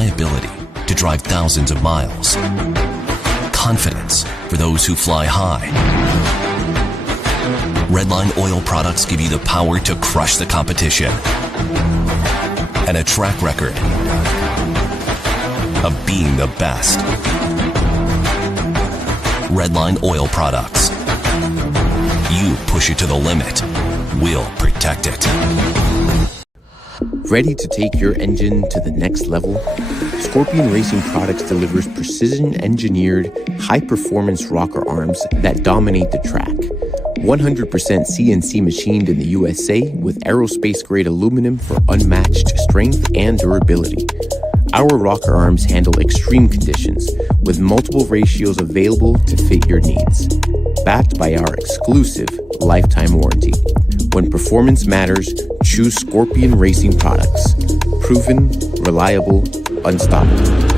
reliability to drive thousands of miles, confidence for those who fly high. Redline oil products give you the power to crush the competition and a track record of being the best. Redline oil products. You push it to the limit, we'll protect it. Ready to take your engine to the next level? Scorpion Racing Products delivers precision-engineered, high-performance rocker arms that dominate the track. 100% CNC machined in the USA with aerospace-grade aluminum for unmatched strength and durability. Our rocker arms handle extreme conditions with multiple ratios available to fit your needs. Backed by our exclusive lifetime warranty. When performance matters, choose Scorpion Racing Products. Proven, reliable, unstoppable.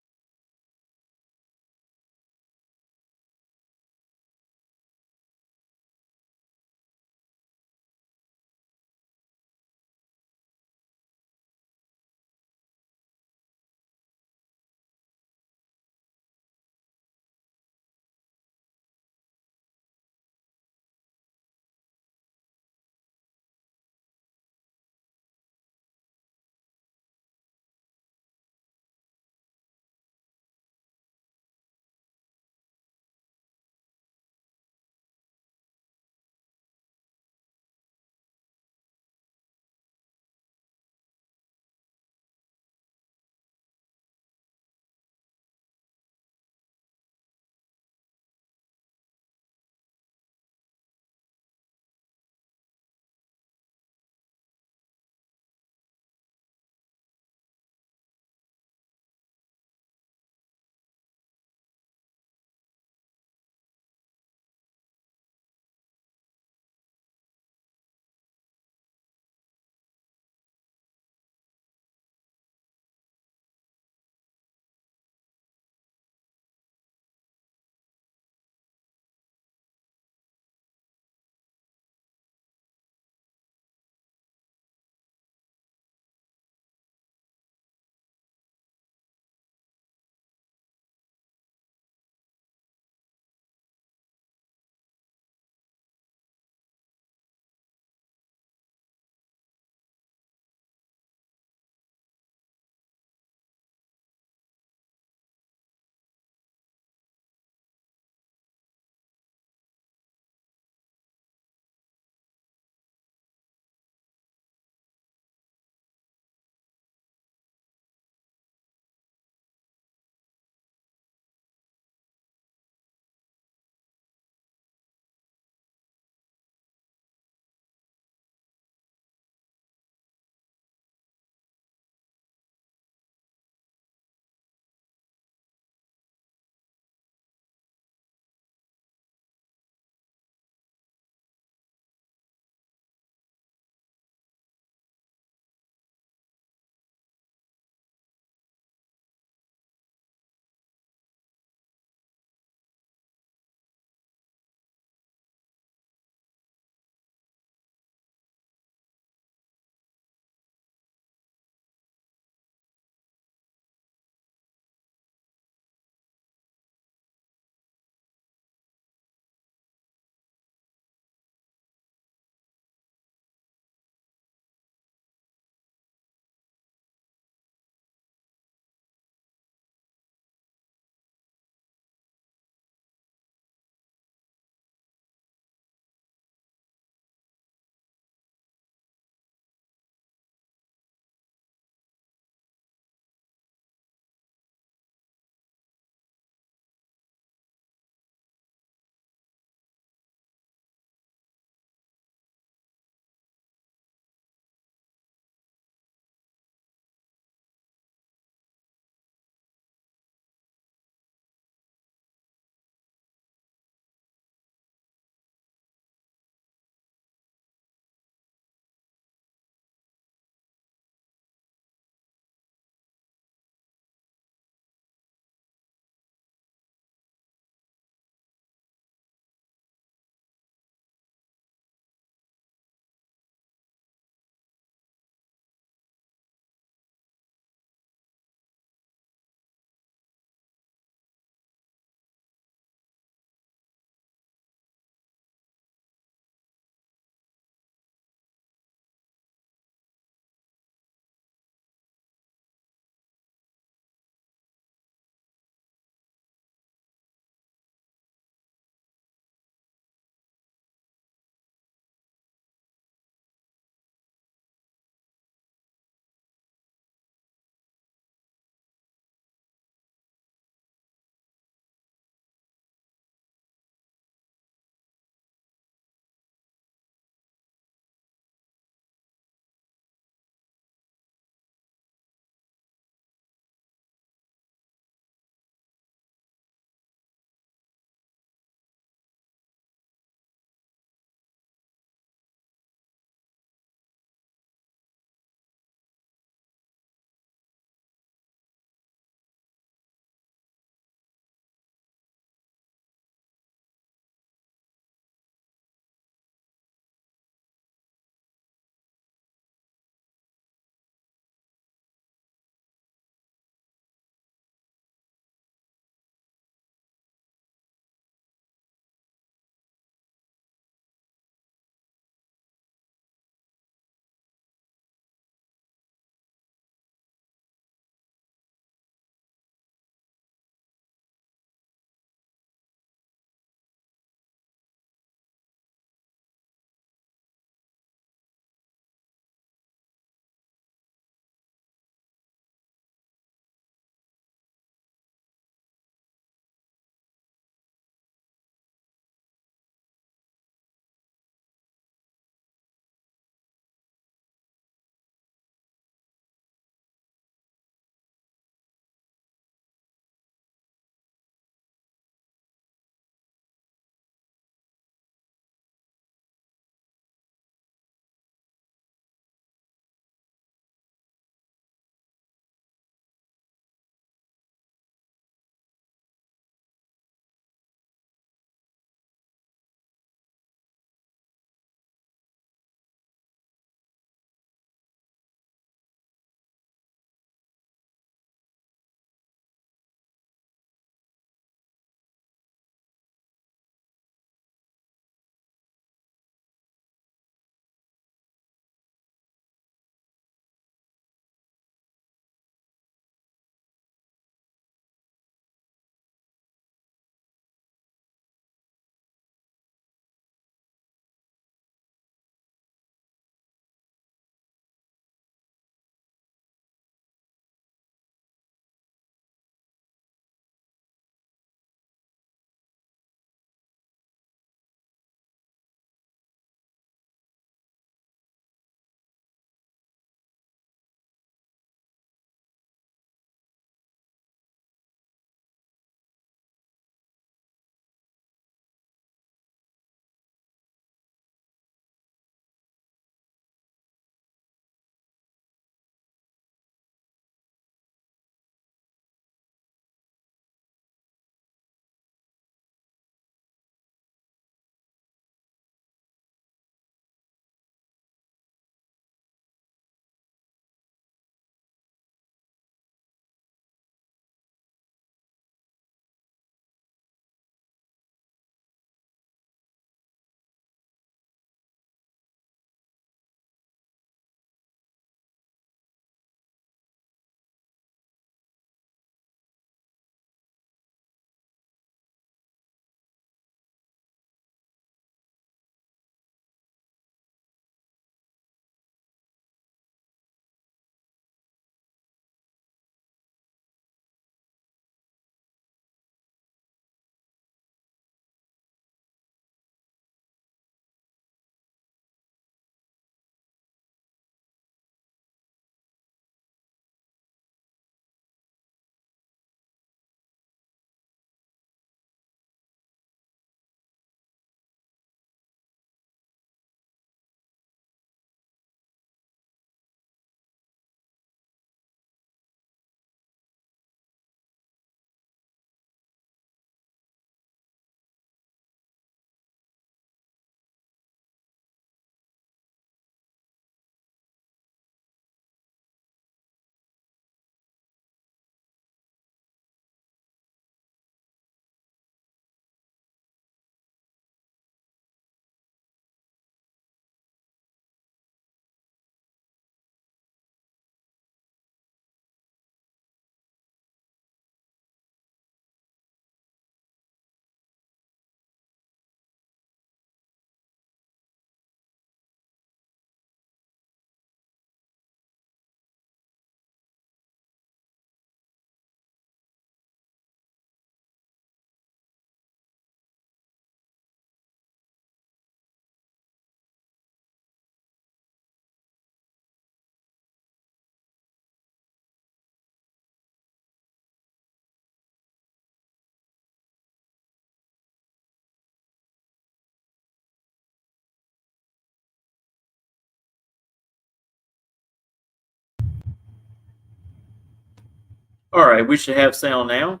All right, we should have sound now.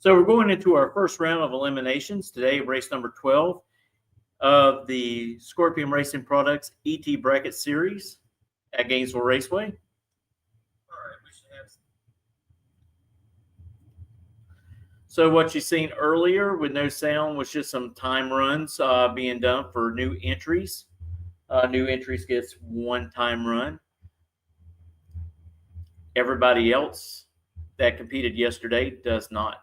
So we're going into our first round of eliminations today, race number 12 of the Scorpion Racing Products ET Bracket Series at Gainesville Raceway. All right, we should have. So what you've seen earlier with no sound was just some time runs being done for new entries. New entries gets one time run. Everybody else that competed yesterday does not.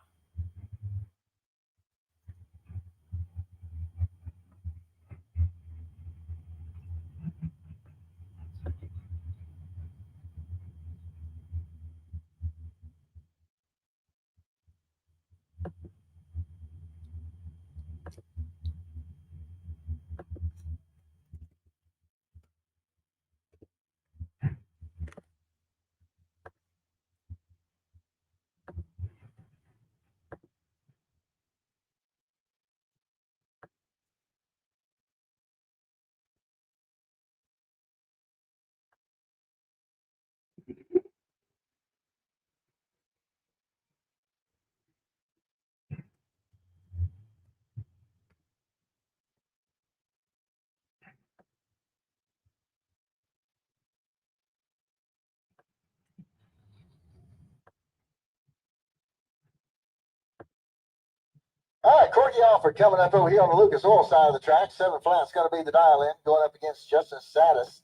All right, Corky Alford coming up over here on the Lucas Oil side of the track. 7 flat's going to be the dial-in, going up against Justin Satis.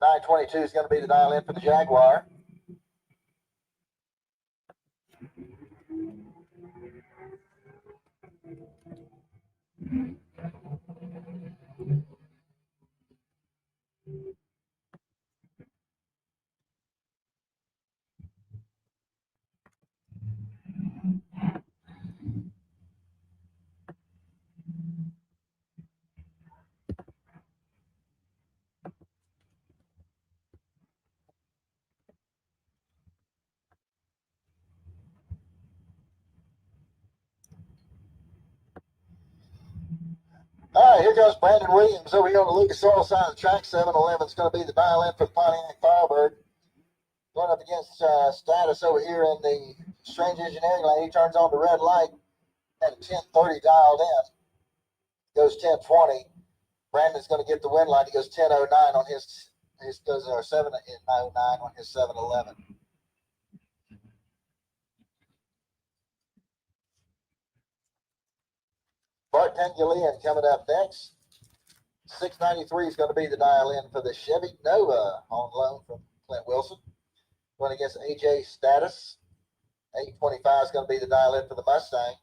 922 is going to be the dial-in for the Jaguar. All right, here goes Brandon Williams over here on the Lucas Oil side of the track. 711 is going to be the dial-in for the Pontiac Firebird. Going up against Status over here in the Strange Engineering lane. He turns on the red light at a 1030 dialed in. Goes 1020. Brandon's going to get the win light. He goes 1009 on his goes 709 on his 711. Bart Pengulian coming up next. 693 is going to be the dial-in for the Chevy Nova on loan from Clint Wilson. Going against AJ Status. 825 is going to be the dial-in for the Mustang.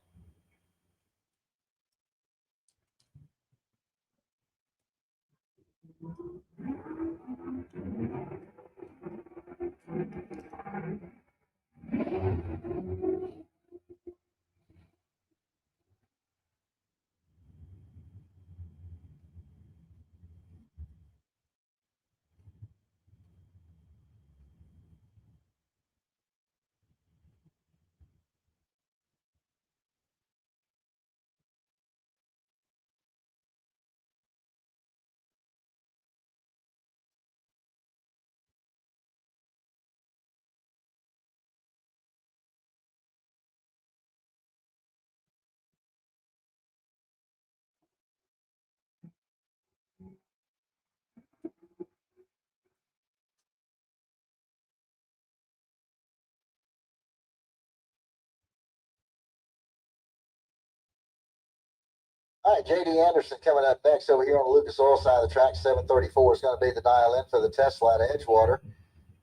All right, J.D. Anderson coming up next over here on the Lucas Oil side of the track. 734 is going to be the dial-in for the Tesla at Edgewater.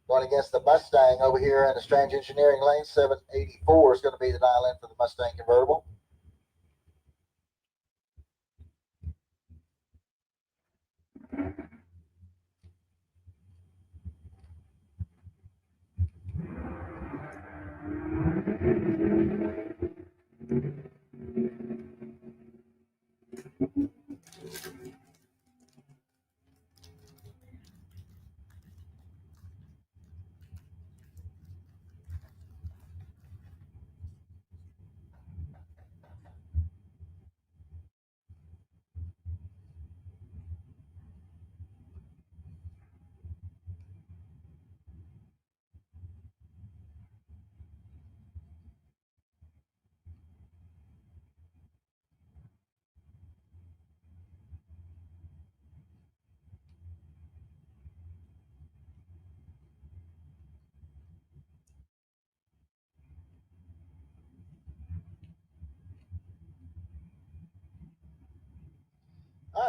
Going against the Mustang over here in the Strange Engineering lane. 784 is going to be the dial-in for the Mustang convertible.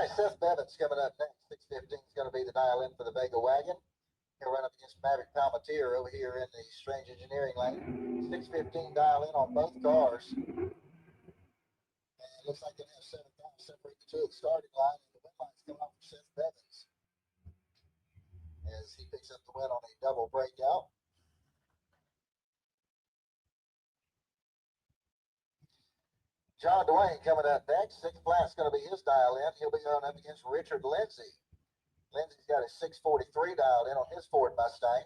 right, Seth Bevan's coming up next. 615 is going to be the dial in for the Vega Wagon. He'll run up against Maverick Palmatier over here in the Strange Engineering lane. 615 dial in on both cars. And it looks like they have 7 cars separate the two at the starting line, and the win line's coming off for Seth Bevans as he picks up the win on a double breakout. John Dwayne coming up next. 6th class going to be his dial in. He'll be going up against Richard Lindsay. Lindsay's got a 643 dialed in on his Ford Mustang.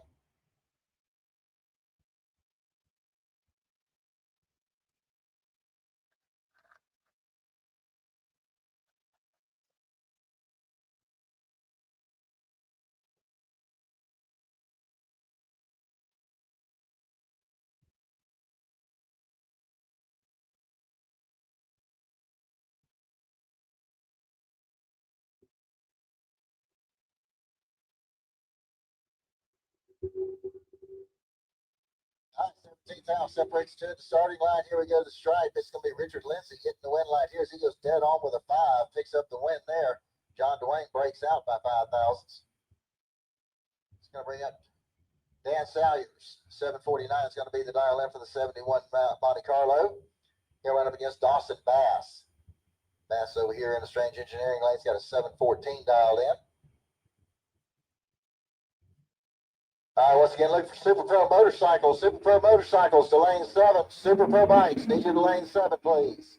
All right, 17th out separates to the starting line. Here we go to the stripe. It's going to be Richard Lindsay hitting the win light here as he goes dead on with a 5, picks up the win there. John Dwayne breaks out by 5 thousandths. It's going to bring up Dan Salyers. 749 is going to be the dial in for the 71 Monte Carlo. He'll run up against Dawson Bass. Bass over here in the Strange Engineering lane. He's got a 714 dialed in. All right, once again, look for Super Pro Motorcycles. Super Pro Motorcycles to lane 7. Super Pro Bikes, need you to lane 7, please.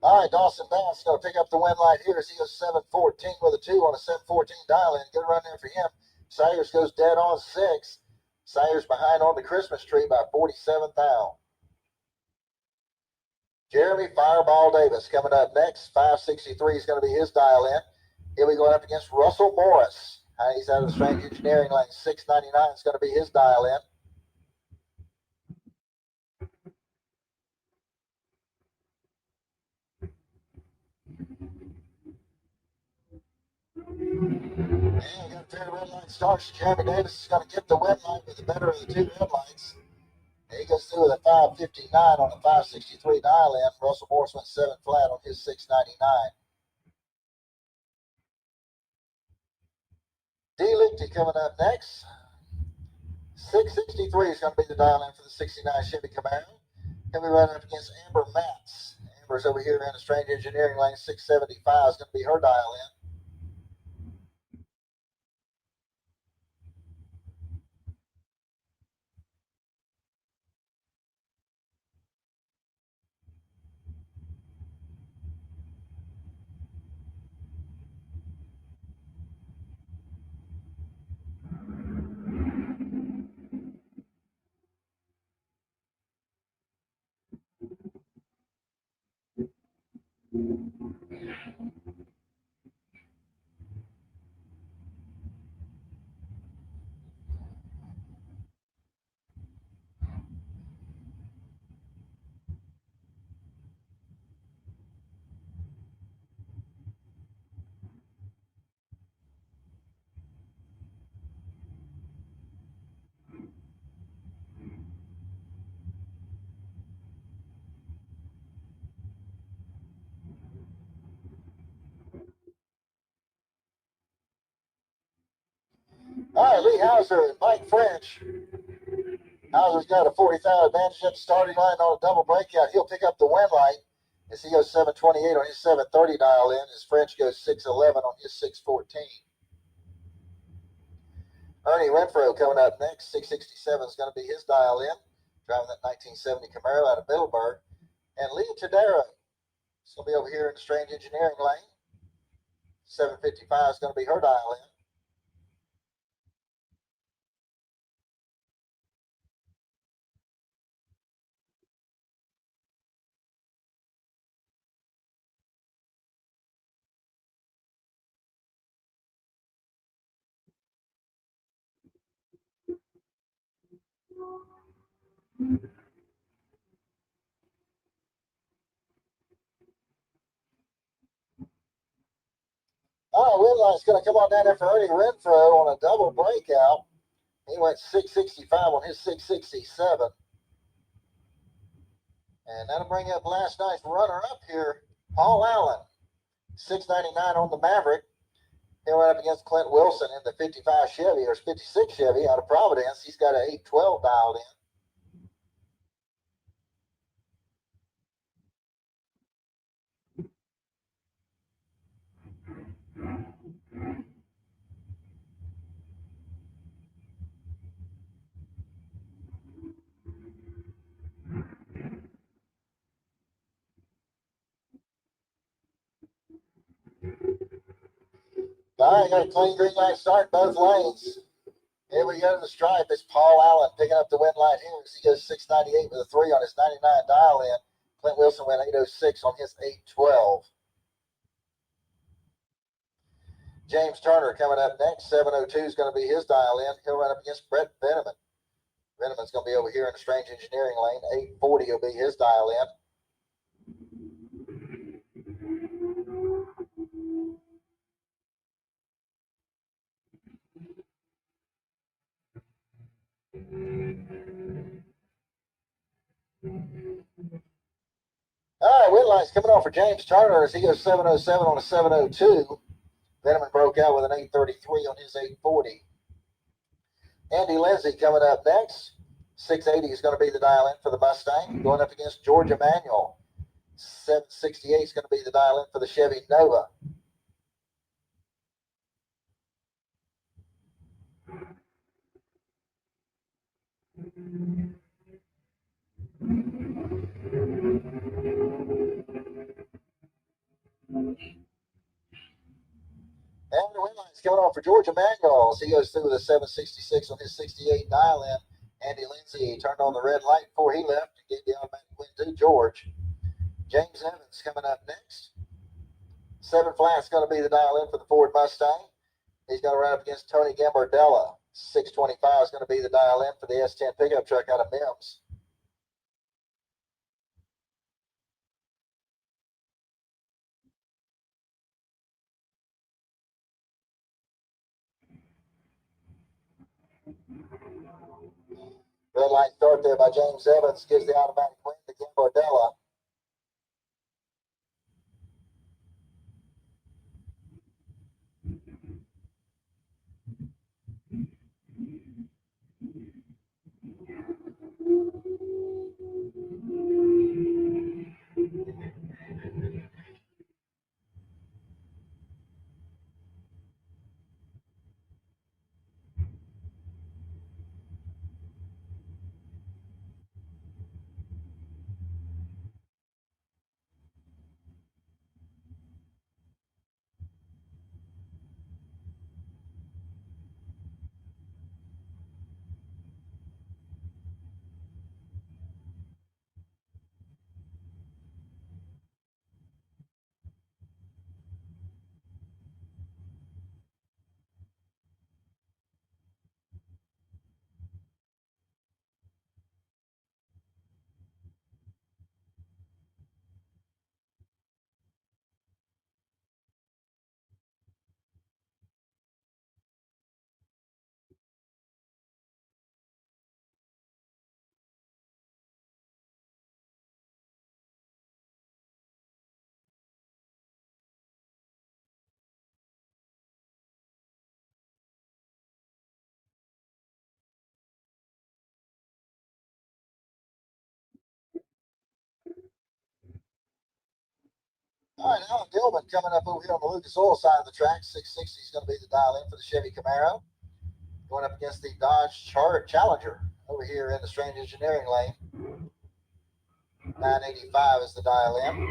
All right, Dawson Bass going to pick up the win light here as he goes 714 with a 2 on a 714 dial in. Good run there for him. Sayers goes dead on 6. Sayers behind on the Christmas tree by 47 thou. Jeremy Fireball Davis coming up next. 563 is going to be his dial in. He'll be going up against Russell Morris. He's out of the Strange Engineering lane. 699 is going to be his dial in. And we got a pair of red light starts. Jeremy Davis is going to get the win light with the better of the 2 red lights. He goes through with a 559 on a 563 dial in. Russell Morris went 7 flat on his 699. D. Lichty coming up next. 663 is going to be the dial in for the 69 Chevy Camaro. He'll be running up against Amber Matz. Amber's over here in the Strange Engineering lane. 675 is going to be her dial in. All right, Lee Hauser and Mike French. Hauser's got a 40,000 advantage at the starting line on a double breakout. He'll pick up the win light as he goes 728 on his 730 dial in, as French goes 611 on his 614. Ernie Renfro coming up next. 667 is going to be his dial in, driving that 1970 Camaro out of Middleburg. And Lee Tadero is going to be over here in the Strange Engineering lane. 755 is going to be her dial in. Oh, Whitline's going to come on down there for Ernie Renfro on a double breakout. He went 665 on his 667. And that'll bring up last night's runner-up here, Paul Allen, 699 on the Maverick. He'll run up against Clint Wilson in the 55 Chevy, or 56 Chevy out of Providence. He's got an 812 dialed in. All right, got a clean green light start both lanes. Here we go to the stripe. It's Paul Allen picking up the win light here as he goes 698 with a 3 on his 99 dial in. Clint Wilson went 806 on his 812. James Turner coming up next. 702 is going to be his dial in. He'll run up against Brett Veneman. Veneman's going to be over here in the Strange Engineering lane. 840 will be his dial in. All right, win lights coming off for James Turner as he goes 707 on a 702. Veneman broke out with an 833 on his 840. Andy Lindsay coming up next. 680 is going to be the dial in for the Mustang, going up against George Emanuel. 768 is going to be the dial in for the Chevy Nova. And the win line's coming off for George Emanuel as he goes through with a 766 on his 68 dial in. Andy Lindsay turned on the red light before he left and gave the automatic win to George. James Evans coming up next. 7 flat's going to be the dial in for the Ford Mustang. He's going to run up against Tony Gambardella. 625 is going to be the dial in for the S10 pickup truck out of Mims. Red light start there by James Evans gives the automatic win to Gambardella. All right, Alan Dillman coming up over here on the Lucas Oil side of the track. 660 is going to be the dial in for the Chevy Camaro. Going up against the Dodge Challenger over here in the Strange Engineering lane. 985 is the dial in.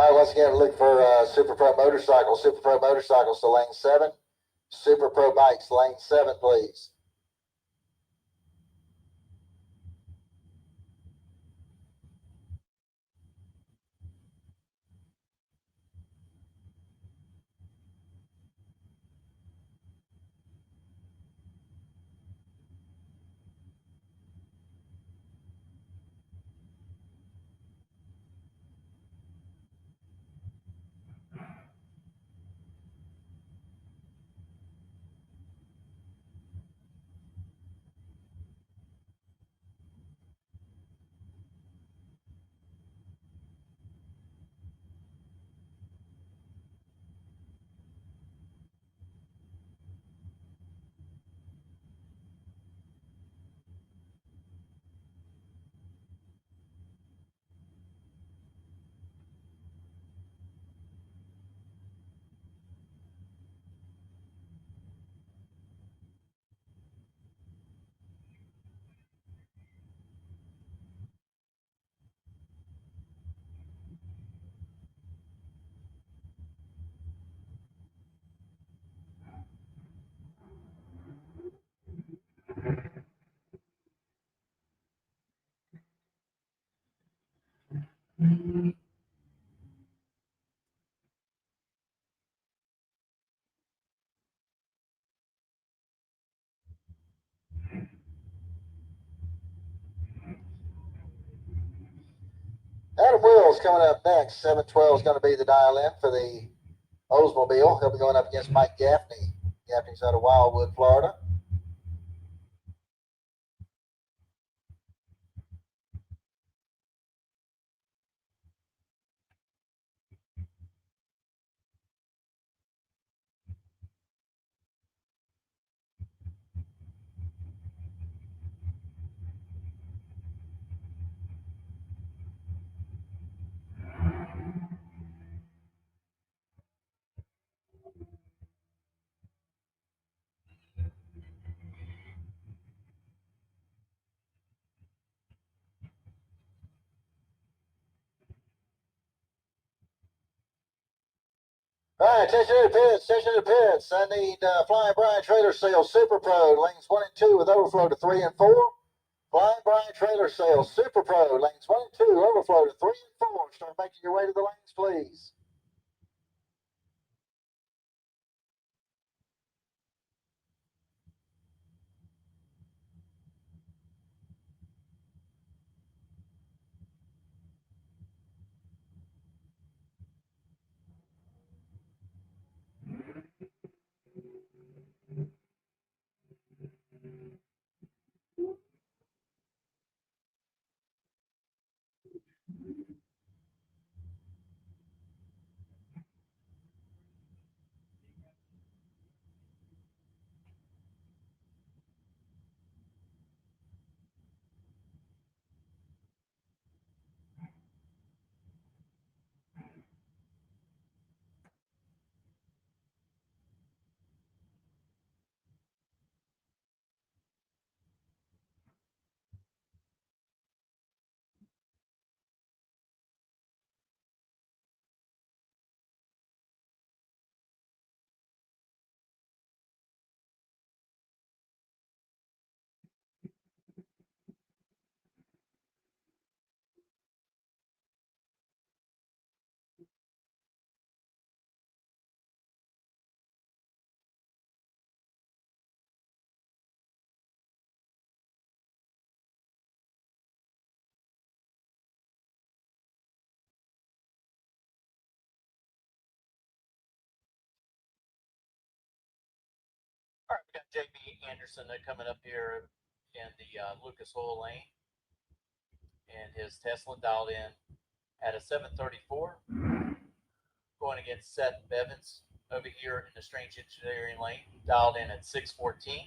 All right, once again, look for Super Pro Motorcycles. Super Pro Motorcycles to lane 7. Super Pro Bikes, lane 7, please. Adam Wills coming up next. 712 is going to be the dial-in for the Oldsmobile. He'll be going up against Mike Gaffney. Gaffney's out of Wildwood, Florida. All right, attention to the pits, attention to the pits. I need Flying Brian Trailer Sales Super Pro, lanes 1 and 2 with overflow to 3 and 4. Flying Brian Trailer Sales Super Pro, lanes 1 and 2, overflow to 3 and 4. Start making your way to the lanes, please. All right, we got JB Anderson coming up here in the Lucas Oil lane, and his Tesla dialed in at a 734, going against Seth Bevins over here in the Strange Engineering lane, dialed in at 614.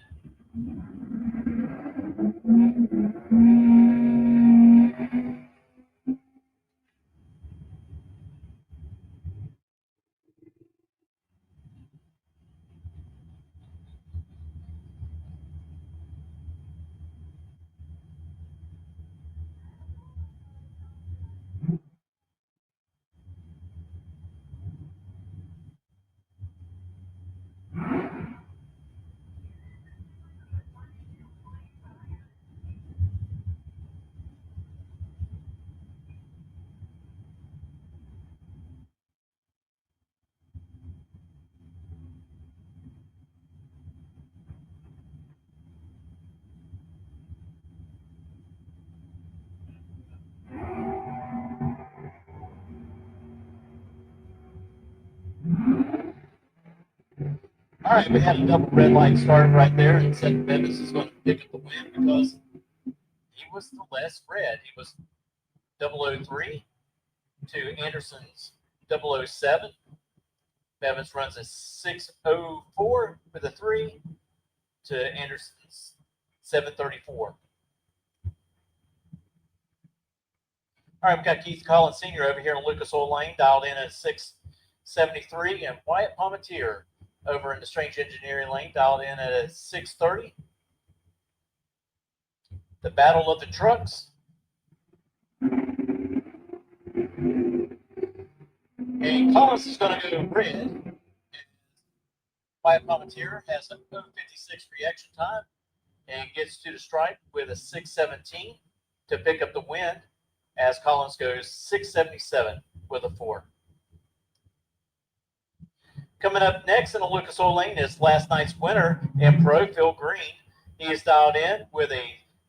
All right, we had a double red light start right there, and said Bevis is going to pick up the win because he was the less red. He was 003 to Anderson's 007. Bevins runs a 604 with a 3 to Anderson's 734. All right, we've got Keith Collins Sr. over here in Lucas Oil Lane, dialed in at 673, and Wyatt Palmetier over in the Strange Engineering Lane, dialed in at a 630. The Battle of the Trucks. And Collins is going to go red. Wyatt Palmetier has a 056 reaction time and gets to the stripe with a 617 to pick up the win, as Collins goes 677 with a 4. Coming up next in the Lucas Oil Lane is last night's winner in Pro, Phil Green. He is dialed in with a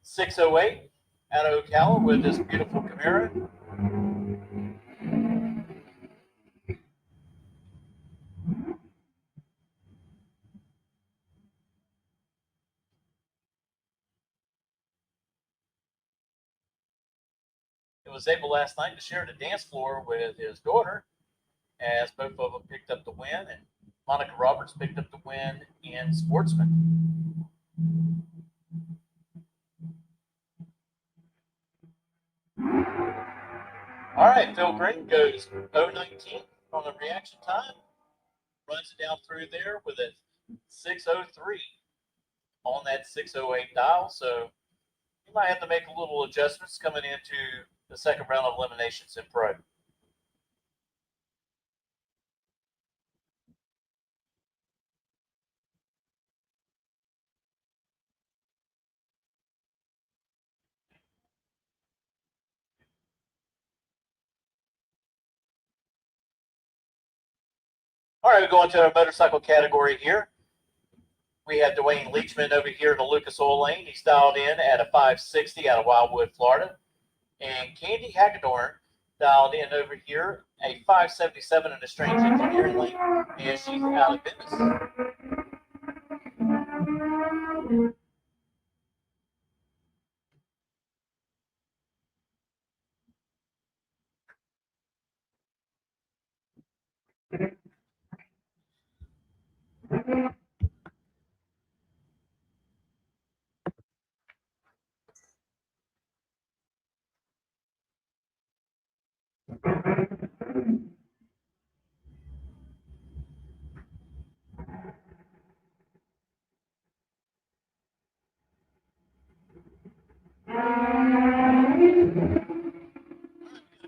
608 out of Ocala with this beautiful Camaro. He was able last night to share the dance floor with his daughter, as both of them picked up the win, and Monica Roberts picked up the win in Sportsman. All right, Phil Green goes 019 on the reaction time, runs it down through there with a 603 on that 608 dial, so you might have to make a little adjustments coming into the second round of eliminations in Pro. All right, we go into our motorcycle category here. We have Dwayne Leachman over here in the Lucas Oil Lane. He's dialed in at a 560 out of Wildwood, Florida. And Candy Hagedorn dialed in over here, a 577 in the Strange Engineering Lane, and she's out of business.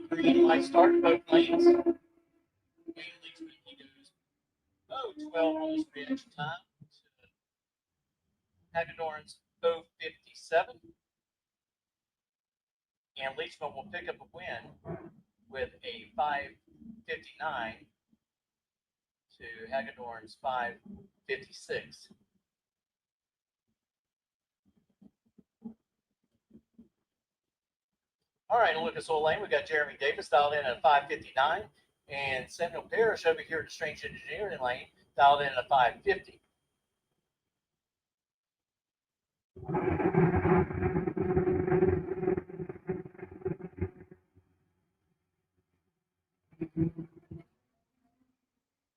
Green light start, both lanes. Dwayne Leachman, he goes 12 on his reaction time. Hagedorn's 057. And Leachman will pick up a win with a 559 to Hagedorn's 556. All right, in Lucas Oil Lane, we got Jeremy Davis dialed in at a 559, and Samuel Parrish over here in the Strange Engineering Lane dialed in at a 550.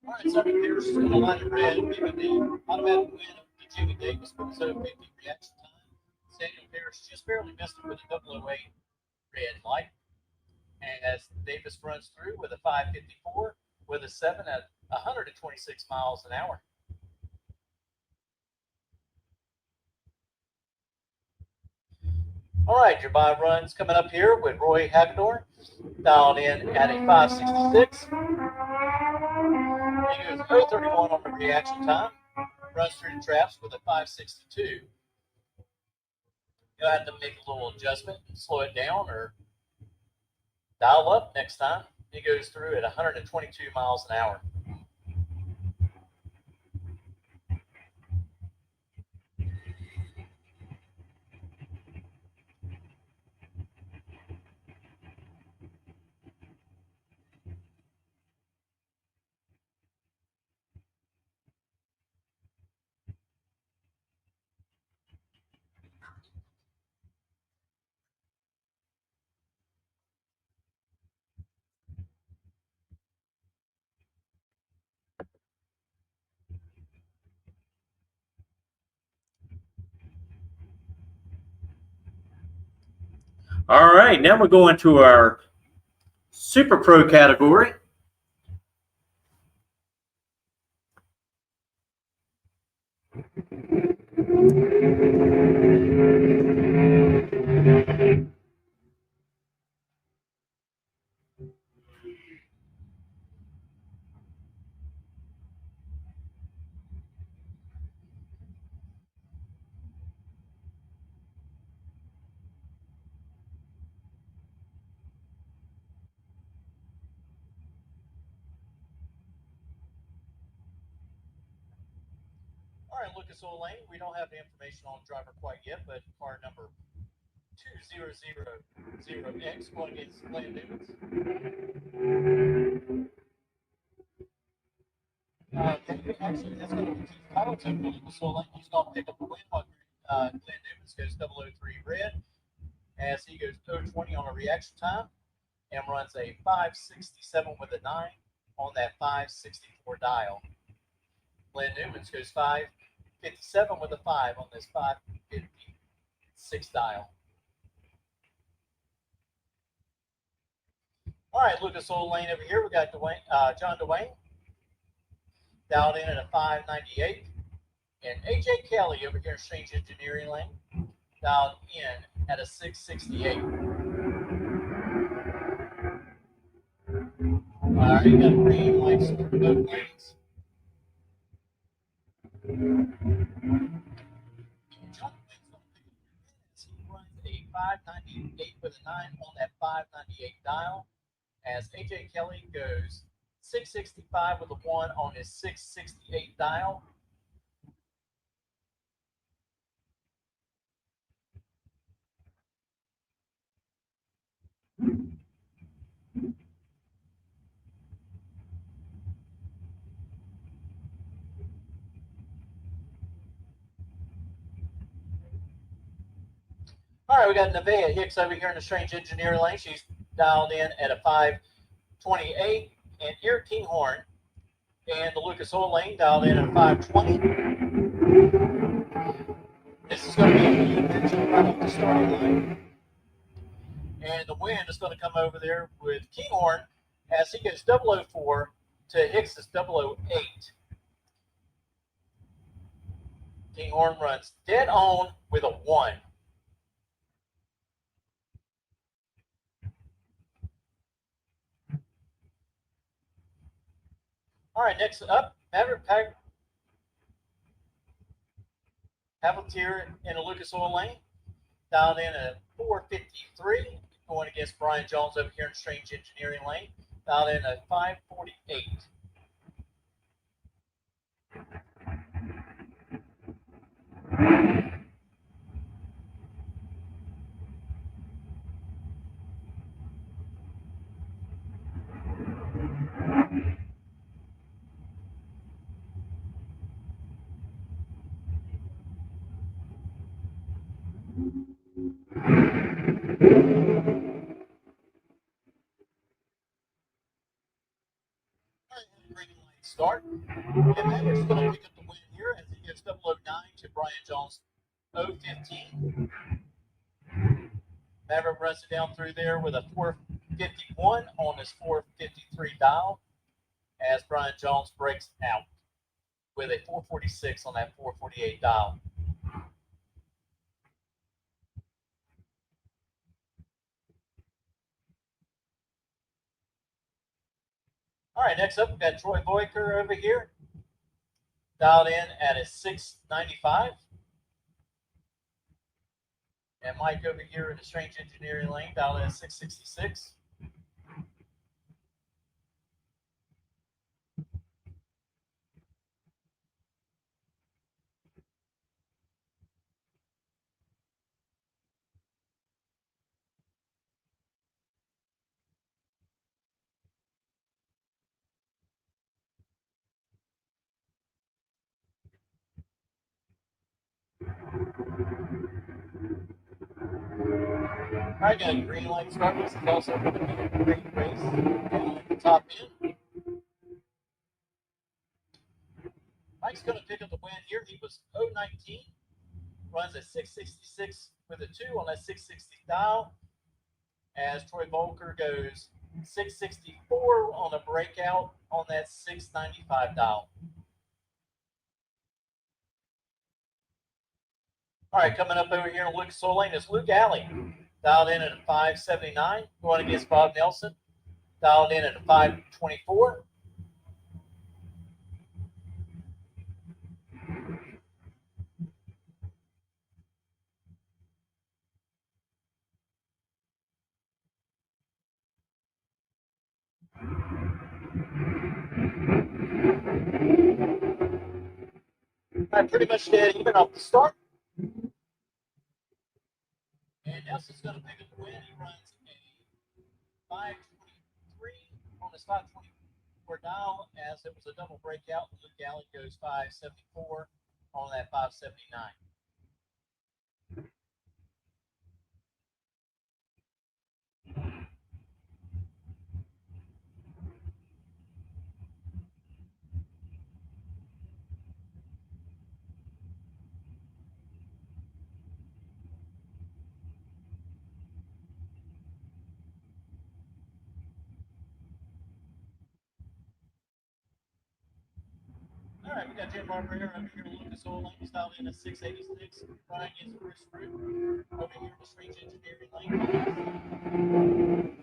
All right, Samuel Parrish is going to line it red, giving the automatic win to Jimmy Davis with his 050 reaction time. Samuel Parrish just barely missed it with a 008 red light. And as Davis runs through with a 554 with a 7 at 126 miles an hour. All right, your bye runs coming up here with Roy Hagedorn dialed in at a 566. He goes 031 on the reaction time, runs through the traps with a 562. You'll have to make a little adjustment and slow it down or dial up next time. He goes through at 122 miles an hour. All right, now we're going to our Super Pro category. All right, Lucas Oil Lane. We don't have the information on the driver quite yet, but car number 2000X going against Glenn Newmans. Actually, that's going to be Keith Carlton for Lucas Oil Lane. He's going to pick up the win while Glenn Newmans goes 003 red as he goes 020 on a reaction time and runs a 567 with a 9 on that 564 dial. Glenn Newmans goes 557 with a 5 on this 556 dial. All right, Lucas Oil Lane over here. We got John Dwayne dialed in at a 598. And AJ Kelly over here in Strange Engineering Lane dialed in at a 668. All right, you got green lights for both lanes. John Dwayne's going to pick up the win as he runs a 598 with a 9 on that 598 dial. As AJ Kelly goes 665 with a 1 on his 668 dial. All right, we got Nevaeh Hicks over here in the Strange Engineering Lane. She's dialed in at a 528. And Eric Kinghorn and the Lucas Oil Lane dialed in at a 520. This is going to be a elimination right off the starting line. And the win is going to come over there with Kinghorn as he goes 004 to Hicks' 008. Kinghorn runs dead on with a 1. All right, next up, Maverick Pavletier in the Lucas Oil Lane, dialed in at 453, going against Brian Jones over here in Strange Engineering Lane, dialed in at 548. Start. And Maverick's going to pick up the win here as he gives 009 to Brian Jones 015. Maverick runs it down through there with a 451 on his 453 dial as Brian Jones breaks out with a 446 on that 448 dial. All right, next up, we've got Troy Boyker over here, dialed in at a 695. And Mike over here in the Strange Engineering Lane, dialed in at 666. All right, got a green light start. This is also going to be a great race at the top end. Mike's going to pick up the win here. He was 019, runs a 666 with a 2 on that 660 dial as Troy Volker goes 664 on a breakout on that 695 dial. All right, coming up over here in Lucas Oil Lane is Luke Alley, dialed in at a 579, going against Bob Nelson, dialed in at a 524. All right, pretty much dead even off the start. And Nelson's going to pick up the win. He runs a 523 on his 524 dial, as it was a double breakout. Luke Alley goes 574 on that 579. All right, we got Jim Barber here over here. Lucas Oil Lane dialed in at 686. Running against Chris Root over here in the Strange Engineering Lane.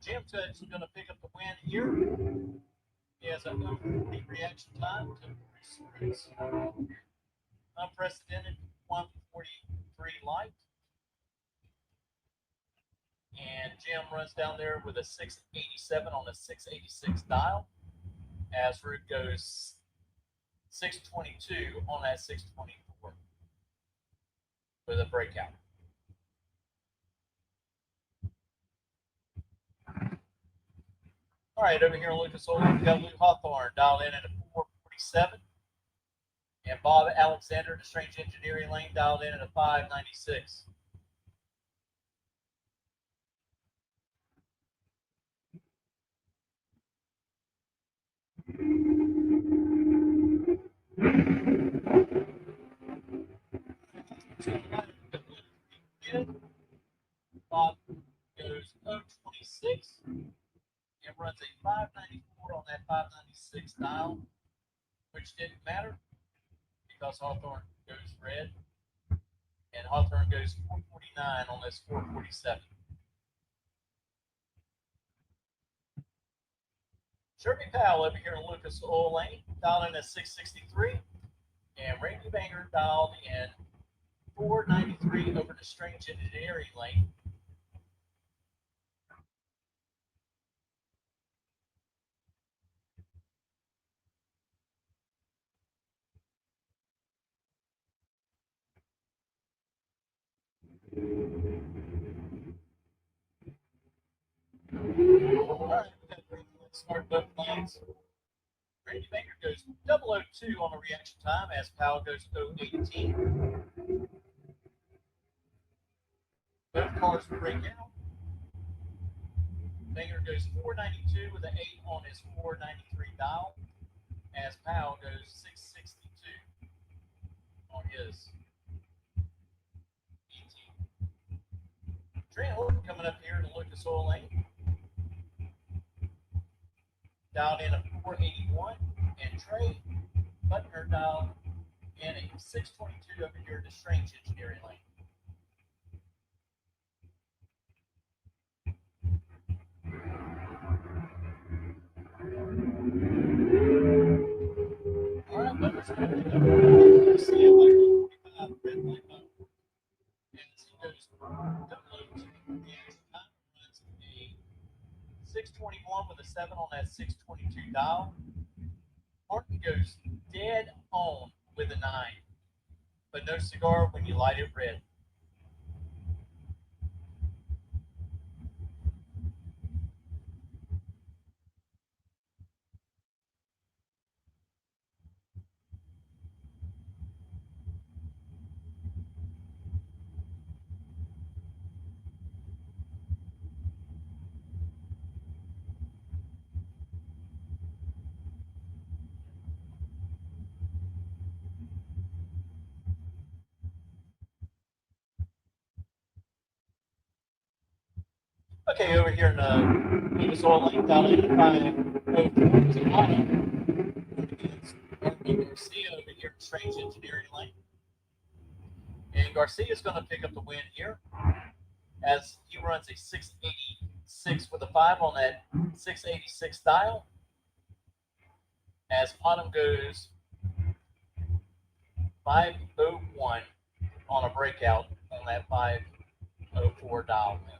Jim's actually going to pick up the win here. He has a 40 reaction time to Chris Root's unprecedented 143 light. And Jim runs down there with a 687 on a 686 dial, as Root goes 622 on that 624 with a breakout. All right, over here in Lucas Oil, we got Luke Hawthorne dialed in at a 447. And Bob Alexander, the Strange Engineering Lane, dialed in at a 596. Bob goes 026 and runs a 594 on that 596 dial, which didn't matter because Hawthorne goes red, and Hawthorne goes 449 on this 447. Sherby Powell over here in Lucas Oil Lane, dialed in at 663, and Randy Banger dialed in 493 over to Strange Engineering Lane. All right, let's start both lanes. Randy Banger goes 002 on the reaction time, as Powell goes 018. Both cars break out. Banger goes 492 with an 8 on his 493 dial, as Powell goes 662 on his ET. Trent Horton coming up here to Lucas Oil Lane, dialed in a 481, and Trey Butner dialed in a 622 over here to Strange Engineering Lane. All right, Butler's going to go see it like 45 red light button. As he goes 002, the action time runs a 621 with a 7 on that 622 dial. Martin goes dead on with a 9, but no cigar when you light it red. Okay, over here in Lucas Oil Lane, down in 504 is Autumn. Garcia over here in Strange Engineering Lane. And Garcia's going to pick up the win here as he runs a 686 with a 5 on that 686 dial. As Autumn goes 501 on a breakout on that 504 dial win.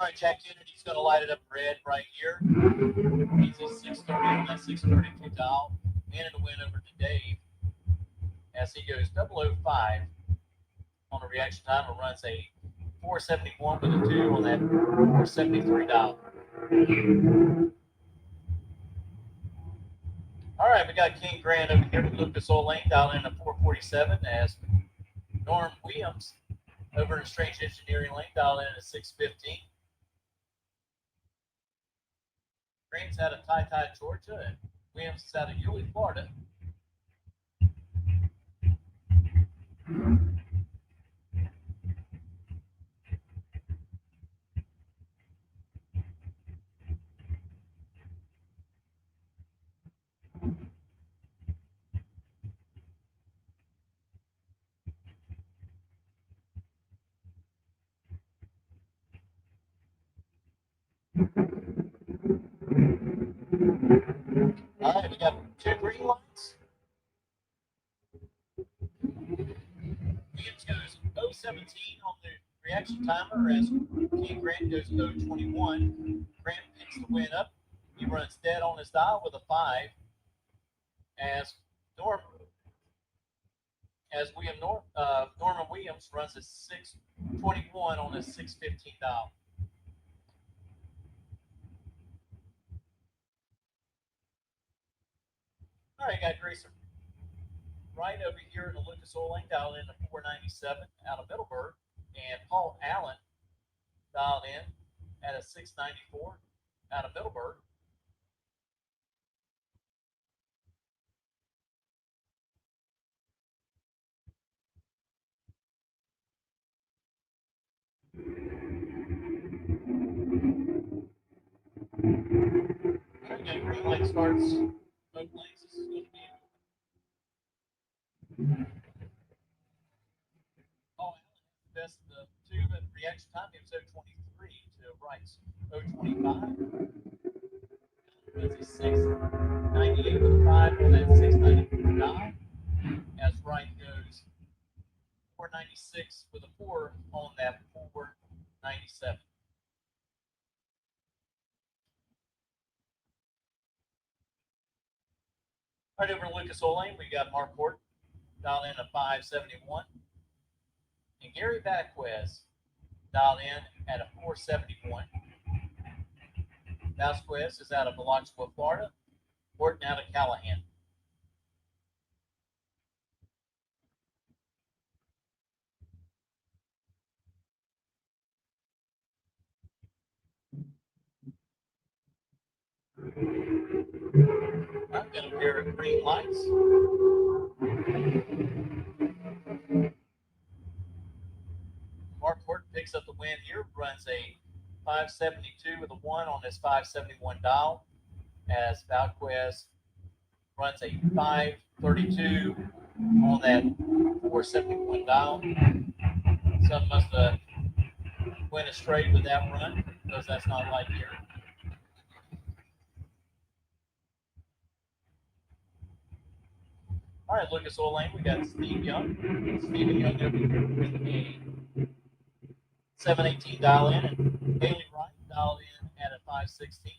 All right, Jack Kennedy's going to light it up red right here. He's a 630 on that 632 dial. And a win over to Dave as he goes 005 on the reaction time and runs a 471 with a 2 on that 473 dial. All right, we got King Grant over here with Lucas Oil Lane down in a 447 as Norm Williams over in Strange Engineering Lane down in a 615. Grant's out of Ty, Georgia, and Williams is out of Yulee, Florida. All right, we got 2 green lights. Williams goes 017 on the reaction timer as King Grant goes 021. Grant picks the win up. He runs dead on his dial with a 5 as Norman Williams runs a 621 on his 615 dial. All right, got Grayson right over here in the Lucas Oil Lane, dialed in to 497 out of Middleburg, and Paul Allen dialed in at a 694 out of Middleburg. All right, got green light starts. Both lanes. This is going to be Paul Allen, the best of the 2 at reaction time. He was 023 to Wright's 025. That's a 698 with a 5 on that 694 dial. As Wright goes 496 with a 4 on that 497. Right over in Lucas Oil Lane, we got Mark Horton dialed in a 571. And Gary Vasquez dialed in at a 471. Vasquez is out of Biloxia, Florida. Horton out of Callahan. Here are green lights. Mark Horton picks up the win here, runs a 572 with a 1 on his 571 dial, as Valquez runs a 532 on that 471 dial. Some must have went astray with that run, because that's not like here. All right, Lucas Oil Lane, we got Steve Young. Stephen Young over here with a 718 dial in, and Haley Wright dialed in at a 516.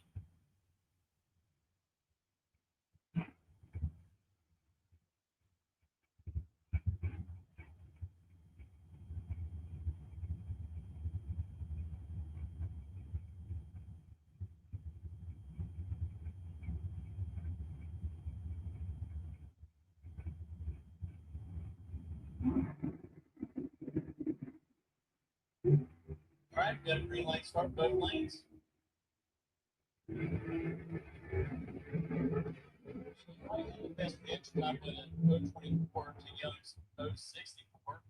All right, we got a green light start both lanes. Right had the best pitch, not with a 024 to Young's 064.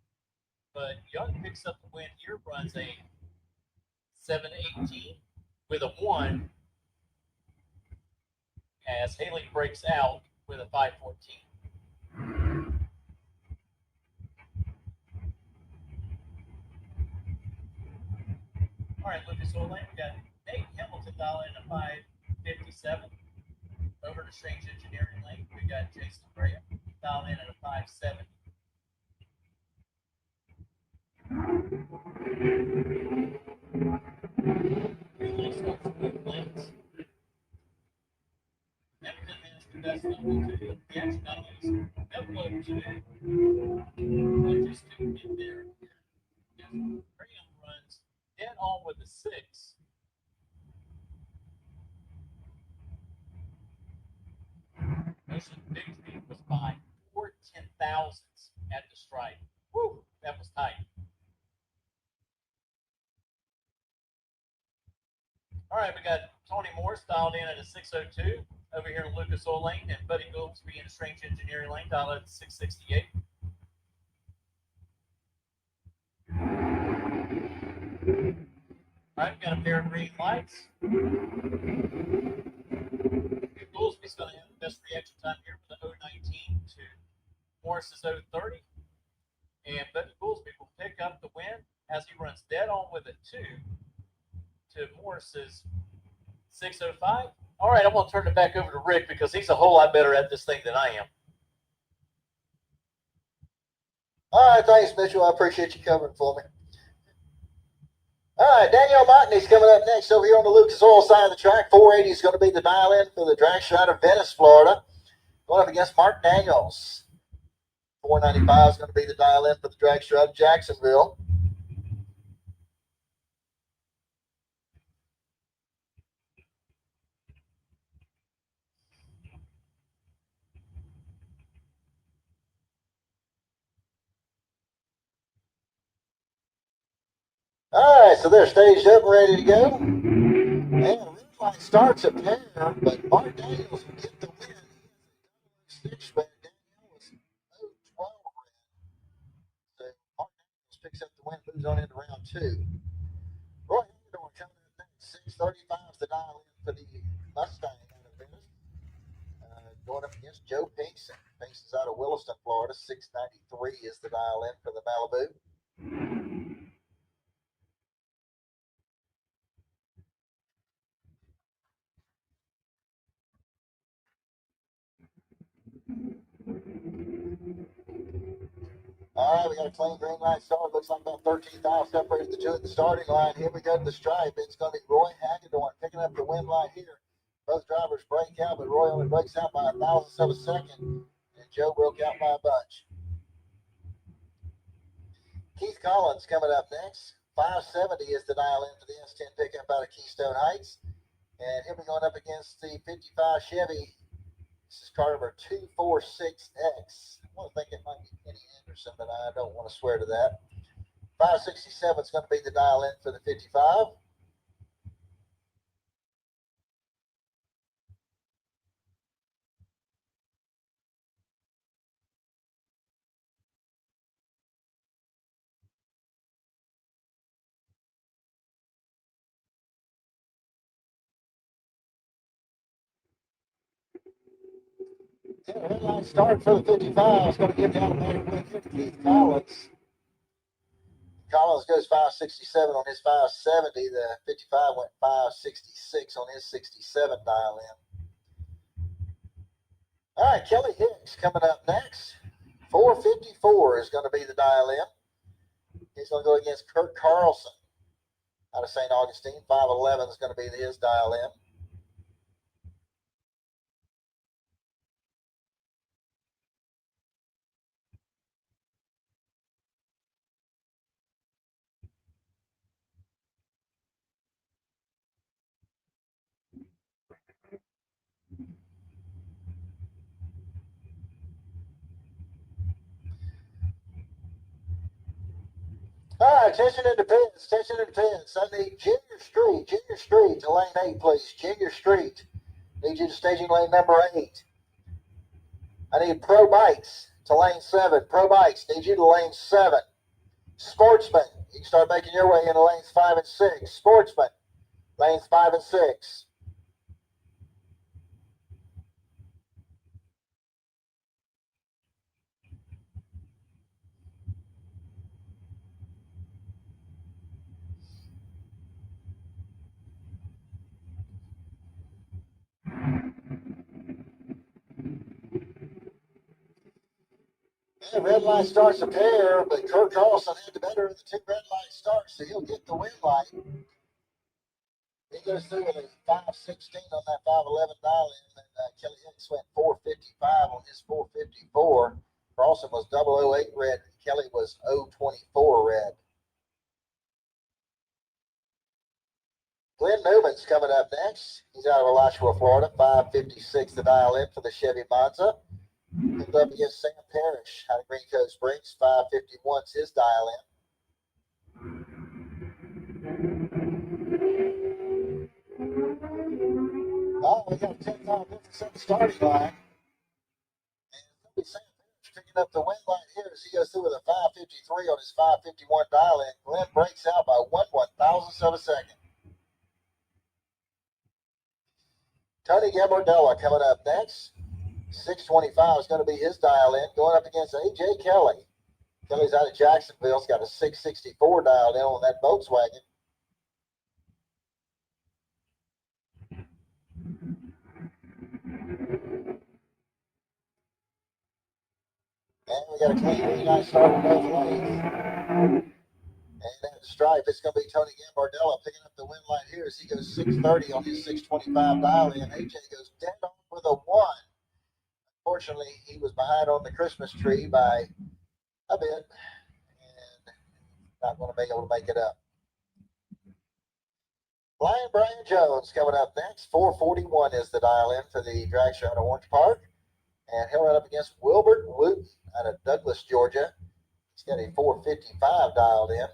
But Young picks up the win here, runs a 718 with a 1, as Haley breaks out with a 514. All right, Lucas Oil Lane, we got Nate Hamilton dial in a 557. Over to Strange Engineering Lane, we got Jason Graham dial in at a 570. Green starts with both lanes. Hamilton has the best number 2. He actually not only upload 2, but just to get there. Graham runs dead on with a 6. Motion Bigsby was by 4/10,000ths at the stripe. Woo, that was tight. All right, we got Tony Morse dialed in at a 602 over here in Lucas Oil Lane, and Buddy Goolsby in a Strange Engineering Lane dialed at 668. All right, we got a pair of green lights. Goolsby's going to have the best reaction time here with a 019 to Morris's 030. And Buddy Goolsby will pick up the win as he runs dead on with a 2 to Morris's 605. All right, I'm going to turn it back over to Rick, because he's a whole lot better at this thing than I am. All right, thanks, Mitchell. I appreciate you covering for me. All right, Danielle Martin's coming up next over here on the Lucas Oil side of the track. 480 is going to be the dial-in for the dragster out of Venice, Florida. Going up against Mark Daniels. 495 is going to be the dial-in for the dragster out of Jacksonville. All right, so they're staged up and ready to go. And the red light starts a pair, but Mark Daniels will get the win. 6 red, Daniel was 012 red. So Mark Daniels picks up the win, moves on into round 2. Roy Hagedorn coming up next. 635 is the dial in for the Mustang out of Venice. Going up against Joe Pinkston. Pinkston's out of Williston, Florida. 693 is the dial in for the Malibu. All right, we got a clean green light start. Looks like about 13,000 separated the two at the starting line. Here we go to the stripe. It's going to be Roy Hagedorn picking up the win line here. Both drivers break out, but Roy only breaks out by 1,000ths of a second, and Joe broke out by a bunch. Keith Collins coming up next. 570 is the dial in for the S10 pickup out of Keystone Heights. And he'll be going up against the 55 Chevy. This is car number 246X. I want to think it might be Kenny Anderson, but I don't want to swear to that. 567 is going to be the dial in for the 55. Yeah, red line start for the 55. It's going to give the automatic win here to Keith Collins. Collins goes 567 on his 570. The 55 went 566 on his 67 dial in. All right, Kelly Hicks coming up next. 454 is going to be the dial in. He's going to go against Kurt Carlson out of St. Augustine. 511 is going to be his dial in. All right, attention independents, attention independents. I need Junior Street to lane 8, please. Junior Street. Need you to staging lane number 8. I need Pro Bikes to lane 7. Pro Bikes, need you to lane 7. Sportsman, you can start making your way into lanes 5 and 6. Sportsman, lanes 5 and 6. And red line starts a pair, but Kurt Carlson had the better of the 2 red line starts, so he'll get the win light. He goes through with a 516 on that 511 dial in, and Kelly Hicks went 455 on his 454. Carlson was 008 red, and Kelly was 024 red. Glenn Newman's coming up next. He's out of Alachua, Florida. 556 the dial in for the Chevy Monza. He's up against Sam Parrish out of Green Cove Springs. 551's his dial in. Oh, we got a 10-time difference in the starting line. And it'll be Sam Parrish picking up the win line here as he goes through with a 553 on his 551 dial in. Glenn breaks out by 1/1000th of a second. Tony Gambardella coming up next. 625 is going to be his dial in, going up against A.J. Kelly. Kelly's out of Jacksonville. He's got a 664 dialed in on that Volkswagen. And we got a clean green light start in both lanes. And at the stripe, it's going to be Tony Gambardella picking up the win light here as he goes 630 on his 625 dial in. A.J. goes dead on with a 1. Unfortunately, he was behind on the Christmas tree by a bit and not going to be able to make it up. Brian Jones coming up next. 441 is the dial in for the dragster out of Orange Park. And he'll run up against Wilbert Wooten out of Douglas, Georgia. He's got a 455 dialed in.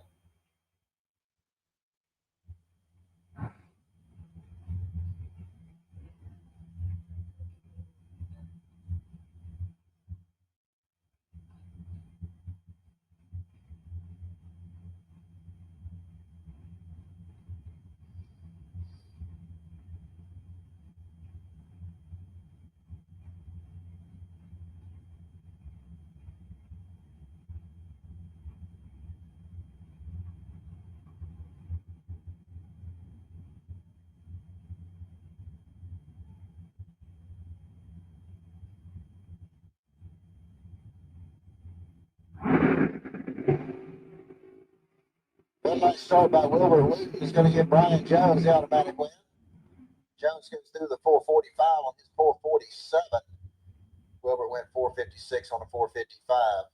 Red light start by Wilbur Wooten. He's going to give Brian Jones the automatic win. Jones goes through the 445 on his 447. Wilbur went 456 on the 455.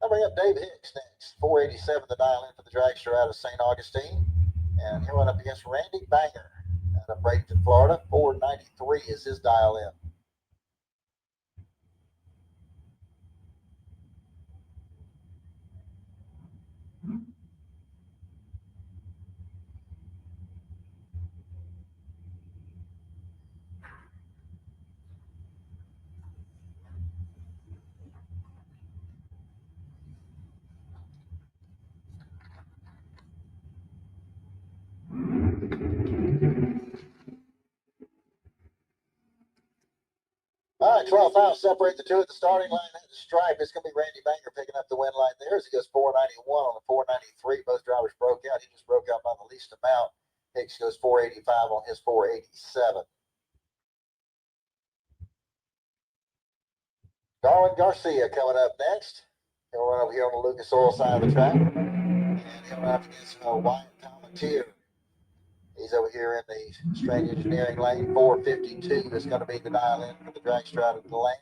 I'll bring up Dave Hicks next. 487 the dial in for the dragster out of St. Augustine. And he'll run up against Randy Banger out of Bradenton, Florida. 493 is his dial in. All right, 12 fouls separate the two at the starting line at the stripe. It's going to be Randy Banger picking up the win line there as he goes 491 on the 493. Both drivers broke out. He just broke out by the least amount. Hicks goes 485 on his 487. Darwin Garcia coming up next. He'll run over here on the Lucas Oil side of the track. And he'll run up against Wyatt Palmatier. He's over here in the Strange Engineering lane. 452 is going to be the dial in for the dragster out of the lane.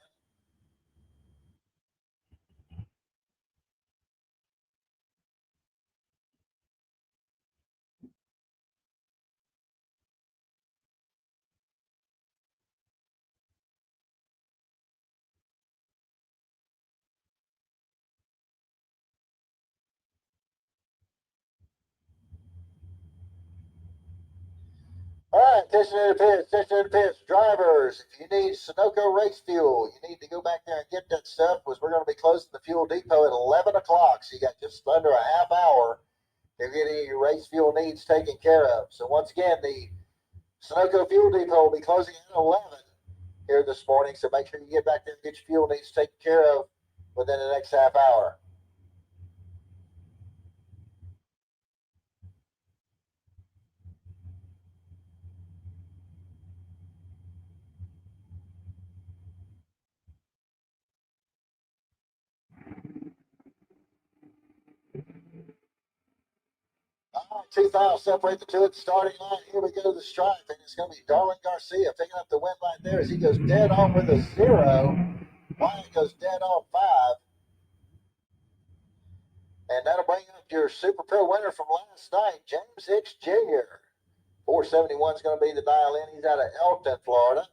All right, attention in the pits, drivers. If you need Sunoco race fuel, you need to go back there and get that stuff because we're going to be closing the fuel depot at 11 o'clock. So you got just under a half hour to get any of your race fuel needs taken care of. So once again, the Sunoco fuel depot will be closing at 11 here this morning. So make sure you get back there and get your fuel needs taken care of within the next half hour. All right, 2 fouls separate the two at the starting line. Here we go to the stripe, and it's going to be Darwin Garcia picking up the win right there as he goes dead on with a 0. Wyatt goes dead on 5. And that'll bring up your Super Pro winner from last night, James Hicks Jr. 471 is going to be the dial in. He's out of Elton, Florida.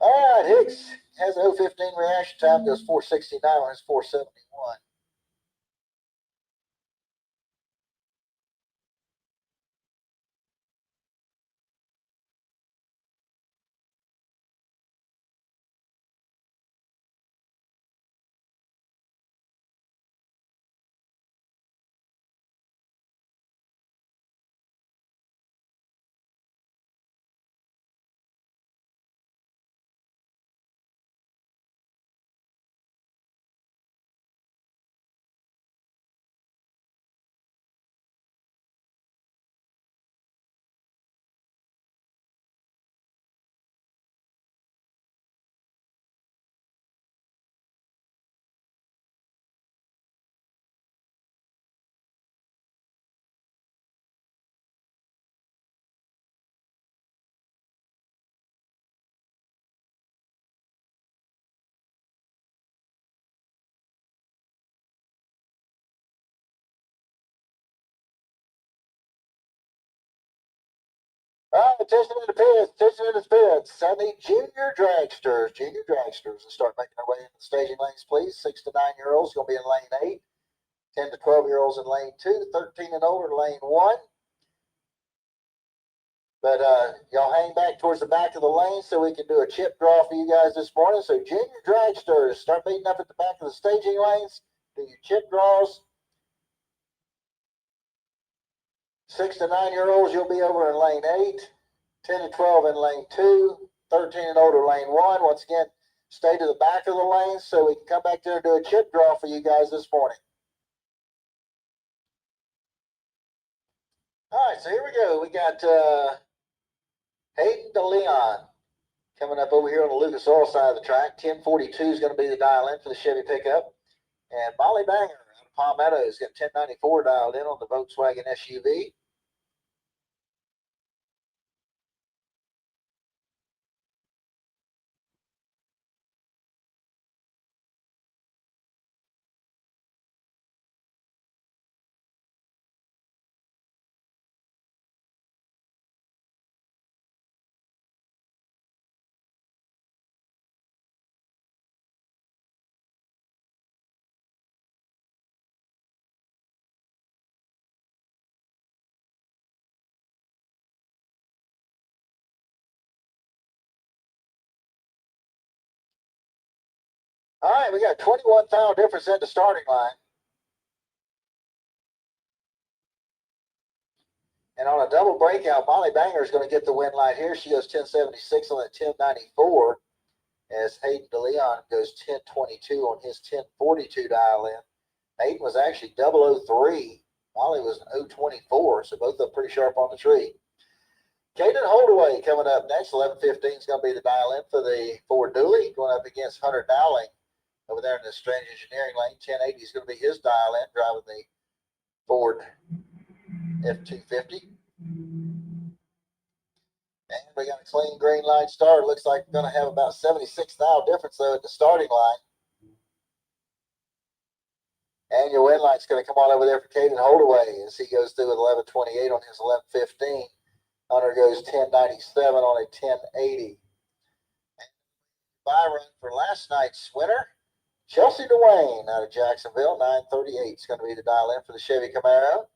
All right, Hicks has an 015 reaction time, goes 469 on his 471. All right, attention in the pits. I need junior dragsters to start making their way into the staging lanes, please. 6 to 9-year-olds going to be in lane 8. 10 to 12-year-olds in lane 2. 13 and older, lane 1. But y'all hang back towards the back of the lane so we can do a chip draw for you guys this morning. So junior dragsters, start beating up at the back of the staging lanes. Do your chip draws. 6 to 9-year-olds, you'll be over in lane 8. 10 to 12 in lane 2. 13 and older, lane 1. Once again, stay to the back of the lane so we can come back there and do a chip draw for you guys this morning. All right, so here we go. We got Hayden DeLeon coming up over here on the Lucas Oil side of the track. 1042 is going to be the dial in for the Chevy pickup. And Molly Banger out of Palmetto has got 1094 dialed in on the Volkswagen SUV. All right, we got 21 thou difference at the starting line. And on a double breakout, Molly Banger is going to get the win light here. She goes 1076 on that 1094. As Hayden DeLeon goes 1022 on his 1042 dial in. Hayden was actually 003. Molly was an 024, so both of them pretty sharp on the tree. Caden Holdaway coming up next. 1115 is going to be the dial in for the Ford Dually, going up against Hunter Dowling over there in the Strange Engineering lane. 1080 is going to be his dial in, driving the Ford F-250. And we got a clean green light start. Looks like we're going to have about 76 thou difference, though, at the starting line. And your win light's going to come on over there for Caden Holdaway as he goes through with 1128 on his 1115. Hunter goes 1097 on a 1080. Bye run for last night's winner, Chelsea Dwayne out of Jacksonville. 938 is going to be the dial in for the Chevy Camaro.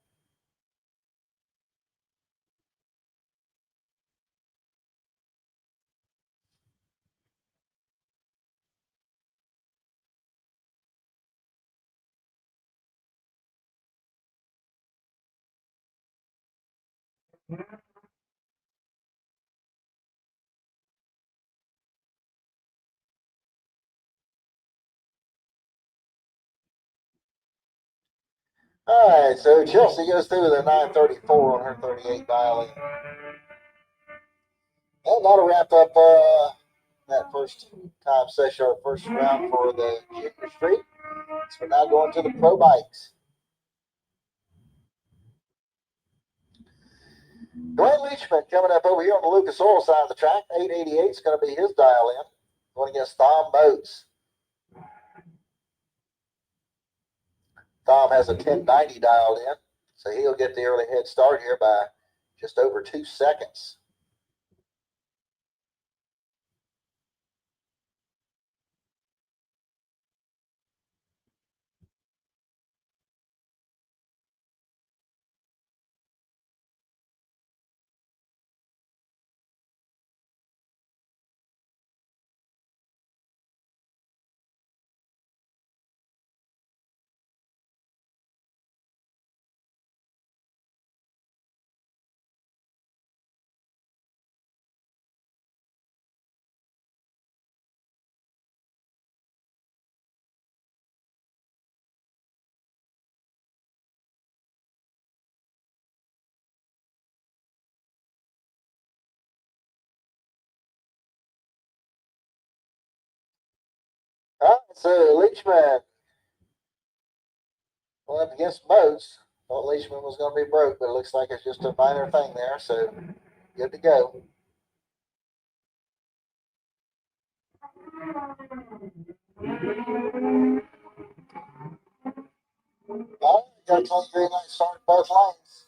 All right, so Chelsea goes through with a 934 on her 38 dial in. And that'll wrap up that first time session, or first round for the Junior Street. So we're now going to the Pro Bikes. Dwayne Leachman coming up over here on the Lucas Oil side of the track. 888 is going to be his dial in, going against Thom Boats. Thom has a 1090 dialed in, so he'll get the early head start here by just over 2 seconds. All right, so Leachman went up against Boats. Thought Leachman was going to be broke, but it looks like it's just a minor thing there, so good to go. All right, got a clean green light start both lanes.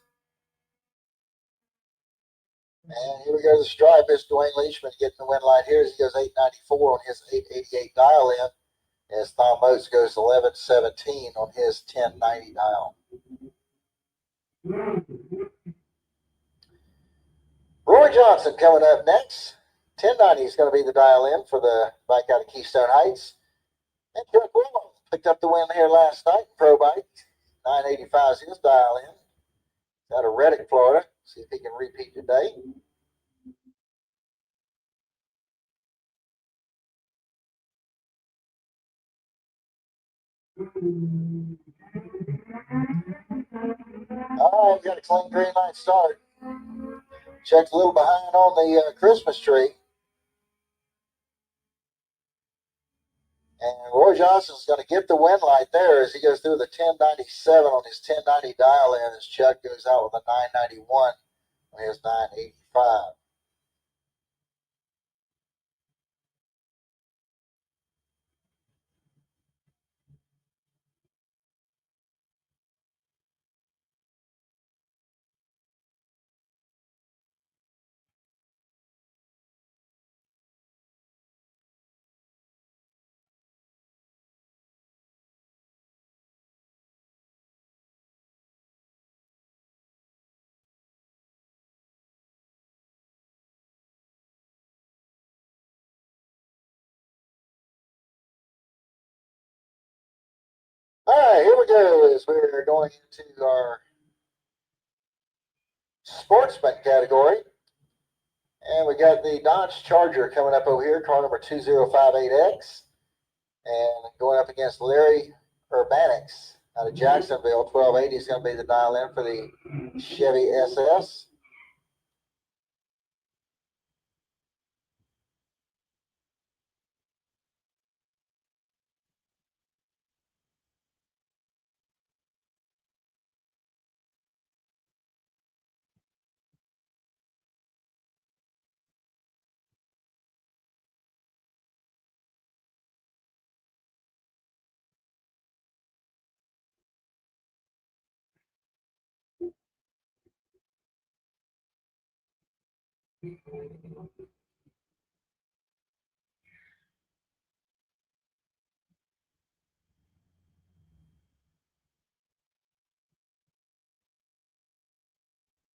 And here we go to the stripe. It's Dwayne Leachman getting the win light here as he goes 894 on his 888 dial in. As Thom Boats goes 1117 on his 1090 dial. Roy Johnson coming up next. 1090 is going to be the dial in for the bike out of Keystone Heights. And Chuck Willow picked up the win here last night in Pro Bike. 985 is his dial in. Out of Reddick, Florida. See if he can repeat today. All right, got a clean green light start. Checked a little behind on the Christmas tree. And Roy Johnson's going to get the win light there as he goes through the 1097 on his 1090 dial in as Chuck goes out with a 991 on his 985. right, here we go as we're going into our Sportsman category. And we got the Dodge Charger coming up over here, car number 2058X. And going up against Larry Urbanix out of Jacksonville. 1280 is going to be the dial in for the Chevy SS.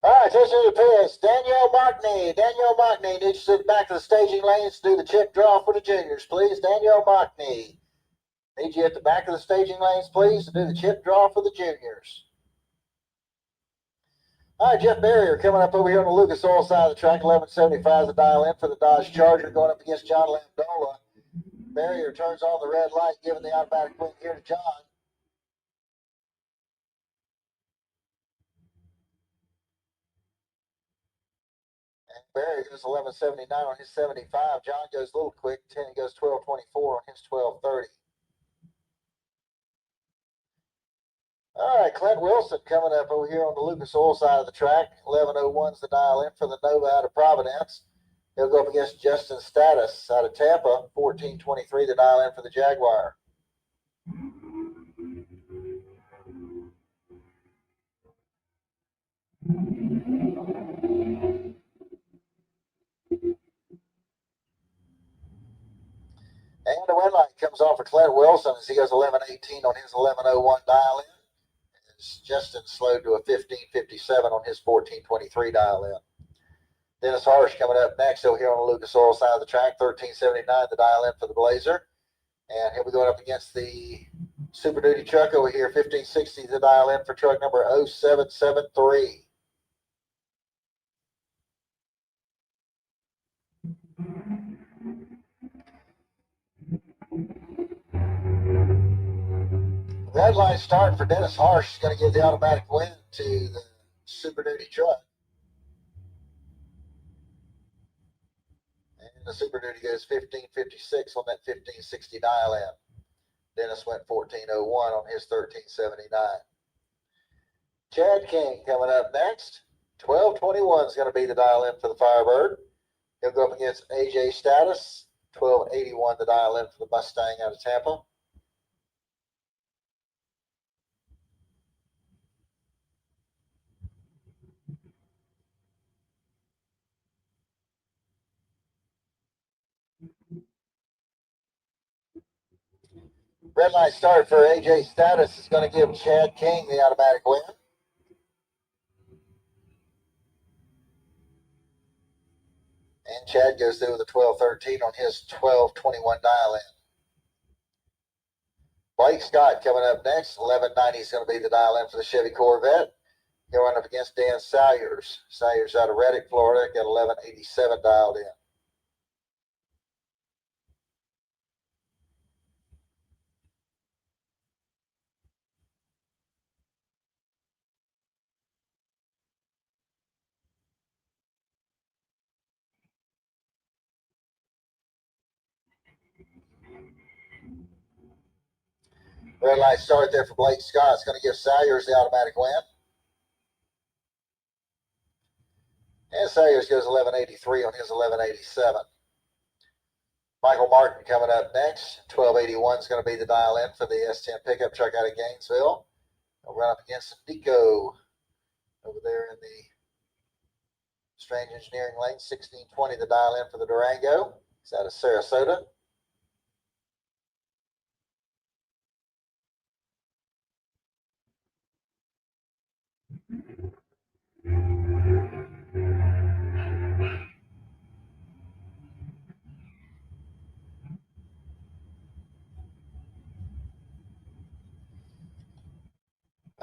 All right, attention to the pits. Danielle Mockney needs to sit back to the staging lanes to do the chip draw for the juniors, please. Danielle Mockney. Need you at the back of the staging lanes, please, to do the chip draw for the juniors. All right, Jeff Barrier coming up over here on the Lucas Oil side of the track. 1175 is the dial in for the Dodge Charger going up against John Landola. Barrier turns on the red light, giving the automatic win here to John. Barry goes 1179 on his 75. John goes a little quick. 10 goes 1224 on his 1230. All right, Clint Wilson coming up over here on the Lucas Oil side of the track. 1101's the dial in for the Nova out of Providence. He'll go up against Justin Status out of Tampa. 1423 the dial in for the Jaguar. And the win light comes on for Clint Wilson as he goes 1118 on his 1101 dial in. As Justin slowed to a 1557 on his 1423 dial in. Dennis Harsh coming up next over here on the Lucas Oil side of the track. 1379 the dial in for the Blazer. And he'll be going up against the Super Duty truck over here. 1560 the dial in for truck number 0773. Red light start for Dennis Harsh. He's going to give the automatic win to the Super Duty truck. And the Super Duty goes 1556 on that 1560 dial in. Dennis went 1401 on his 1379. Chad King coming up next. 1221 is going to be the dial in for the Firebird. He'll go up against AJ Status. 1281 the dial in for the Mustang out of Tampa. Red light start for AJ Status is going to give Chad King the automatic win. And Chad goes through with a 1213 on his 1221 dial in. Blake Scott coming up next. 1190 is going to be the dial in for the Chevy Corvette. He'll run up against Dan Salyers. Salyers out of Reddick, Florida, got 1187 dialed in. Red light start there for Blake Scott. It's going to give Salyers the automatic win. And Salyers goes 1183 on his 1187. Michael Martin coming up next. 1281 is going to be the dial in for the S10 pickup truck out of Gainesville. He'll run up against Nico over there in the Strange Engineering lane. 1620 the dial in for the Durango. He's out of Sarasota.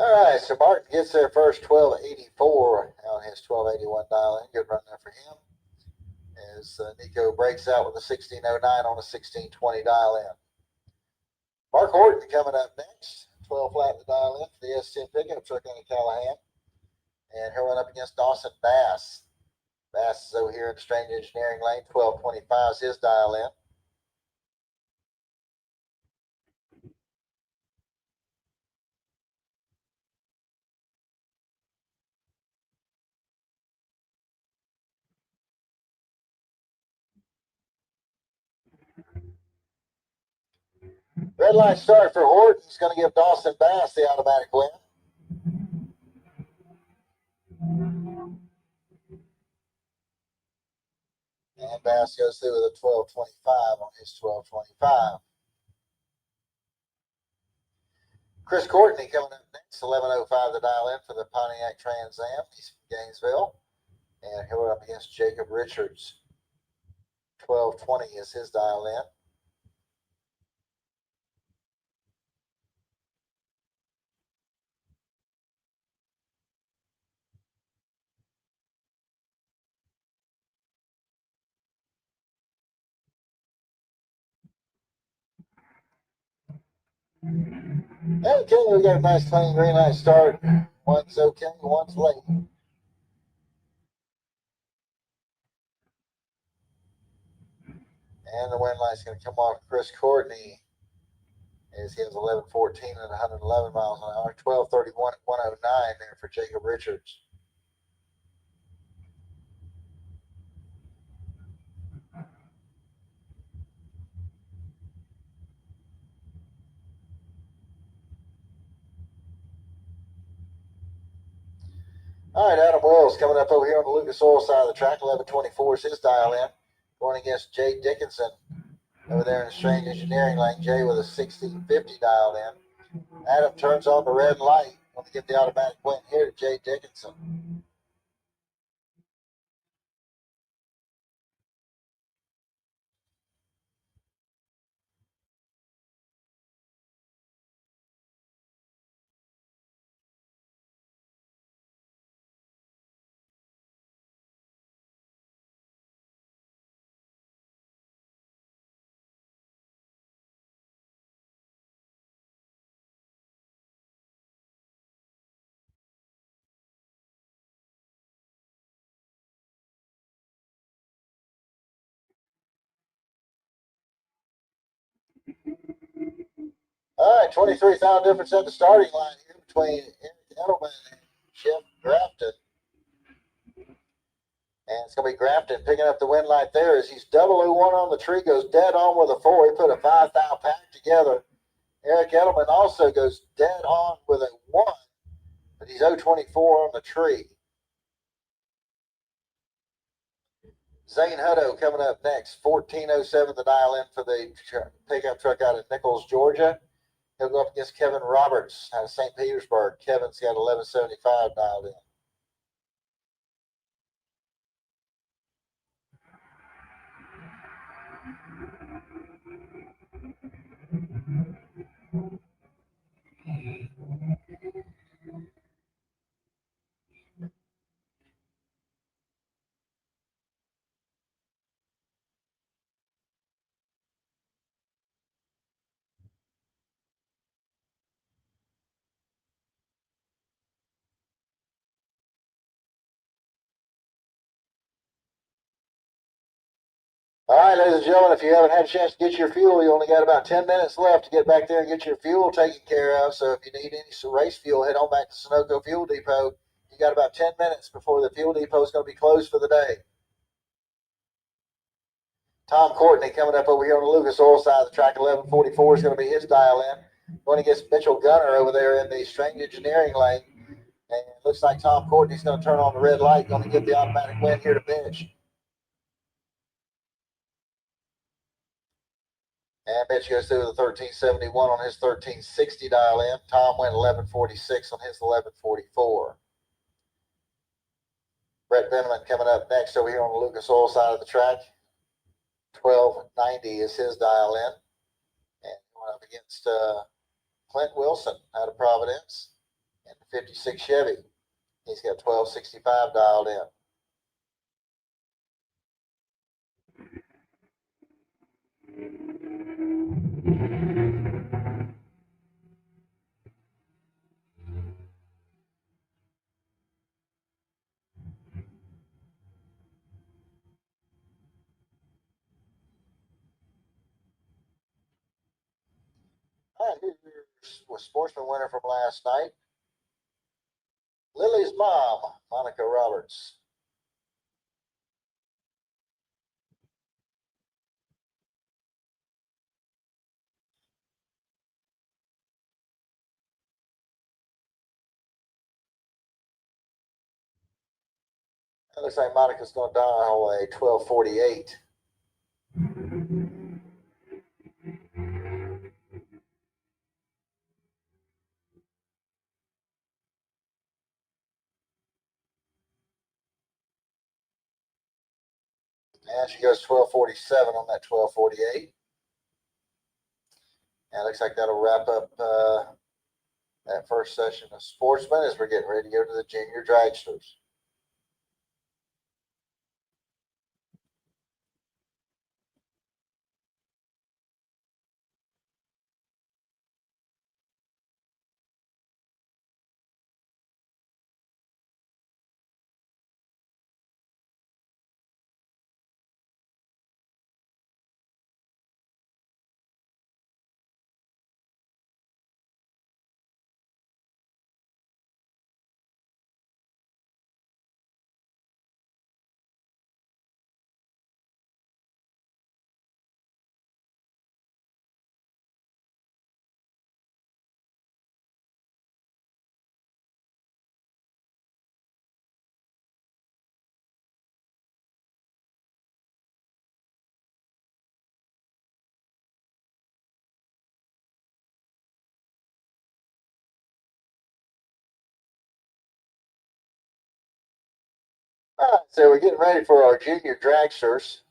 All right, so Martin gets there first, 1284 on his 1281 dial in. Good run there for him. As Nico breaks out with a 1609 on a 1620 dial in. Mark Horton coming up next, 12 flat to dial in for the S10 pickup truck out of Callahan. And he'll run up against Dawson Bass. Bass is over here in the Strange Engineering lane, 1225 is his dial in. Red light start for Horton is going to give Dawson Bass the automatic win. And Bass goes through with a 1225 on his 1225. Chris Courtney coming up next, 1105 the dial in for the Pontiac Trans Am. He's from Gainesville. And he'll run up against Jacob Richards. 1220 is his dial in. Okay, we got a nice clean green light start. One's okay, one's late. And the wind light's going to come off Chris Courtney as he has 1114 and 111 miles an hour. 1231 at 109 there for Jacob Richards. All right, Adam Wells coming up over here on the Lucas Oil side of the track. 1124 is his dial in. Going against Jay Dickinson over there in the Strange Engineering lane. Jay with a 1650 dialed in. Adam turns on the red light. Going to get the automatic win here to Jay Dickinson. All right, 23,000 difference at the starting line here between Eric Edelman and Jeff Grafton. And it's going to be Grafton picking up the win light there as he's 001 on the tree, goes dead on with a 4. He put a 5,000 pack together. Eric Edelman also goes dead on with a 1, but he's 024 on the tree. Zane Hutto coming up next, 1407 the dial in for the pickup truck out of Nichols, Georgia. He'll go up against Kevin Roberts out of St. Petersburg. Kevin's got 1175 dialed in. All right, ladies and gentlemen, if you haven't had a chance to get your fuel, you only got about 10 minutes left to get back there and get your fuel taken care of. So if you need any race fuel, head on back to Sunoco Fuel Depot. You got about 10 minutes before the fuel depot is going to be closed for the day. Tom Courtney coming up over here on the Lucas Oil side of the track. 1144 is going to be his dial in. Going against Mitchell Gunner over there in the Strange Engineering lane. And it looks like Tom Courtney's going to turn on the red light, going to get the automatic win here to Mitch. And Mitch goes through the 1371 on his 1360 dial in. Tom went 1146 on his 1144. Brett Benjamin coming up next over here on the Lucas Oil side of the track. 1290 is his dial in. And going up against Clint Wilson out of Providence. And the 56 Chevy, he's got 1265 dialed in. All right, here's a Sportsman winner from last night. Lily's mom, Monica Roberts. It looks like Monica's going to dial a 1248. And she goes 1247 on that 1248. And it looks like that'll wrap up that first session of Sportsman as we're getting ready to go to the junior dragsters. All right, so we're getting ready for our junior dragsters.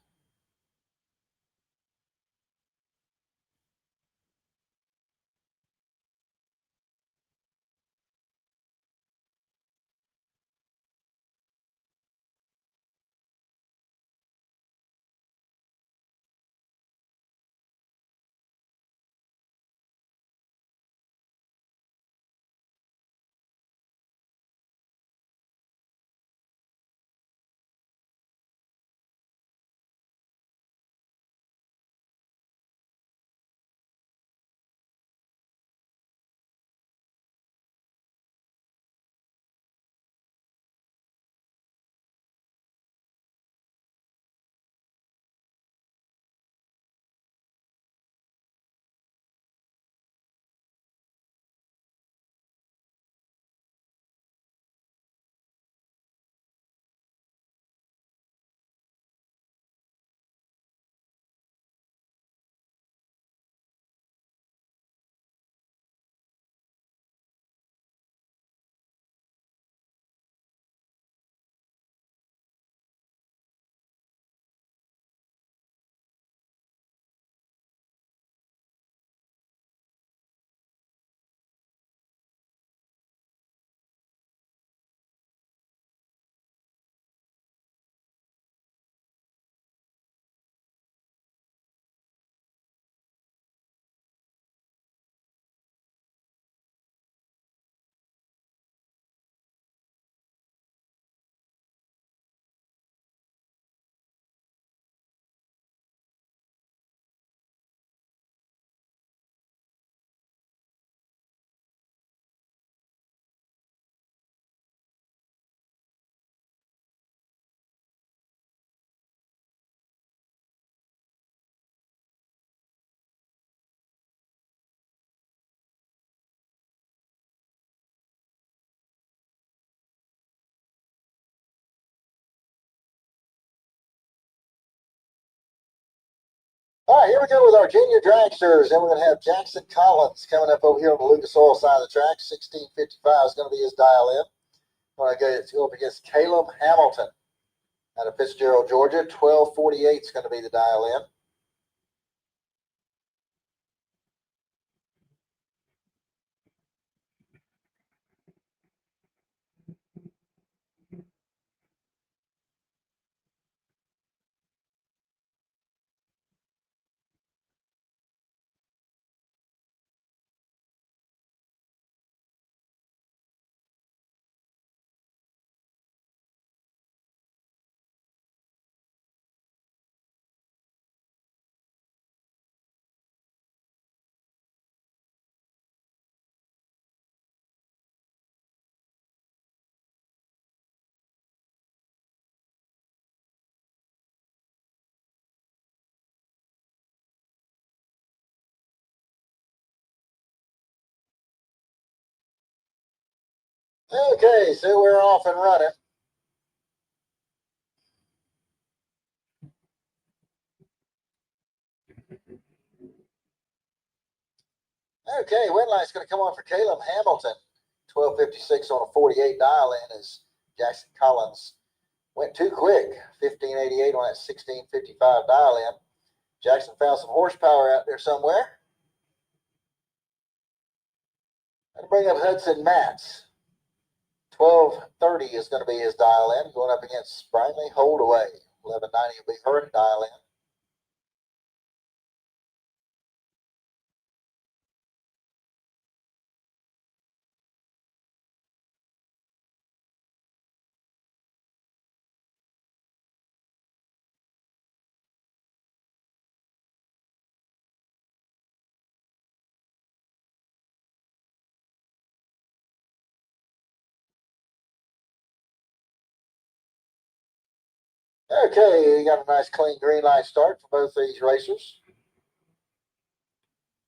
All right, here we go with our junior dragsters. Then we're going to have Jackson Collins coming up over here on the Lucas Oil side of the track. 1655 is going to be his dial in. We're going to go up against Caleb Hamilton out of Fitzgerald, Georgia. 1248 is going to be the dial in. Okay, so we're off and running. Okay, win light's going to come on for Caleb Hamilton. 12:56 on a 48 dial in as Jackson Collins went too quick. 15:88 on that 16:55 dial in. Jackson found some horsepower out there somewhere. Going to bring up Hudson Matz. 12:30 is going to be his dial in, going up against Brinley Holdaway. 11:90 will be her dial in. Okay, you got a nice clean green light start for both these racers.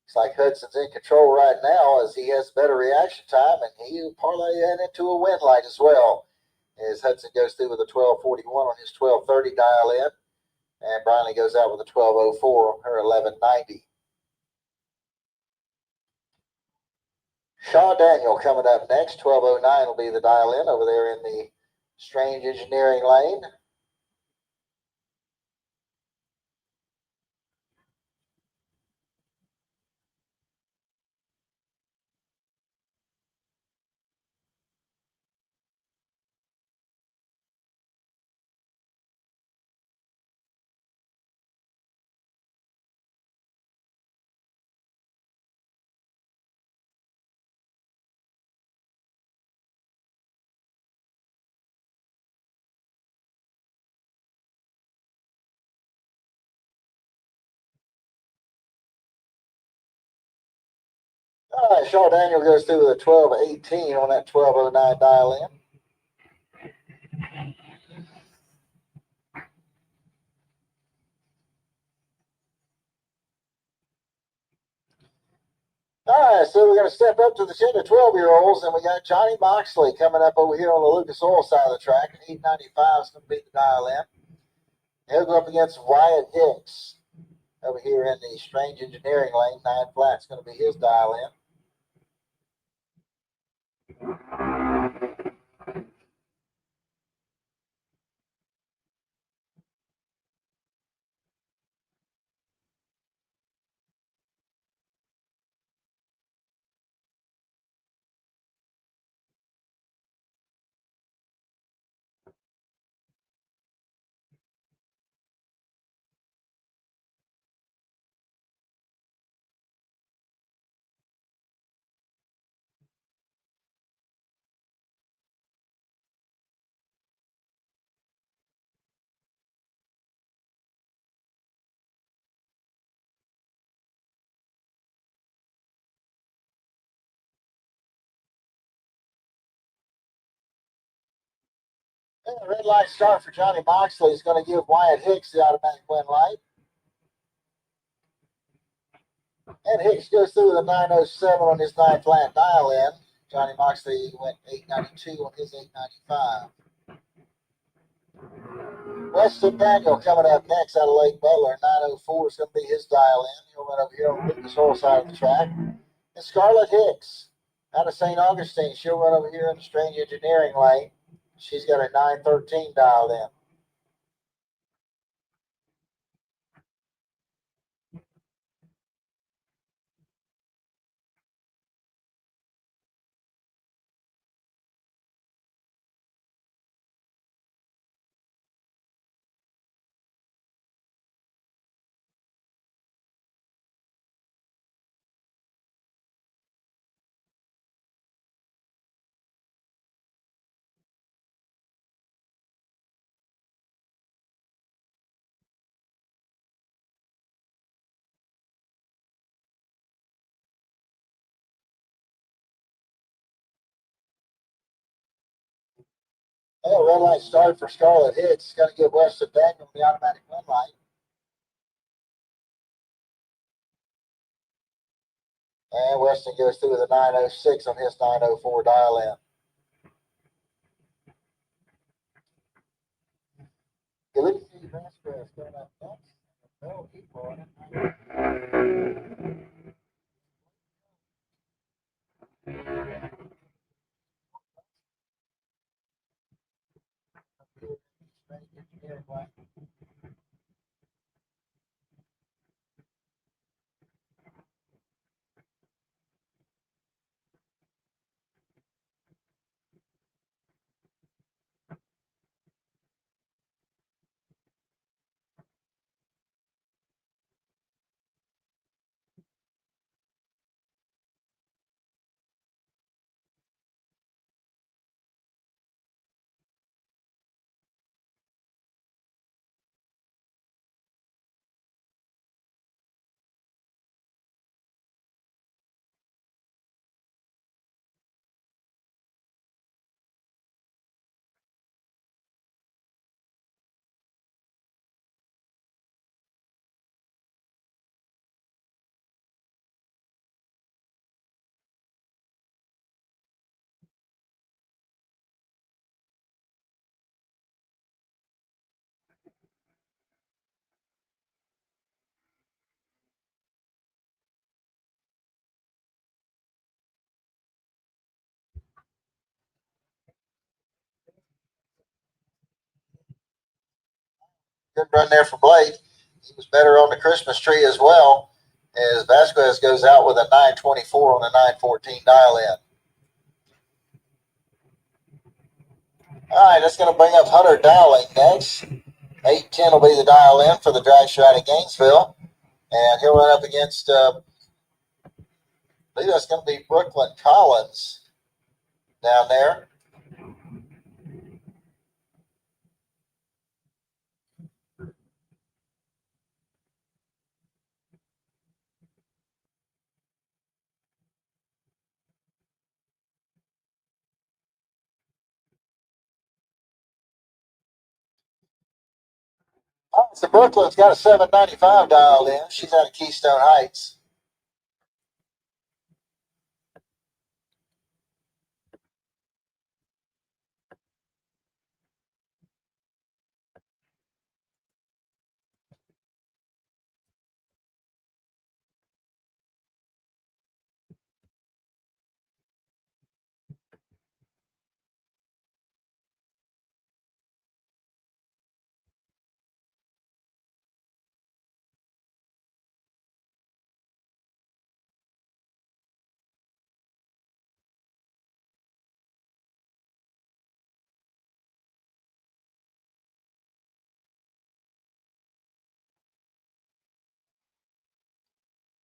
Looks like Hudson's in control right now as he has better reaction time, and he parlay that into a win light as well. As Hudson goes through with a 12:41 on his 12:30 dial in, and Brinley goes out with a 12:04 on her 11:90. Shaw Daniel coming up next. 12:09 will be the dial in over there in the Strange Engineering lane. All right, Shaw Daniel goes through with a 12:18 on that 12:09 dial in. All right, so we're going to step up to the 10 to 12-year-olds, and we got Johnny Moxley coming up over here on the Lucas Oil side of the track. 8:95 is going to be the dial in. He'll go up against Wyatt Hicks over here in the Strange Engineering lane. 9 flat is going to be his dial in. And the red light start for Johnny Moxley is going to give Wyatt Hicks the automatic win light. And Hicks goes through with a 9:07 on his 9 flat dial in. Johnny Moxley went 8:92 on his 8:95. Weston Daniel coming up next out of Lake Butler. 9:04 is going to be his dial in. He'll run over here on the Lucas Oil side of the track. And Scarlett Hicks out of St. Augustine. She'll run over here in the Strange Engineering lane. She's got a 9:13 dialed in. Oh, red light start for Scarlett Hicks. It's going to give Weston Daniel the automatic win light. And Weston goes through with a 9:06 on his 9:04 dial in. Eliminations Vasquez going up next. Bell keep on it. Good run there for Blake. He was better on the Christmas tree as well, as Vasquez goes out with a 924 on a 914 dial in. All right, that's going to bring up Hunter Dowling next. 810 will be the dial in for the dragster out of Gainesville. And he'll run up against, I believe that's going to be Brooklyn Collins down there. All right, so Brooklyn's got a 795 dialed in. She's out of Keystone Heights.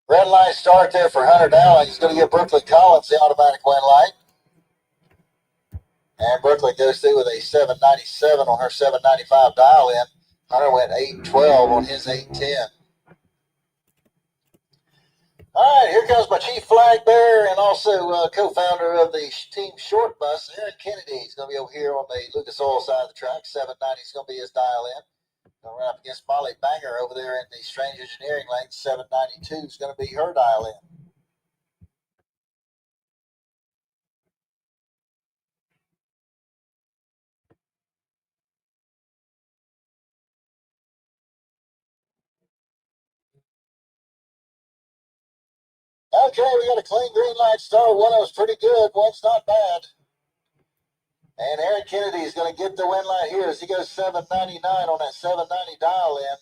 Red light start there for Hunter Dowling. He's going to give Brooklyn Collins the automatic win light. And Brooklyn goes through with a 797 on her 795 dial in. Hunter went 812 on his 810. All right, here comes my chief flag bearer and also co-founder of the team short bus, Aaron Kennedy. He's going to be over here on the Lucas Oil side of the track. 790 is going to be his dial in. Going to run up against Molly Banger over there in the Strange Engineering lane. 792 is going to be her dial in. Okay, we got a clean green light start. One of was pretty good. One's not bad. And Aaron Kennedy is going to get the win light here as he goes 799 on that 790 dial in.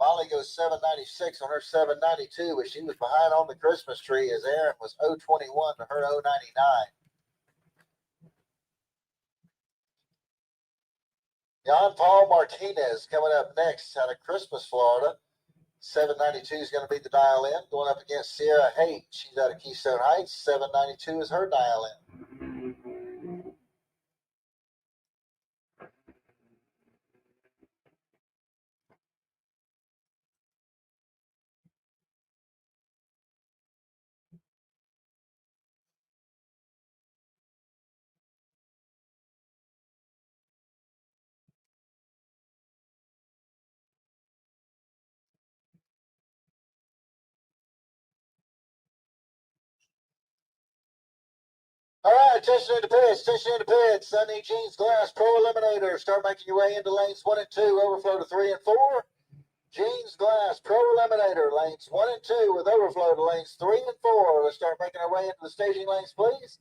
Molly goes 796 on her 792, but she was behind on the Christmas tree as Aaron was 021 to her 099. John Paul Martinez coming up next out of Christmas, Florida. 792 is going to be the dial in. Going up against Sierra Haight. She's out of Keystone Heights. 792 is her dial in. All right, attention in the pits, attention in the pits. Sunny Jeans Glass Pro Eliminator. Start making your way into lanes 1 and 2, overflow to 3 and 4. Jeans Glass Pro Eliminator, lanes 1 and 2 with overflow to lanes 3 and 4. Let's start making our way into the staging lanes, please.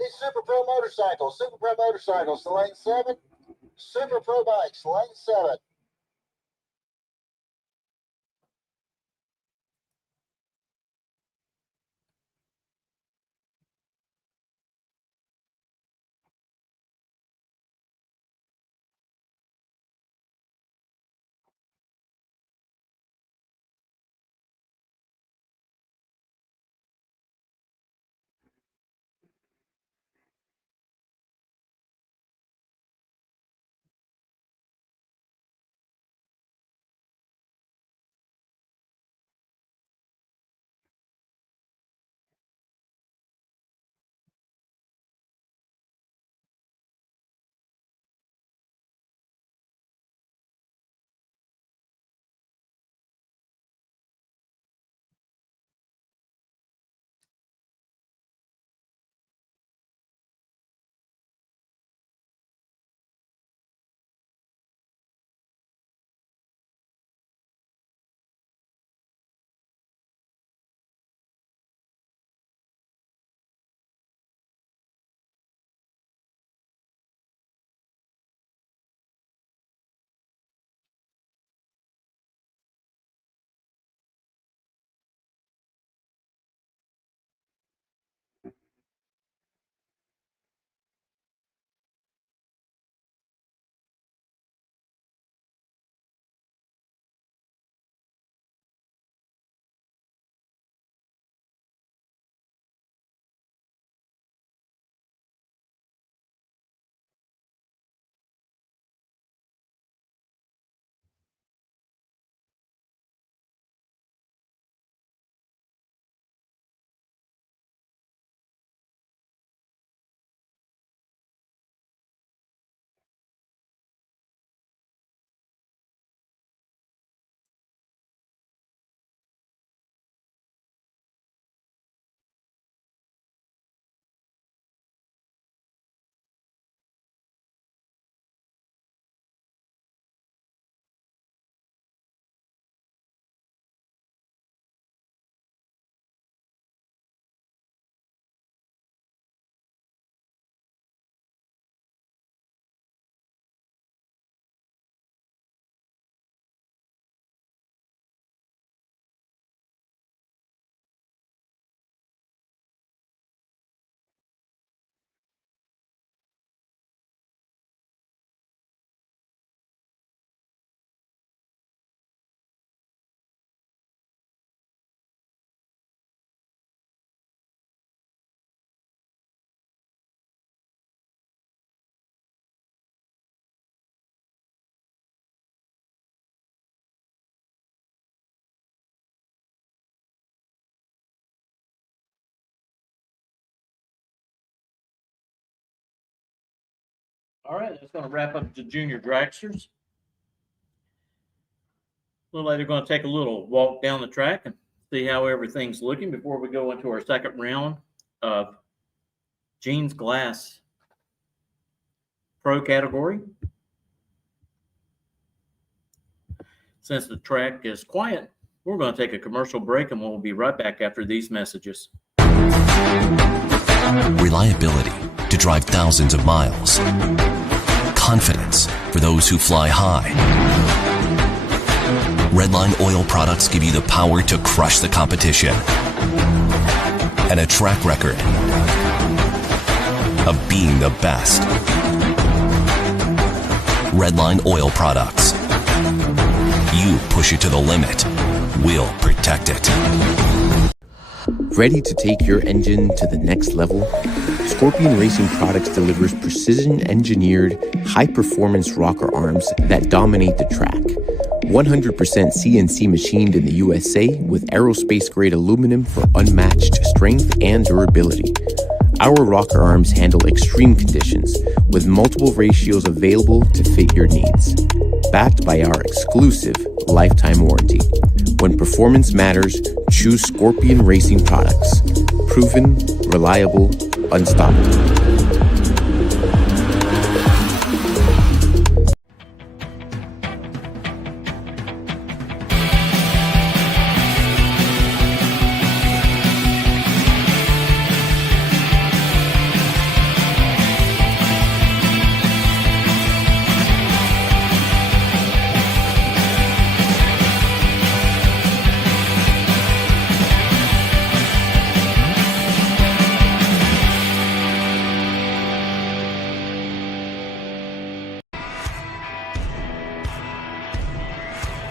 These Super Pro motorcycles to lane 7. Super Pro bikes, lane 7. All right, that's going to wrap up the junior dragsters. A little later, going to take a little walk down the track and see how everything's looking before we go into our second round of Jeans Glass Pro category. Since the track is quiet, we're going to take a commercial break and we'll be right back after these messages. Reliability to drive thousands of miles. Confidence for those who fly high. Redline oil products give you the power to crush the competition. And a track record of being the best. Redline oil products. You push it to the limit, we'll protect it. Ready to take your engine to the next level? Scorpion Racing Products delivers precision-engineered, high-performance rocker arms that dominate the track. 100% CNC machined in the USA with aerospace-grade aluminum for unmatched strength and durability. Our rocker arms handle extreme conditions with multiple ratios available to fit your needs. Backed by our exclusive lifetime warranty. When performance matters, choose Scorpion Racing Products. Proven, reliable, unstoppable.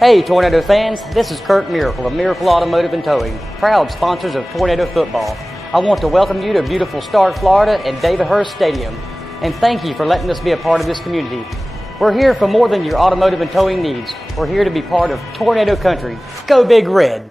Hey Tornado fans, this is Kurt Miracle of Miracle Automotive and Towing, proud sponsors of Tornado Football. I want to welcome you to beautiful Stark, Florida at David Hurst Stadium, and thank you for letting us be a part of this community. We're here for more than your automotive and towing needs. We're here to be part of Tornado Country. Go Big Red!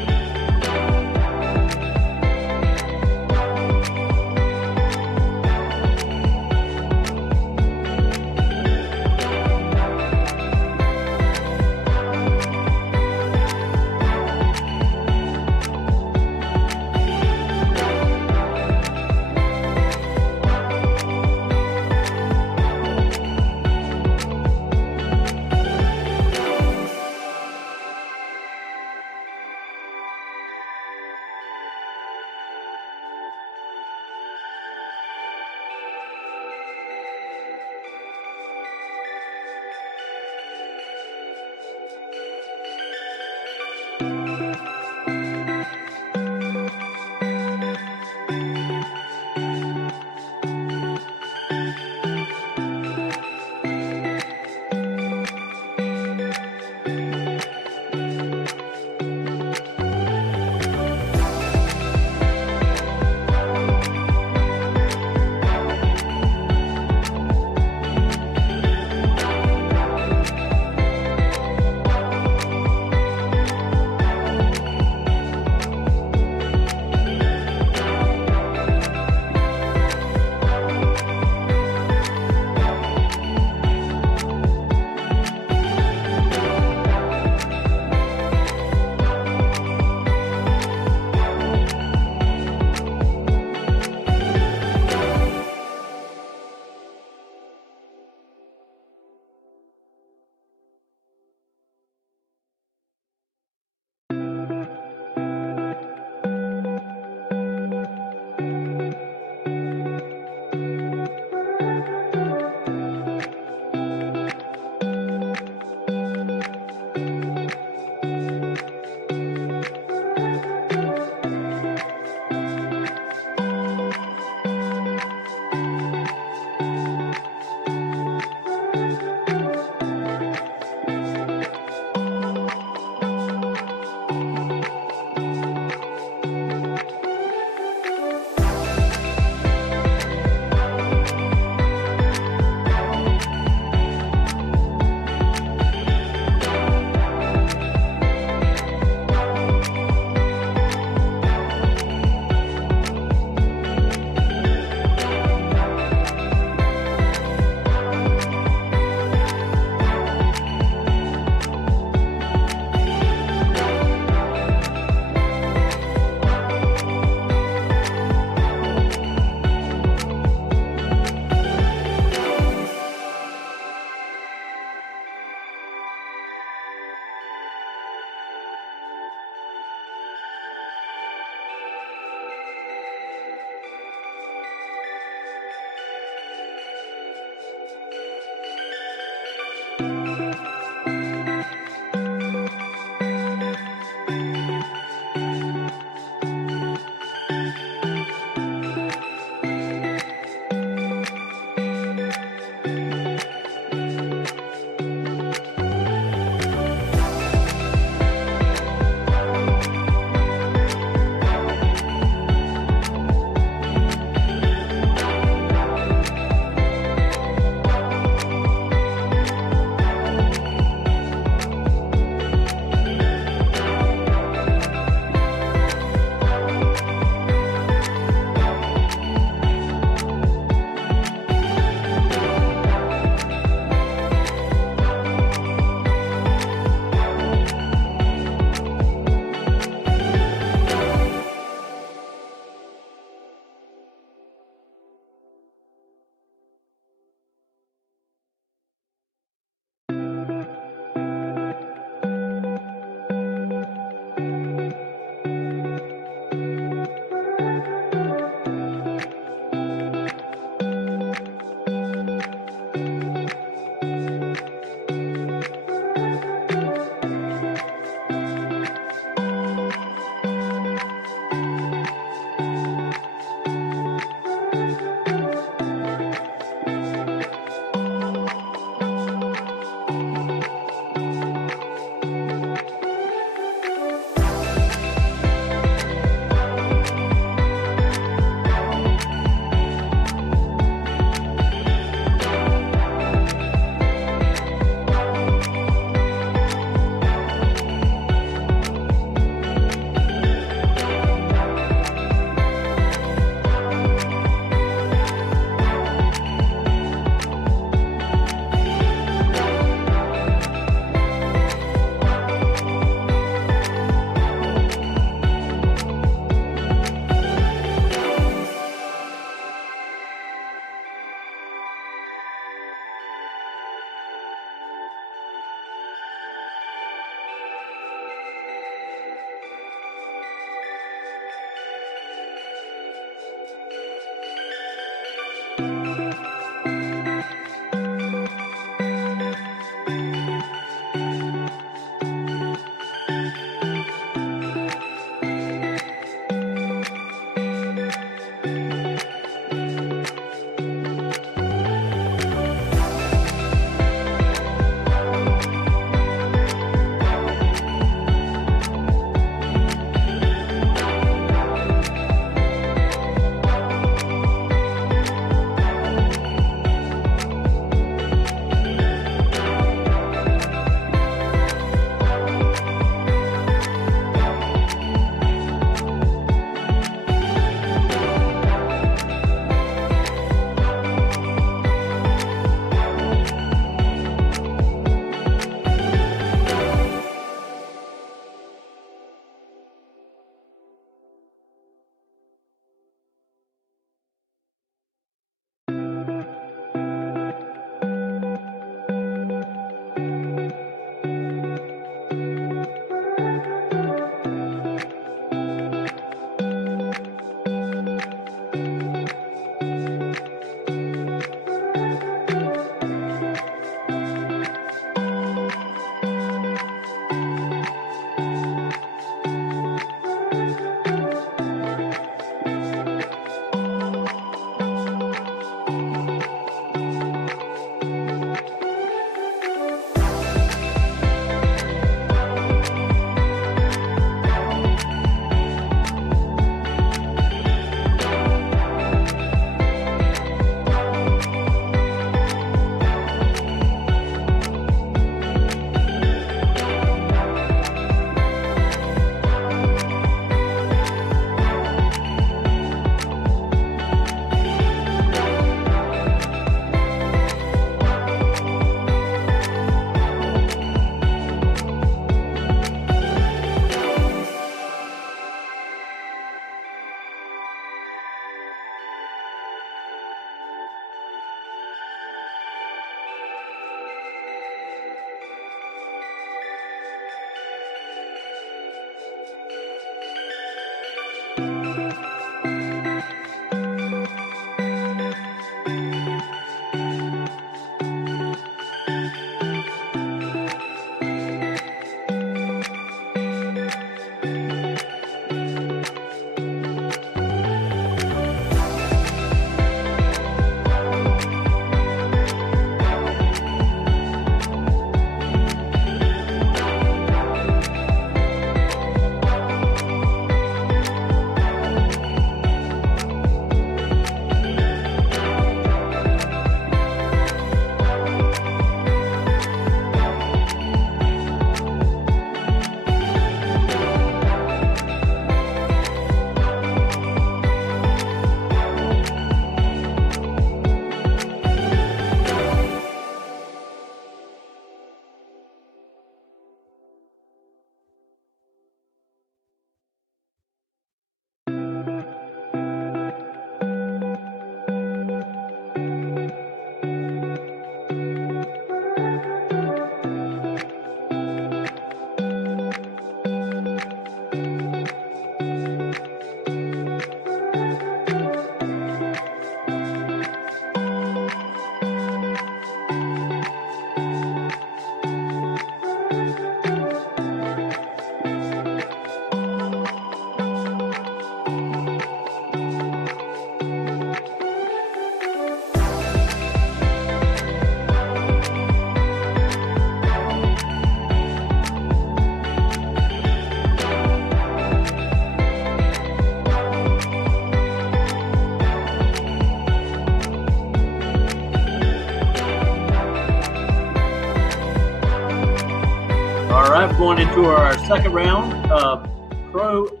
We're going into our second round of Pro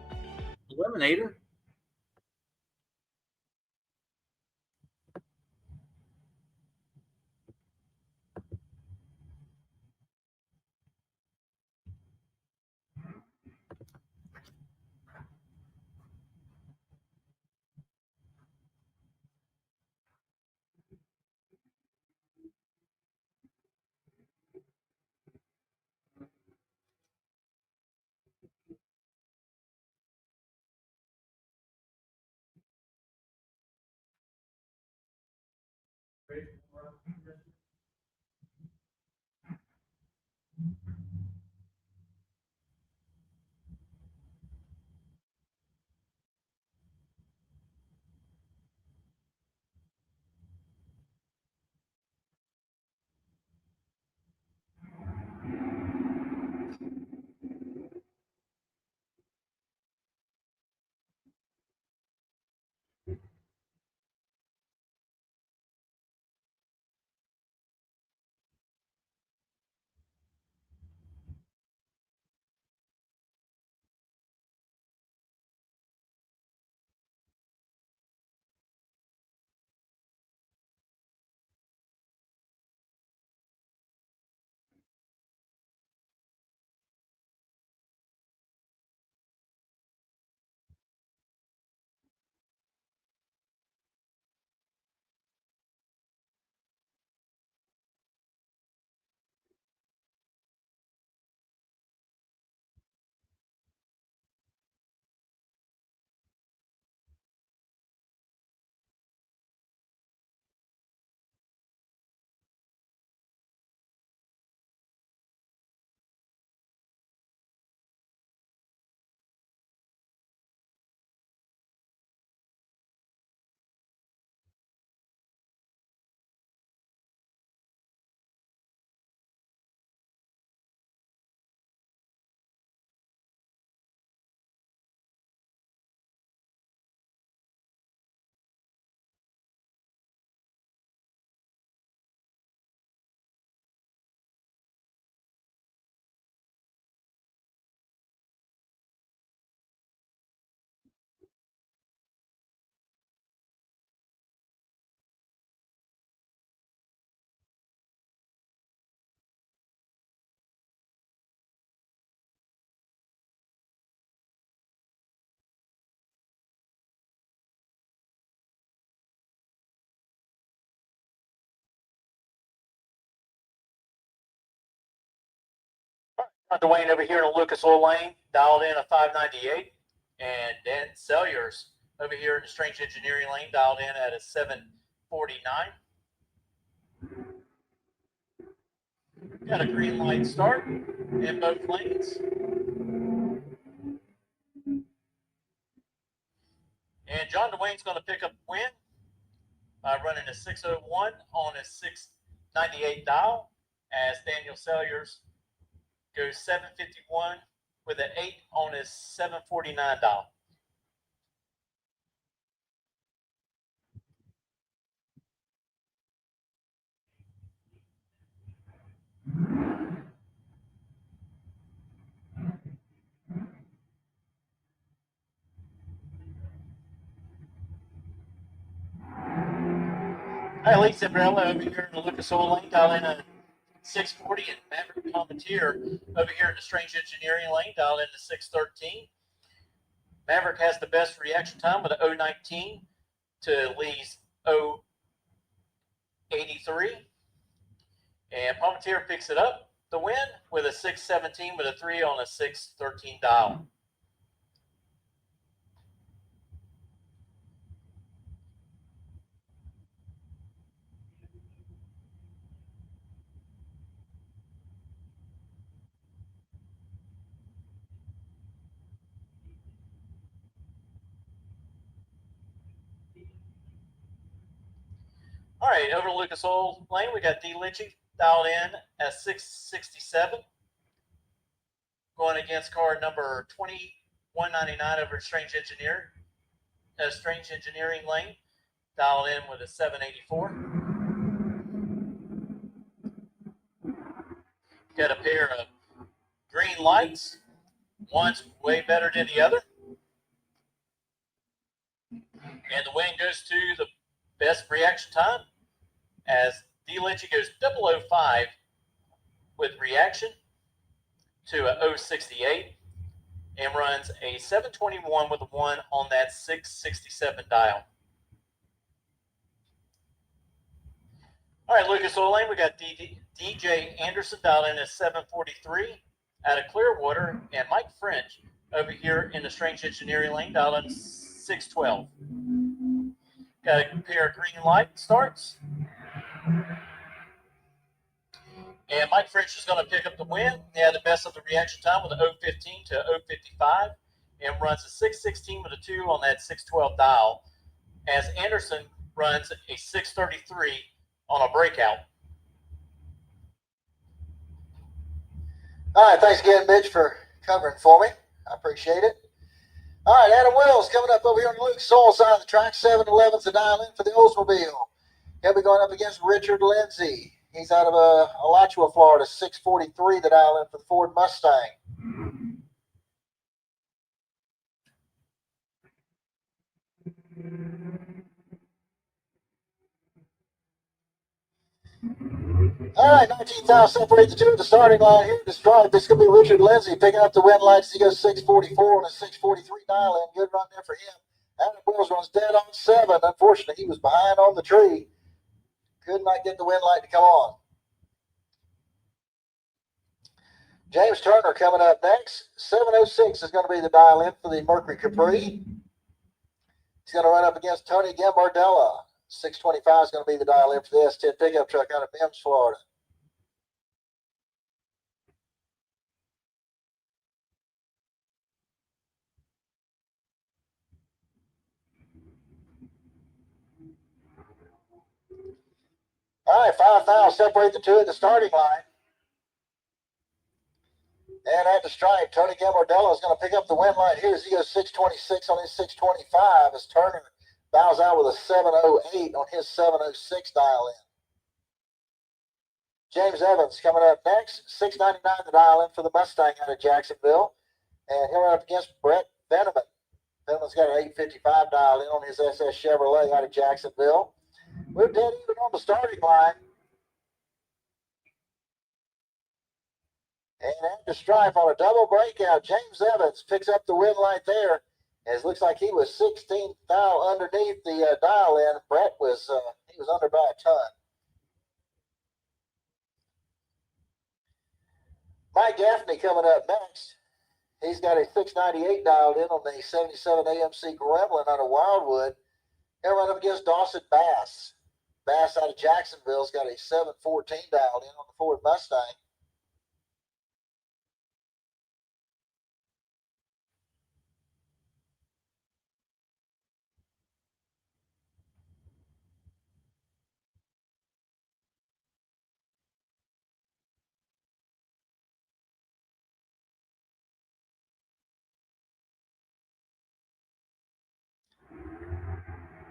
Eliminator. Dwayne over here in Lucas Oil Lane, dialed in a 598. And Dan Selliers over here in the Strange Engineering Lane, dialed in at a 749. Got a green light start in both lanes. And John Dwayne's going to pick up the win by running a 601 on a 698 dial, as Daniel Selliers goes 751 with an 8 on his 749 dial. Hi, Lee Cibrella over here in the Lucas Oil Lane, dial in a 640, and Maverick Palmetier over here in the Strange Engineering Lane, dial in a 613. Maverick has the best reaction time with an 019 to Lee's 083. And Palmetier picks it up the win with a 617 with a 3 on a 613 dial. All right, over to Lucas Oil Lane, we got D. Litchie dialed in at 667. Going against car number 2199 over at Strange Engineering Lane, dialed in with a 784. Got a pair of green lights. One's way better than the other. And the win goes to the best reaction time as D. Lynchy goes 005 with reaction to a 068 and runs a 721 with a 1 on that 667 dial. All right, Lucas Oil Lane, we got DJ Anderson dialed in at 743 out of Clearwater, and Mike French over here in the Strange Engineering Lane dialed in 612. Got a pair of green light starts. And Mike French is going to pick up the win. He had the best of the reaction time with a 015 to 055 and runs a 616 with a 2 on that 612 dial as Anderson runs a 633 on a breakout. All right, thanks again, Mitch, for covering for me. I appreciate it. All right, Adam Wells coming up over here on the Luke Soul side of the track. 7-11's the dial in for the Oldsmobile. He'll be going up against Richard Lindsay. He's out of Alachua, Florida. 643 the dial in for the Ford Mustang. All right, 19,000 separate the two at the starting line here. The stripe. This is going to be Richard Lindsay picking up the win lights. He goes 644 on a 643 dial in. Good run there for him. Adam Wells runs dead on 7. Unfortunately, he was behind on the tree. Could not get the win light to come on. James Turner coming up next. 706 is going to be the dial in for the Mercury Capri. He's going to run up against Tony Gambardella. 625 is going to be the dial in for the S10 pickup truck out of Mims, Florida. All right, 5,000 separate the two at the starting line. And at the stripe, Tony Gambardella is going to pick up the win light here as he goes 626 on his 625 as Turner bows out with a 708 on his 706 dial in. James Evans coming up next. 699 the dial in for the Mustang out of Jacksonville. And he'll run up against Brett Veneman. Veneman's got an 855 dial in on his SS Chevrolet out of Jacksonville. We're dead even on the starting line. And at the stripe on a double breakout, James Evans picks up the win light there. As it looks like he was 16th underneath the dial in. Brett was he was under by a ton. Mike Gaffney coming up next. He's got a 698 dialed in on the 77 AMC Gremlin out of Wildwood. He'll run up against Dawson Bass. Bass out of Jacksonville's got a 714 dialed in on the Ford Mustang.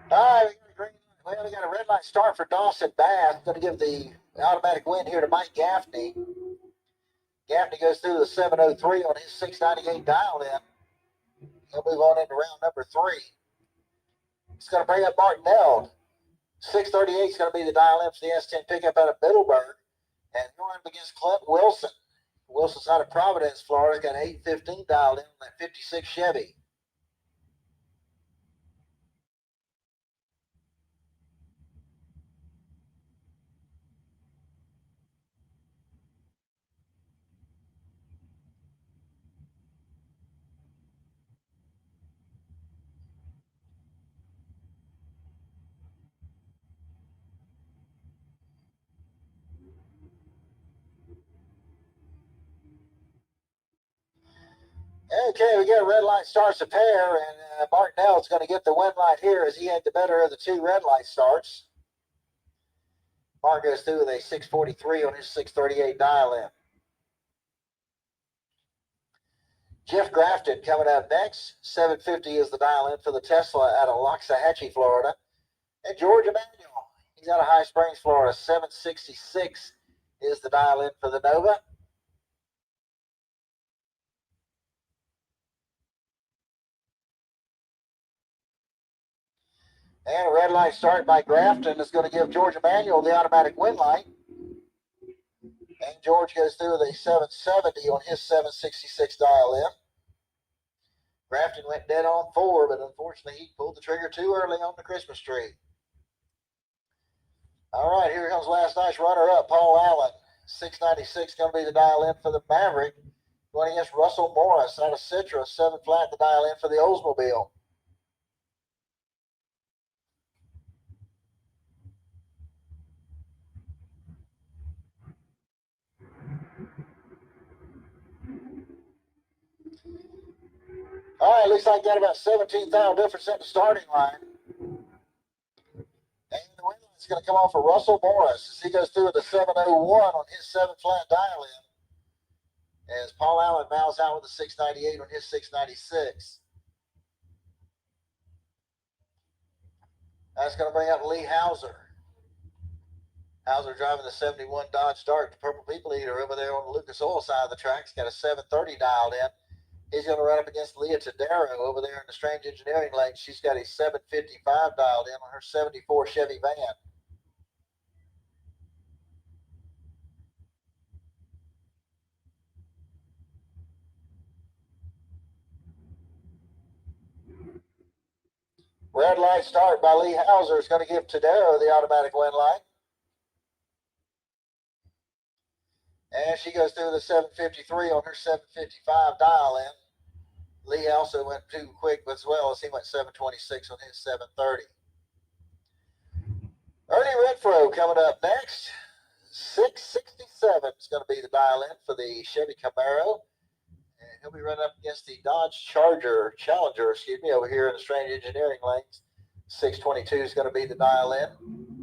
All right, we got a red light start for Dawson Bass. Going to give the automatic win here to Mike Gaffney. Gaffney goes through the 703 on his 698 dial in. He'll move on into round number 3. It's going to bring up Martinell. 638 is going to be the dial in for the S10 pickup out of Middleburg. And he'll run up against Clint Wilson. Wilson's out of Providence, Florida. Got an 815 dialed in on that 56 Chevy. Okay, we got a red light starts a pair, and Martinell's going to get the win light here as he had the better of the 2 red light starts. Mark goes through with a 643 on his 638 dial in. Jeff Grafton coming up next. 750 is the dial in for the Tesla out of Loxahatchee, Florida. And George Emanuel, he's out of High Springs, Florida. 766 is the dial in for the Nova. And a red light start by Grafton is going to give George Emanuel the automatic win light. And George goes through with a 770 on his 766 dial in. Grafton went dead on 4, but unfortunately he pulled the trigger too early on the Christmas tree. All right, here comes last night's runner-up, Paul Allen. 696 going to be the dial in for the Maverick. Going against Russell Morris out of Citra, 7 flat the dial in for the Oldsmobile. All right, looks like got about 17,000 difference at the starting line. And the winner is going to come off for Russell Morris as he goes through with the 701 on his 7 flat dial in. As Paul Allen bows out with a 698 on his 696. That's going to bring up Lee Hauser. Hauser driving the 71 Dodge Dart, the Purple People Eater over there on the Lucas Oil side of the track. He's got a 730 dialed in. He's going to run up against Leah Tadero over there in the Strange Engineering lane. She's got a 755 dialed in on her 74 Chevy van. Red light start by Lee Hauser is going to give Tadero the automatic win light. And she goes through the 753 on her 755 dial in. Lee also went too quick as well as he went 726 on his 730. Ernie Renfro coming up next. 667 is going to be the dial in for the Chevy Camaro. And he'll be running up against the Dodge Challenger, over here in the Strange Engineering lanes. 622 is going to be the dial in.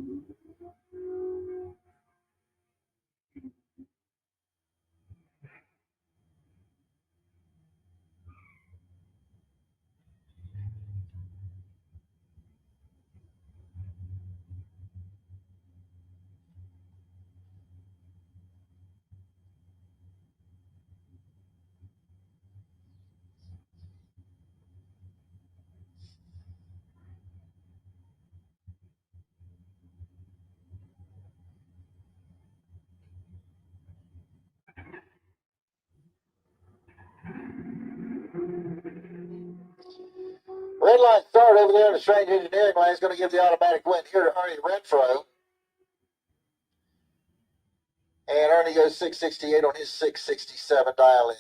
Red light start over there in the Strange Engineering lane is going to give the automatic win here to Ernie Renfro. And Ernie goes 668 on his 667 dial in.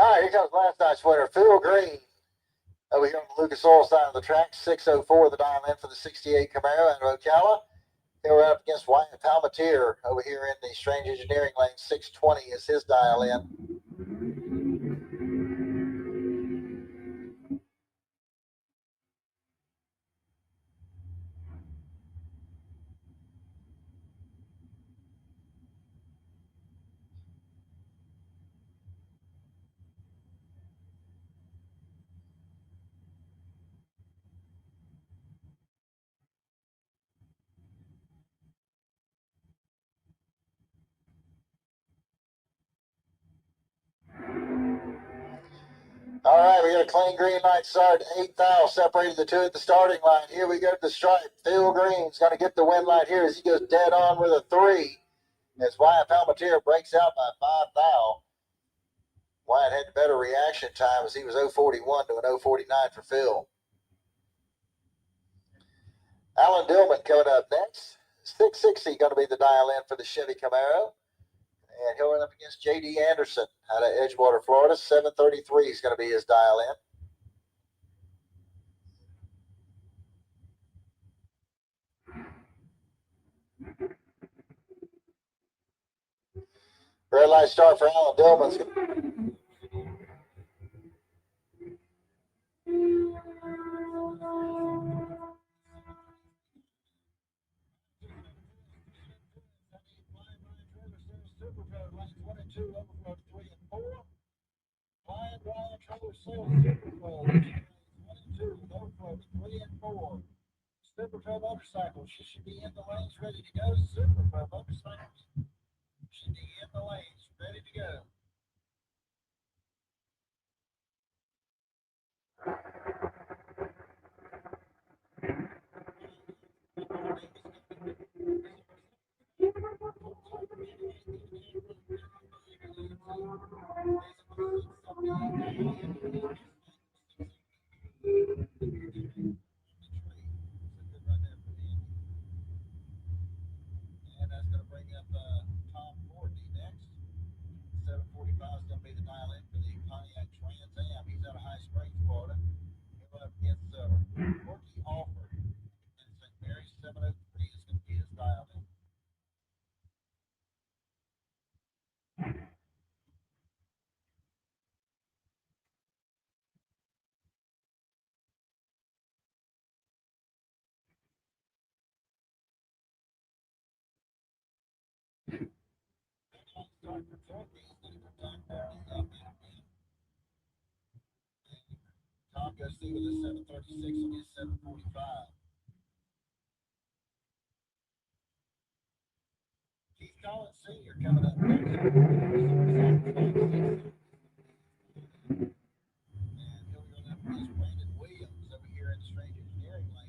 All right, here comes last night's winner, Phil Green. Over here on the Lucas Oil side of the track, 604 the dial in for the 68 Camaro out of Ocala. They were up against Wyatt Palmatier over here in the Strange Engineering lane. 620 is his dial in. All right, we got a clean green light start. 8th out, separated the two at the starting line. Here we go to the stripe. Phil Green's going to get the win light here as he goes dead on with a 3. As Wyatt Palmatier breaks out by 5 thou. Wyatt had better reaction time as he was 0.41 to an 0.49 for Phil. Alan Dillman coming up next. 660 going to be the dial in for the Chevy Camaro. And he'll run up against J.D. Anderson out of Edgewater, Florida. 733 is going to be his dial in. Red light start for Alan Dillman. Super Pro motorcycles, she should be in the lanes ready to go. Super Pro motorcycles should be in the lanes ready to go. And that's going to bring up Tom Courtney next. 745 is going to be the dial in for the Pontiac Trans Am. He's out of High Springs, Florida. He'll run up against Corky Alford. And St. Mary's 703 is going to be his dial in. Tom goes through with a 736 on his 745. Keith Collins Sr. coming up next. And he'll go up against Brandon Williams over here in the Strange Engineering lane.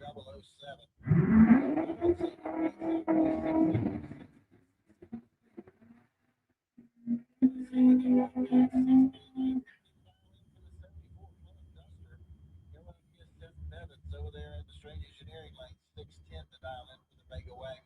Double 07. Over there in the Strange Engineering lane, 610 to dial in for the Vega Wagon.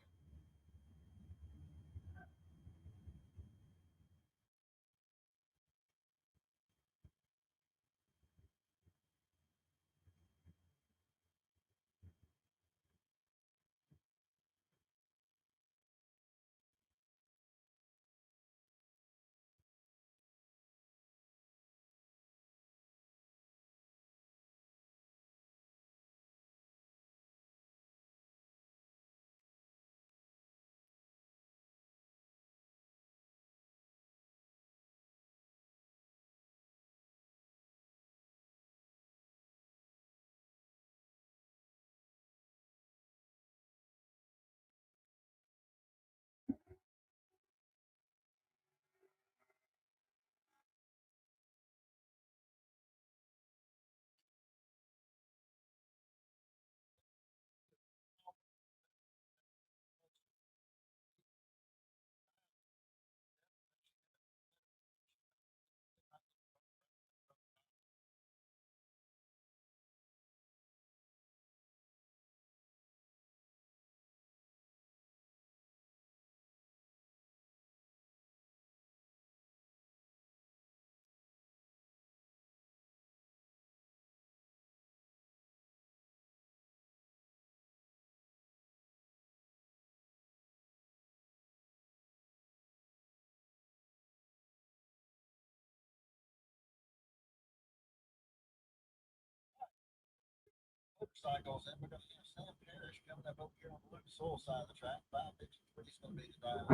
cycles, and we're going to hear Sam Parrish coming up over here on the Lucas Oil side of the track. 553 is going to be the dial.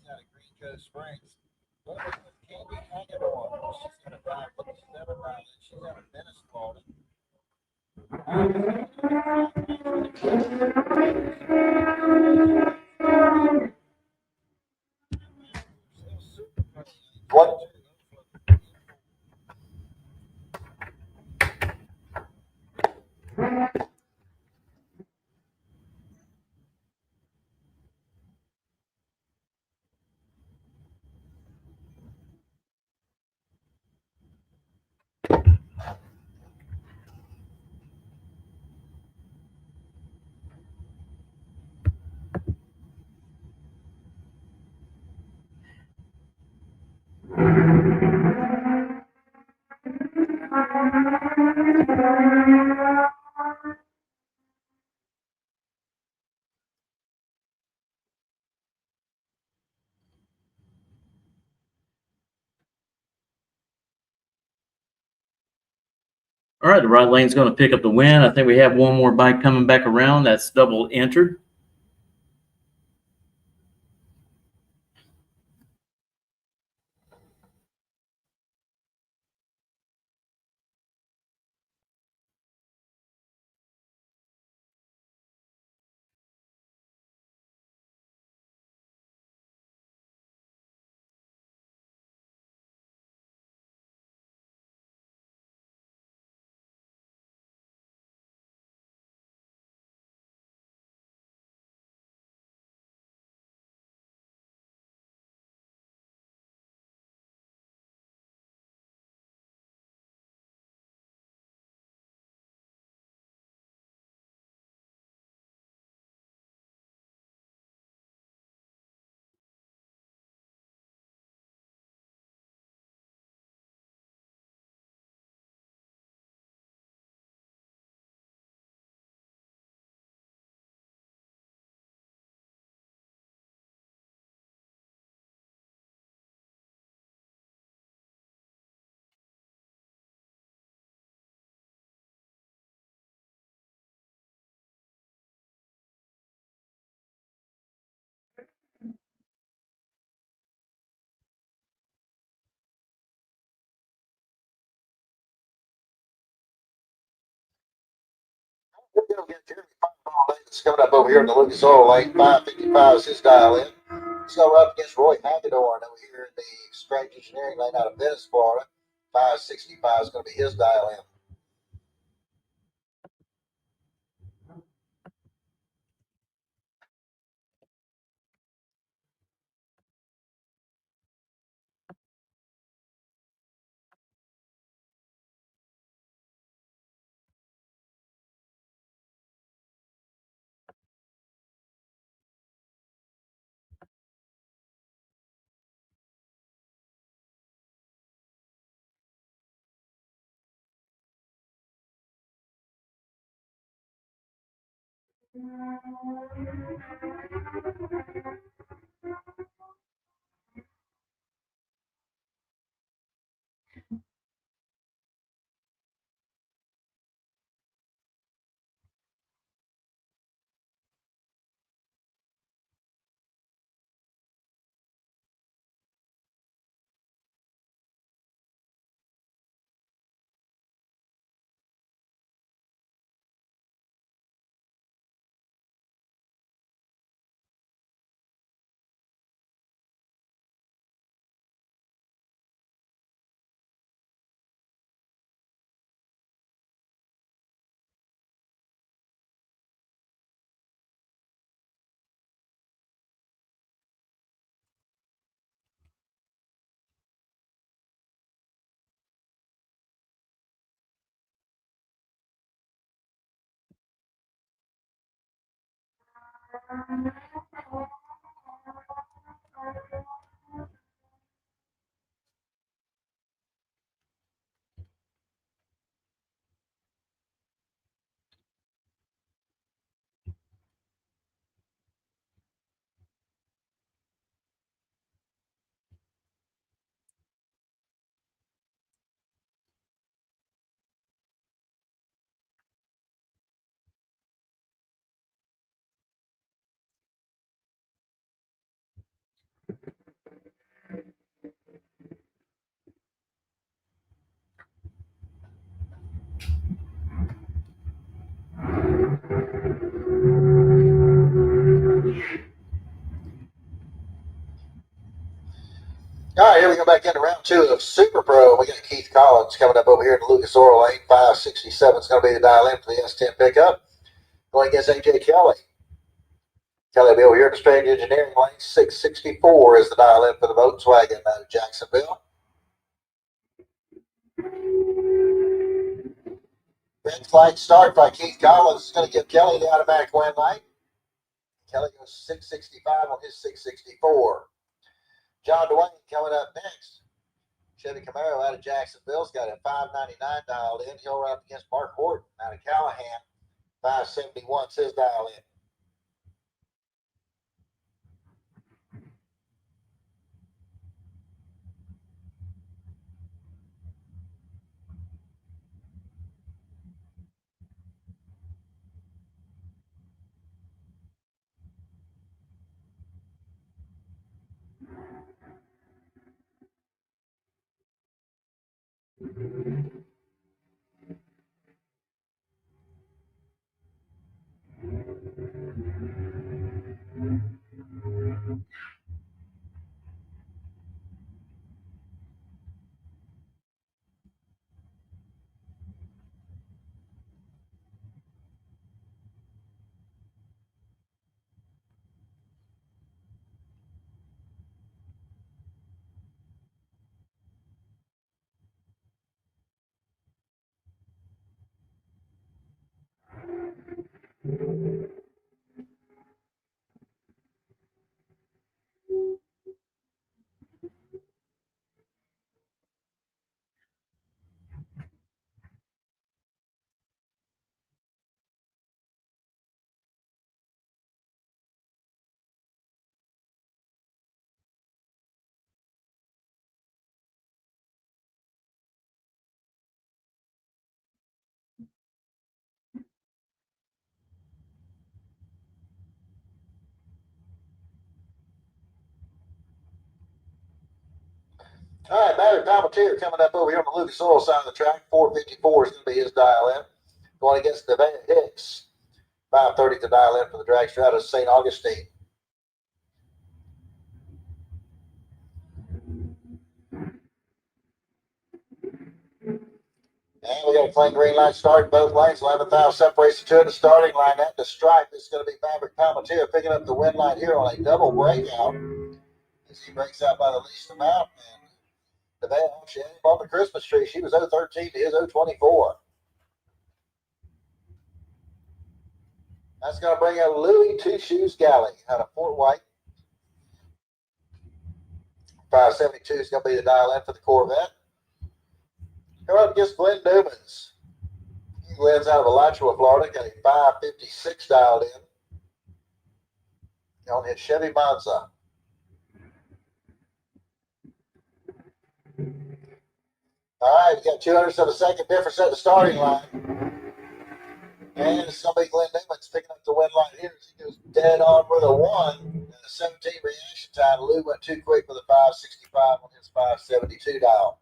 He's out of Green Cove Springs. Well, with Candy Hagedorn, she's got a 557 dial. She's out of Venice, Florida. What? All right, the right lane's going to pick up the win. I think we have one more bike coming back around. That's double entered. We're going to get Jeremy Fireball that's coming up over here in the Lucas Oil lane. 555 is his dial in. He's going to run up against Roy Hagedorn over here in the Strange Engineering lane out of Venice, Florida. 565 is going to be his dial in. All right, here we go back into round 2 of Super Pro. We got Keith Collins coming up over here in Lucas Oil Lane. 567 is going to be the dial in for the S10 pickup. Going against AJ Kelly. Kelly will be over here in the Strange Engineering Lane. 664 is the dial in for the Volkswagen out of Jacksonville. Red flag start by Keith Collins is going to give Kelly the automatic win light. Kelly goes 665 on his 664. John Dwayne coming up next. Chevy Camaro out of Jacksonville's got a 599 dialed in. He'll run up against Mark Horton out of Callahan. 571 says dial in. All right, Barry Palmatier coming up over here on the Lucas Oil side of the track. 454 is going to be his dial in. Going against Nevada Hicks. 530 to dial in for the dragster out of St. Augustine. And we got a clean green light starting both lanes. 11,000 separates the two in the starting line. At the stripe, it's going to be Maverick Palmatier picking up the win line here on a double breakout. As he breaks out by the least amount. And Nevada actually had him on the Christmas tree. She was 013 to his 024. That's going to bring out Louis Two Shoes Galley out of Fort White. 572 is going to be the dial in for the Corvette. Come up against Glenn Newmans. He lives out of Alachua, Florida. Got a 556 dialed in on his Chevy Monza. All right, we got 200ths of a second difference at the starting line. And it's going to be Glenn Newmans picking up the win line here as he goes dead on with a 1. And a 17 reaction time. Lou went too quick with a 565 on his 572 dial.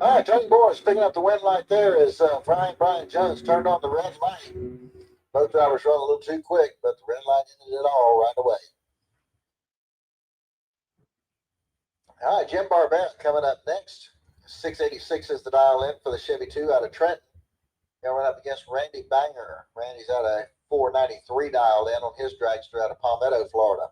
All right, Tony Boris picking up the win light there as Brian Jones turned on the red light. Both drivers run a little too quick, but the red light ended it all right away. All right, Jim Barbette coming up next. 686 is the dial in for the Chevy 2 out of Trenton. Going up against Randy Banger. Randy's out of 493 dialed in on his dragster out of Palmetto, Florida.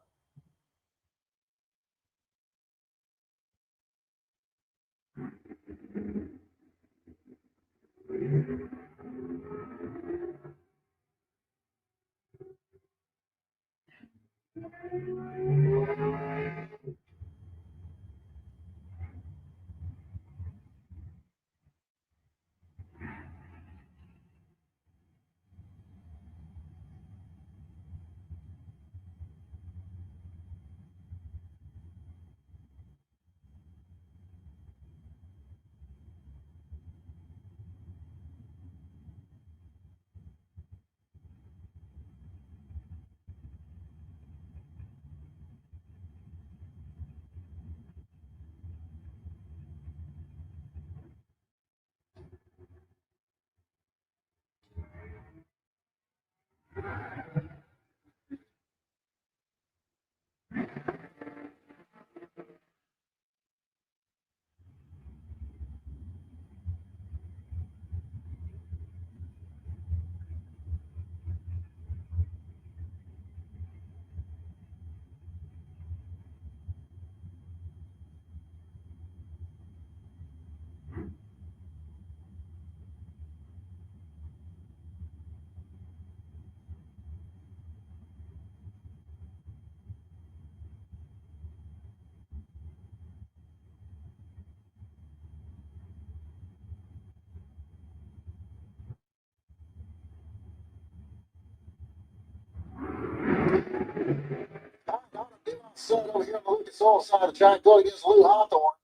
Son over here on the Lucas Oil side of the track going against Lou Hawthorne.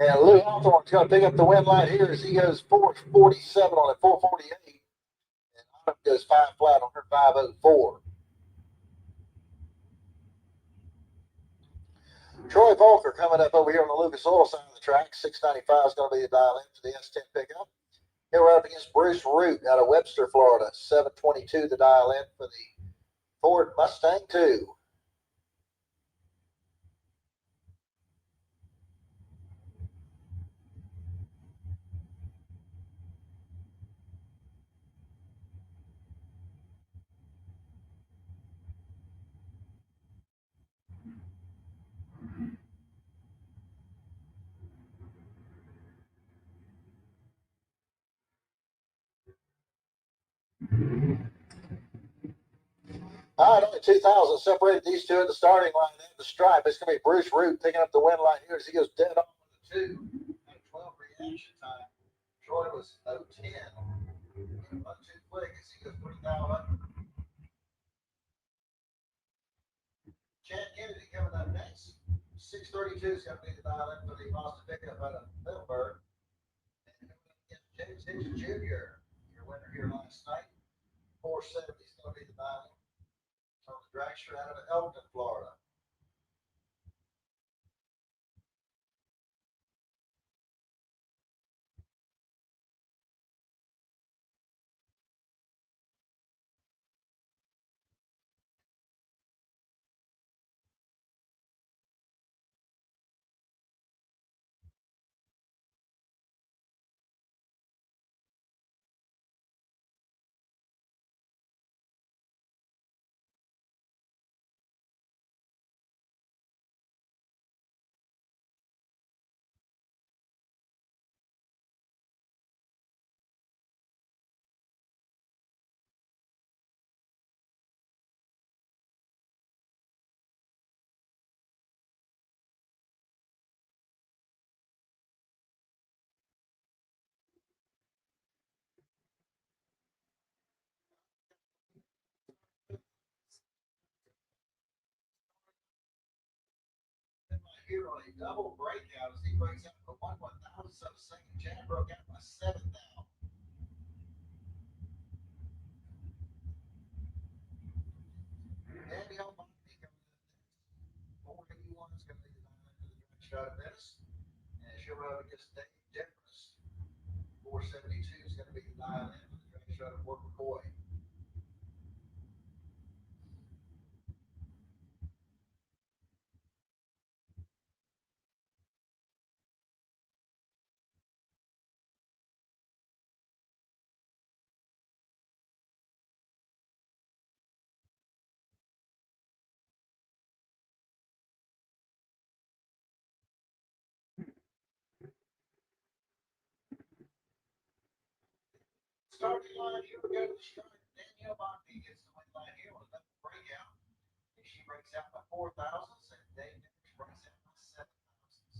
And Lou Hawthorne's going to pick up the win light here as he goes 447 on it, 448. And Autumn goes 5 flat on her 504. Troy Volker coming up over here on the Lucas Oil side of the track. 695 is going to be the dial in for the S10 pickup. Here we're up against Bruce Root out of Webster, Florida. 722 the dial in for the Ford Mustang 2. All right, only 2,000 separated these two at the starting line and the stripe. It's going to be Bruce Root picking up the win line here as he goes dead on with the 2. 12 reaction time. Troy was 0-10. About 2 quick as he goes 3,000. Chad Kennedy coming up next. 632 is going to be the dial in for the Boston pickup out of Middleburg. And James Hicks Jr., your winner here last night. 470 is going to be the dial in. On the dragster out of Elton, Florida. Here on a double breakout as he breaks out for 1/1000th of a second. Chad broke out by 7 now. Andy Almonte coming in next. 481 is going to be the dial in for the dragster out of Venice. And she'll run against Dave Jeffers. 472 is going to be the dial in for the dragster out of Fort McCoy. starting line here, we go to the start. Danielle Bonby gets the win line here with a double breakout. She breaks out by 4 thousandths, and Dave Nichols breaks out by 7 thousandths.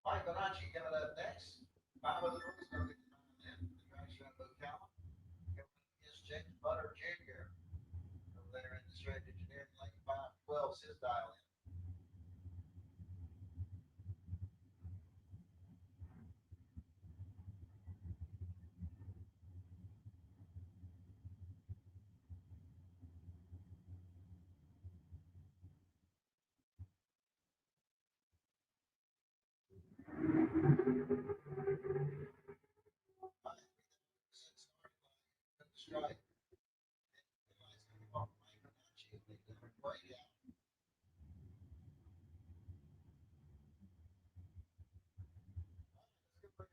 Mike Bonacci coming up next. 5 of the rules going to be the dragster out of Ocala. Is James Butter Jr. over there in the straight engineering lane. 512 is his dial in. Strike.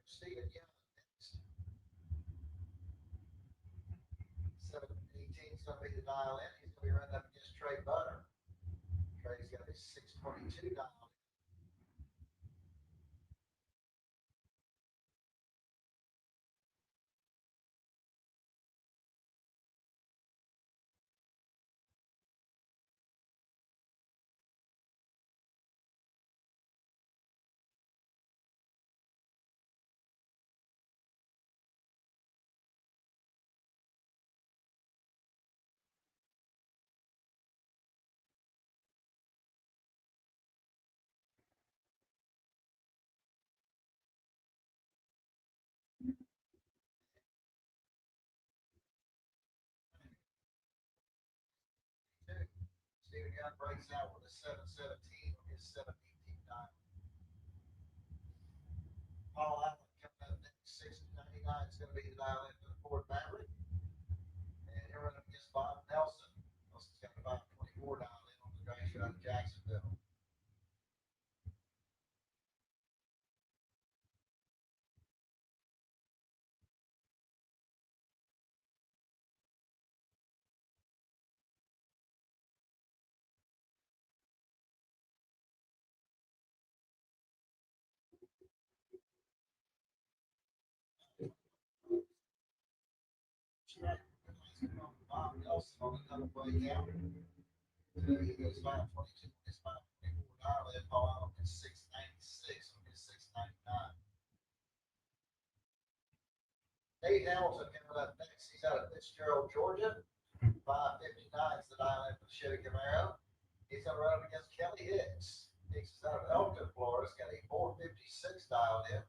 Stephen Young next. 718 is going to be the dial in. He's going to be running up against Trey Butter. Trey's got a 622 dial in. Stephen Young breaks out with a 717 on his 718 dial. Paul Allen coming up next. 699 is going to be the dial in for the Ford Maverick. And he'll run up against Bob Nelson. Nelson's got a 524 dial in on the dragster out of Jacksonville. Bob Nelson on another breakout. He goes 522 on his 524 dial in. Paul Allen gets 696 on his 699. Dave Hamilton coming up next. He's out of Fitzgerald, Georgia. 559 is the dial in for the Chevy Camaro. He's going to run up against Kelly Hicks. Hicks is out of Elkton, Florida. He's got a 456 dialed in.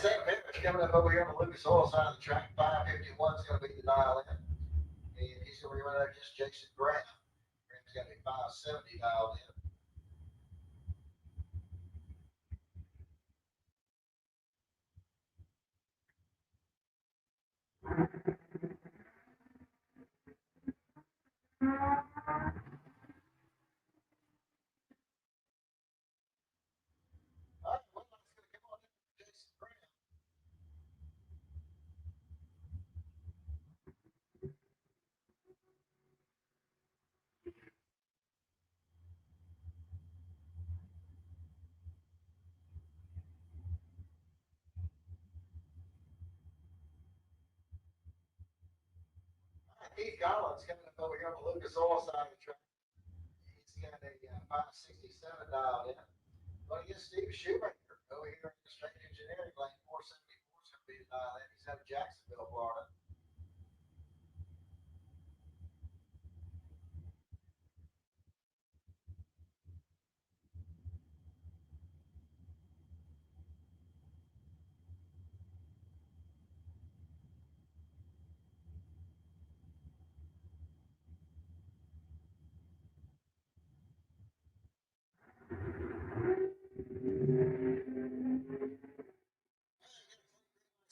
St. Patrick's coming up over here on the Lucas Oil side of the track. 551 is going to be the dial in. And he's going to be running up against Jason Graham. Graham's got to be 570 dialed in. All right, well, it's going to come on in for Jason Graham. Keith Collins coming up over here on the Lucas Oil side of the track. He's got a 567 dialed in. Going against Steve Shoemaker over here in the straight engineering lane. 474 is going to be the dial in. He's out of Jacksonville, Florida.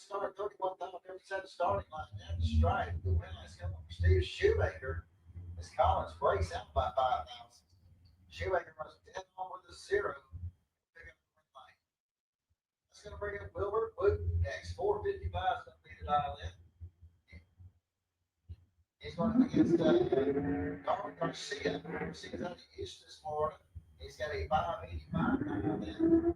Start 31,000 starting line down the stripe. The win is coming from Steve Shoemaker as Collins breaks out by 5,000. Shoemaker runs 10 on with a 0. Pick up the win line. That's going to bring up Wilbur Wood next. 455 is going to be the dial in. He's going up against Carl Garcia. Garcia's out of Eustis, Florida. He's got a 585 dial in.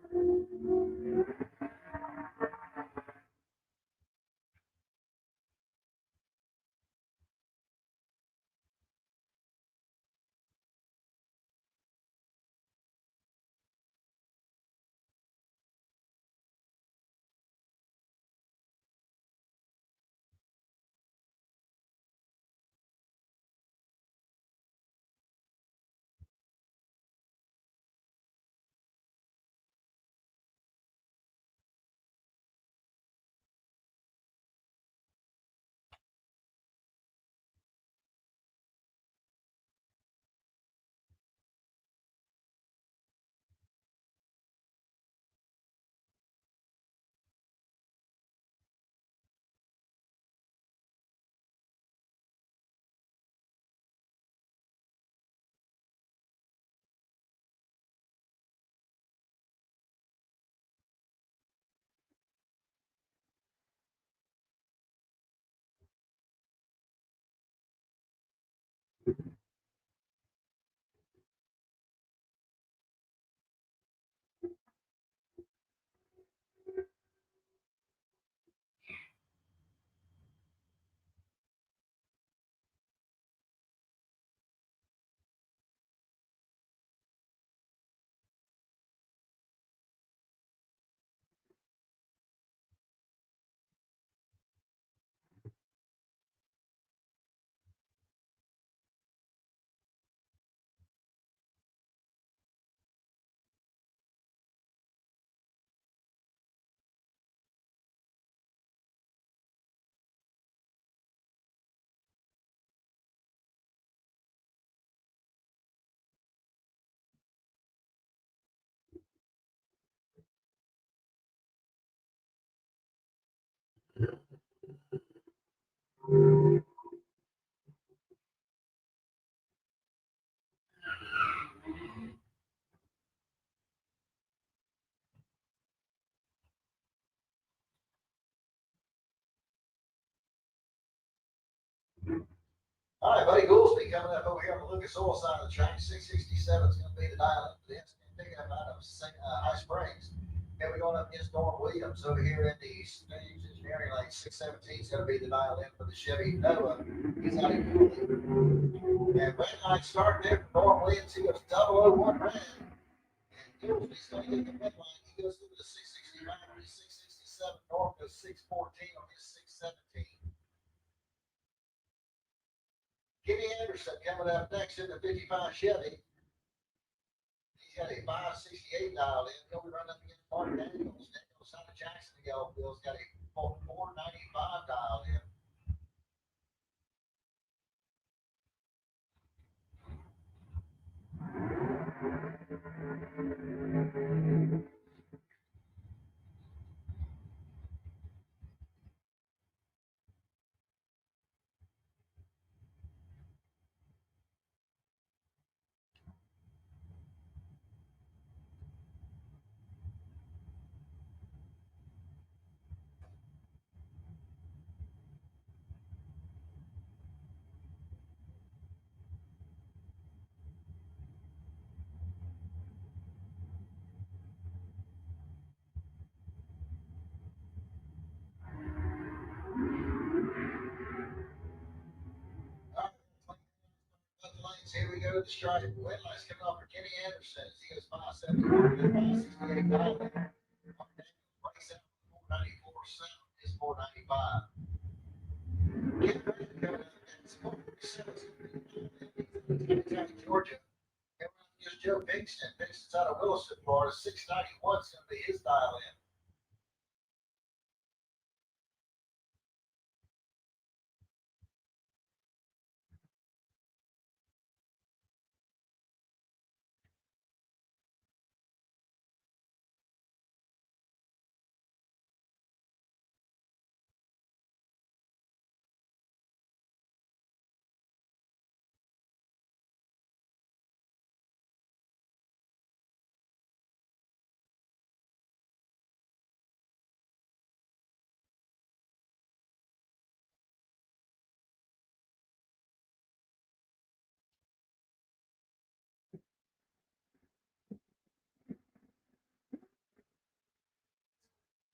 All right, Buddy Goolsby coming up over here on the Lucas Oil side of the track. 667 is going to be the dial up for the instant pickup out of High Springs. And we're going up against Norm Williams over here in the Stage Engineering Lane. 617 is going to be the dial in for the Chevy Nova. He's out of Cooley. And red light start there for Norm Williams. He goes 001 red. And Goolsby's going to get the red line. He goes through the 669 on his 667. Norm goes 614 on his 617. Kenny Anderson coming up next in the 55 Chevy. He's got a 568 dialed in. He'll be running up against Mark Daniels. Daniels out of Jackson, the yellow bill's got a 495 dialed in. Here we go to the stripe. Wet lights coming off for Kenny Anderson. He goes 570, 568. Breaks out 494, 7 is 495. Georgia. Here's Joe Bingston. Bingston's out of Wilson, Florida. 691 is going to be his dial in.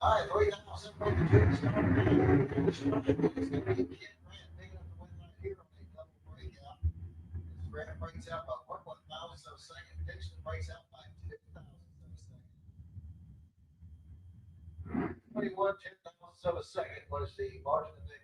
All right, 3,000 from the June start. It's going to be a kid Grant big enough to win right here on a double breakout. This Grant breaks out by 1 thousandth of a second. Dixon breaks out by 2 thousandths of a second. 21 10,000ths of a second was the margin of victory.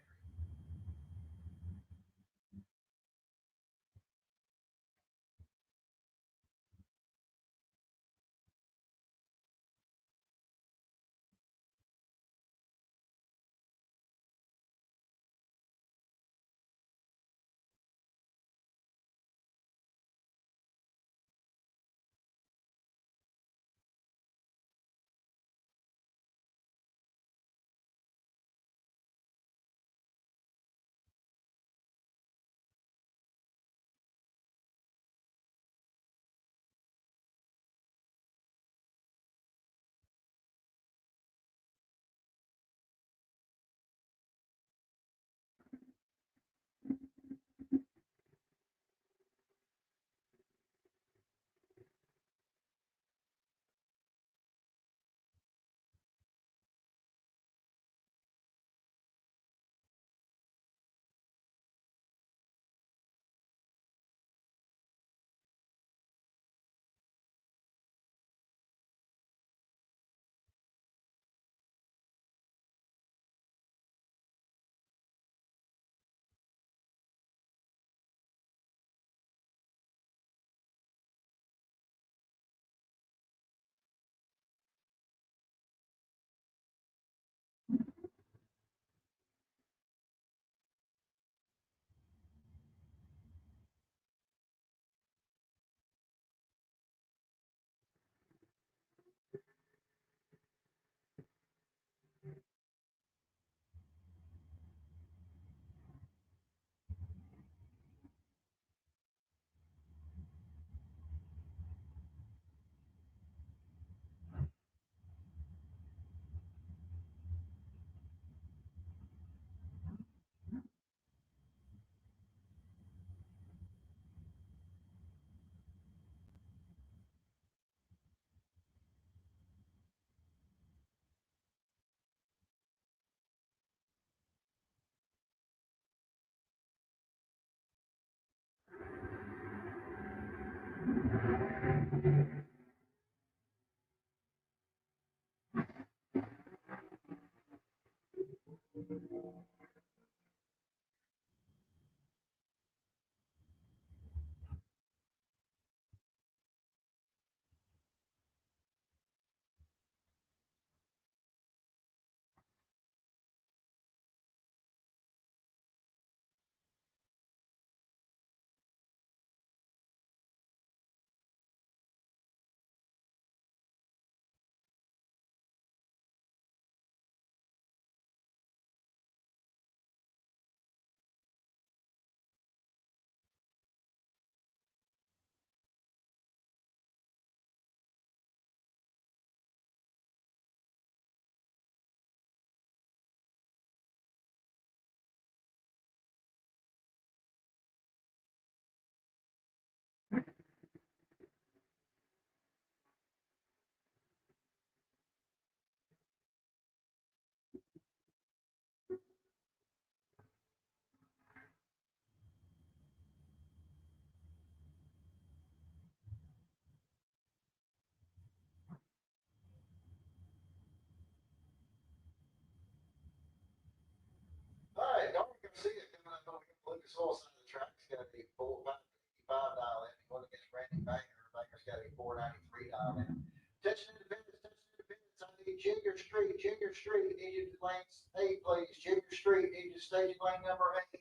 lanes 8, please. Junior Street, need your staging lane number 8.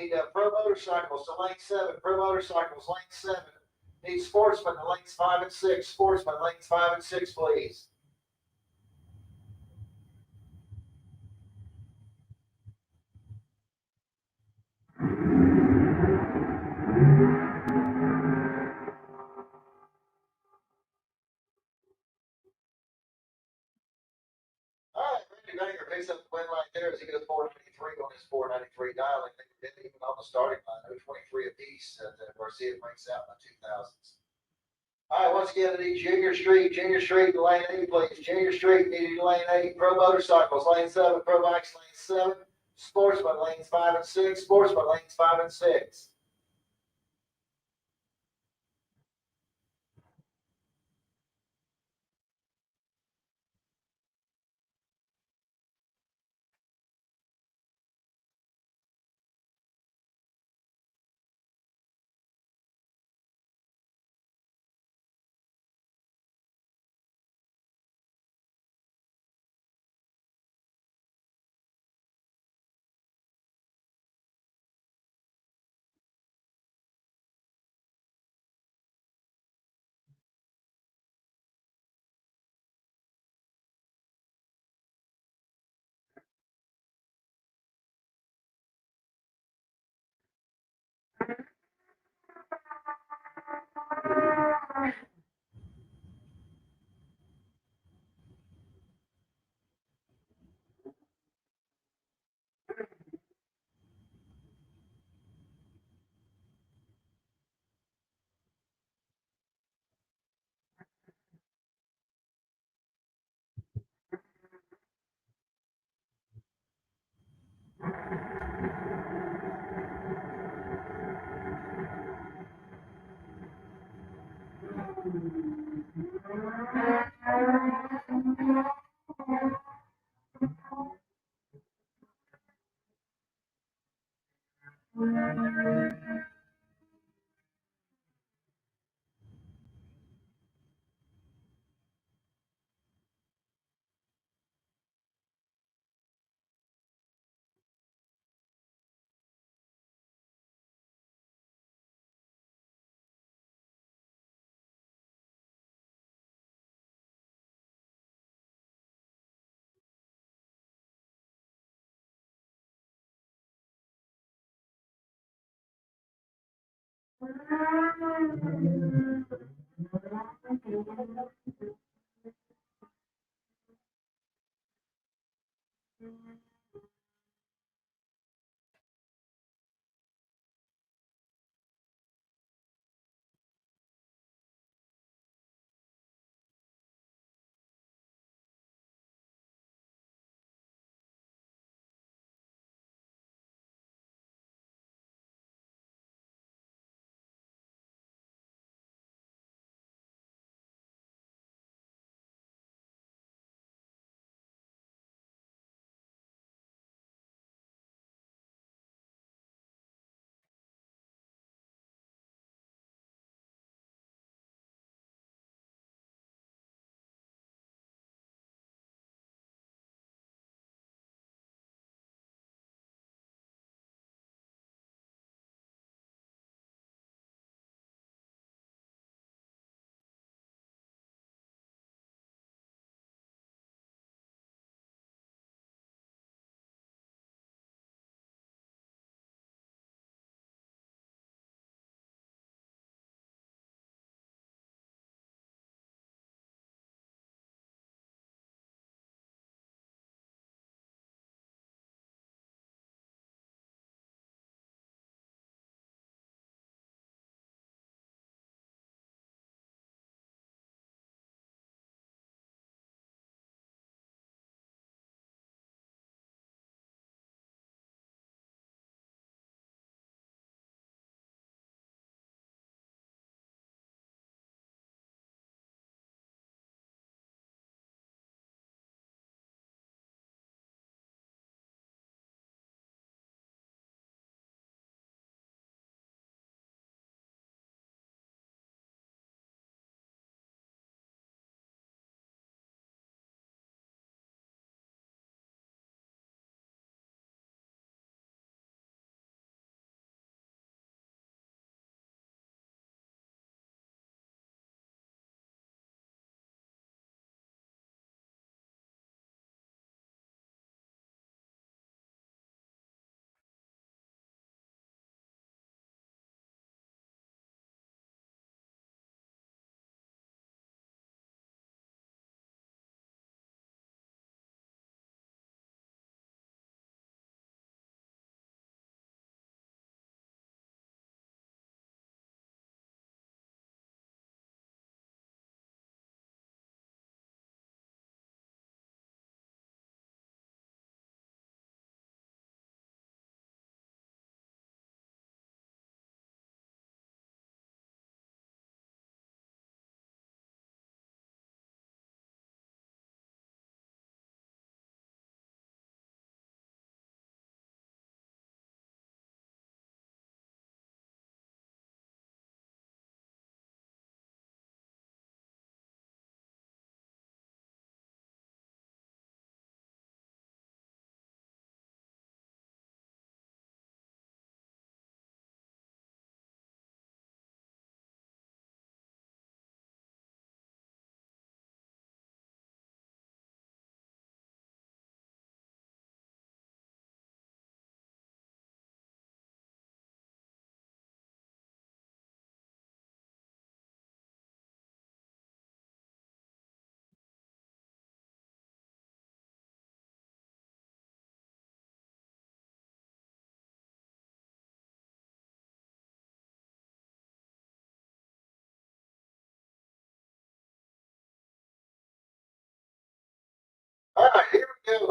Need pro motorcycles to lane 7. Pro motorcycles, lane 7. Need Sportsman to lanes 5 and 6. Sportsman, lanes 5 and 6, please. All right, Randy Banger picks up the win right there as he goes 493 on his 493 dial. I think we didn't even on the starting line. 023 apiece. Garcia breaks out in the 2000s. All right, once again, I need Junior Street, lane 8, please. Junior Street, needed lane 8. Pro motorcycles, lane 7. Pro bikes, lane 7. Sportsman, lanes 5 and 6. Sportsman, lanes 5 and 6.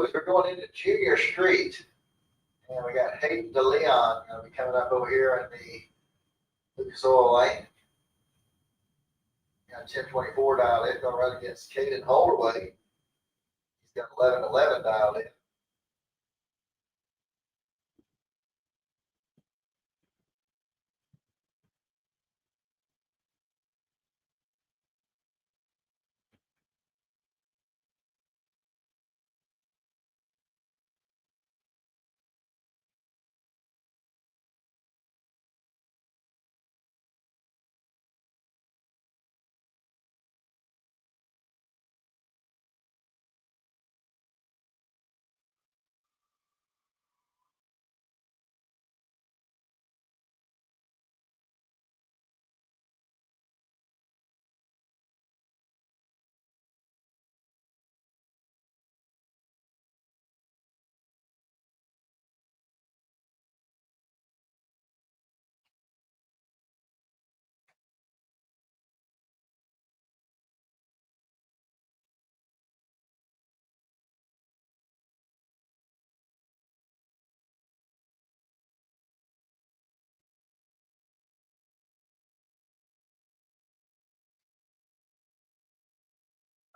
So as we're going into Junior Street, and we got Hayden DeLeon going to be coming up over here in the Lucas Oil lane. Got 1024 dialed in, going to run against Caden Holdaway. He's got 1111 dialed in.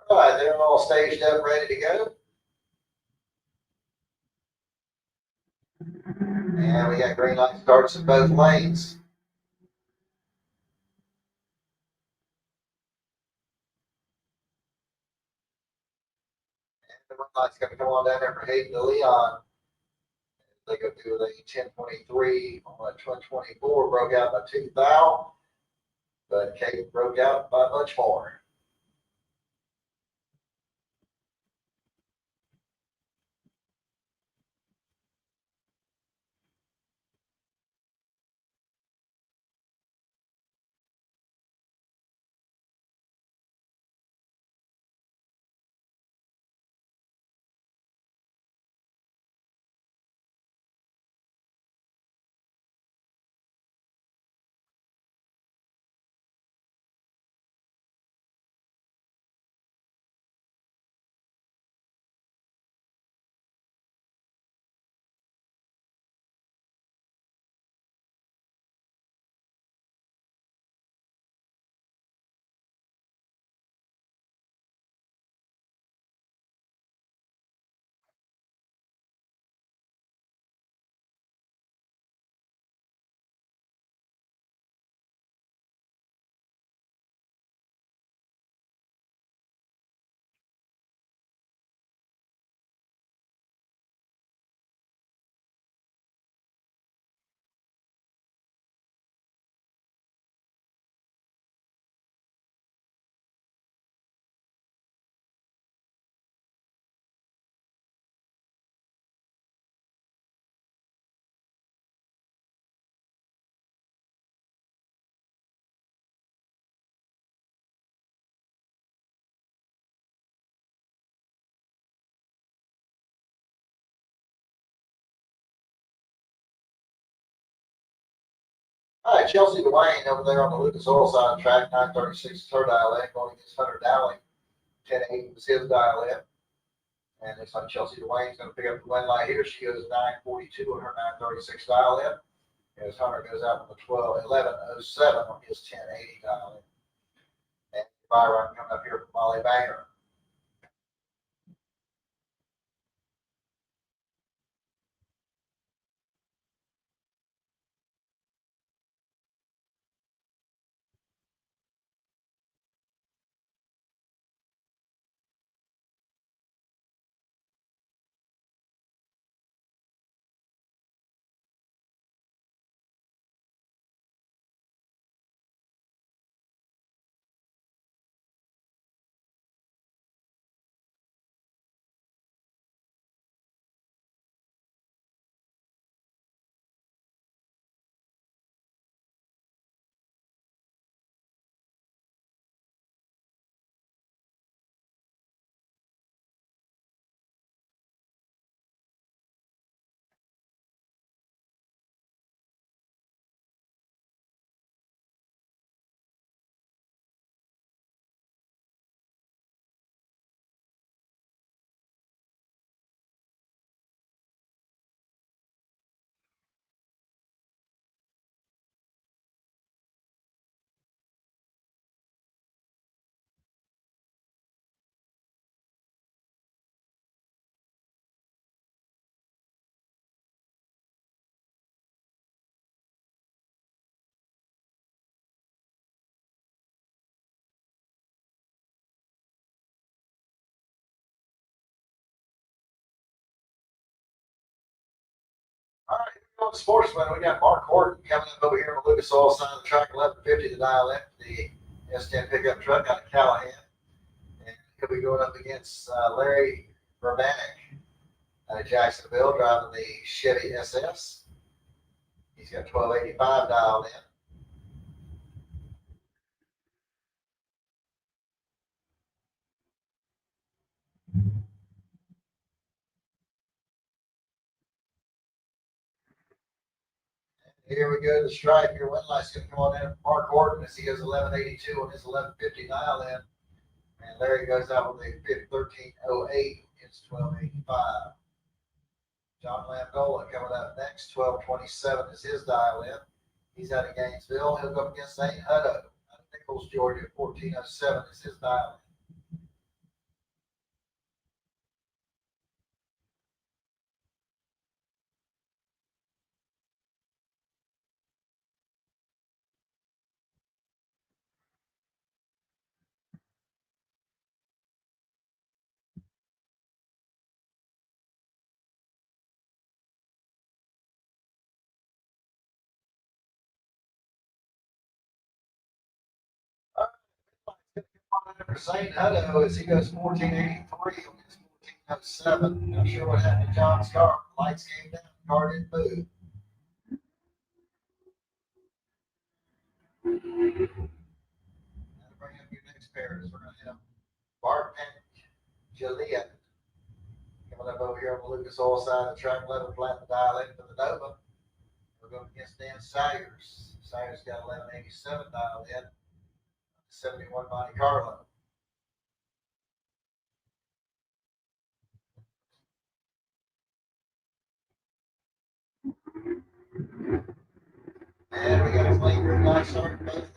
All right, they're all staged up, ready to go. And we got green light starts in both lanes. And the green light's going to come on down there for Hayden DeLeon. They go through the 1023 on a 1024, broke out by 2 thou, but Kate broke out by much more. All right, Chelsea Dwayne over there on the Lucas Oil side of the track, 936 is her dial in, going against Hunter Dowling. 1080 was his dial in. And looks like Chelsea Dwayne's going to pick up the win light here. She goes 942 on her 936 dial in. As Hunter goes out on the 1107 on his 1080 dial in. And Byron coming up here from Molly Banger. Sportsman, we got Mark Horton coming up over here on the Lucas Oil side of the track, 1150 to dial in, the S10 pickup truck out of Callahan. And he'll be going up against Larry Verbanek out of Jacksonville, driving the Chevy SS. He's got 1285 dialed in. Here we go to the stripe. Your win light's going to come on in. Mark Horton as he goes 1182 on his 1150 dial in. And Larry goes out with a 1308 against 1285. John Lamdola coming up next. 1227 is his dial in. He's out of Gainesville. He'll go up against St. Hutto out of Nichols, Georgia. 1407 is his dial in. For St. Hutto as he goes 1483 on his 1407. Not sure what happened to John's car. The lights came down. The car didn't move. Now to bring up your next pairs, we're going to have Bart and Joliet coming up over here on the Lucas Oil side of the track. 11 flat to dial in for the Nova. We're going against Dan Sayers. Sayers got 1187 dialed in. 71 Monte Carlo. And we got a clean green light start both lanes.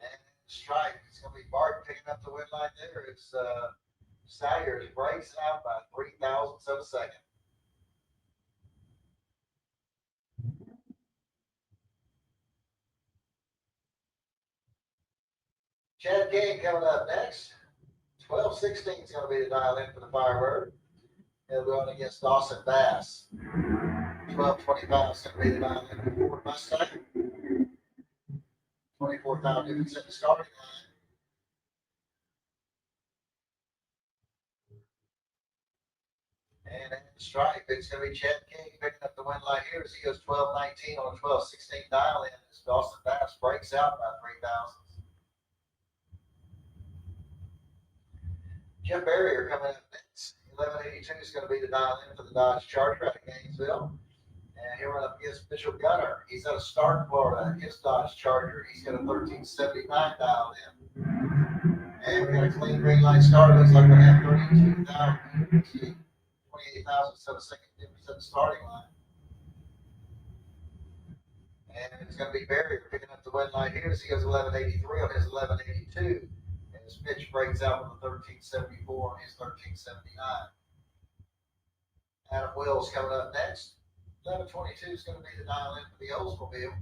And strike, it's going to be Barton picking up the win line there. It's Sayers breaks out by 3,000ths of a second. Chad King coming up next. 1216 is going to be the dial in for the Firebird. He'll go on against Dawson Bass. 1225 is going to be the dial in for Ford Mustang. 24,000 difference at the starting line. And in the stripe, it's going to be Chad King picking up the win light here as he goes 1219 on a 1216 dial in as Dawson Bass breaks out by 3,000. Jim Barrier coming up next. 1182 is going to be the dial in for the Dodge Charger out of Gainesville. And he'll run up against Mitchell Gunner. He's out of Stark, Florida. His Dodge Charger. He's got a 1379 dialed in. And we got a clean green light start. Looks like we're going to have 28,000 of a second difference at the starting line. And it's going to be Barrier picking up the win light here as he goes 1183 on his 1182. And his pitch breaks out with a 1374 on his 1379. Adam Wills coming up next. 1122 is going to be the dial in for the Oldsmobile.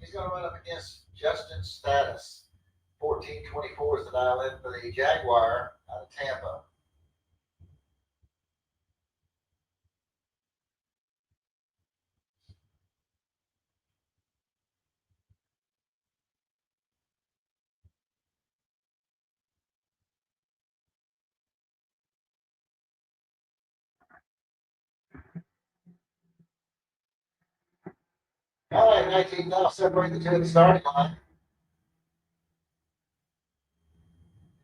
He's going to run up against Justin Status. 1424 is the dial in for the Jaguar out of Tampa. All right, 19 now separate the two at the starting line.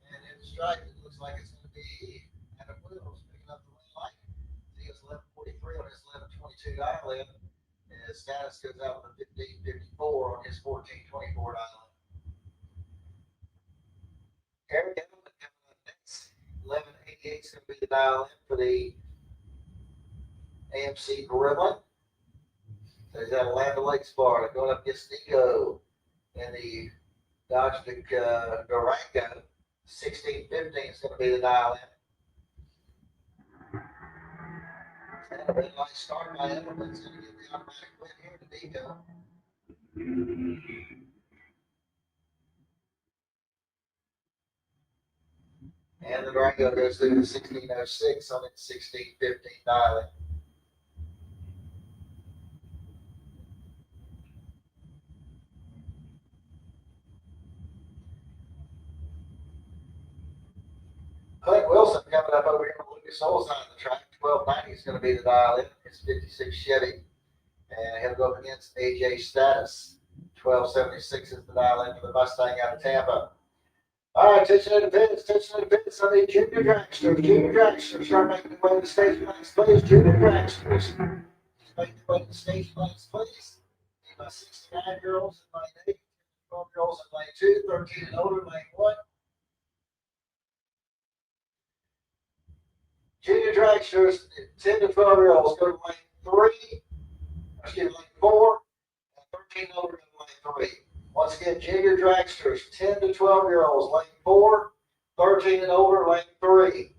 And in the stripe, it looks like it's going to be Adam Wills picking up the win light. He has 1143 on his 1122 dial in. And his Status goes out with a 1554 on his 1424 dial in. Eric Edelman coming up next. 1188 is going to be the dial in for the AMC Gorilla. So he's out of Land O'Lakes, Florida, going up against Nico in the Dodge Durango. 1615 is going to be the dial in. And a red light start by Edelman's going to get the automatic win here to Nico. And the Durango goes through the 1606 on its 1615 dialing. Clint Wilson coming up over here on Lucas Oil side of the track. 1290 is going to be the dial in. It's 56 Chevy. And he'll go up against AJ Status. 1276 is the dial in for the Mustang out of Tampa. All right, attention to the pits. I need junior dragsters. Junior dragsters start making their way to the station lanes, please. Junior dragsters. Making their way to the station lanes, please. Need my 69-year-olds in lane 8, 12-year-olds in lane 2, 13 and older in lane 1. Junior dragsters, 10 to 12-year-olds, go to lane 4, and 13 and older in lane 3. Once again, junior dragsters, 10 to 12-year-olds, lane 4, 13 and older, lane 3.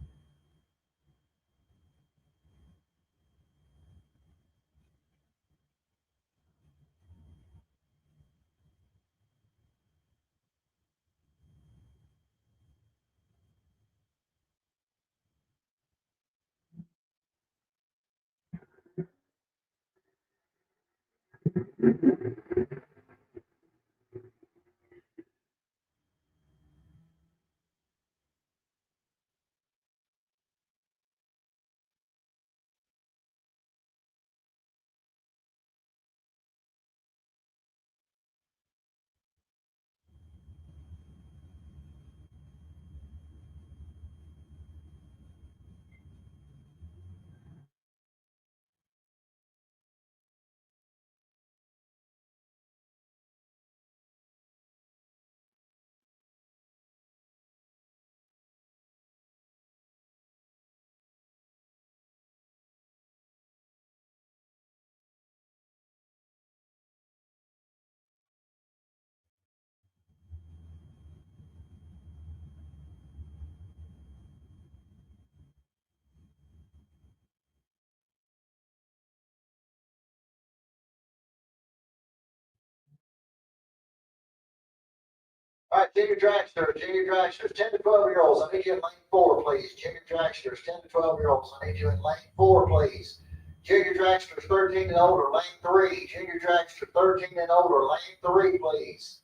All right, junior dragsters, 10 to 12-year-olds, I need you in lane 4, please. Junior dragsters, 10 to 12-year-olds, I need you in lane 4, please. Junior dragsters, 13 and older, lane 3. Junior dragster, 13 and older, lane 3, please.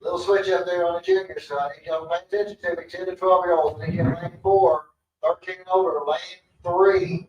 Little switch up there on the junior side. I need you to pay attention to me. 10 to 12-year-olds, I need you in lane 4. 13 and older, lane 3.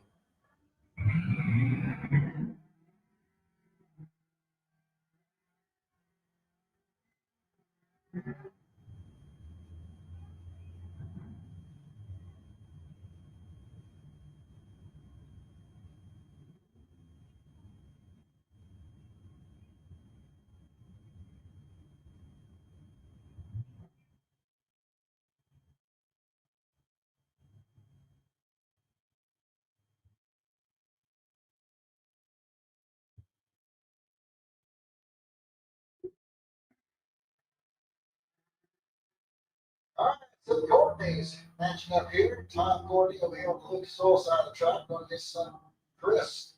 All right, so Courtney's matching up here. Tom Courtney over here on the Lucas Oil side of the track, going against son Chris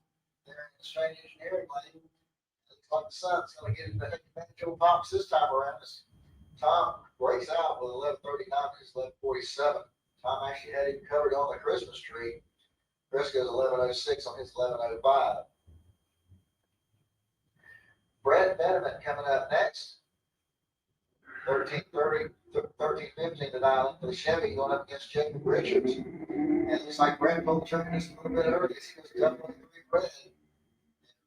there in the strange engineering lane. Looks like the sun's going to get into Joe Pops this time around. Tom breaks out with 11:39 because 11:47. Tom actually had him covered on the Christmas tree. Chris goes 11:06 on his 11:05. Brett Betterman coming up next. 13:30, 13:15 to dial in for the Chevy going up against Jacob Richards. And it looks like Brett pulled the trigger just a little bit early. He was definitely 3 Brett.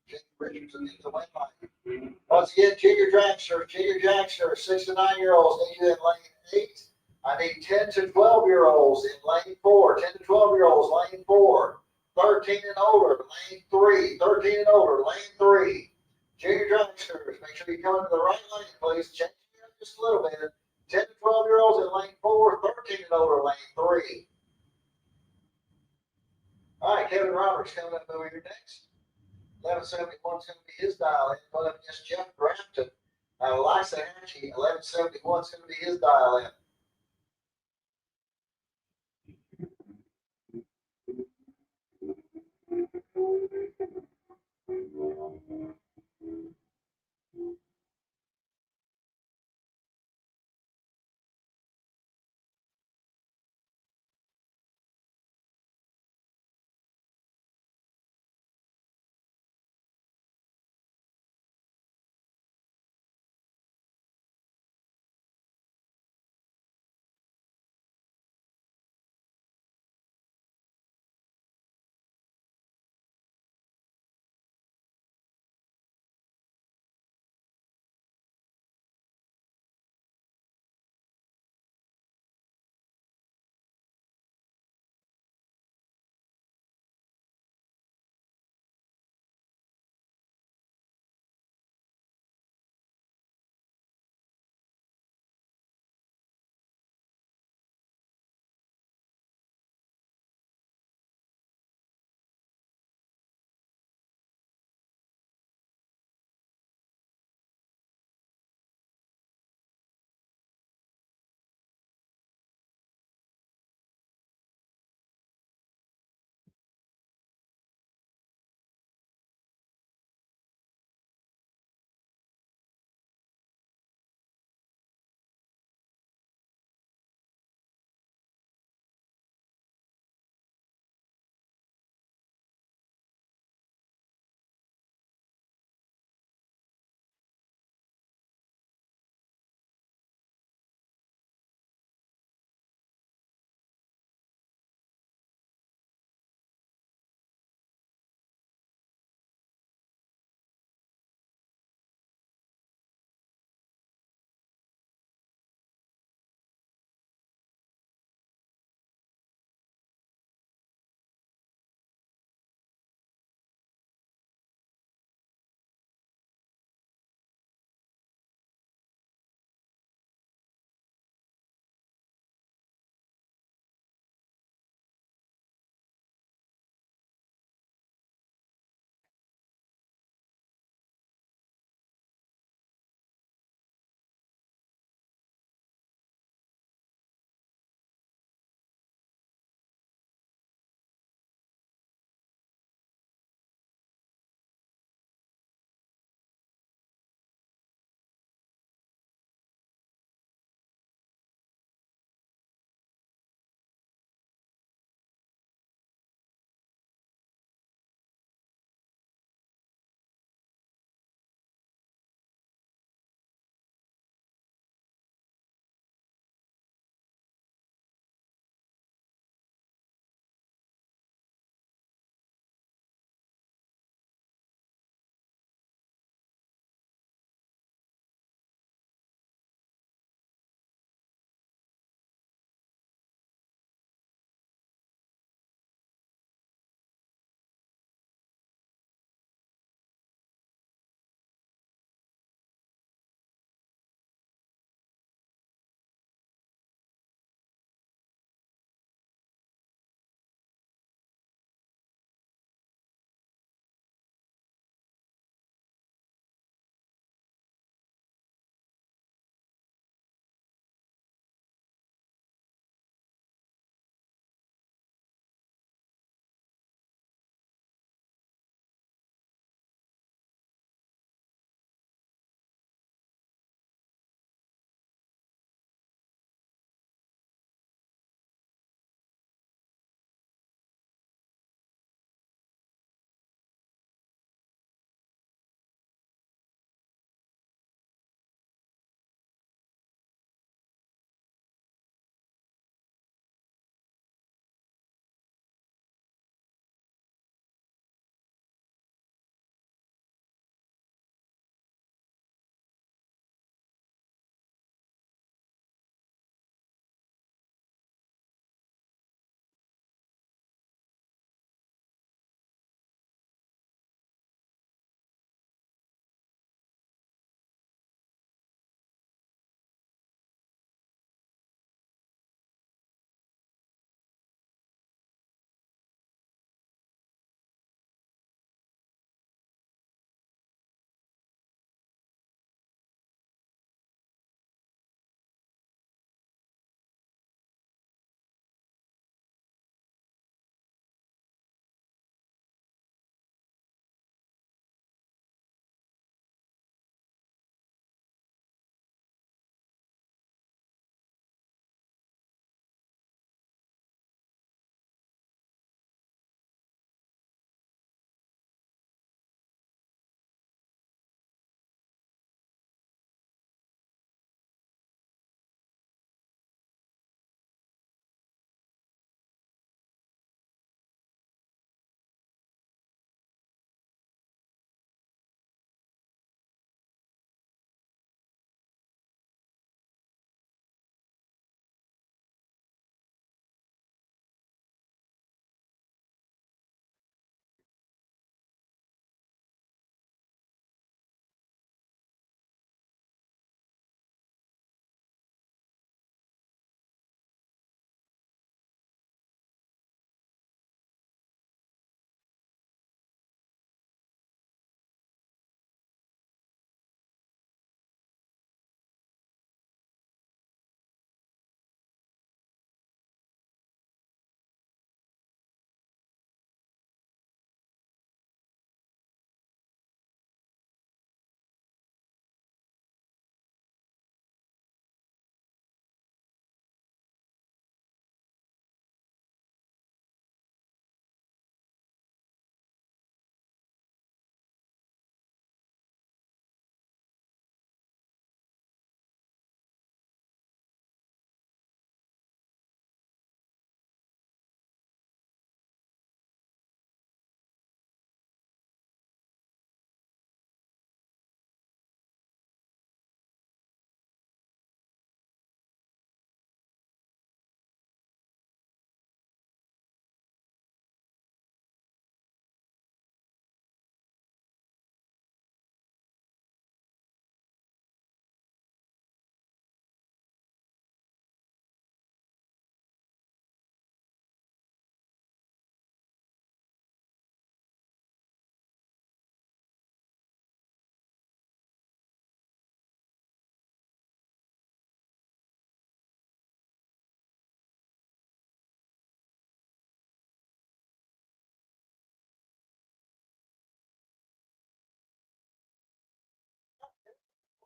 Jacob Richards will get the win line. Once again, junior dragsters, 6 to 9-year-olds need you in lane 8. I need 10 to 12-year-olds in lane 4. 10 to 12-year-olds, lane 4. 13 and older, lane 3. 13 and older, lane 3. Junior dragsters, make sure you come into the right lane, please. Change it up just a little bit. 10 to 12-year-olds in lane 4. 13 and older, lane 3. All right, Kevin Roberts coming up over here next. 1171 is going to be his dial in, going up against Jeff Grafton. Lysahatchee, 1171 is going to be his dial in.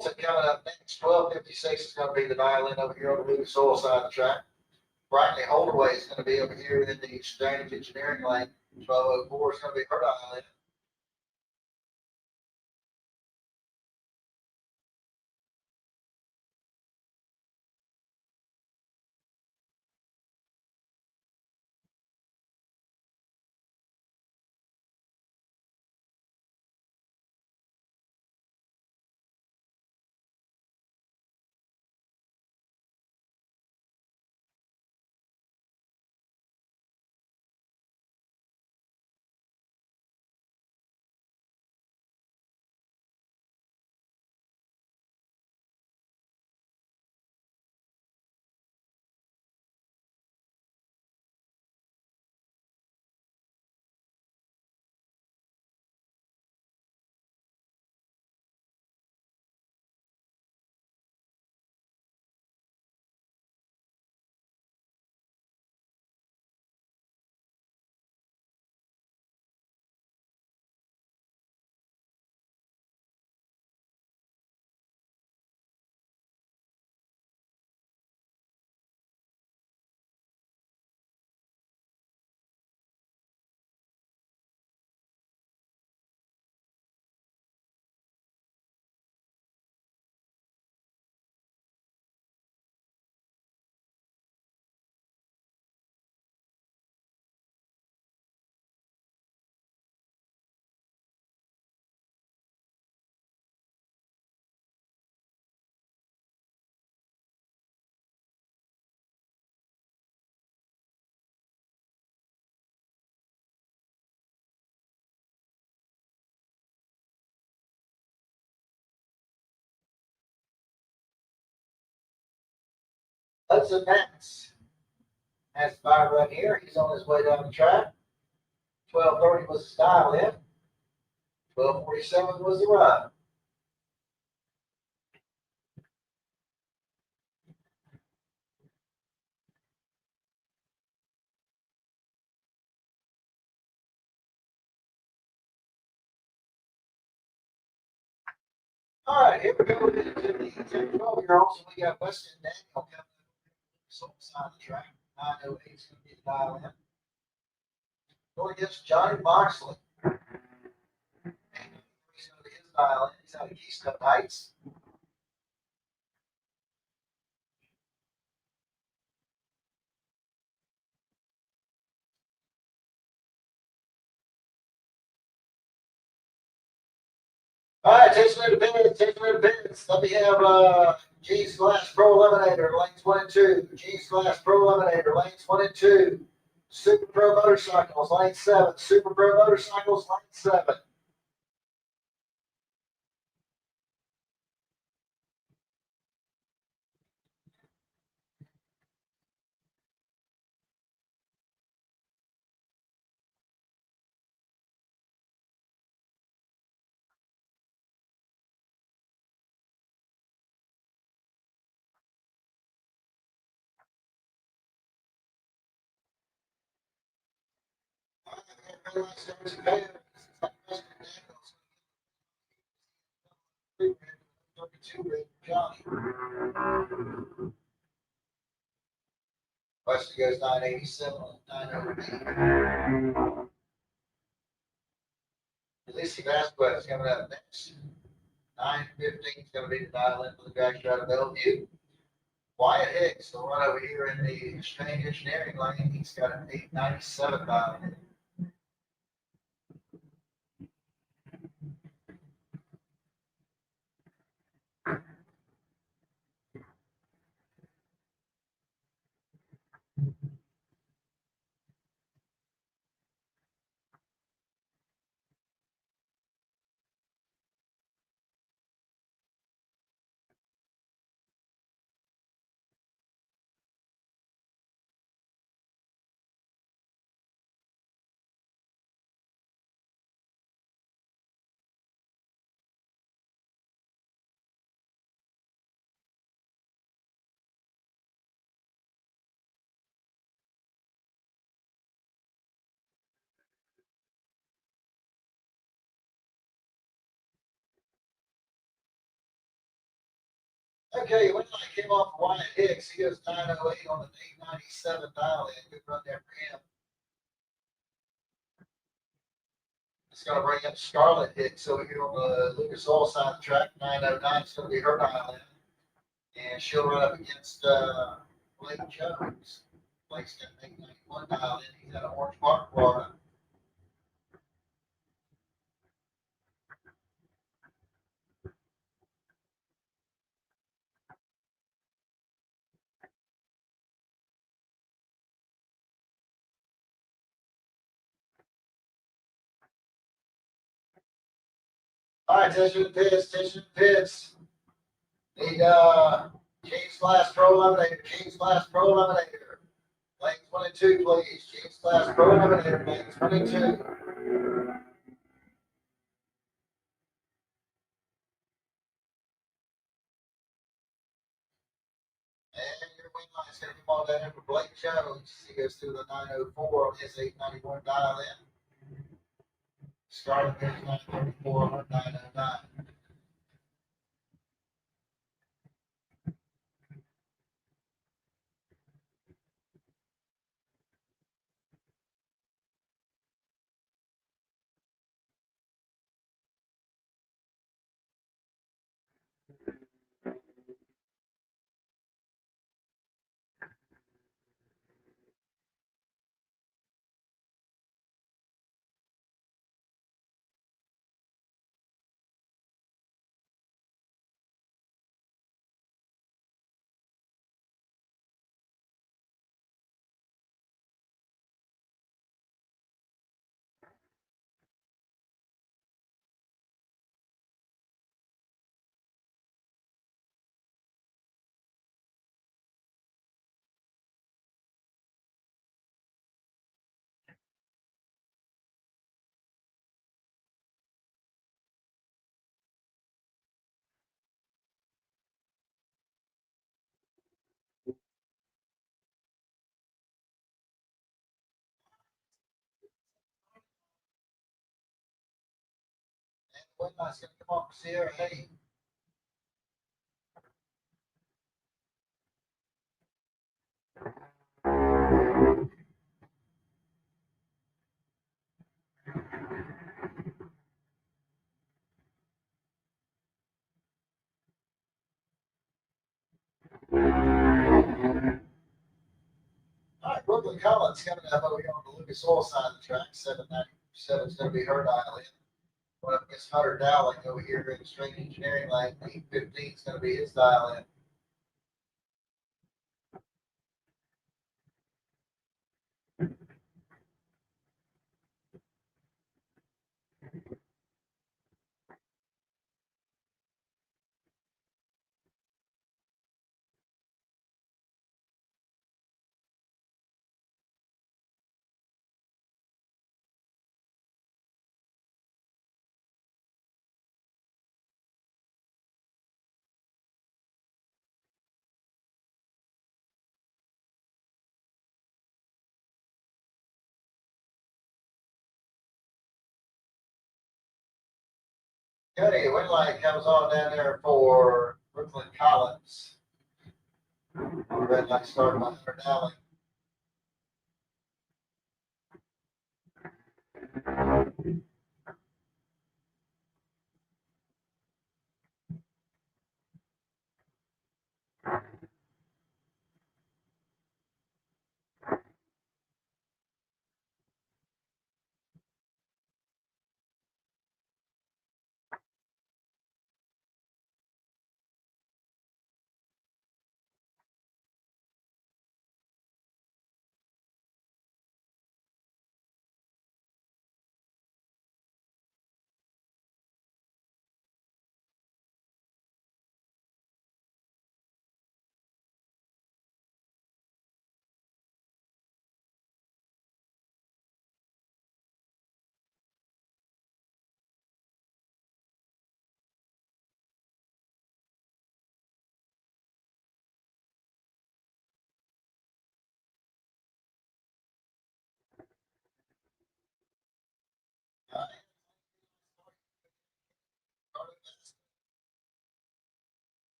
So coming up next, 12:56 is going to be the violin over here on the Lucas Oil side of the track. Brightly Holdaway is going to be over here in the exchange engineering lane. 12:04 is going to be her violin. Hudson Max has the fire run here. He's on his way down the track. 12:30 was the style in. 12:47 was the run. All right, here we go into the 10-12-year-olds. We got Weston Daniel coming up the side of the track. 9:08 is going to be the dial in. Going against Johnny Moxley. He's going to be his dial in. He's out of Keystone Heights. All right, attention to the pins. Let me have G's Glass Pro Eliminator, lanes 1 and 2. G's Glass Pro Eliminator, lanes 1 and 2. Super Pro Motorcycles, lane 7. Super Pro Motorcycles, lane 7. Weston goes 987, 908. Lacey Vasquez is coming up next. 9:15 is going to be the dial in for the dragster out of Bellevue. Wyatt Hicks will run over here in the exchange engineering lane. He's got an 897 dial in. Okay, when I came off of Wyatt Hicks, he was 908 on an 897 dial-in. Good run there for him. It's going to bring up Scarlett Hicks over here on the Lucas Oil side of the track. 909 is going to be her dial-in. And she'll run up against Blake Jones. Blake's got an 891 dial-in. He's out of Orange Park, Florida. All right, attention to pits, attention to pits. Need James Glass Pro Eliminator, James Glass Pro Eliminator. Lane 22, please. James Glass Pro Eliminator, lane 22. And your wing line's going to come on down here for Blake Jones. He goes through the 904 on his 891 dial in. Starting there's 934 on 909. And the wing line's going to come off for Sierra Hay. All right, Brooklyn Collins coming up over here on the Lucas Oil side of the track. 797 is going to be her dial in. Going up against Hunter Dowling over here in the Straight Engineering lane. 815 is going to be his dial in. Cody Winlight comes on down there for Brooklyn Collins. Red light started by Hunter Dowling.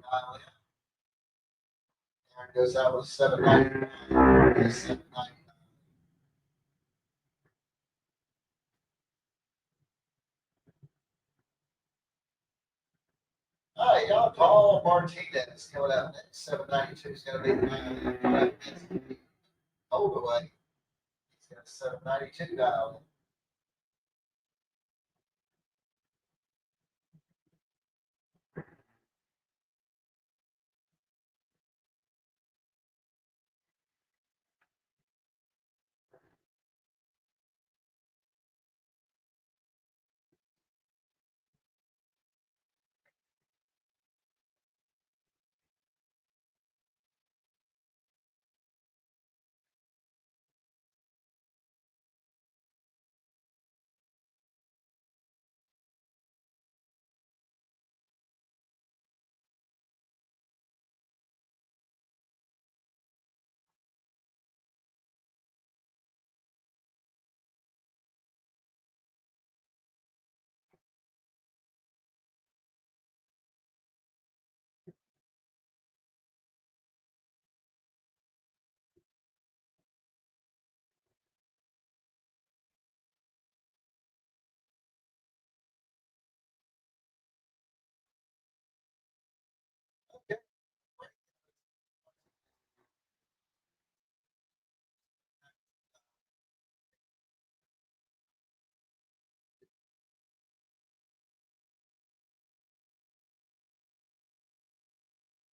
Dial in. Aaron goes out with 799. 799. All right, y'all. Paul Martinez coming up next. 792 is going to be the man. Hold away. He's got 792 dialed in.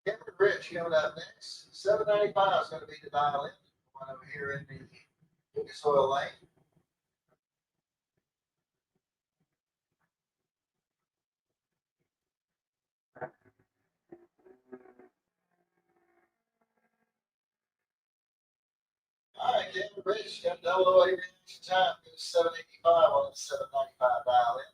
Kevin Rich coming up next. 795 is going to be the dial in. One over here in the Lucas Oil lane. All right, Kevin Rich got double away reaction time. Goes 785 on the 795 dial in.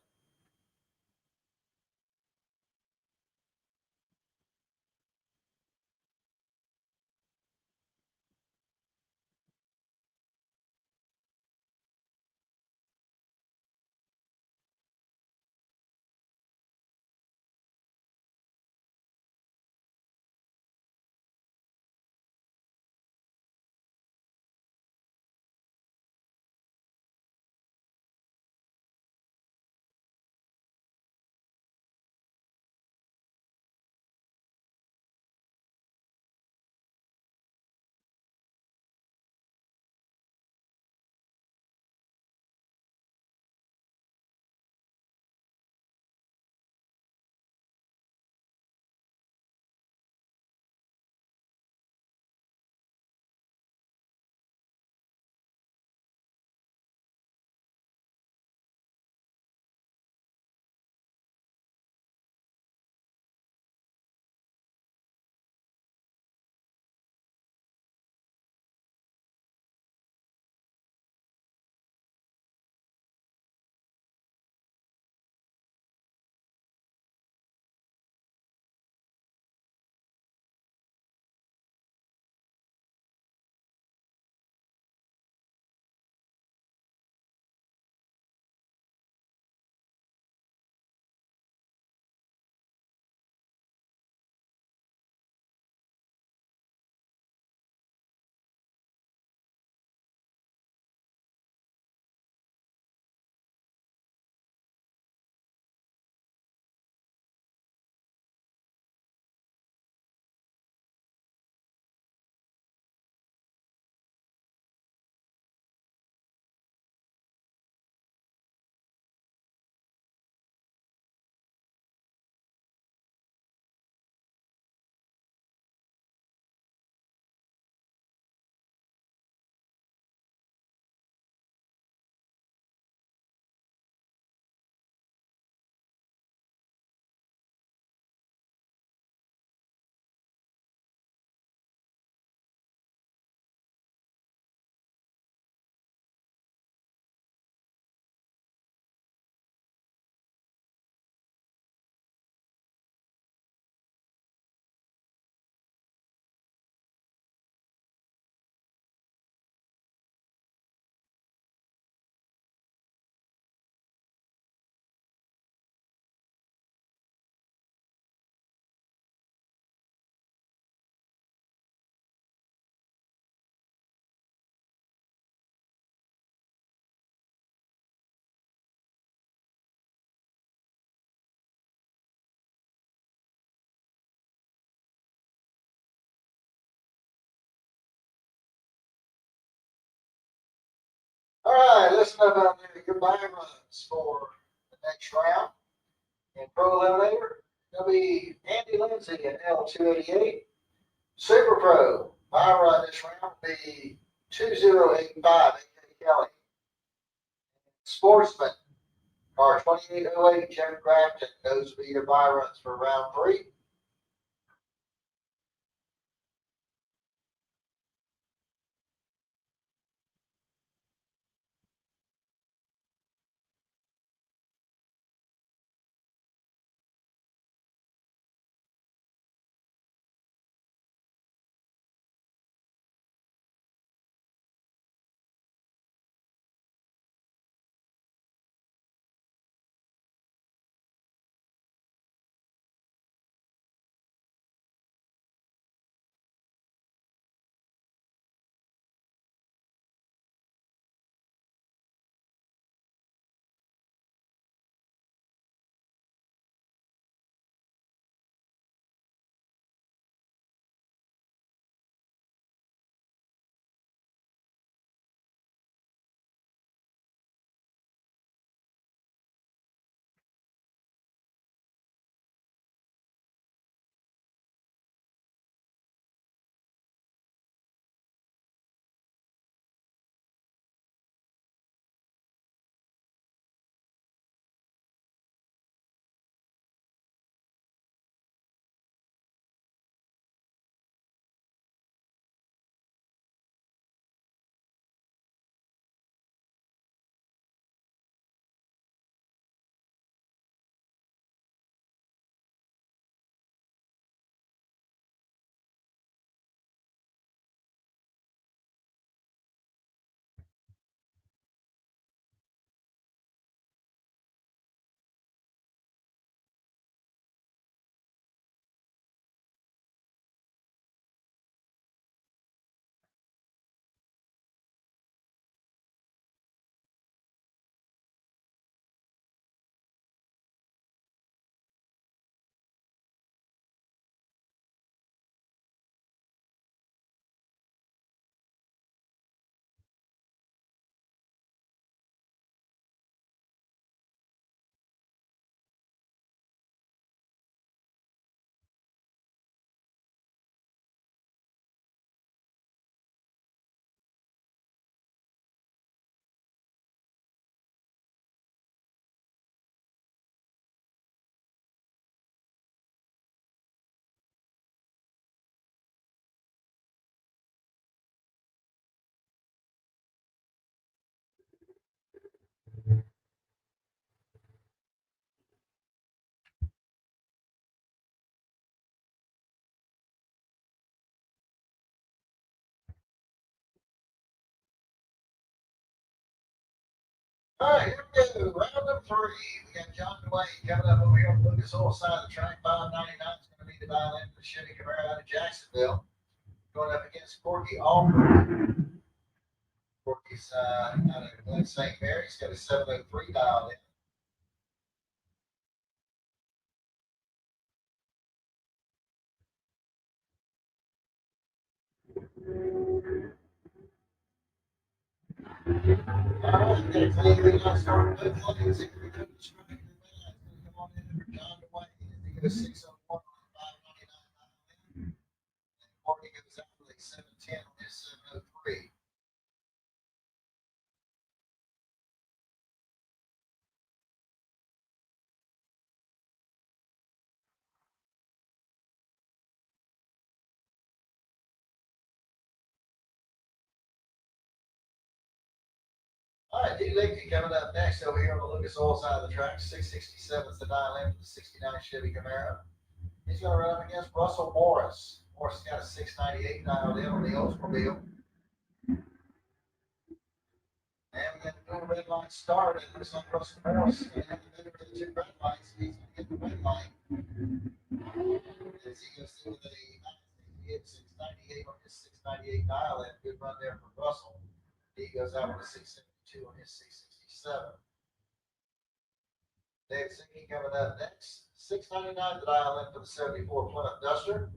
right, listen up out there. Your buy runs for the next round. In Pro Eliminator, it'll be Andy Lindsay at L288. Super Pro, my run this round will be 2085 A.K. Kelly. Sportsman, car 2808 Jeff Grafton. Those will be your buy runs for round 3. All right, here we go. Round number 3. We got John Dwayne coming up over here on the Lucas Oil side of the track. 599 is going to be the dial in for the Chevy Camaro out of Jacksonville. Going up against Corky Alford. Corky's out of Glen St. Mary. He's got a 703 dialed in. All right, we're going to clean the last start of both lanes. Here we go. Striking the line. It's going to come on in for John Dwayne. He goes 601 on 599 dialed in. And Corky goes out with a 710 on his 703. All right, D. Lichty coming up next over here on the Lucas Oil side of the track. 667 is the dial in for the 69 Chevy Camaro. He's going to run up against Russell Morris. Morris has got a 698 dialed in on the Oldsmobile. And we got the dual red line start. It looks like Russell Morris is going to have to move to the 2 red lights. He's going to get the red light. As he goes through the 698 on his 698 dial in. Good run there for Russell. He goes out with a 672 on his 667. Dave Zinke coming up next. 699 the dial in for the 74 Plymouth Duster.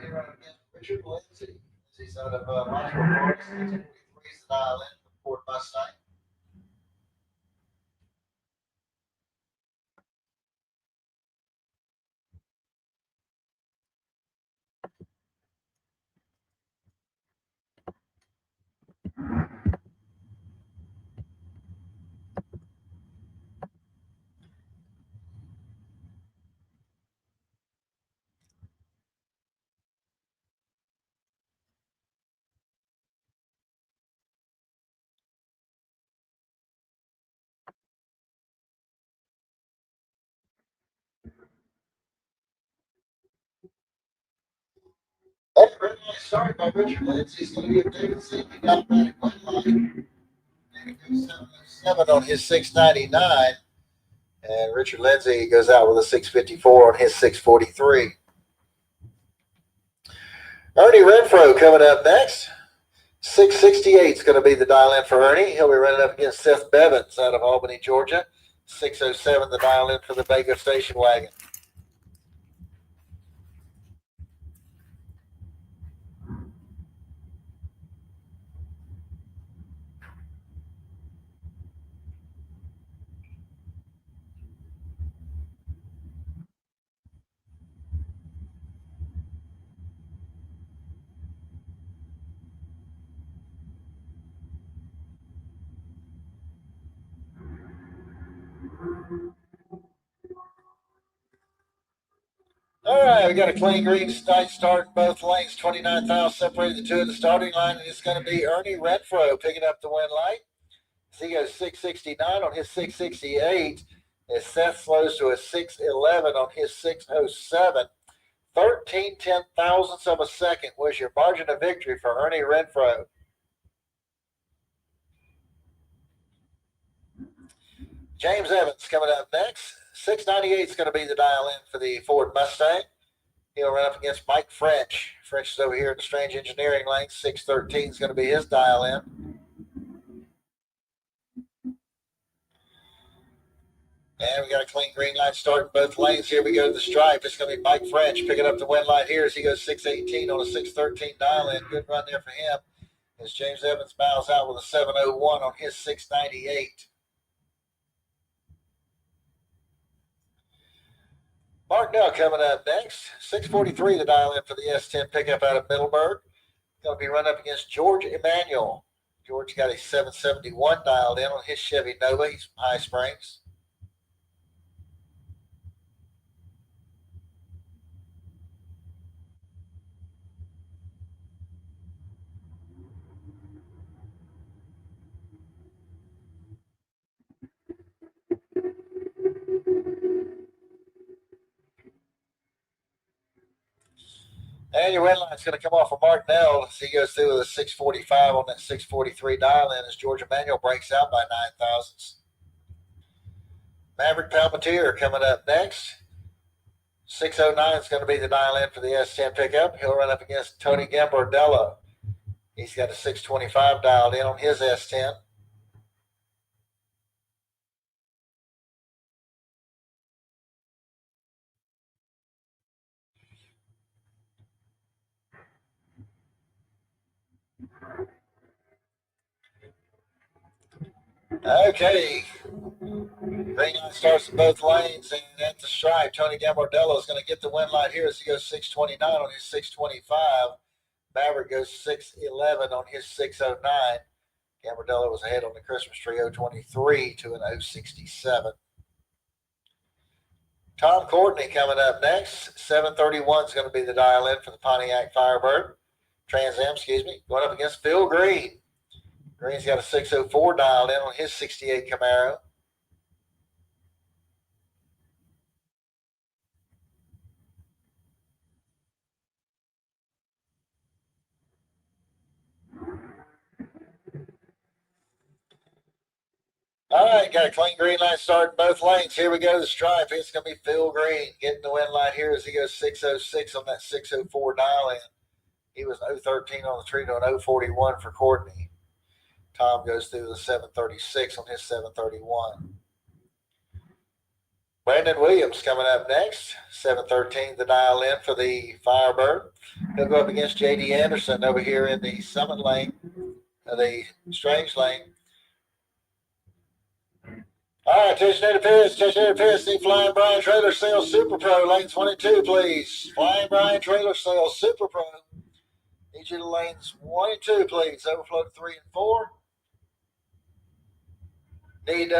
He running against Richard Lindsay. He's out of Montreal, Florida. 643 is the dial in for the Ford Mustang. start by Richard Lindsay. He's going to give David Seeley automatic one line. David goes 707 on his 699. And Richard Lindsay goes out with a 654 on his 643. Ernie Renfro coming up next. 668 is going to be the dial in for Ernie. He'll be running up against Seth Bevins out of Albany, Georgia. 607 the dial in for the Bago station wagon. All right, we got a clean green start in both lanes. 29,000 separated the two of the starting line, and it's going to be Ernie Renfro picking up the win light. So he goes 669 on his 668. As Seth slows to a 611 on his 607. 13 ten-thousandths of a second was your margin of victory for Ernie Renfro. James Evans coming up next. 698 is going to be the dial in for the Ford Mustang. He'll run up against Mike French. French is over here in the Strange Engineering lane. 613 is going to be his dial in. And we got a clean green light starting both lanes. Here we go to the stripe. It's going to be Mike French picking up the win light here as he goes 618 on a 613 dial in. Good run there for him as James Evans bows out with a 701 on his 698. Mark Nell coming up next. 643 the dial in for the S10 pickup out of Middleburg. Going to be run up against George Emanuel. George got a 771 dialed in on his Chevy Nova. He's from High Springs. And your win line's going to come off of Mark Nell as he goes through with a 645 on that 643 dial in as George Emanuel breaks out by 9 thousandths. Maverick Palmatier coming up next. 609 is going to be the dial in for the S10 pickup. He'll run up against Tony Gambardella. He's got a 625 dialed in on his S10. Okay. Green light starts in both lanes, and at the stripe, Tony Gambardella is going to get the win light here as he goes 629 on his 625. Maverick goes 611 on his 609. Gambardella was ahead on the Christmas tree 023 to an 067. Tom Courtney coming up next. 731 is going to be the dial in for the Pontiac Firebird. Trans Am, going up against Phil Green. Green's got a 604 dialed in on his 68 Camaro. All right, got a clean green light starting both lanes. Here we go to the stripe. It's going to be Phil Green getting the win light here as he goes 606 on that 604 dial in. He was 013 on the tree to an 041 for Courtney. Tom goes through the 736 on his 731. Brandon Williams coming up next. 713 the dial in for the Firebird. He'll go up against J.D. Anderson over here in the Summit lane, the Strange lane. All right, Stationary Pierce, the Flying Brian Trailer Sales Super Pro, lane 22, please. Flying Brian Trailer Sales Super Pro. Need you to lanes 1 and 2, please. Overflow to 3 and 4. Need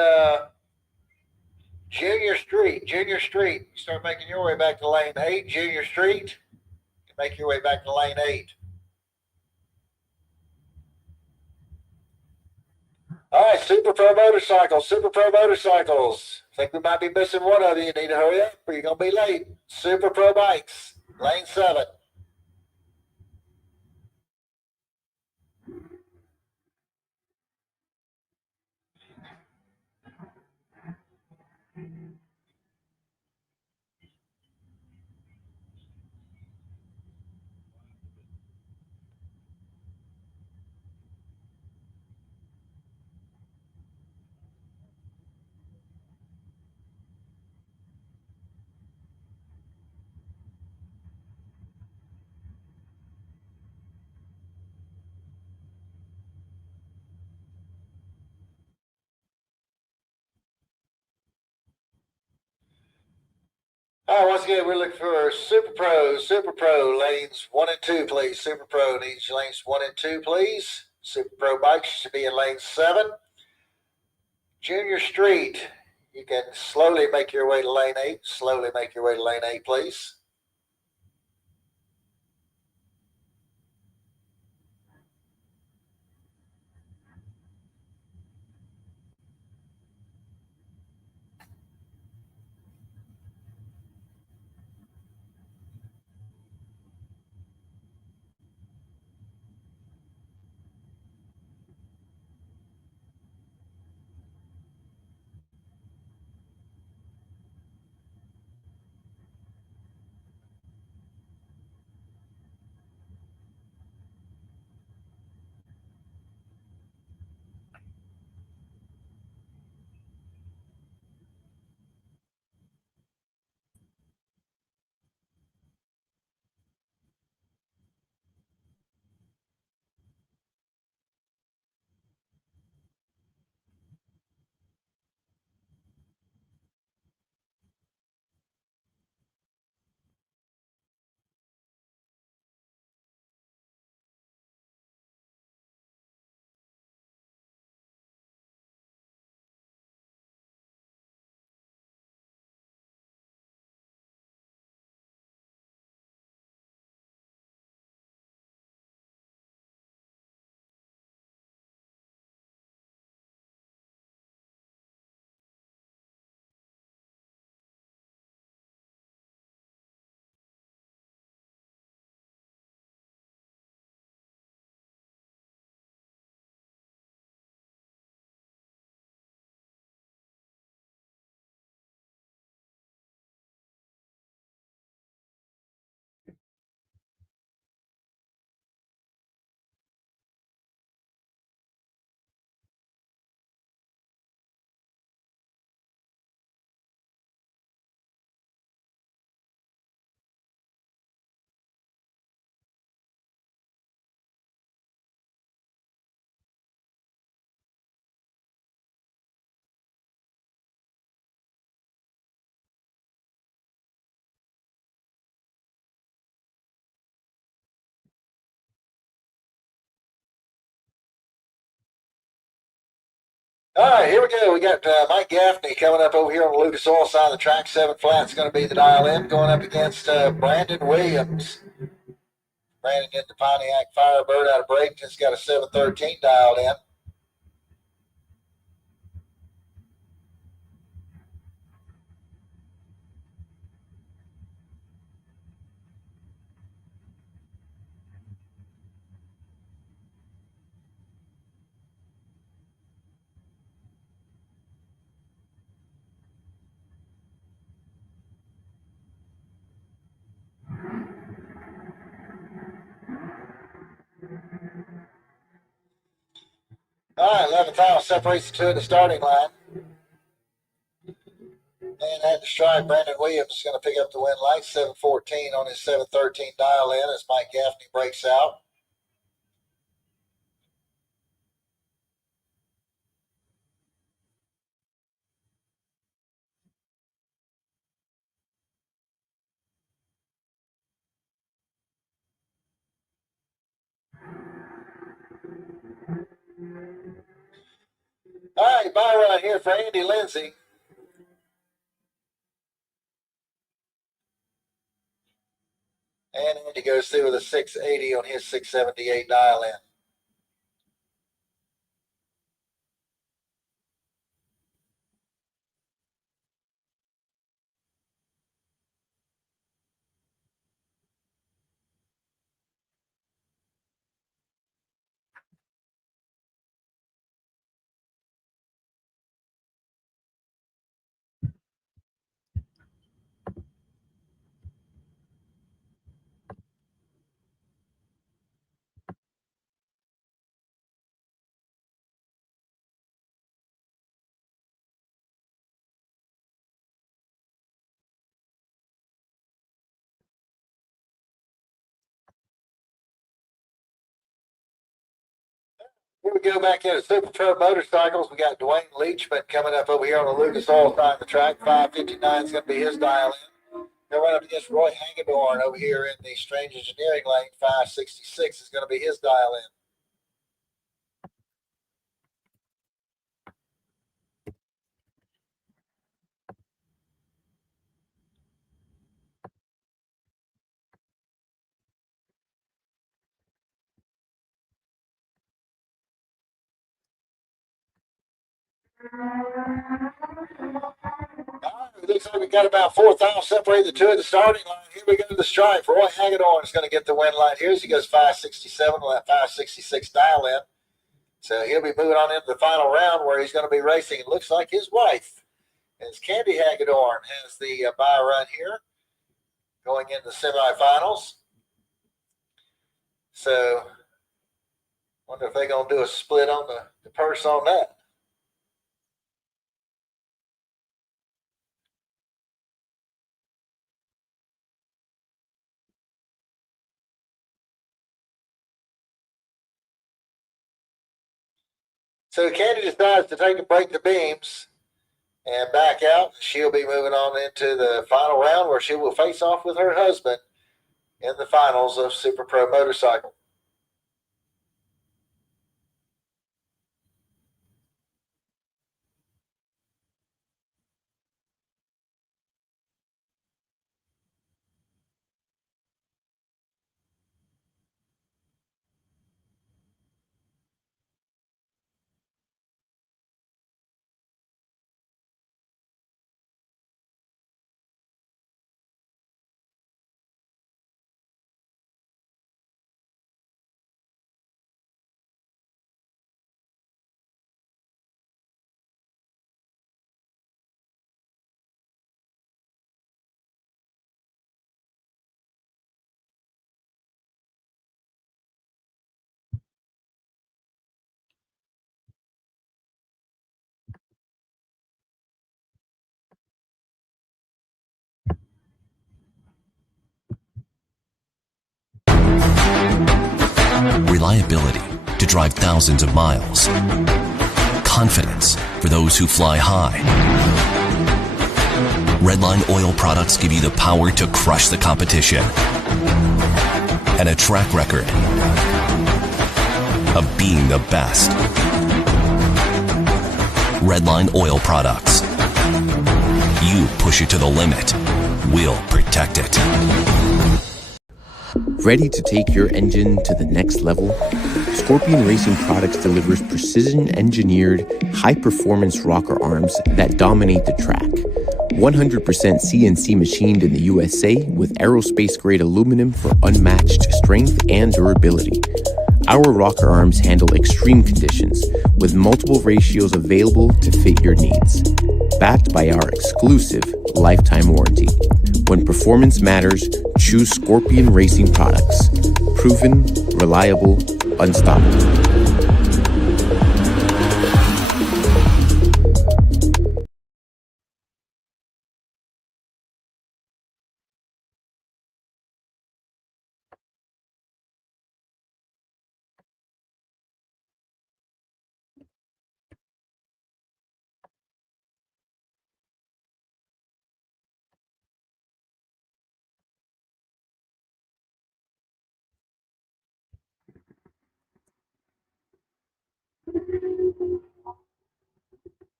Junior Street. Start making your way back to lane 8. Junior Street. Make your way back to lane 8. All right, Super Pro Motorcycles. I think we might be missing one of you. You need to hurry up or you're going to be late. Super Pro Bikes, lane 7. All right, once again, we're looking for Super Pro, lanes 1 and 2, please. Super Pro needs lanes 1 and 2, please. Super Pro bikes should be in lane 7. Junior Street, you can slowly make your way to lane 8. Slowly make your way to lane 8, please. All right, here we go. We got Mike Gaffney coming up over here on the Lucas Oil side of the track. 7 flat's going to be the dial in, going up against Brandon Williams. Brandon in the Pontiac Firebird out of Bradenton's got a 713 dialed in. All right, 11 final separates the two at the starting line. And at the stripe, Brandon Williams is going to pick up the win light, 714 on his 713 dial in as Mike Gaffney breaks out. All right, bye run here for Andy Lindsay. And Andy goes through with a 680 on his 678 dial in. Here we go back into Super Pro Motorcycles. We got Dwayne Leachman coming up over here on the Lucas Oil side of the track. 559 is going to be his dial in. He'll run up against Roy Hagedorn over here in the Strange Engineering lane. 566 is going to be his dial in. It looks like we got about 4th out, separate the two at the starting line. Here we go to the stripe. Roy Hagedorn is going to get the win line here as he goes 567 on that 566 dial in. So he'll be moving on into the final round where he's going to be racing. It looks like his wife, as Candy Hagedorn has the bye run here going into the semifinals. So wonder if they're going to do a split on the purse on that. So Candy decides to take a break the beams and back out. She'll be moving on into the final round where she will face off with her husband in the finals of Super Pro Motorcycle. Reliability to drive thousands of miles. Confidence for those who fly high. Redline oil products give you the power to crush the competition. And a track record of being the best. Redline oil products. You push it to the limit, we'll protect it. Ready to take your engine to the next level? Scorpion Racing Products delivers precision-engineered, high-performance rocker arms that dominate the track. 100% CNC machined in the USA with aerospace-grade aluminum for unmatched strength and durability. Our rocker arms handle extreme conditions with multiple ratios available to fit your needs. Backed by our exclusive lifetime warranty. When performance matters, choose Scorpion Racing Products. Proven, reliable, unstoppable.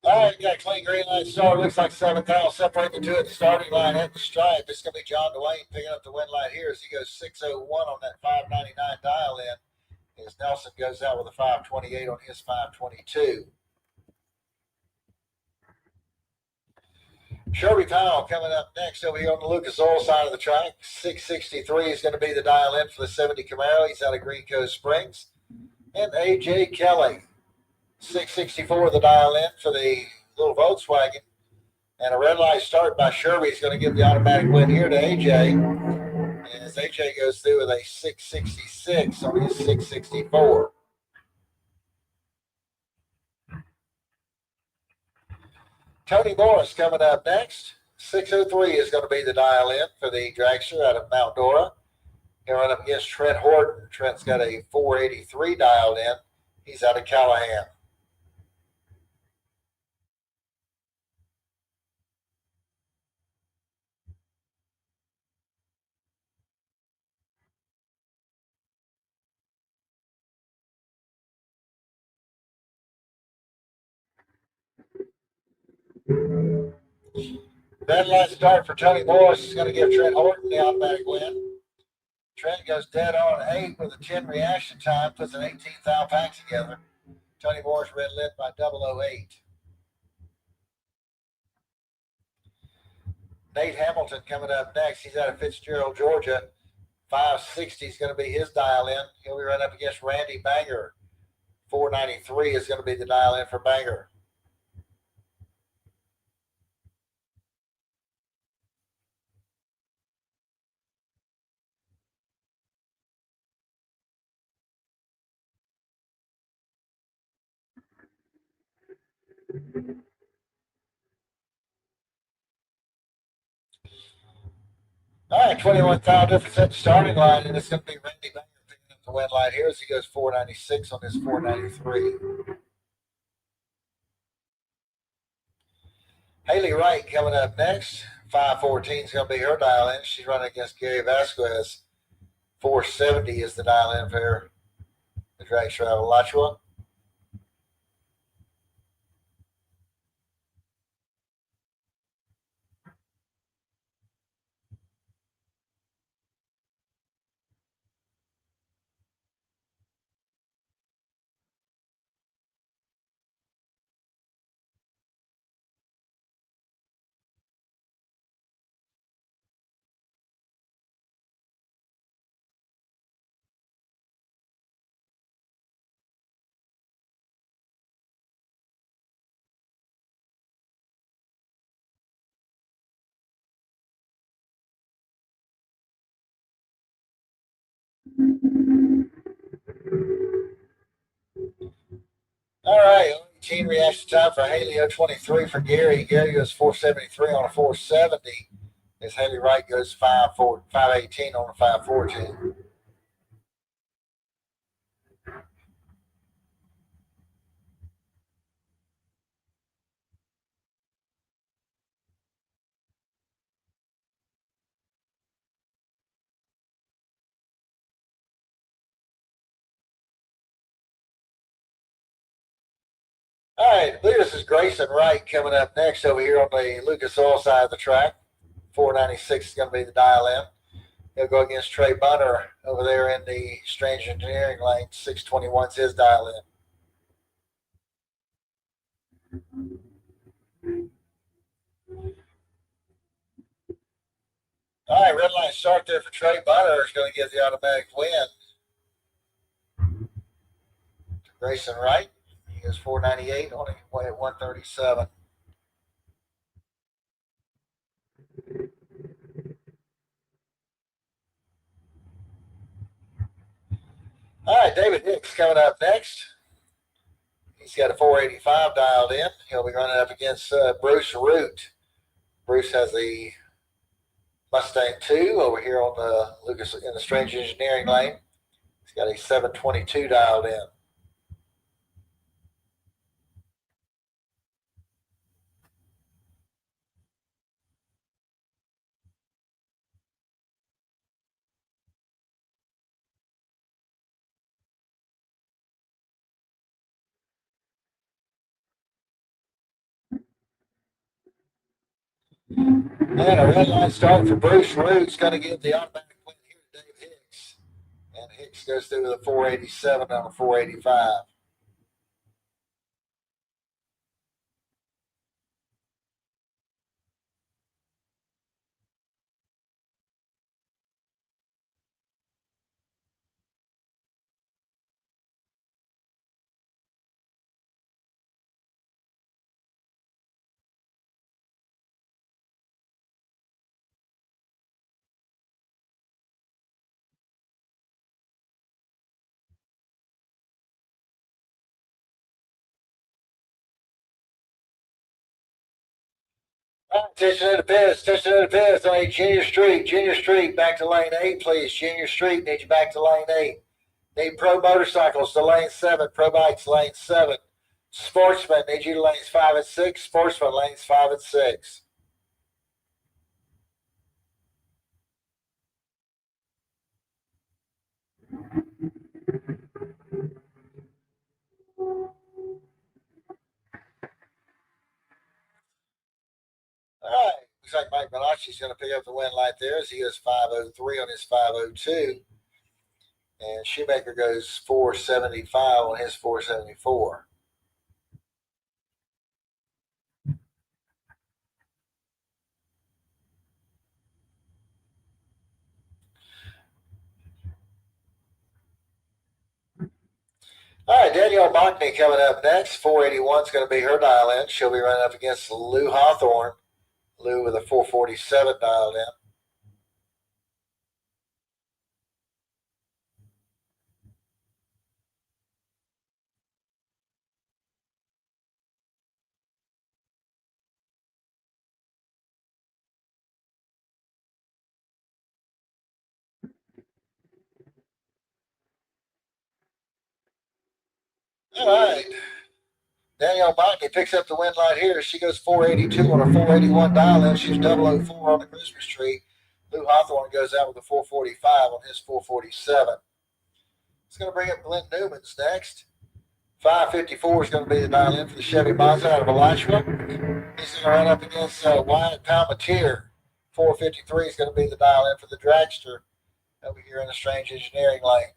All right, got a clean green line start. Looks like 7th out. Separate the two at the starting line at the stripe. It's going to be John Dwayne picking up the win line here as he goes 6:01 on that 599 dial in. As Nelson goes out with a 528 on his 522. Shelby Powell coming up next over here on the Lucas Oil side of the track. 663 is going to be the dial in for the 70 Camaro. He's out of Green Coast Springs. And A.J. Kelly. 664 the dial in for the little Volkswagen. And a red light start by Sherby is going to give the automatic win here to AJ. As AJ goes through with a 666 on his 664. Tony Morris coming up next. 603 is going to be the dial in for the dragster out of Mount Dora. He'll run up against Trent Horton. Trent's got a 483 dialed in. He's out of Callahan. Red line start for Tony Morris is going to give Trent Horton the automatic win. Trent goes dead on 8 with a 10 reaction time, puts an 18th pack together. Tony Morris red lit by 008. Nate Hamilton coming up next. He's out of Fitzgerald, Georgia. 560 is going to be his dial in. He'll be running up against Randy Banger. 493 is going to be the dial in for Banger. All right, 21,000 difference at the starting line, and it's going to be Randy Banger picking up the win line here as he goes 496 on this 493. Haley Wright coming up next. 514 is going to be her dial in. She's running against Gary Vasquez. 470 is the dial in for her. The dragster out of Alachua. All right, 18 reaction time for Haley, 023 for Gary. Gary goes 473 on a 470. As Haley Wright goes 518 on a 514. All right, I believe this is Grayson Wright coming up next over here on the Lucas Oil side of the track. 496 is going to be the dial in. He'll go against Trey Bunner over there in the Strange Engineering lane. 621 is his dial in. All right, red line start there for Trey Bunner is going to get the automatic win. Grayson Wright. He goes 498 on his way at 137. All right, David Hicks coming up next. He's got a 485 dialed in. He'll be running up against Bruce Root. Bruce has the Mustang 2 over here on the Lucas in the Strange Engineering lane. He's got a 722 dialed in. And a red line start for Bruce Root's going to give the automatic win here to Dave Hicks. And Hicks goes through with a 487 on a 485. Attention to the pits, on a Junior Street, back to lane 8, please. Junior Street, need you back to lane 8. Need Pro Motorcycles to lane 7, Pro Bikes lane 7. Sportsman, need you to lanes 5 and 6, Sportsman lanes 5 and 6. like Mike Minacci's going to pick up the win light there as he goes 5:03 on his 5:02. And Shoemaker goes 4:75 on his 4:74. All right, Danielle Mockney coming up next. 481 is going to be her dial in. She'll be running up against Lou Hawthorne. Lou with a 447 dialed in. All right. Danielle Mockney picks up the win light here. She goes 482 on her 481 dial in. She's 004 on the Christmas tree. Lou Hawthorne goes out with a 445 on his 447. It's going to bring up Glenn Newman's next. 554 is going to be the dial in for the Chevy Monza out of Alachua. He's going to run up against Wyatt Palmatier. 453 is going to be the dial in for the dragster over here in the Strange Engineering lane.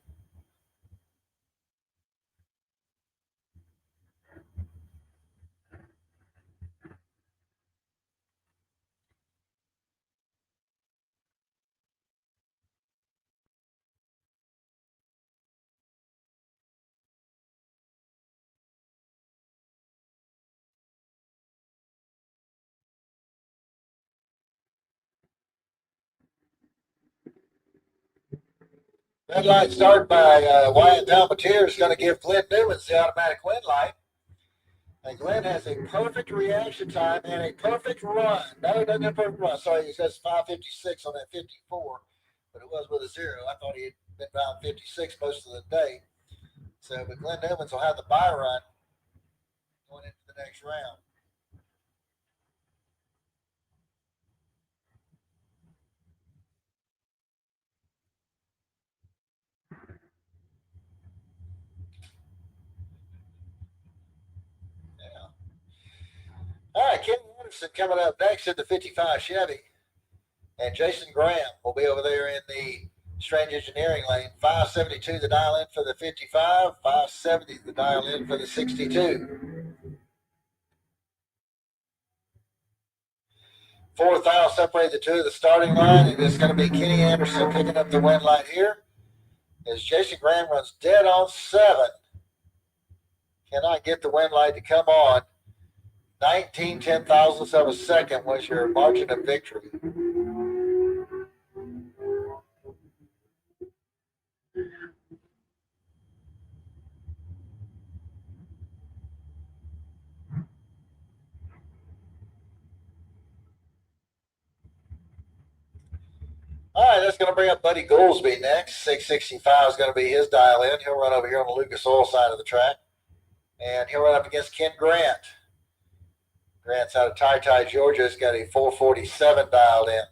Red light start by Wyatt Palmatier is going to give Glenn Newmans the automatic win light. And Glenn has a perfect reaction time and a perfect run. No, he doesn't have a perfect run. Sorry, he says 5:56 on that 54, but it was with a 0. I thought he had been around 56 most of the day. So, but Glenn Newmans will have the bye run going into the next round. All right, Kenny Anderson coming up next in the 55 Chevy. And Jason Graham will be over there in the Strange Engineering lane. 572 the dial in for the 55, 570 the dial in for the 62. 4th aisle separate the two of the starting line, and it's going to be Kenny Anderson picking up the win light here as Jason Graham runs dead on 7. Cannot get the win light to come on. 19 10,000ths of a second was your margin of victory. All right, that's going to bring up Buddy Goolsby next. 665 is going to be his dial in. He'll run over here on the Lucas Oil side of the track. And he'll run up against Ken Grant. Grant's out of Ty, Georgia. He's got a 447 dialed in.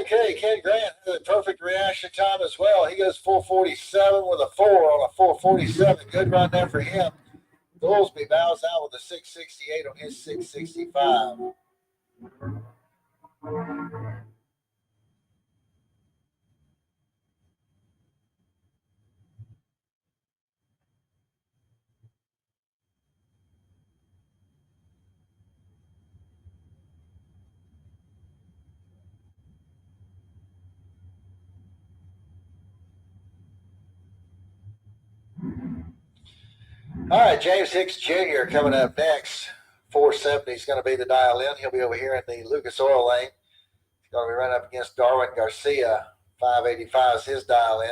Okay, Ken Grant has a perfect reaction time as well. He goes 447 with a 4 on a 447. Good run there for him. Goolsby bows out with a 668 on his 665. All right, James Hicks Jr. coming up next. 470 is going to be the dial in. He'll be over here in the Lucas Oil lane. He's going to be running up against Darwin Garcia. 585 is his dial in.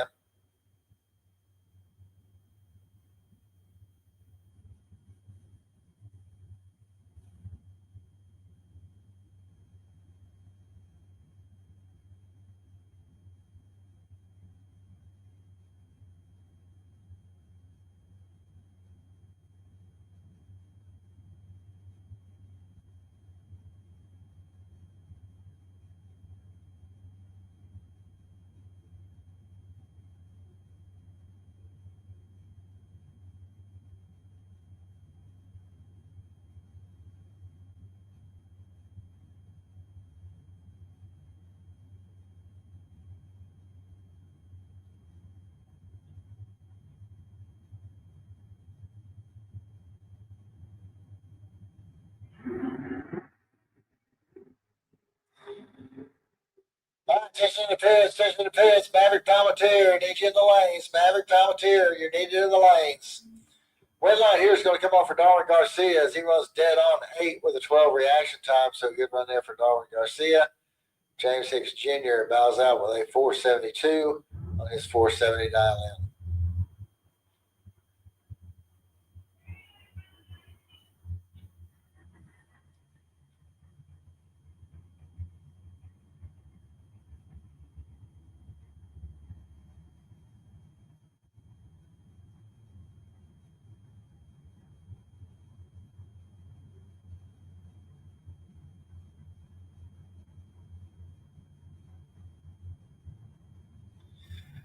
Attention to the pits. Maverick Palmetier, need you in the lanes. Maverick Palmetier, you're needed in the lanes. Red line here is going to come off for Darwin Garcia as he runs dead on 8 with a 12 reaction time. So good run there for Darwin Garcia. James Hicks Jr. bows out with a 472 on his 470 dial-in.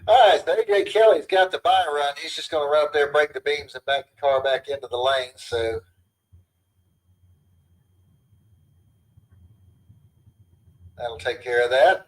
All right, so AJ Kelly's got the buy run. He's just going to run up there, break the beams, and back the car back into the lane. So that'll take care of that.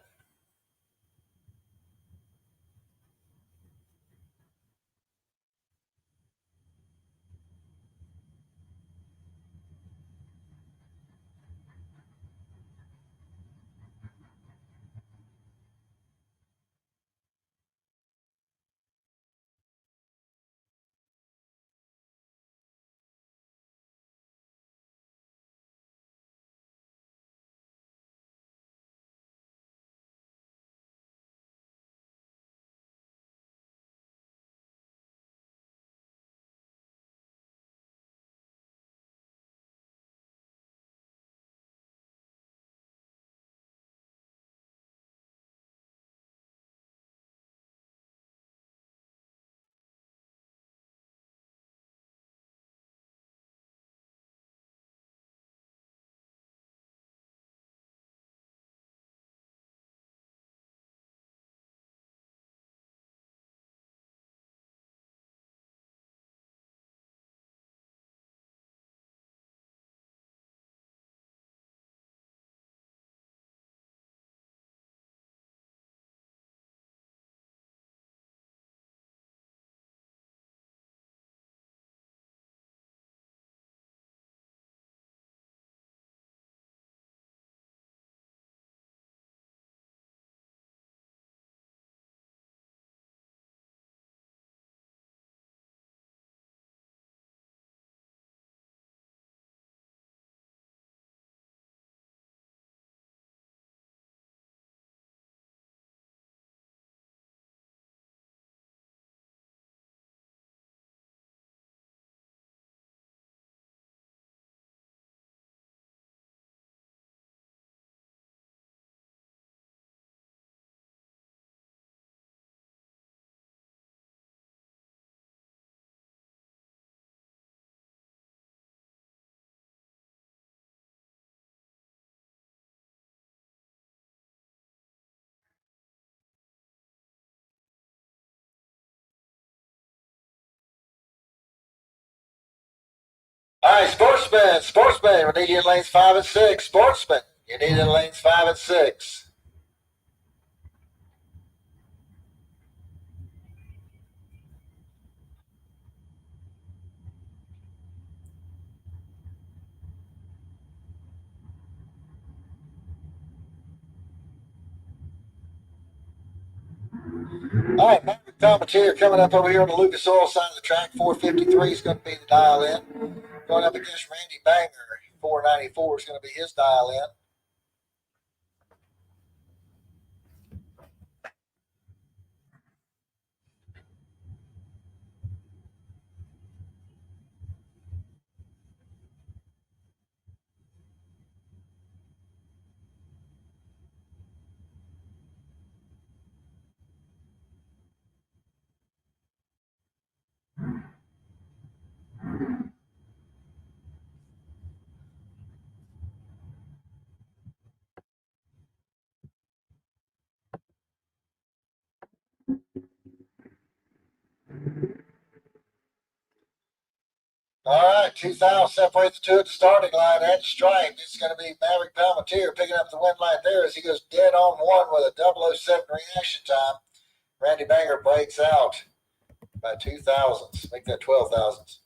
All right, Sportsman, we need you in lanes 5 and 6. Sportsman, you need in lanes 5 and 6. All right, Maverick Palmetier coming up over here on the Lucas Oil side of the track. 453 is going to be the dial in. Going up against Randy Banger. 494 is going to be his dial in. All right, 2000 separates the two at the starting line and stripe. It's going to be Maverick Palmetier picking up the win line there as he goes dead on 1 with a 007 reaction time. Randy Banger breaks out by 2 thousandths. Make that 12 thousandths.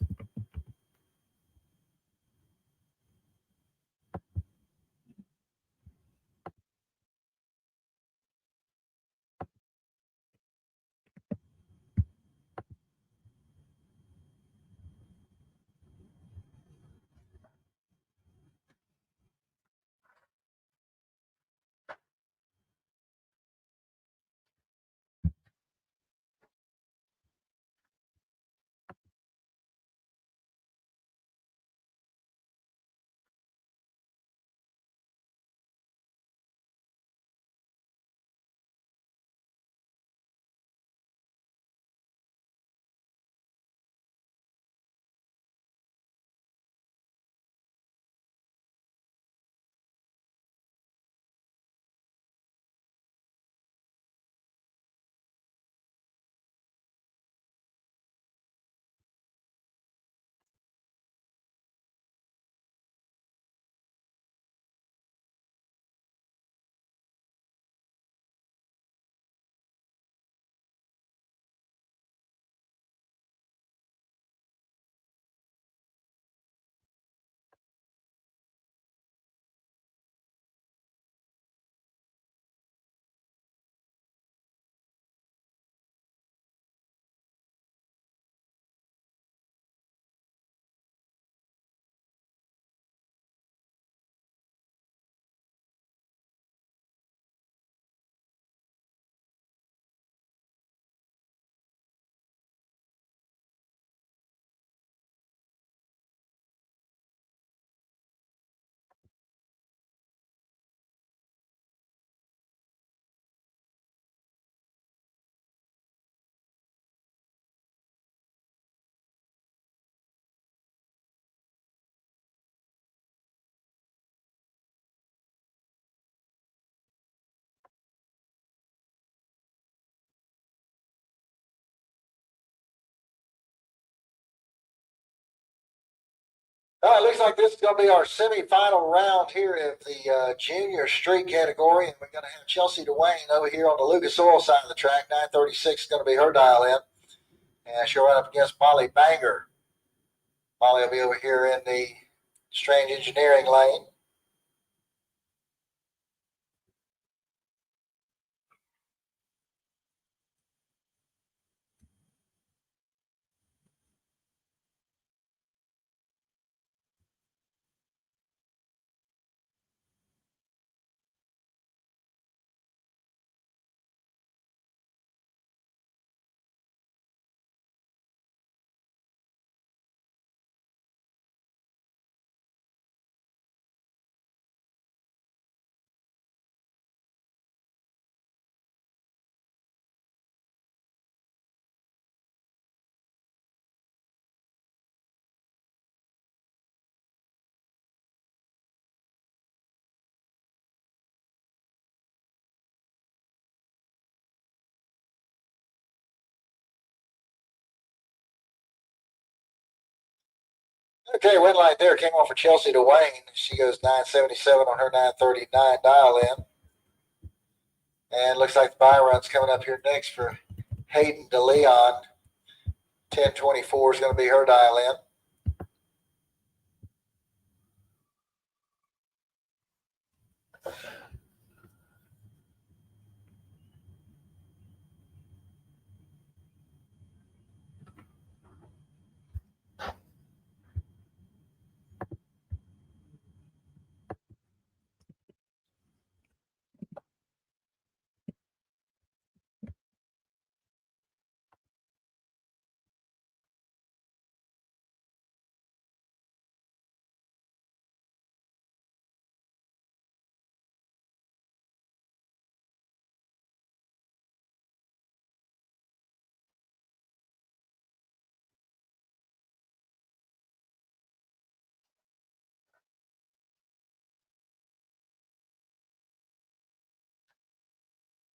All right, looks like this is going to be our semifinal round here of the junior street category, and we're going to have Chelsea Dwayne over here on the Lucas Oil side of the track. 936 is going to be her dial in, and she'll run up against Molly Banger. Molly will be over here in the Strange Engineering lane. Okay, win light there came off for Chelsea Dwayne. She goes 977 on her 939 dial in. And looks like the buy run's coming up here next for Hayden DeLeon. 1024 is going to be her dial in.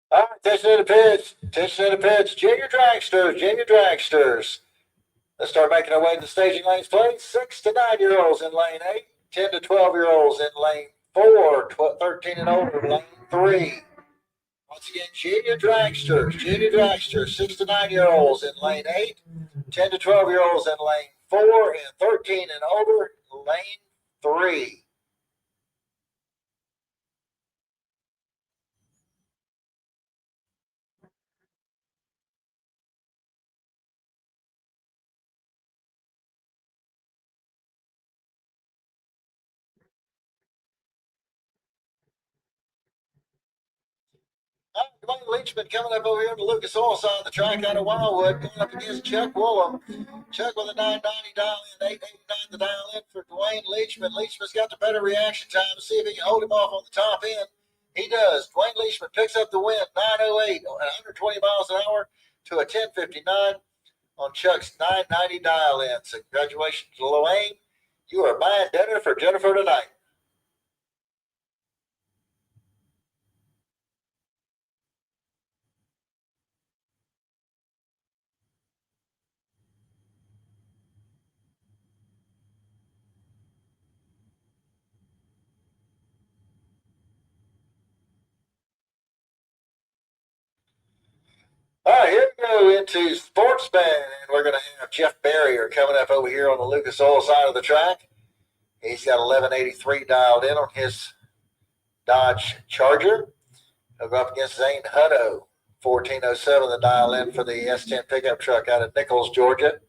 All right, attention to the pitch. Attention to the pitch. Junior dragsters. Let's start making our way to the staging lanes, please. 6 to 9-year-olds in lane 8. 10 to 12-year-olds in lane 4. 13 and older, lane 3. Once again, junior dragsters. 6 to 9-year-olds in lane 8. 10 to 12-year-olds in lane 4. And 13 and older, lane 3. Dwayne Leachman coming up over here on the Lucas Oil side of the track out of Wildwood, going up against Chuck Woolham. Chuck with a 990 dial in, 889 the dial in for Dwayne Leachman. Leachman's got the better reaction time to see if he can hold him off on the top end. He does. Dwayne Leachman picks up the win, 908 at 120 miles an hour to a 1059 on Chuck's 990 dial in. So congratulations to Dwayne. You are buying dinner for Jennifer tonight. All right, here we go into Sportsman, and we're going to have Jeff Barrier coming up over here on the Lucas Oil side of the track. He's got 1183 dialed in on his Dodge Charger. He'll go up against Zane Hutto, 1407 the dial in for the S10 pickup truck out of Nichols, Georgia.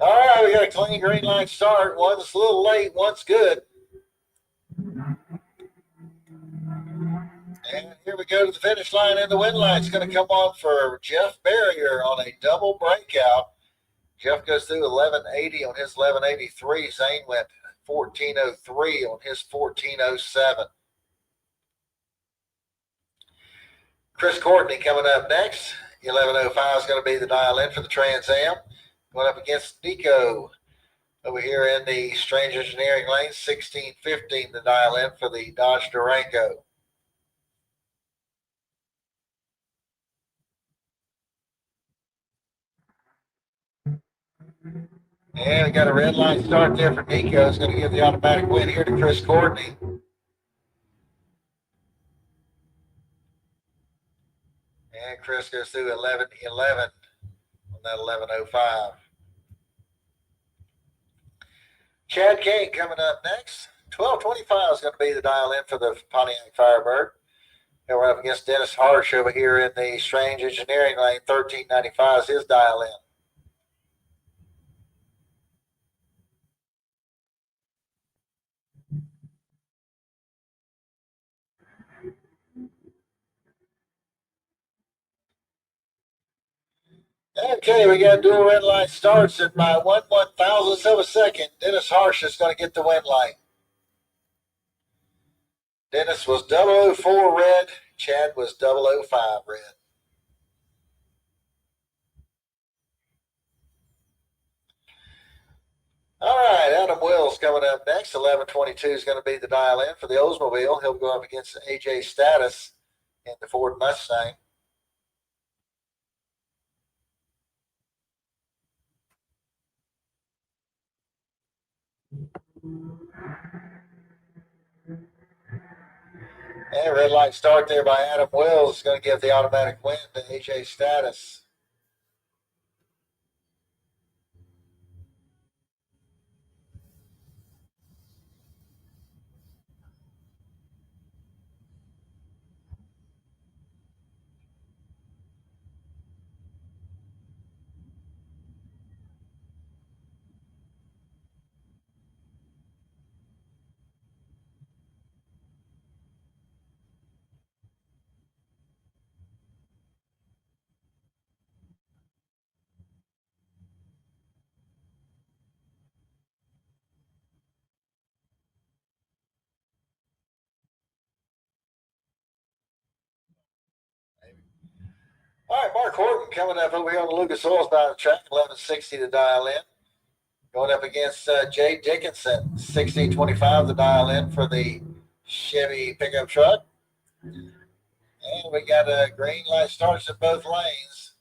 All right, we got a clean green light start. One's a little late, one's good. And here we go to the finish line, and the win line's going to come on for Jeff Barrier on a double breakout. Jeff goes through 1180 on his 1183. Zane went 1403 on his 1407. Chris Courtney coming up next. 1105 is going to be the dial in for the Trans Am. Going up against Nico over here in the Strange Engineering lane. 1615 the dial in for the Dodge Durango. And we got a red line start there for Nico. It's going to give the automatic win here to Chris Courtney. And Chris goes through 11:11 on that 11:05. Chad King coming up next. 12:25 is going to be the dial in for the Pontiac Firebird. And we're up against Dennis Harsh over here in the Strange Engineering lane. 13:95 is his dial in. Okay, we got dual red light starts, and by 1/1000th of a second, Dennis Harsh is going to get the win light. Dennis was 004 red. Chad was 005 red. All right, Adam Wills coming up next. 11:22 is going to be the dial in for the Oldsmobile. He'll go up against AJ Status in the Ford Mustang. And red light start there by Adam Wills is going to give the automatic win to AJ Status. All right, Mark Horton coming up over here on the Lucas Oil side of the track. 11:60 to dial in. Going up against Jay Dickinson. 16:25 the dial in for the Chevy pickup truck. And we got a green light starts in both lanes.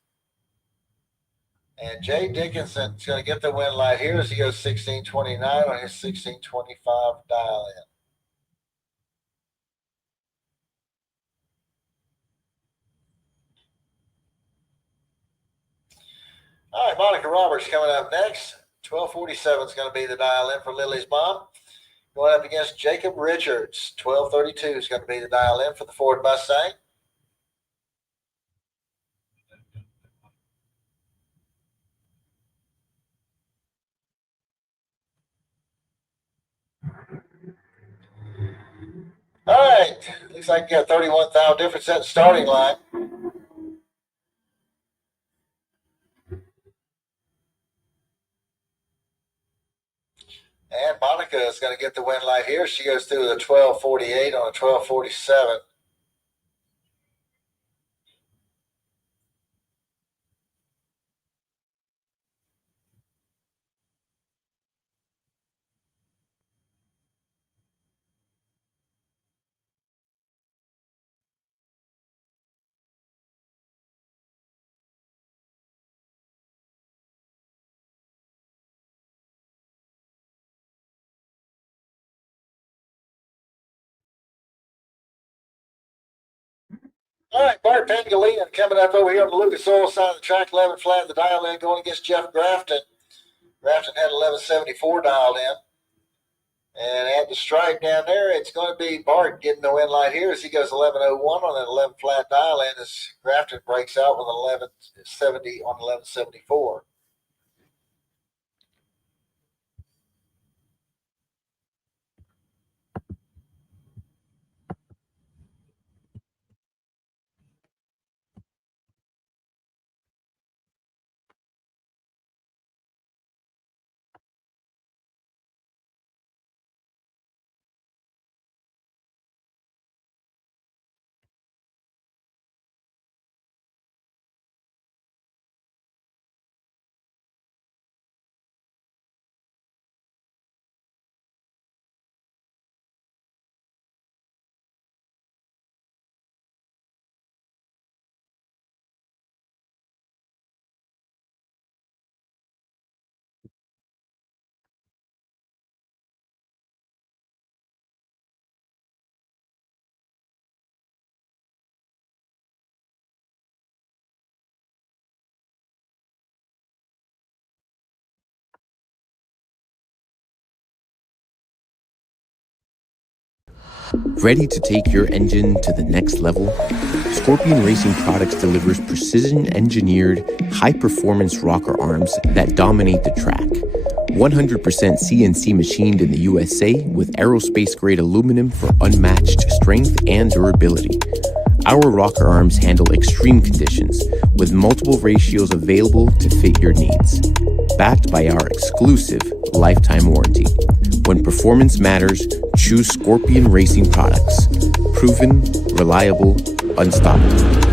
And Jay Dickinson's going to get the win light here as he goes 16:29 on his 16:25 dial in. All right, Monica Roberts coming up next. 12:47 is going to be the dial in for Lily's mom. Going up against Jacob Richards. 12:32 is going to be the dial in for the Ford Mustang. All right, looks like you got 31,000 difference at the starting line. And Monica is going to get the win light here. She goes through the 12:48 on a 12:47. All right, Bart Pangolian coming up over here on the Lucas Oil side of the track. 11 flat, the dial in going against Jeff Grafton. Grafton had 11:74 dialed in. And at the stripe down there, it's going to be Bart getting the win light here as he goes 11:01 on that 11 flat dial in as Grafton breaks out with 11:70 on 11:74. Ready to take your engine to the next level? Scorpion Racing Products delivers precision-engineered, high-performance rocker arms that dominate the track. 100% CNC machined in the USA with aerospace-grade aluminum for unmatched strength and durability. Our rocker arms handle extreme conditions with multiple ratios available to fit your needs. Backed by our exclusive lifetime warranty. When performance matters, choose Scorpion Racing Products. Proven, reliable, unstoppable.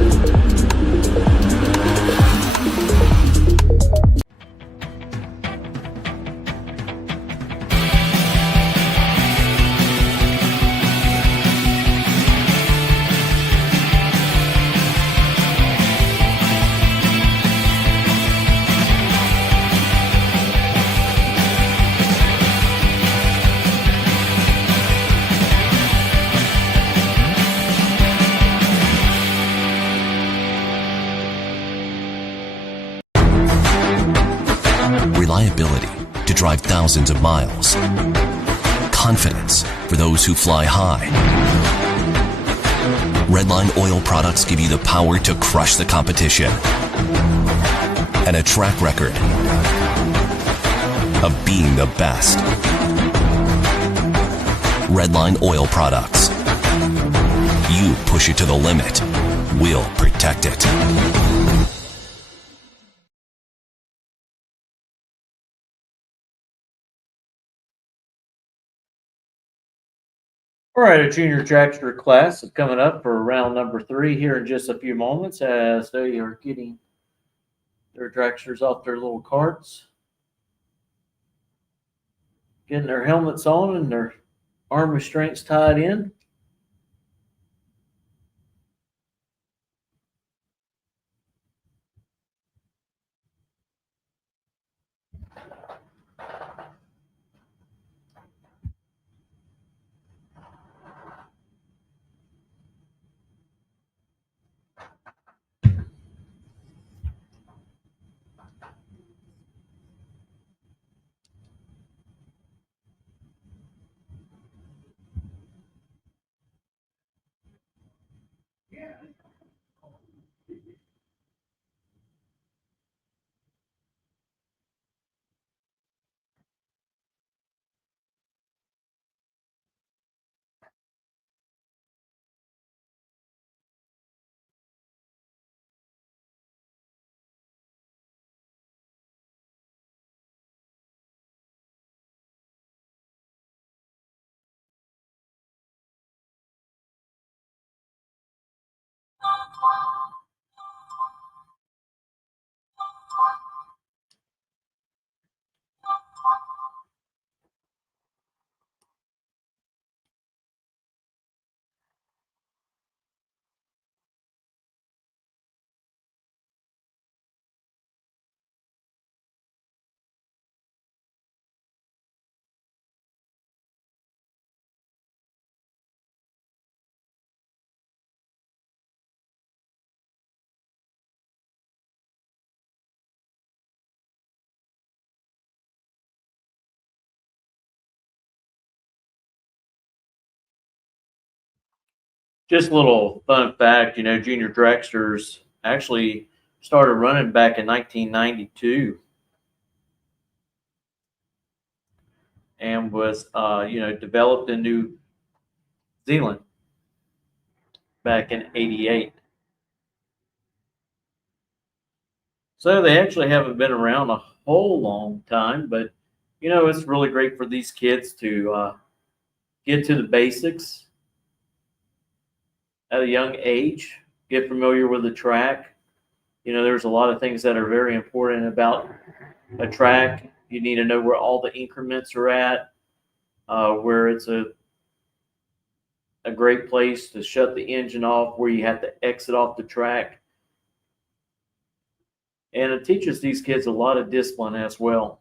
Reliability to drive thousands of miles. Confidence for those who fly high. Redline oil products give you the power to crush the competition. And a track record of being the best. Redline oil products. You push it to the limit. We'll protect it. All right, a junior dragster class is coming up for round number 3 here in just a few moments as they are getting their dragsters off their little carts, getting their helmets on and their arm restraints tied in. Just a little fun fact, junior dragsters actually started running back in 1992 and was, developed in New Zealand back in '88. So they actually haven't been around a whole long time, but it's really great for these kids to get to the basics at a young age, get familiar with the track. There's a lot of things that are very important about a track. You need to know where all the increments are at, where it's a great place to shut the engine off, where you have to exit off the track. And it teaches these kids a lot of discipline as well.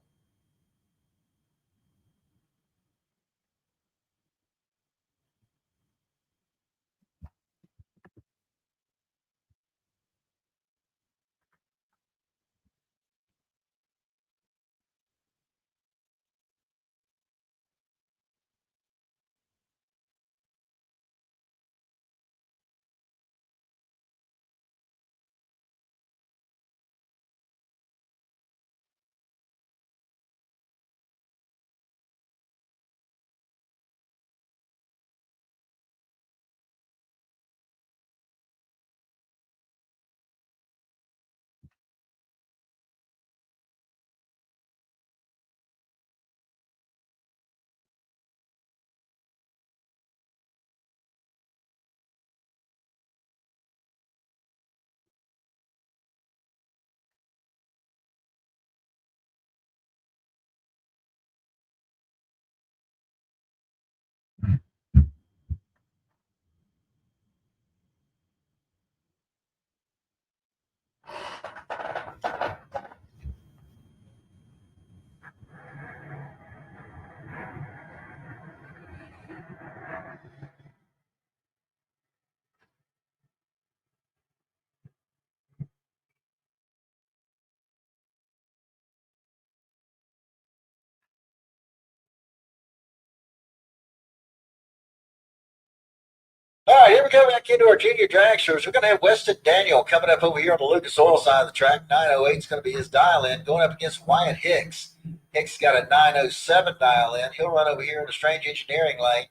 right, here we go back into our junior dragsters. We're going to have Weston Daniel coming up over here on the Lucas Oil side of the track. 908 is going to be his dial-in, going up against Wyatt Hicks. Hicks got a 907 dial-in. He'll run over here in the strange engineering lane.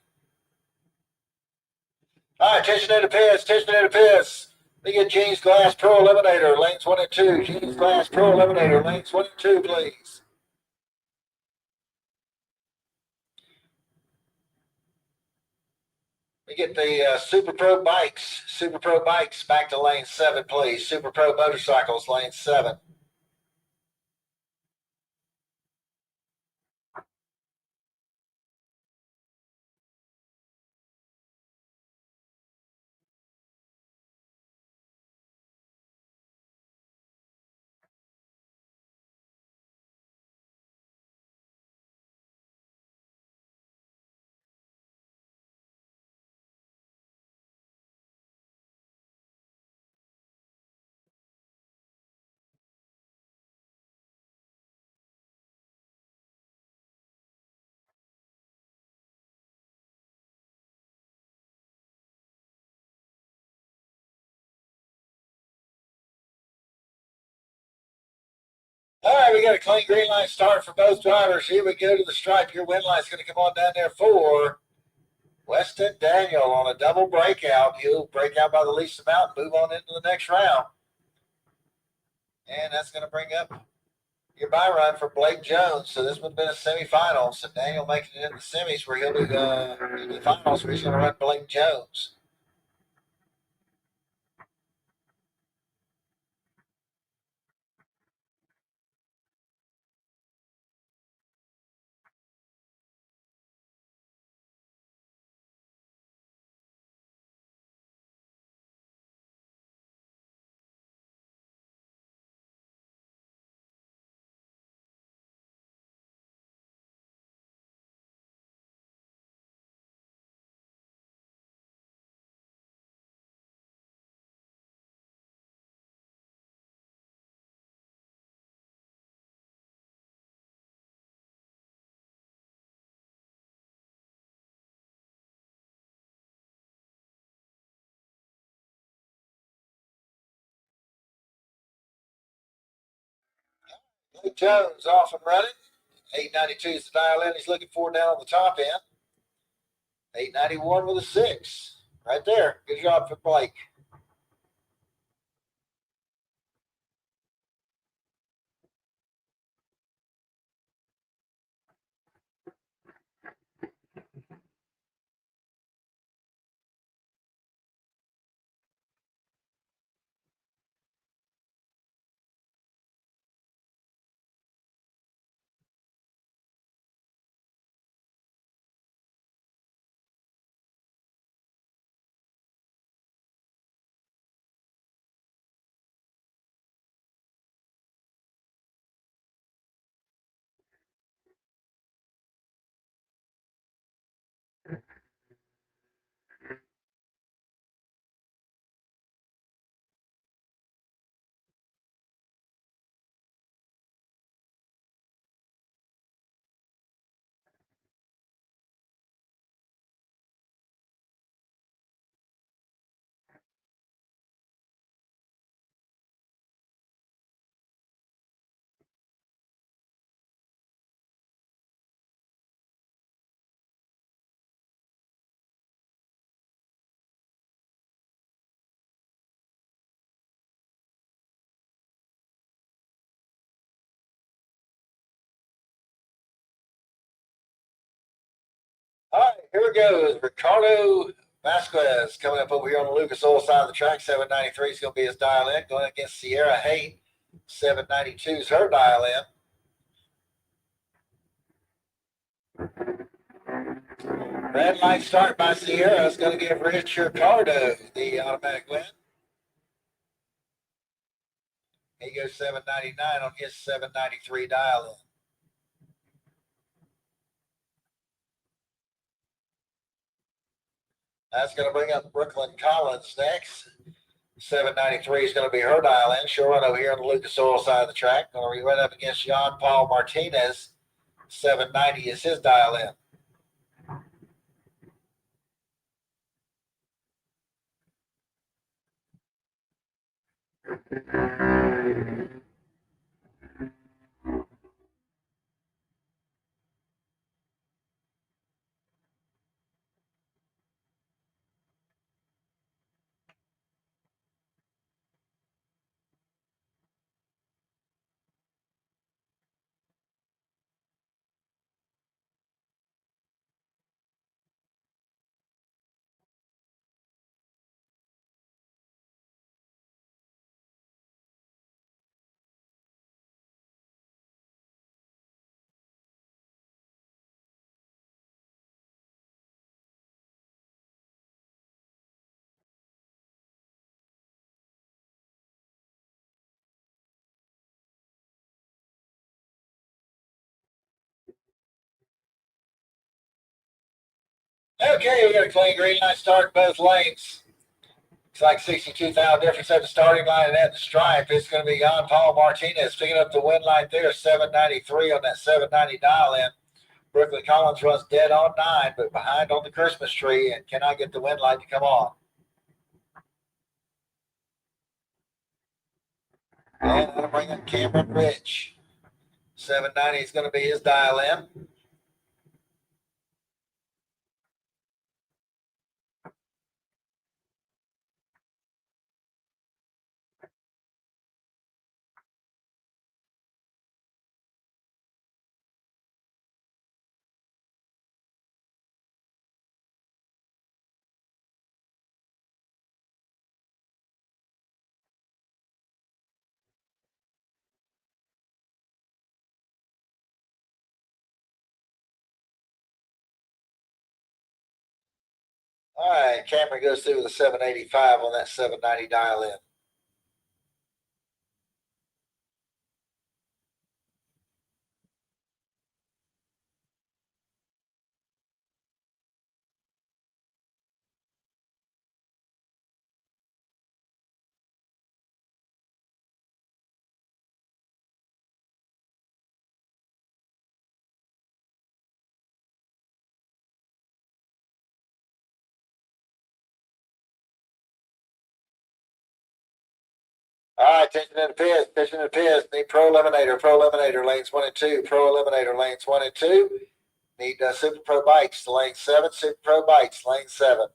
All right, attention to the pits, attention to the pits. We get Gene's Glass Pro Eliminator, lanes 1 and 2. Gene's Glass Pro Eliminator, lanes 1 and 2, please. We get the Super Pro bikes back to lane 7, please. Super Pro motorcycles, lane 7. All right, we got a clean green light start for both drivers. Here we go to the stripe. Your win light's going to come on down there for Weston Daniel on a double breakout. He'll break out by the least amount and move on into the next round. And that's going to bring up your bye run for Blake Jones. So this would have been a semifinal. So Daniel making it in the semis where he'll be in the finals where he's going to run Blake Jones. Blake Jones off and running. 892 is the dial in. He's looking for down on the top end. 891 with a 6. Right there. Good job for Blake. All right, here we go. Ricardo Vasquez coming up over here on the Lucas Oil side of the track. 793 is going to be his dial in. Going against Sierra Haight. 792 is her dial in. Red light start by Sierra is going to give Rich Ricardo the automatic win. He goes 799 on his 793 dial in. That's going to bring up Brooklyn Collins next. 793 is going to be her dial in. She'll run over here on the Lucas Oil side of the track. Going to run up against Jean Paul Martinez. 790 is his dial in. Okay, we got a clean green light start both lanes. It's like 62,000 difference at the starting line and at the stripe. It's going to be Jan Paul Martinez picking up the win light there, 793 on that 790 dial in. Brooklyn Collins runs dead on 9, but behind on the Christmas tree and cannot get the win light to come on. And that'll bring in Cameron Rich. 790 is going to be his dial in. All right, Cameron goes through with a 785 on that 790 dial in. All right, attention to the pits, attention to the pits. Need pro eliminator lanes 1 and 2, pro eliminator lanes 1 and 2. Need super pro bikes, lane 7, super pro bikes, lane 7.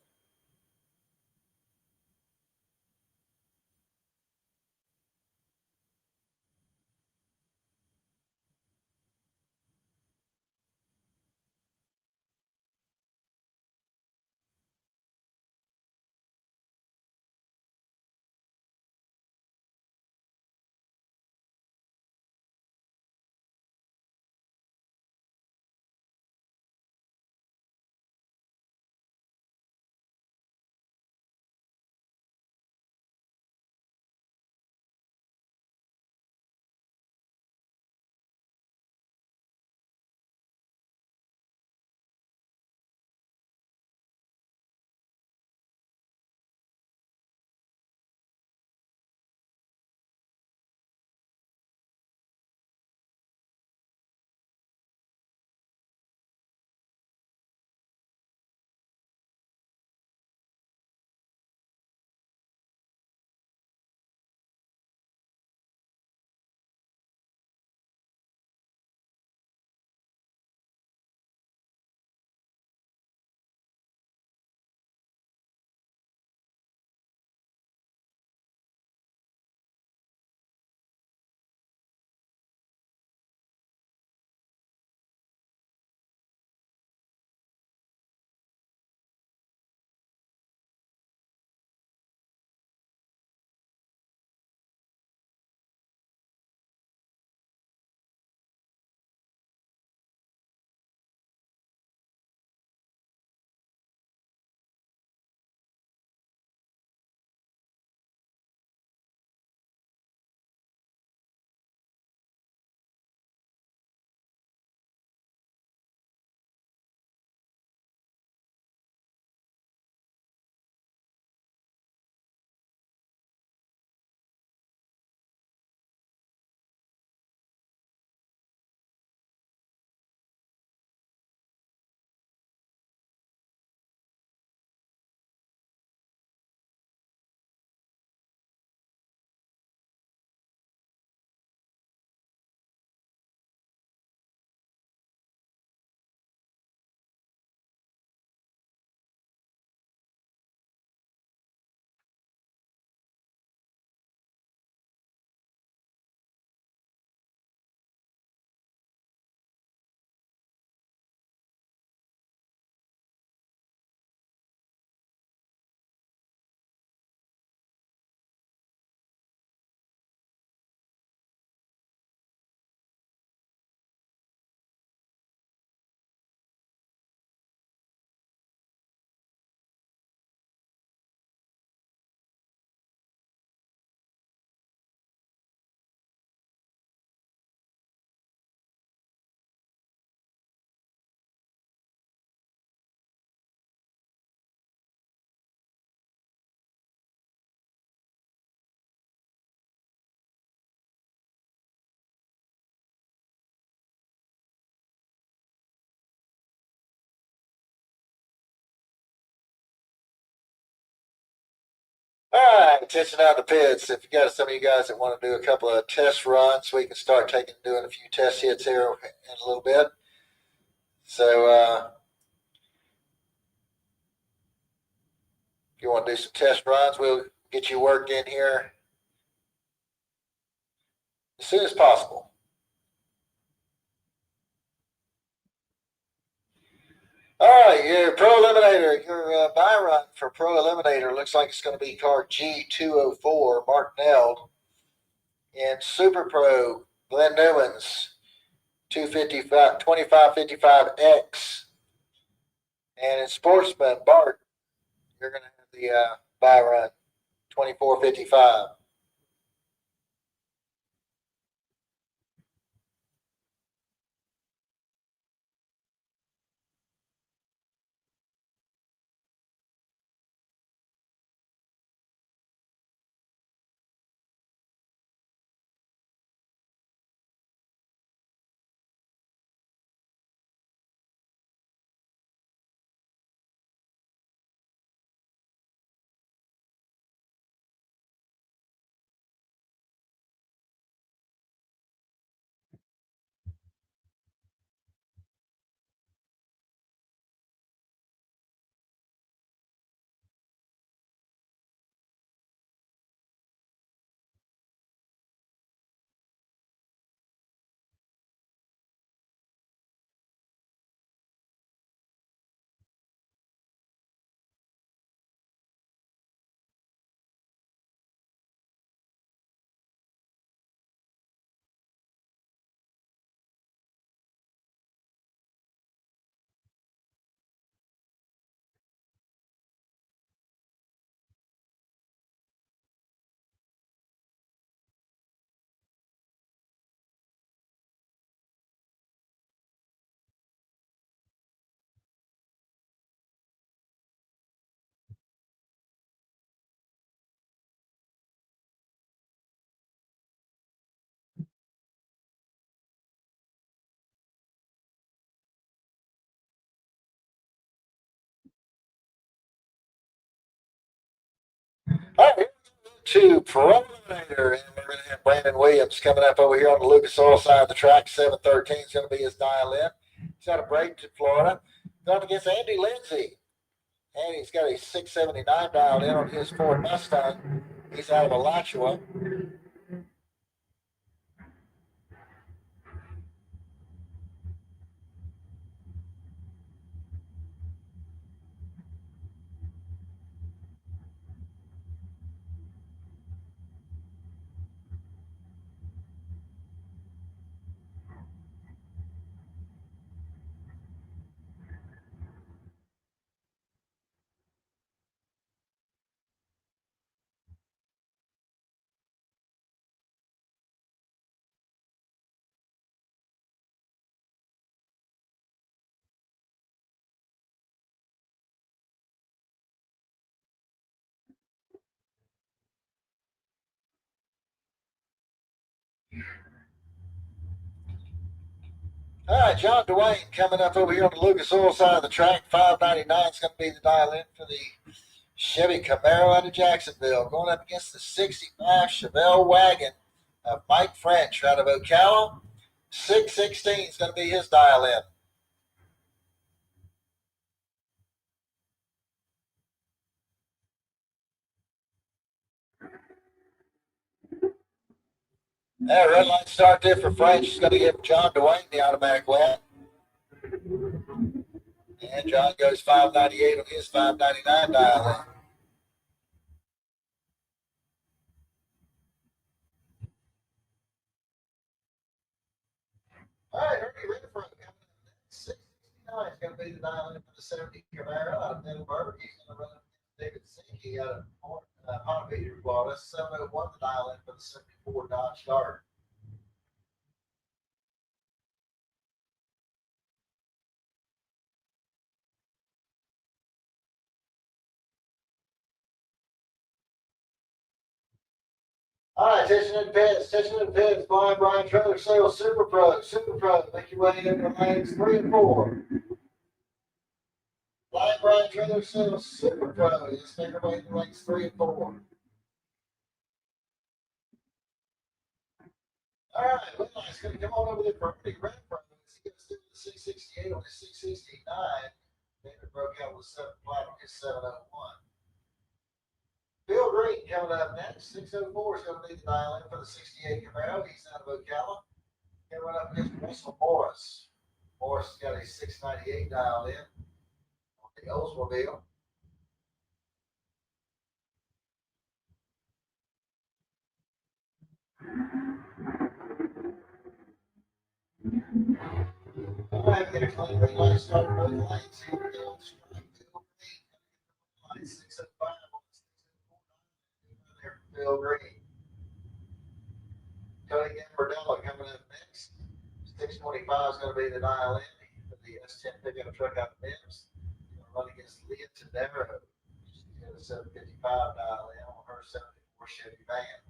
right, attention out the pits. If you got some of you guys that want to do a couple of test runs, we can start doing a few test hits here in a little bit. So if you want to do some test runs, we'll get you worked in here as soon as possible. All right, your Pro Eliminator, your buy run for Pro Eliminator looks like it's going to be card G204, Mark Neld. In Super Pro, Glenn Newman's 2555X. And in Sportsman, Bart, you're going to have the buy run 2455. All right, to Pro Eliminator, and we're going to have Brandon Williams coming up over here on the Lucas Oil side of the track. 713 is going to be his dial in. He's out of Bradenton, Florida. Going against Andy Lindsay. Andy's got a 679 dialed in on his Ford Mustang. He's out of Alachua. All right, John Dwayne coming up over here on the Lucas Oil side of the track. 599 is going to be the dial in for the Chevy Camaro out of Jacksonville. Going up against the 65 Chevelle wagon of Mike French out of Ocala. 616 is going to be his dial in. That red light start there for French. He's going to give John Dwayne the automatic win. And John goes 598 on his 599 dial in. All right, Ernie Renfro coming in. 669 is going to be the dial in for the 70 Camaro out of Middleburg. He's going to run up David Sinke out of Ponte Vedra, Florida. 701 the dial in for the 74 Dodge Dart. All right, attention in the pits, Brian Trailer Sales Super Pro, make your way into lanes 3 and 4. Brian Trailer Sales Super Pro, just make your way into lanes 3 and 4. All right, Whitline's going to come on over there for Ernie Renfro. He goes through the 668 on his 669. David broke out with 7 flat on his 701. Bill Green coming up next. 604 is going to be the dial in for the 68 Camaro. He's out of Ocala. He'll run up against Russell Morris. Morris has got a 698 dialed in on the Oldsmobile. All right, get a clean green light start both lanes. Here we go. Bill Green, 605 on the 604. There for Bill Green. Tony Gambardella coming up next. 625 is going to be the dial in for the S10 pickup truck out of Mims. Going to run against Leah Tadero. She's got a 755 dial in on her 74 Chevy van.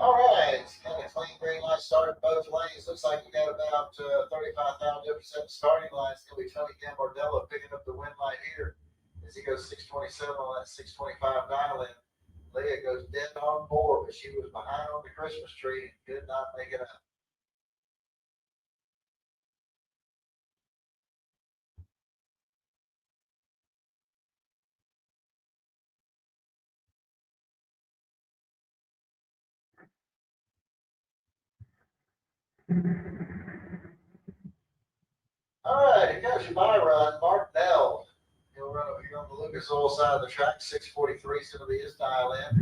All right, kind of clean green light started both lanes. Looks like we got about 35,000 difference at the starting line. It's going to be Tony Gambardella picking up the win light here as he goes 627 on that 625 dial in. Leah goes dead on board, but she was behind on the Christmas tree and could not make it up. All right, here comes your bye run, Mark Bell. He'll run over here on the Lucas Oil side of the track. 643 is going to be his dial in.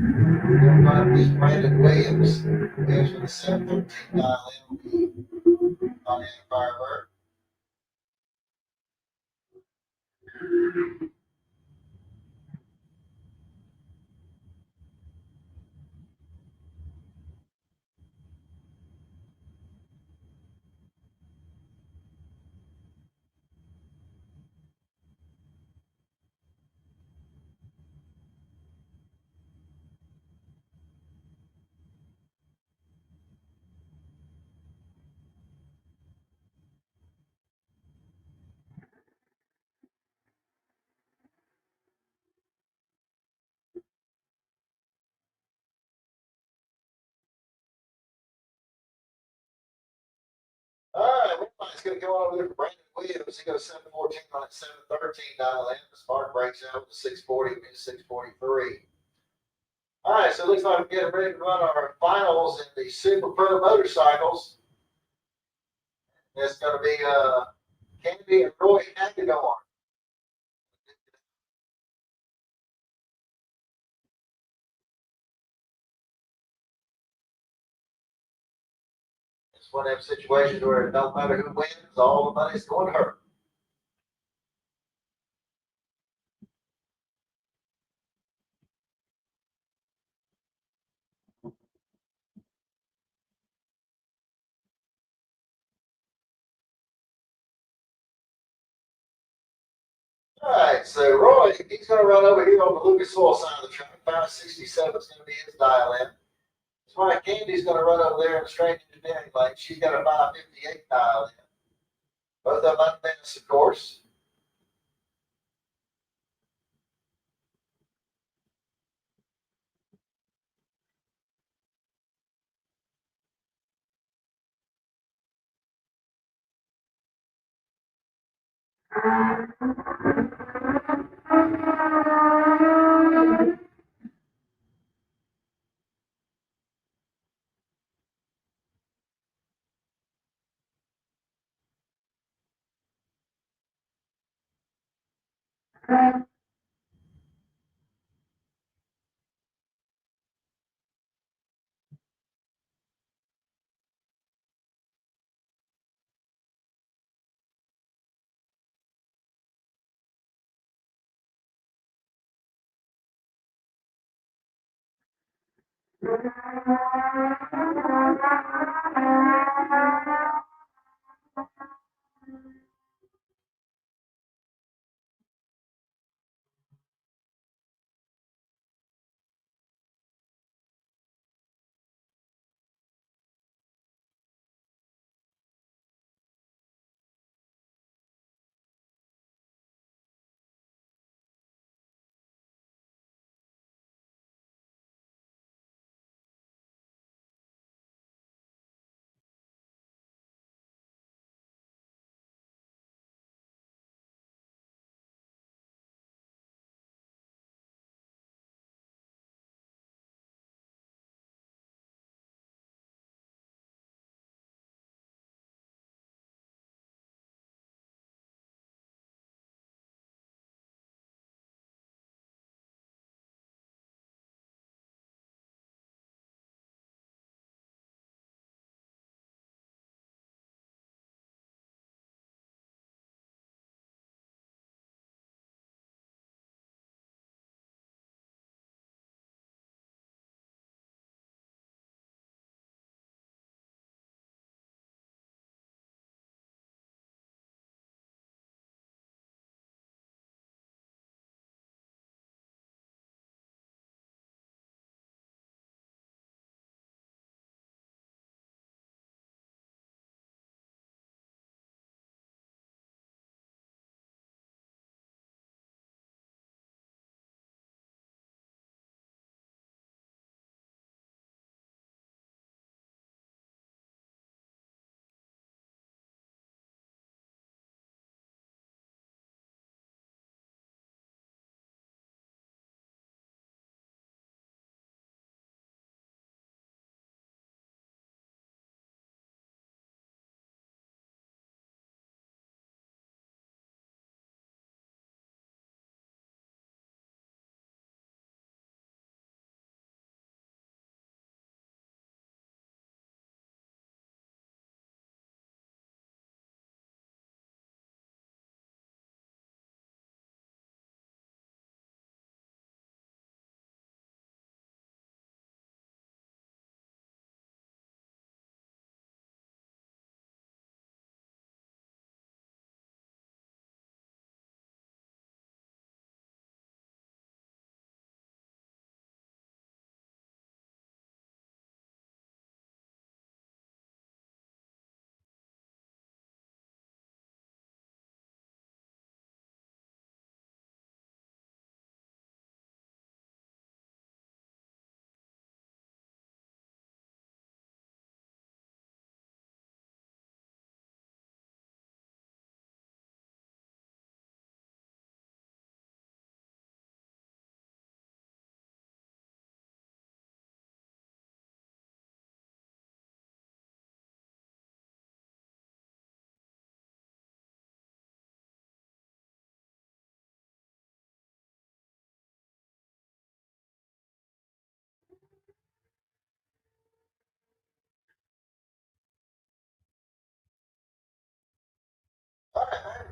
He'll run up against Brandon Williams. Williams with a 713 dial in on the Firebird. All right, Whitline's going to go over there for Brandon Williams. He goes 714 on that 713 dial in. The spark breaks out with the 640, means 643. All right, so it looks like we're getting ready to run our finals in the Super Pro motorcycles. It's going to be Candy and Roy Hagedorn. It's one of them situations where it don't matter who wins, all the money's going to her. All right, so Roy, he's going to run over here on the Lucas Oil side of the track. 567 is going to be his dial in. That's why Candy's going to run over there in the straight engineering lane. She's got a 558 dial in. Both of them unfinished, of course.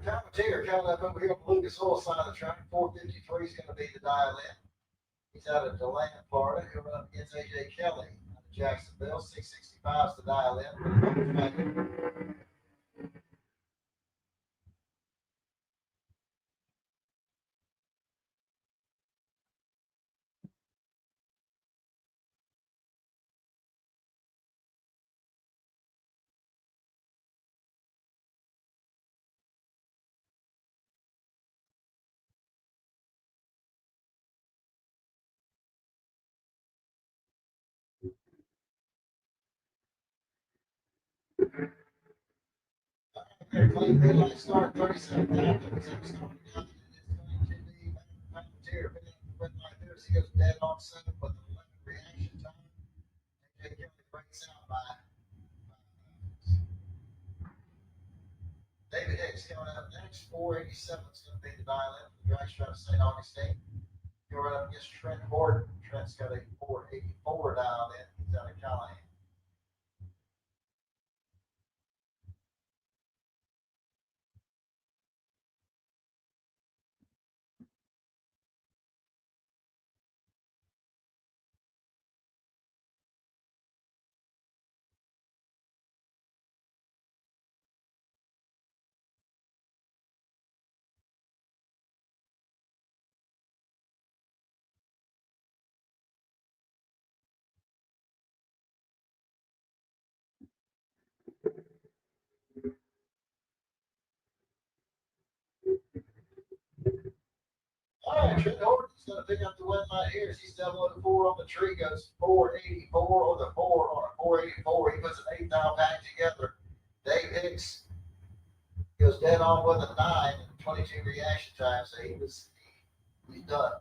Privateer coming up over here on the Lucas Oil side of the track. 453 is going to be the dial in. He's out of DeLand, Florida. He'll run up against AJ Kelly out of Jacksonville. 665 is the dial in. Clean midline start, 37 down. It's going to be Privateer. Right there, he goes dead on 7 with an 11 reaction time. AJ Kelly breaks out by David Hicks coming up next. 487 is going to be the dial in for the dragster out of St. Augustine. He'll run up against Trent Horton. Trent's got a 484 dialed in. He's out of Callahan. All right, Trent Horton's going to pick up the win right here. He's doubling the 4 on the tree, goes 484 or the 4 on a 484. He puts an 8 dial back together. Dave Hicks goes dead on with a 9 and 22 reaction time, so he's done.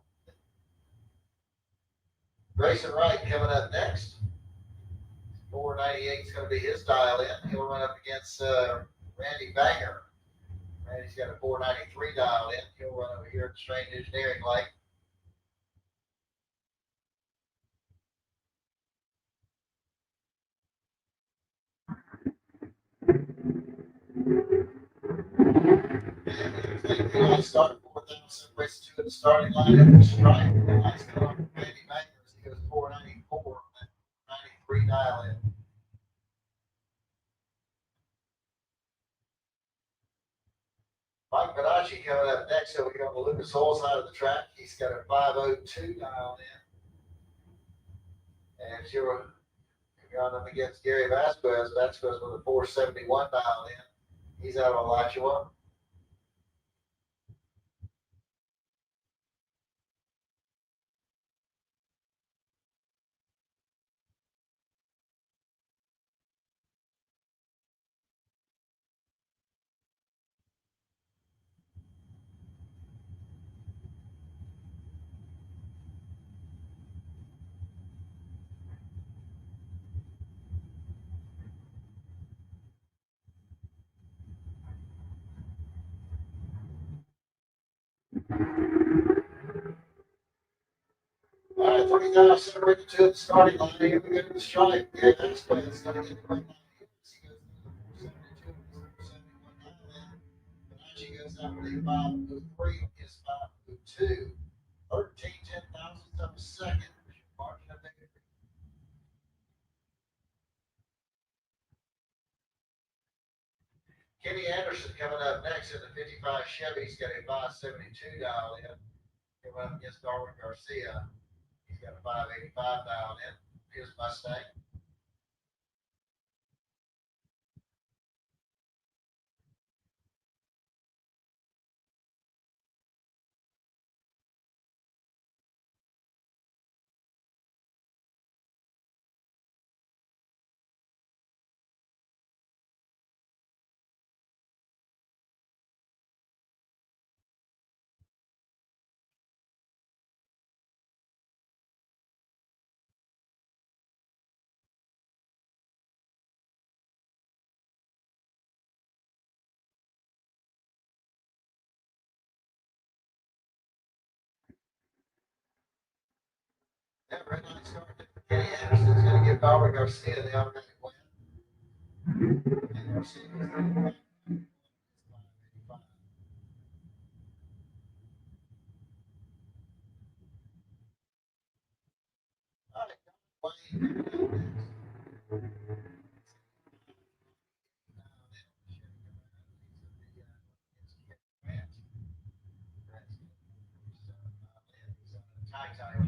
Grayson Wright coming up next. 498 is going to be his dial in. He'll run up against Randy Banger. Randy's got a 493 dialed in. He'll run over here at Strange Engineering Lake. Starting 4,000, race 2 in the starting lineup. Strike. Nice cut off Randy Banger. He goes 494, 93 dial in. Mike Bonacci coming up next over here on the Lucas Oil side of the track. He's got a 502 dialed in. And if you're on up against Gary Vasquez, Vasquez with a 471 dialed in. He's out on Alachua. All right, 39 separated to the starting line. Here we go to the strike. Gary Vasquez is going to get the green line. He goes to the 472, 471 dial in. Bonacci goes out with a 503 on his 502. 13 10,000th of a second. Margin of victory. Kenny Anderson coming up next in the 55 Chevy. He's got a 572 dial in. He'll run up against Darwin Garcia. He's got a 585 dialed in. Here's Mustang. Yeah, red light started. Kenny Anderson's going to give Darwin Garcia the automatic win. And Garcia goes to the 585.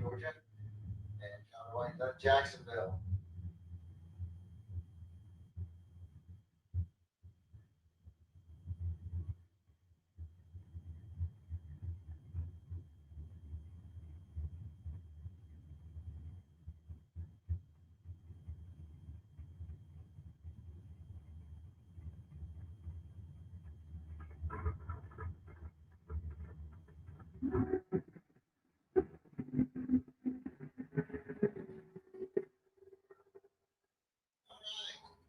Georgia, and John Wayne's at Jacksonville.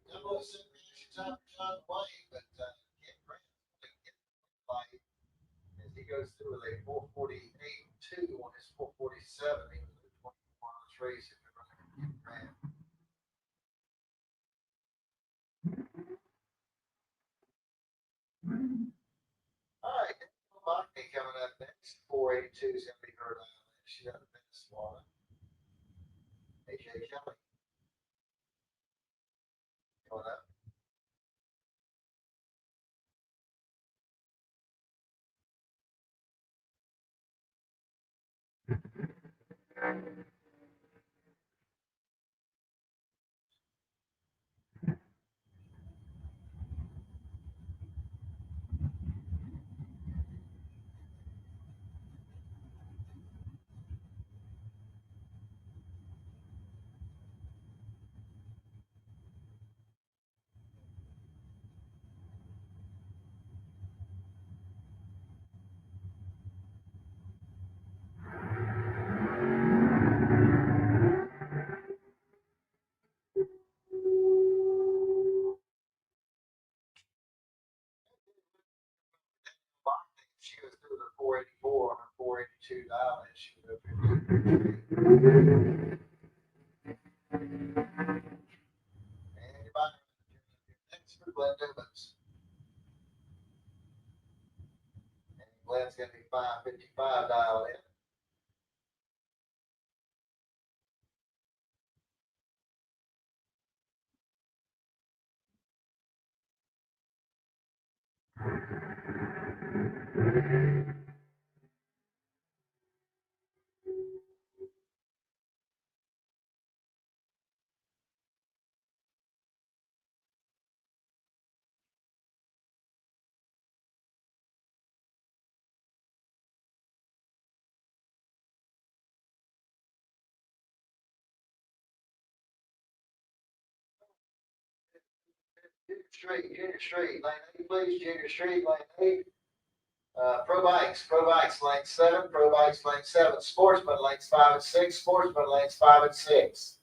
Double simulations out for John Wayne, but Ken Grant get fight as he goes through with a 4:48.2 on his 4:47. He was at 24 on this race if you're running Ken Grant. All right, Botany coming up next. 4:82 is going to be her last. She's out of Venezuela. AJ Kelly going up. She was through the 484 on her 482 dial, and she would have next for Glenn Newmans. And Glenn's going to be 555 dial in. Junior Street, lane 8, please. Junior Street, lane 8. Pro Bikes, lane 7. Pro Bikes, lane 7. Sportsman, lanes 5 and 6. Sportsman, lanes 5 and 6.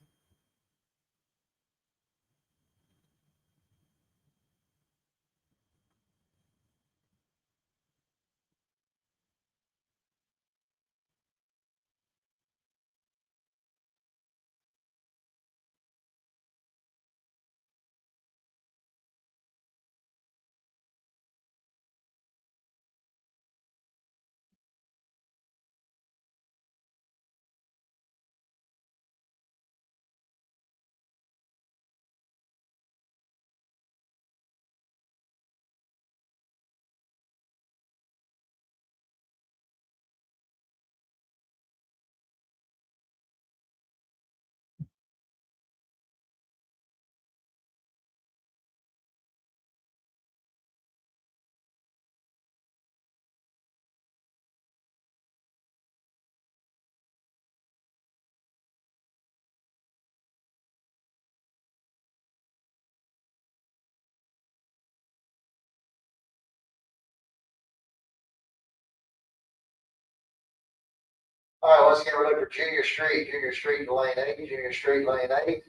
All right, once again, we're looking for Junior Street, lane 8, Junior Street, lane 8.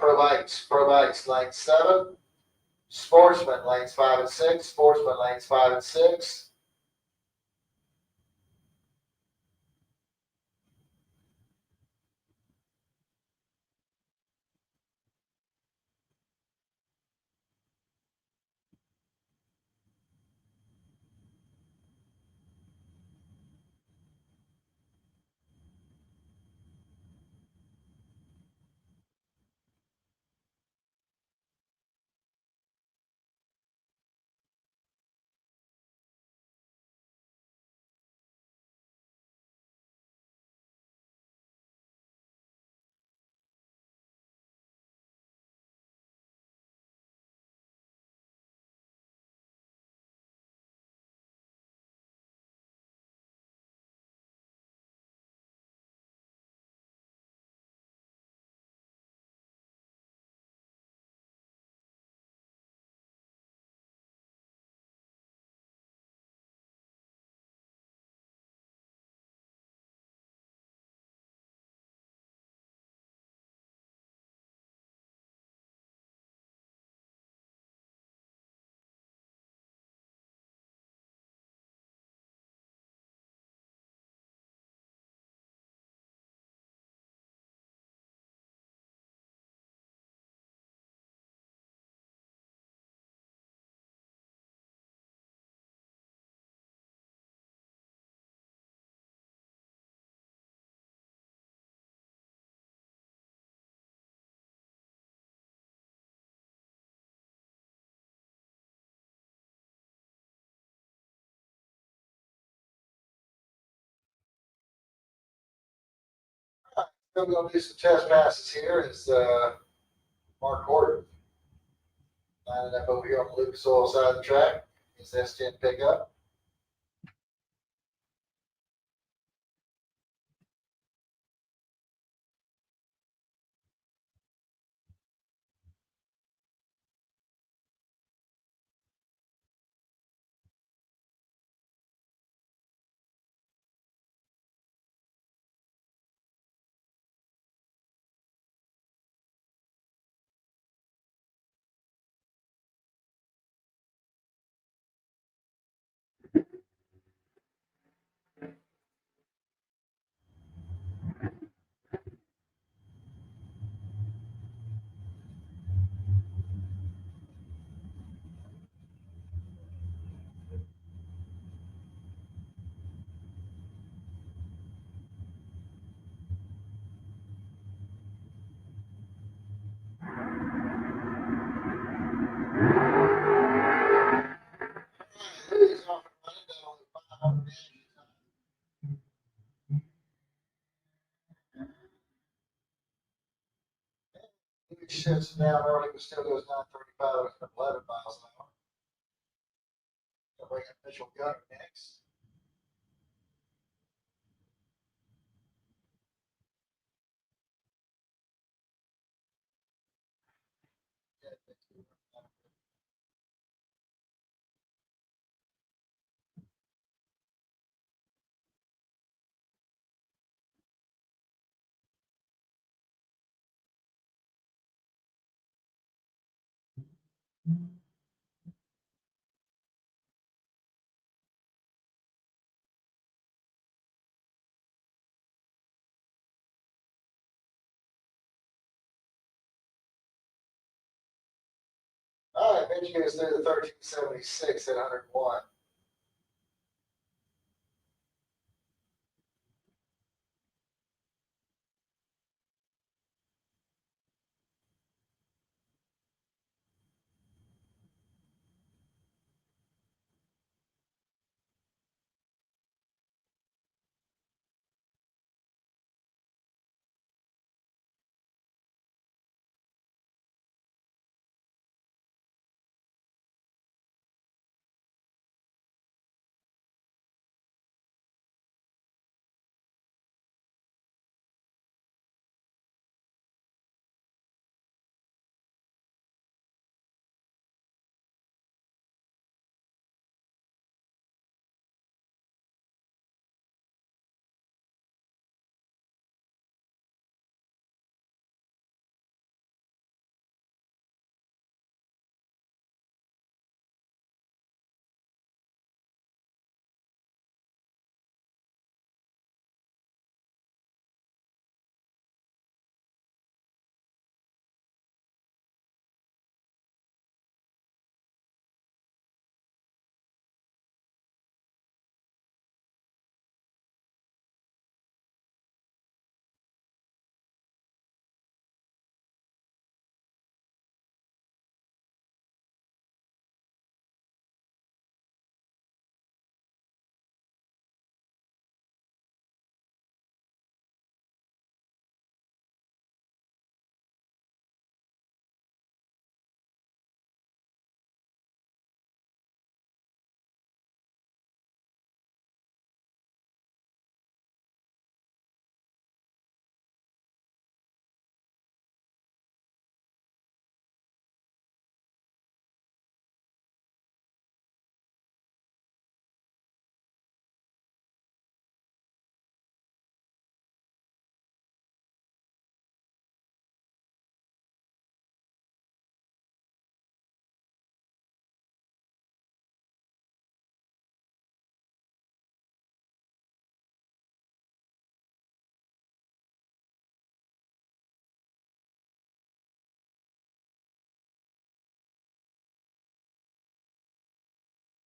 Pro Bikes, lane 7. Sportsman, lanes 5 and 6. Sportsman, lanes 5 and 6. Still going to do some test passes here is Mark Horton. Lining up over here on the Lucas Oil side of the track. His S10 pickup. He's off and running down the 500 He shuts down early, but still goes 935 at 11 miles an hour. Gonna bring in Mitchell Gunner next. All right, Mitch goes through the 1376 at 101.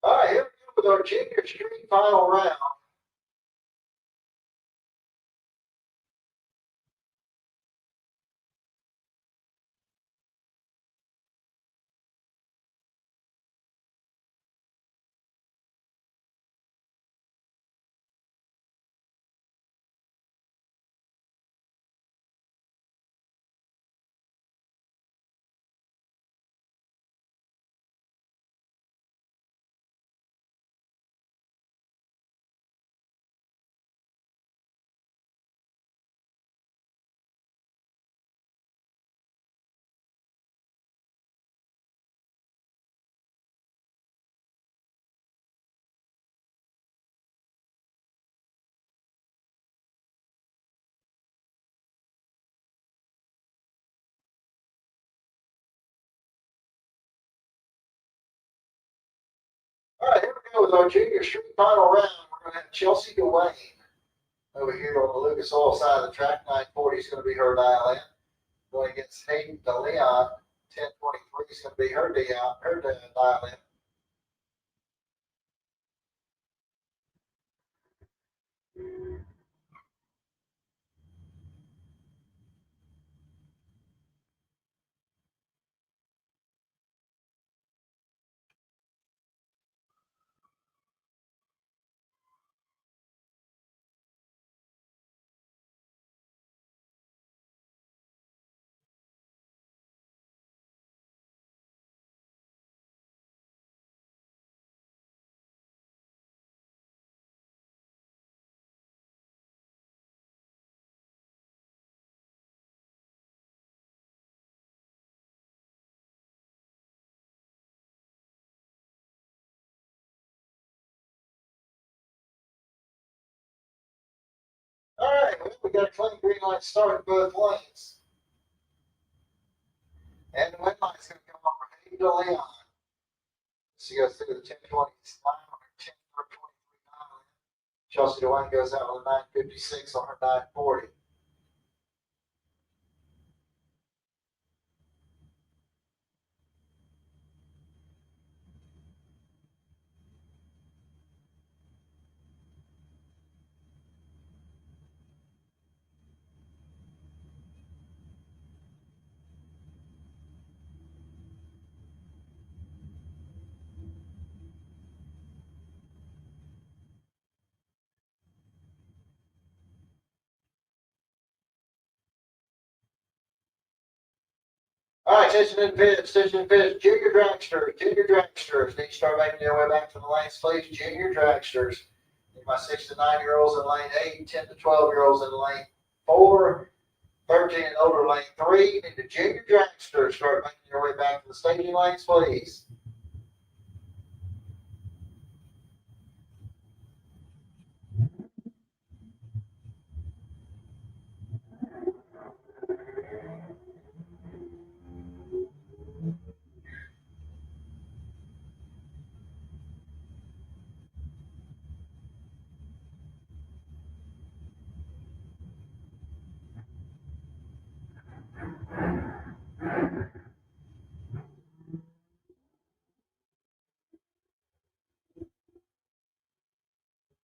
All right, here we go with our junior street final round. with our junior street final round, we're going to have Chelsea Dwayne over here on the Lucas Oil side of the track. 940 is going to be her dial in. Going against Hayden DeLeon. 1023 is going to be her dial in. All right, we got a clean green light start at both lanes. And the win line's going to come over Hayden DeLeon. She goes through the 1020 line on her 10:23. Chelsea Dwayne goes out with a 956 on her 940. All right, attention in pits, junior dragsters. Need to start making their way back to the lanes, please. Junior dragsters. Need my 6 to 9 year olds in lane 8, 10 to 12 year olds in lane 4, 13 and older lane 3. Need the junior dragsters start making their way back to the staging lanes, please.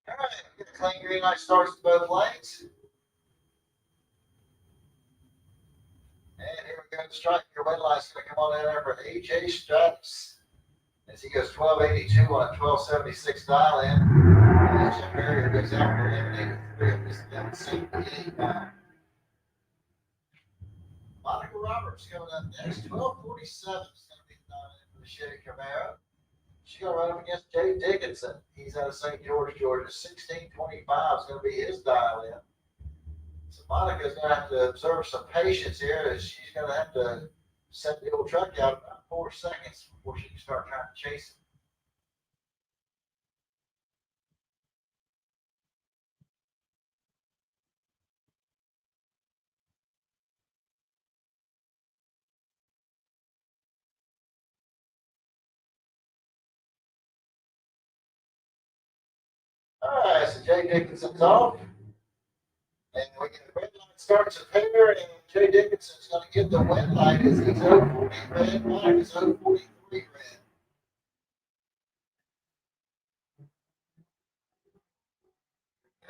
All right, get the clean green light starts to both lanes. And here we go. The strike. Your win light's going to come on in there for AJ Stratus. As he goes 1282 on a 1276 dial in. And Jim Barrier goes out for eliminating 3 of his 1178 now. Monica Roberts coming up next. 1247 is going to be the dial in for the Chevy Camaro. She's going to run up against Jay Dickinson. He's out of St. George, Georgia. 1625 is going to be his dial in. So Monica's going to have to observe some patience here, as she's going to have to set the old truck out about 4 seconds before she can start trying to chase it. All right, so Jay Dickinson's off. And we get the red light starts at here, and Jay Dickinson's going to get the win light as he's 040 red. Monica's 043 red.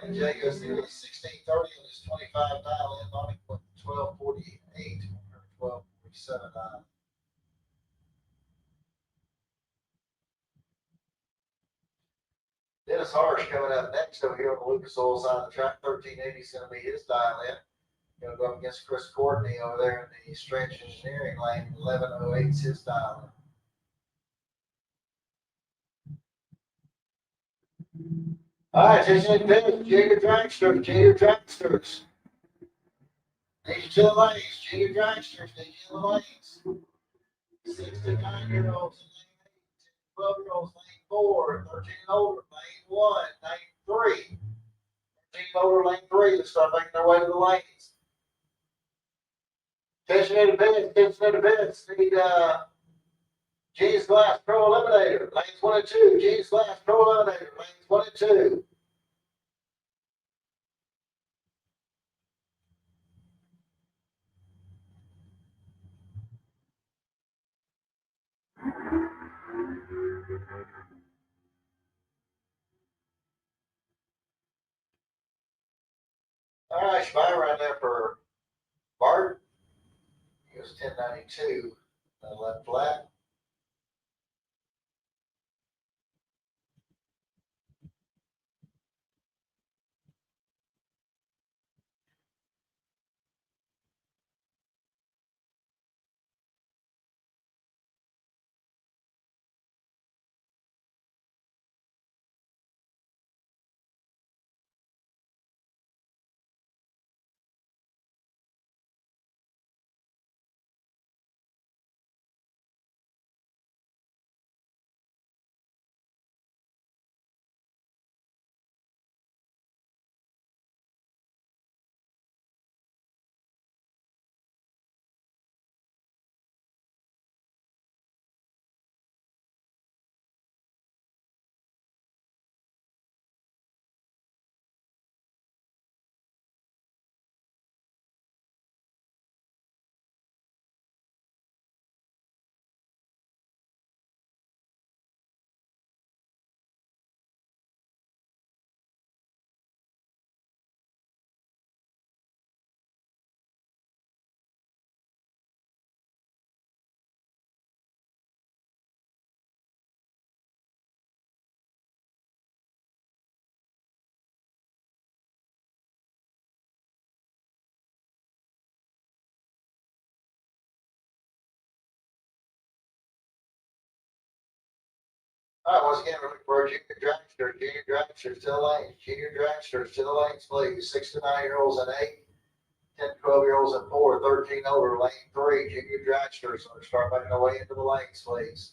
And Jay goes through the 1630 on his 25 dial in. Monica with 1248 or 1247 dial. Dennis Harsh coming up next over here on the Lucas Oil side of the track. 1380 is going to be his dial in. Going to go up against Chris Courtney over there in the Strange Engineering lane. 1108 is his dial in. All right, attention in pits, junior dragsters. Need you to the lanes, junior dragsters, need you in the lanes. 6 to 9 year olds in lane 8, 12 year olds lane 4, 13 and older lane 1, lane 3. 13 and older lane 3 to start making their way to the lanes. Attention in the pits, need G's Glass Pro Eliminator, lanes 1 and 2. G's Glass Pro Eliminator, lanes 1 and 2. All right, spy right there for Bart. He was 1092, left flat. All right, once again, we're looking for a junior dragster. Junior dragsters to the lanes. Junior dragsters to the lanes, please. 6 to 9-year-olds and 8. 10 to 12-year-olds and 4. 13 over, lane 3. Junior dragsters. So start making their way into the lanes, please.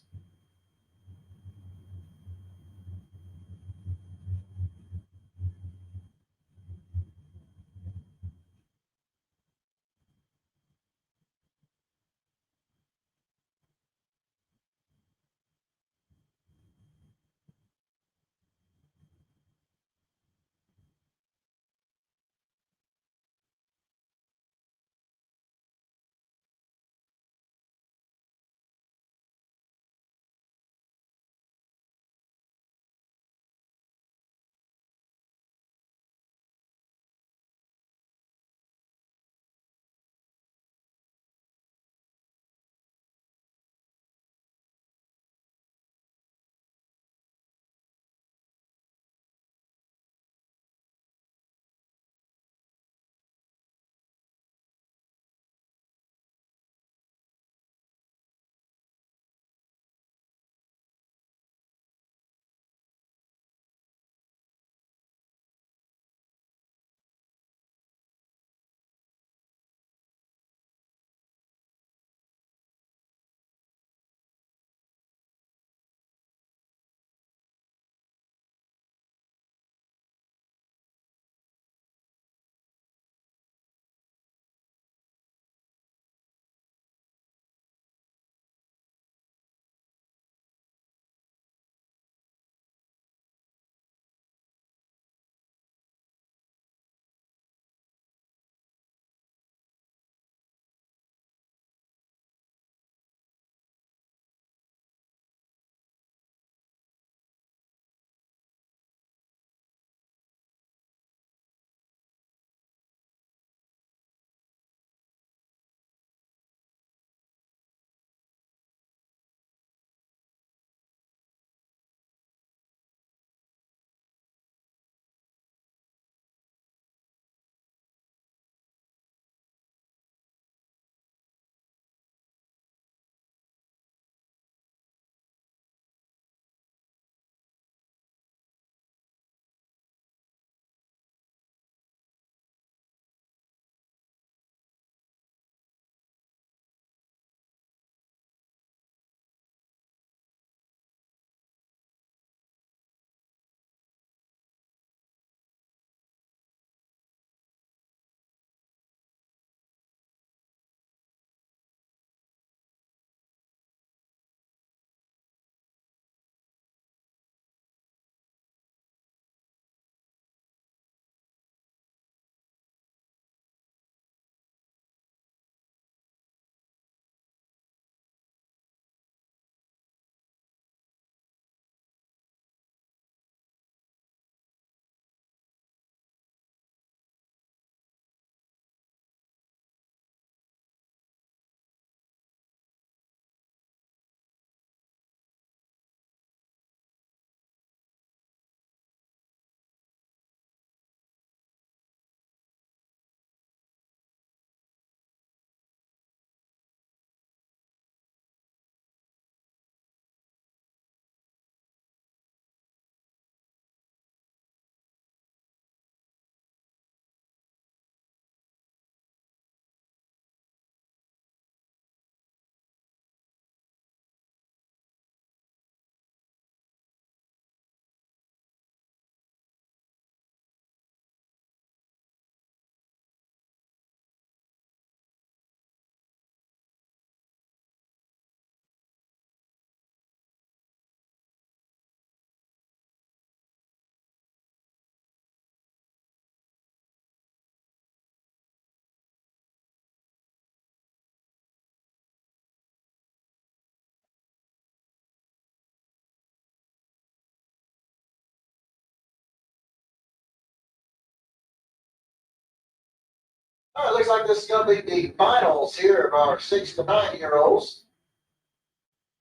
All right, looks like this is going to be the finals here of our 6 to 9-year-olds.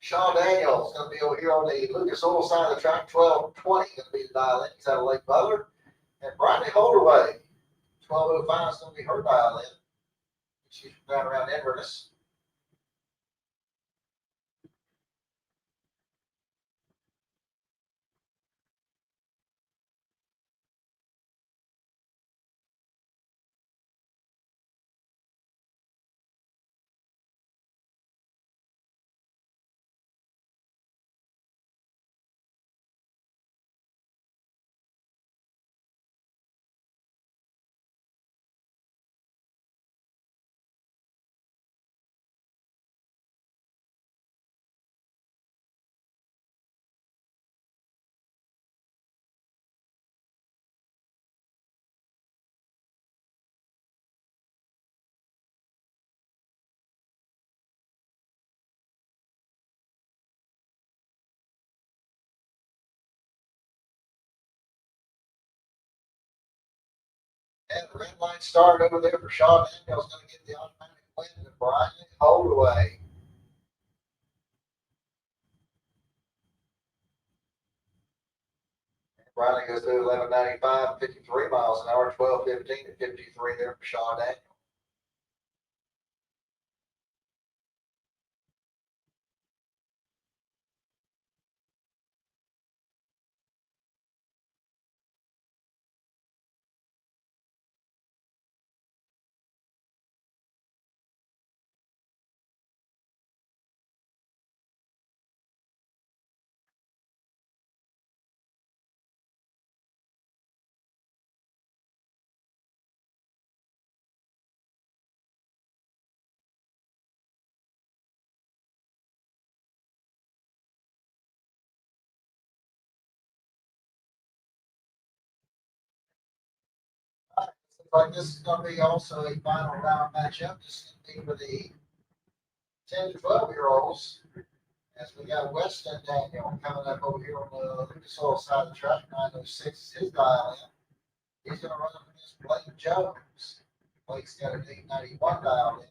Sean Daniels is going to be over here on the Lucas Oil side of the track. 12-20 going to be the dial in. He's out of Lake Butler. And Bradley Holderway, 12:05 is going to be her dial in. She's down around Inverness. And the red line started over there for Sean Daniels, going to get the automatic win to Bradley Holderway. Bradley goes through 11:95, 53 miles an hour, 12:15 to 53 there for Sean Daniels. Looks like this is going to be also a final round matchup. This is going to be for the 10 to 12-year-olds. As we got Weston Daniel coming up over here on the Lucas Oil side of the track. 9:06 is his dial in. He's going to run up against Blake Jones. Blake's got an 8:91 dial in.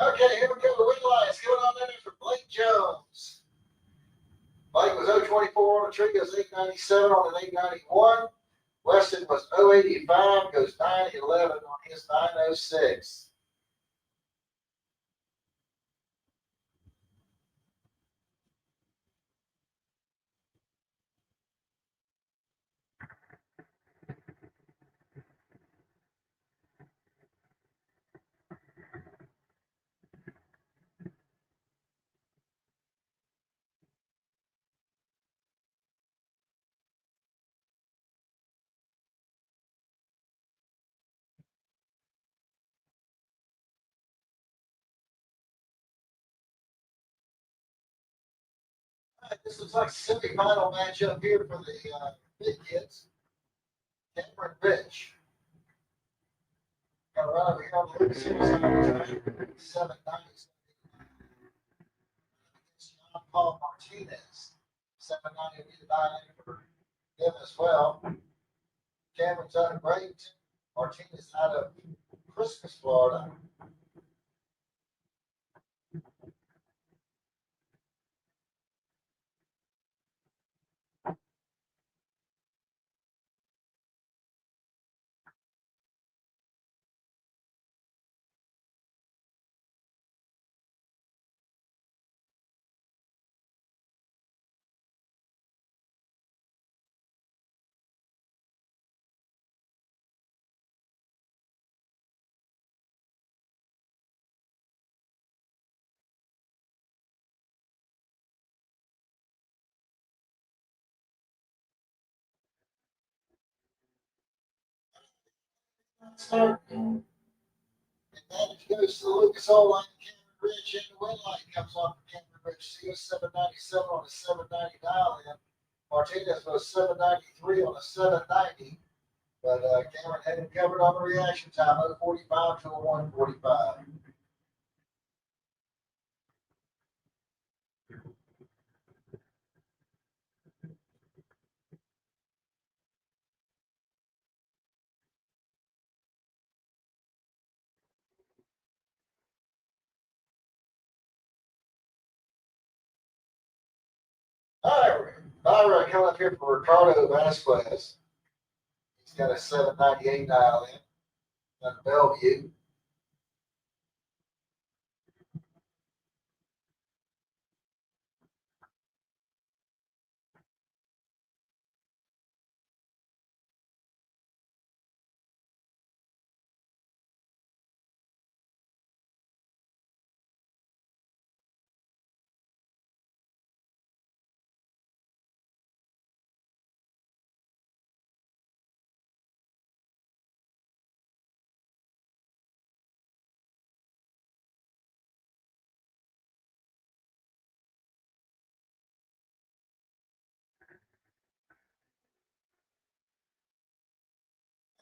Okay, here we go. The win lights going on there for Blake Jones. Blake was 024 on the tree, goes 897 on an 891. Weston was 085, goes 911 on his 906. This looks like a semifinal matchup here for the big kids. Cameron Rich. Got to run over here on the Lucas Oil side of the track. 790. 790 will be the buy-in for him as well. Cameron's out of Great. Martinez out of Christmas, Florida. And advantage goes to the Lucas Oil line. Cameron Ridge in the win line comes on for Cameron Ridge. CS 797 on a 790 dial in. Martinez was 793 on a 790. But Cameron had him covered on the reaction time, 045 to a 145. All right, Byra coming up here for Ricardo Vasquez. He's got a 798 dial in. On Bellevue.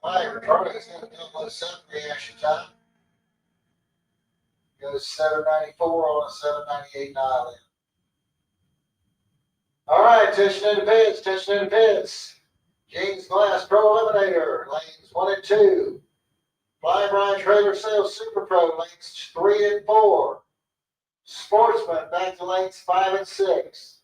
All right, Ricardo's going to do a low 7 reaction time. Goes 794 on a 798 dial in. All right, attention in the pits, attention in the pits. James Glass Pro Eliminator, lanes 1 and 2. Fly Brian Trailer Sales Super Pro, lanes 3 and 4. Sportsman back to lanes 5 and 6.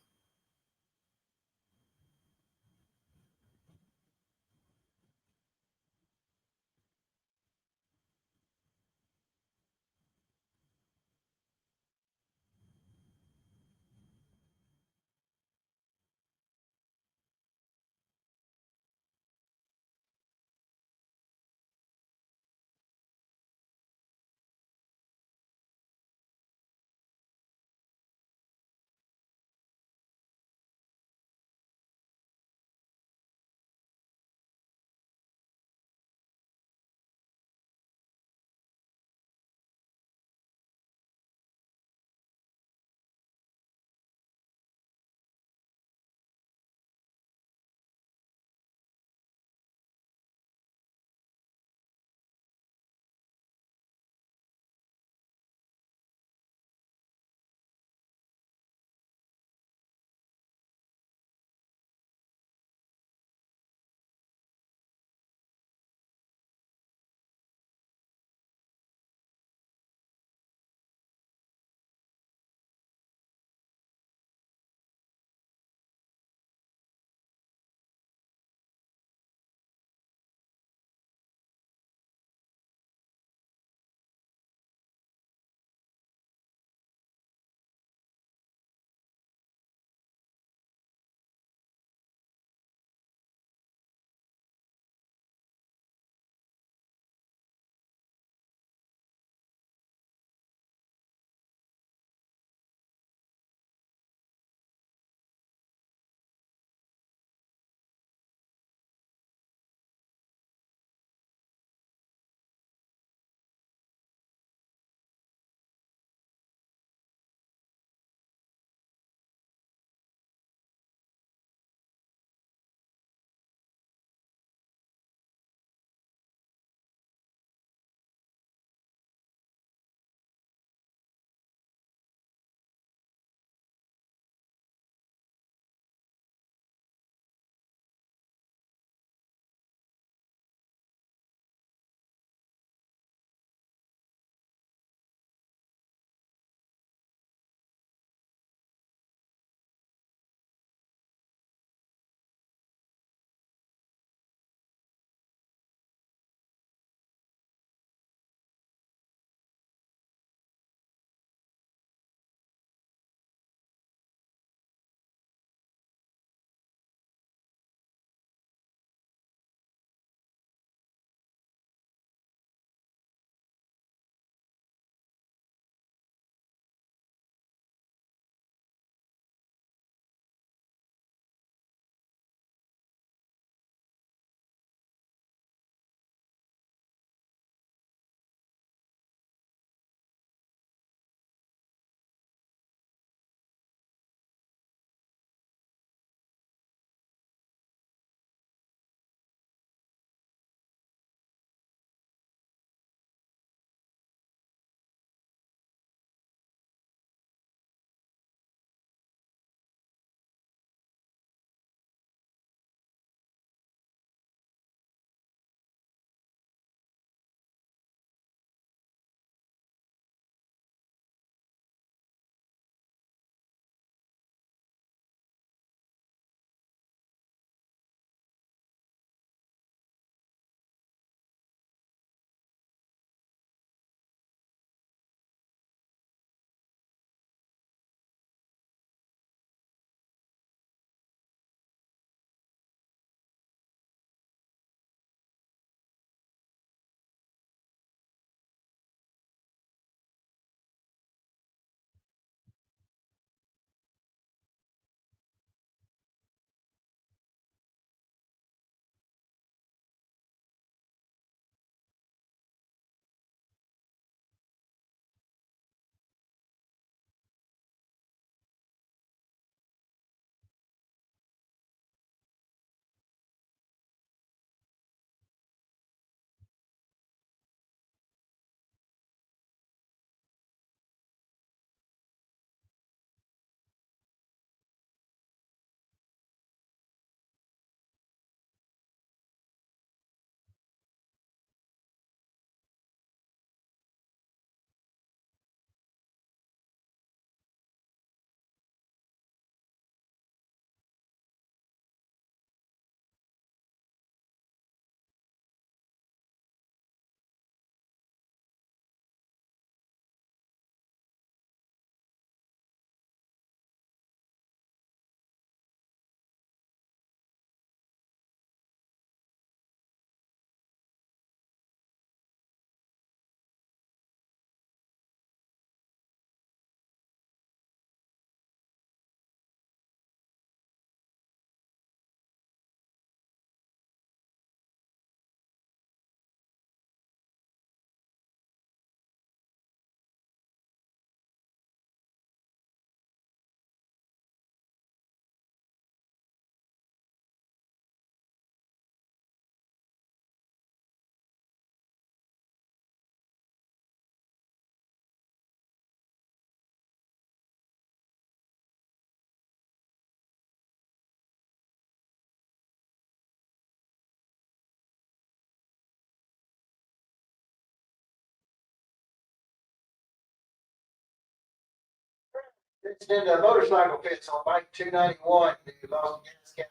It's in the motorcycle pits on bike 291. You lost the gas cap.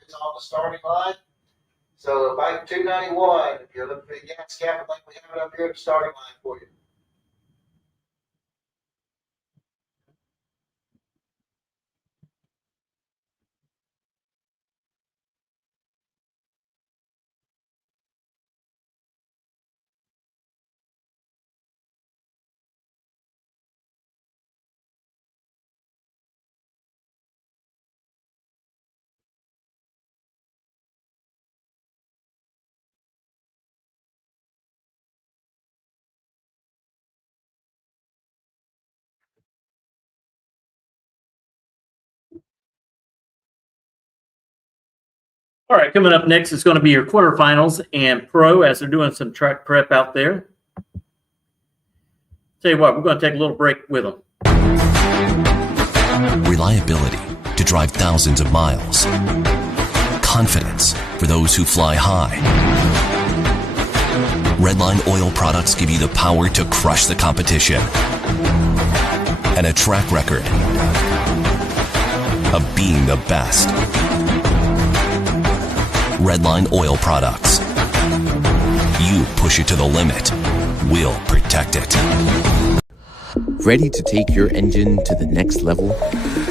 It's on the starting line. So bike 291, if you're looking for the gas cap, I think we have it up here at the starting line for you. All right, coming up next is going to be your quarterfinals and pro as they're doing some track prep out there. Tell you what, we're going to take a little break with them. Reliability to drive thousands of miles. Confidence for those who fly high. Redline oil products give you the power to crush the competition. And a track record of being the best. Redline oil products. You push it to the limit, we'll protect it. Ready to take your engine to the next level?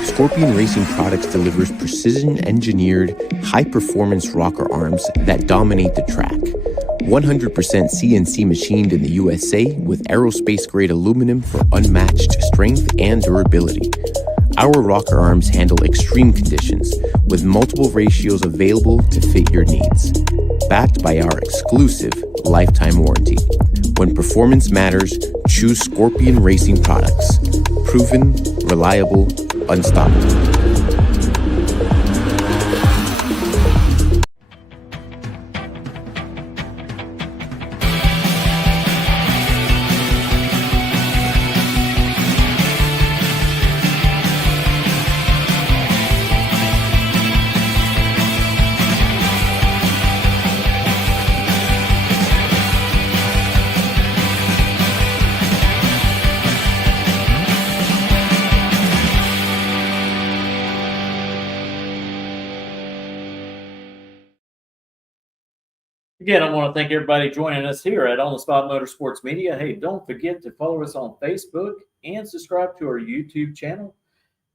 Scorpion Racing Products delivers precision-engineered, high-performance rocker arms that dominate the track. 100% CNC machined in the USA with aerospace-grade aluminum for unmatched strength and durability. Our rocker arms handle extreme conditions with multiple ratios available to fit your needs. Backed by our exclusive lifetime warranty. When performance matters, choose Scorpion Racing Products. Proven, reliable, unstoppable. Again, I want to thank everybody joining us here at On the Spot Motorsports Media. Hey, don't forget to follow us on Facebook and subscribe to our YouTube channel.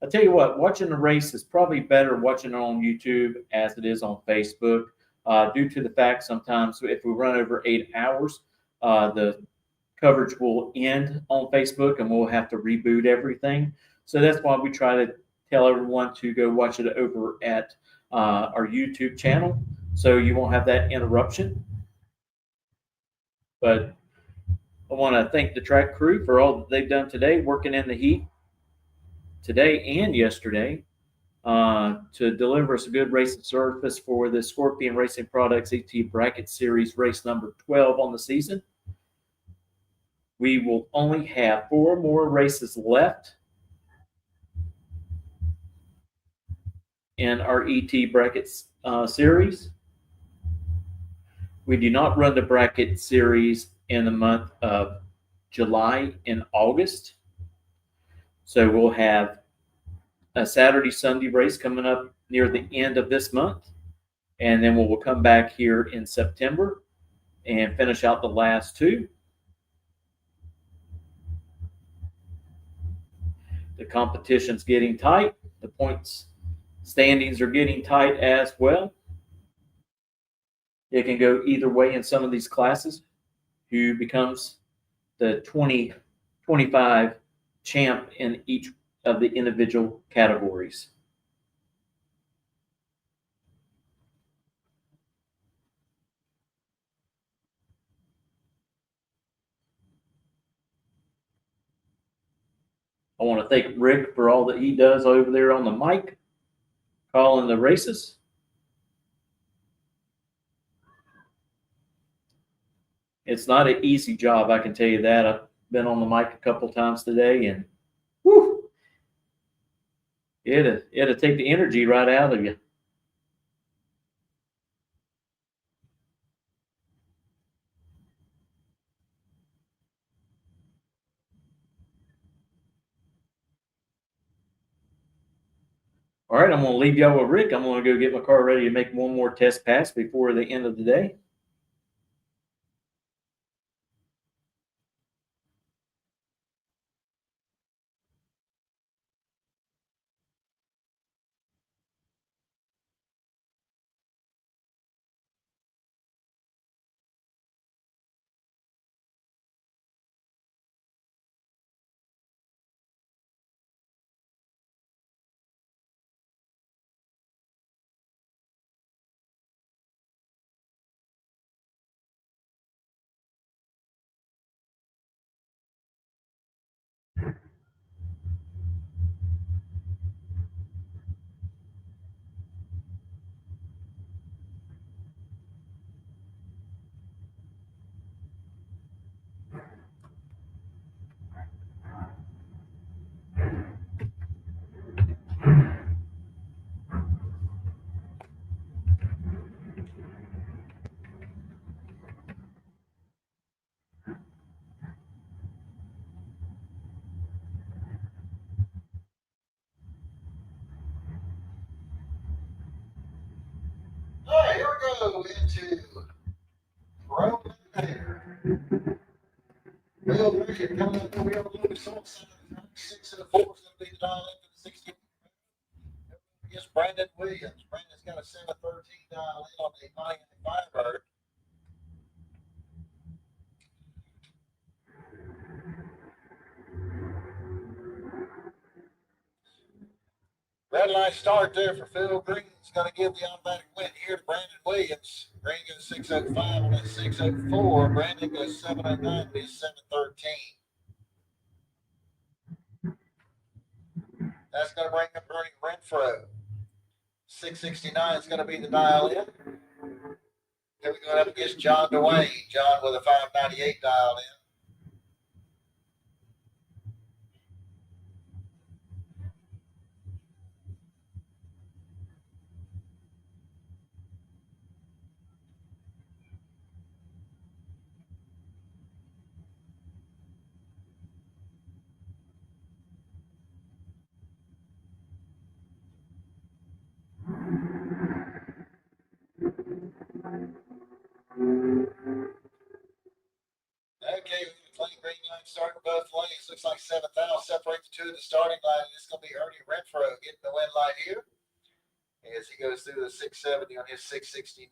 I tell you what, watching the race is probably better watching it on YouTube as it is on Facebook, due to the fact sometimes if we run over 8 hours, the coverage will end on Facebook and we'll have to reboot everything. So that's why we try to tell everyone to go watch it over at our YouTube channel, so you won't have that interruption. But I want to thank the track crew for all that they've done today, working in the heat today and yesterday to deliver us a good racing surface for the Scorpion Racing Products ET Bracket Series race number 12 on the season. We will only have 4 more races left in our ET Brackets series. We do not run the bracket series in the month of July and August. So we'll have a Saturday, Sunday race coming up near the end of this month. And then we'll come back here in September and finish out the last 2. The competition's getting tight. The points standings are getting tight as well. It can go either way in some of these classes. Who becomes the 2025 champ in each of the individual categories. I want to thank Rick for all that he does over there on the mic, calling the races. It's not an easy job, I can tell you that. I've been on the mic a couple times today, and whew, it'll take the energy right out of you. All right, I'm going to leave y'all with Rick. I'm going to go get my car ready to make one more test pass before the end of the day. All right, here we go into Rome there. Real Brickett coming up over here on the Soul side. 6 and a 4 is going to be the dial in for the 16. Against Brandon Williams. Brandon's got a 7-13 dial in on the Miami Firebird. Red light start there for Phil Green. He's going to give the automatic win here to Brandon Williams. Green goes 6:05 on that 6:04. Brandon goes 7:09 with his 7:13. That's going to bring up Bernie Renfro. 6:69 is going to be the dial in. Here we go up against John Dwayne. John with a 5:98 dial in. Okay, clean green line starting both lanes. Looks like 7th out. Separate the two at the starting line. And it's going to be Ernie Renfro getting the win light here as he goes through the 670 on his 669.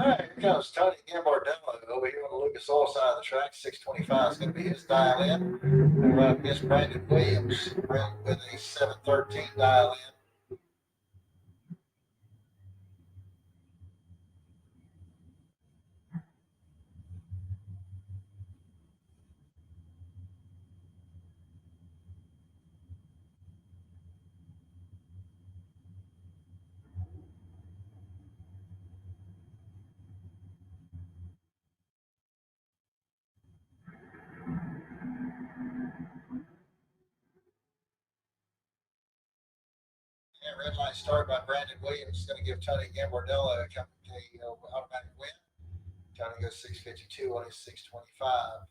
All right, here comes Tony Gambardello over here on the Lucas Oil side of the track. 625 is going to be his dial in. We're up against Brandon Williams with a 713 dial in. Yeah, red line start by Brandon Williams is going to give Tony Gambardello a automatic win. Tony goes 652 on his 625.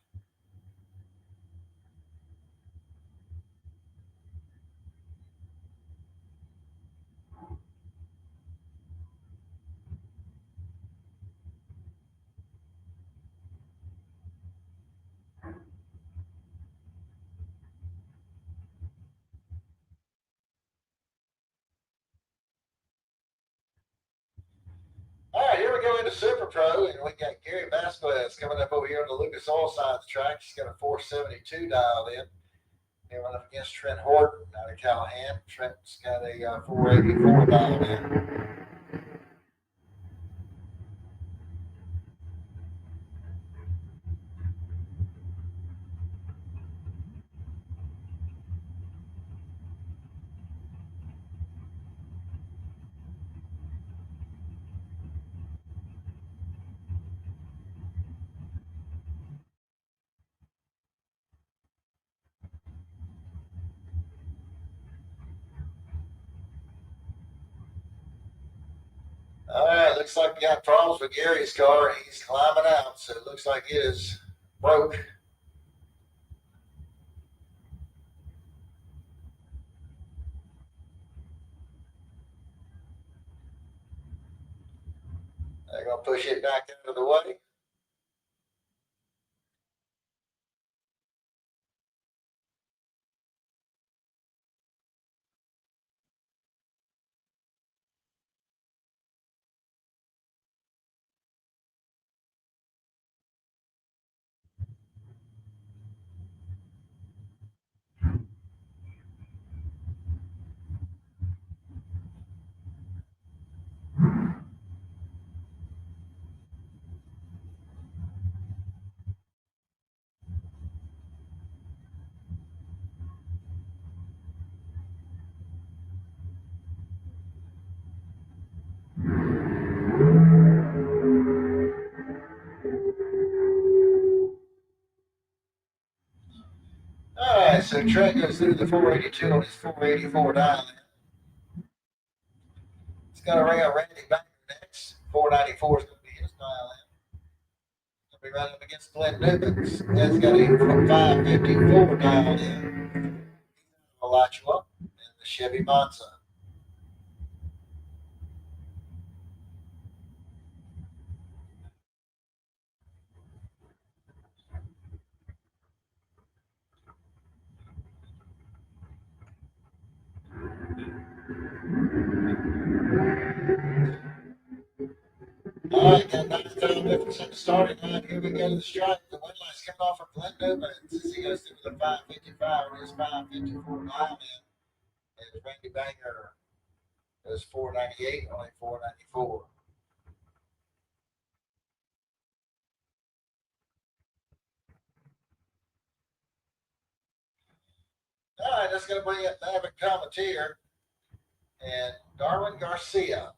All right, here we go into Super Pro, and we got Gary Vasquez coming up over here on the Lucas Oil side of the track. He's got a 472 dialed in. They're running up against Trent Horton out of Callahan. Trent's got a 484 dialed in. All right, looks like we got problems with Gary's car. He's climbing out, so it looks like it is broke. They're going to push it back out of the way. All right, so Trent goes through the 482 on his 484 dial in. It's going to ring up Randy Banger next. 494 is going to be his dial in. Going to be running up against Glenn Newman's. That's got a 554 dialed in. Alachua and the Chevy Monza. All right, got 9,000 starting line. Here we go to the stripe. The win line's coming off for Glenn Newman. Since he goes through with a 555 on his 554 line in. And Randy Banger goes 498 on a 494. All right, that's going to bring up Maverick Cometeer and Darwin Garcia.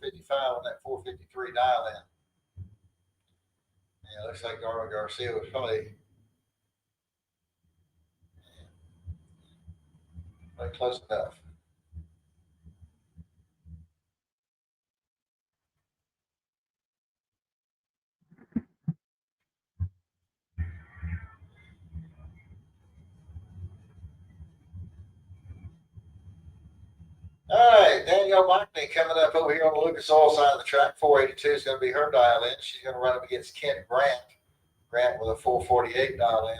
455 on that 453 dial in. Yeah, looks like Garvin Garcia was probably close enough. All right, Danielle Mockney coming up over here on the Lucas Oil side of the track. 482 is going to be her dial in. She's going to run up against Kent Grant. Grant with a 448 dial in.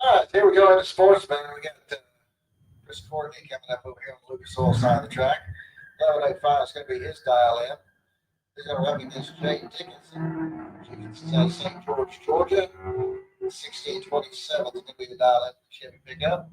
All right, here we go into Sportsman. We got Chris Courtney coming up over here on the Lucas Oil side of the track. 1185 is going to be his dial in. He's going to run against Jay Dickinson. Dickinson's out of St. George, Georgia. 1627 is going to be the dial in for Chevy pickup.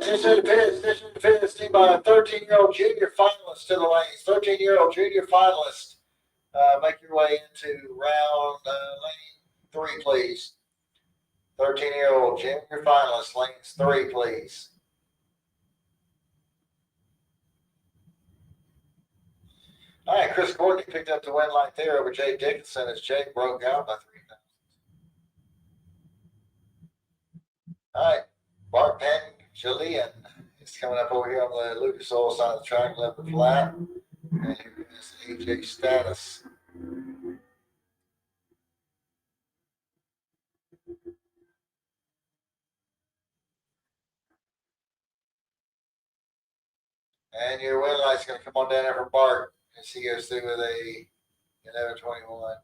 This is the team by a 13-year-old junior finalist to the lanes. 13-year-old junior finalist. Make your way into round lane 3, please. 13-year-old junior finalist, lanes 3, please. All right, Chris Courtney picked up the win right there over Jay Dickinson as Jay broke out by 3 thousandths. All right, Bart Patton, Julian is coming up over here on the Lucas Oil side of the track, left the flat. And here is AJ Status. And your win light's going to come on down there for Bart as he goes through with a 11:21.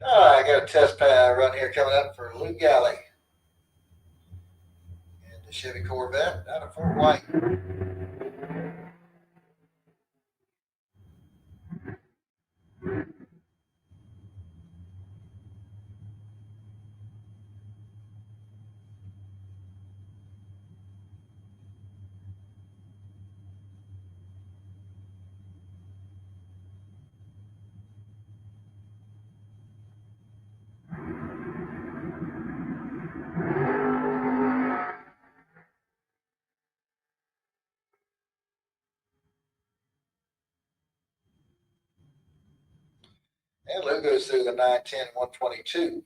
All right, I got a test pad run here coming up for Luke Galley. And the Chevy Corvette out of Fort White. And Lou goes through the 910 122.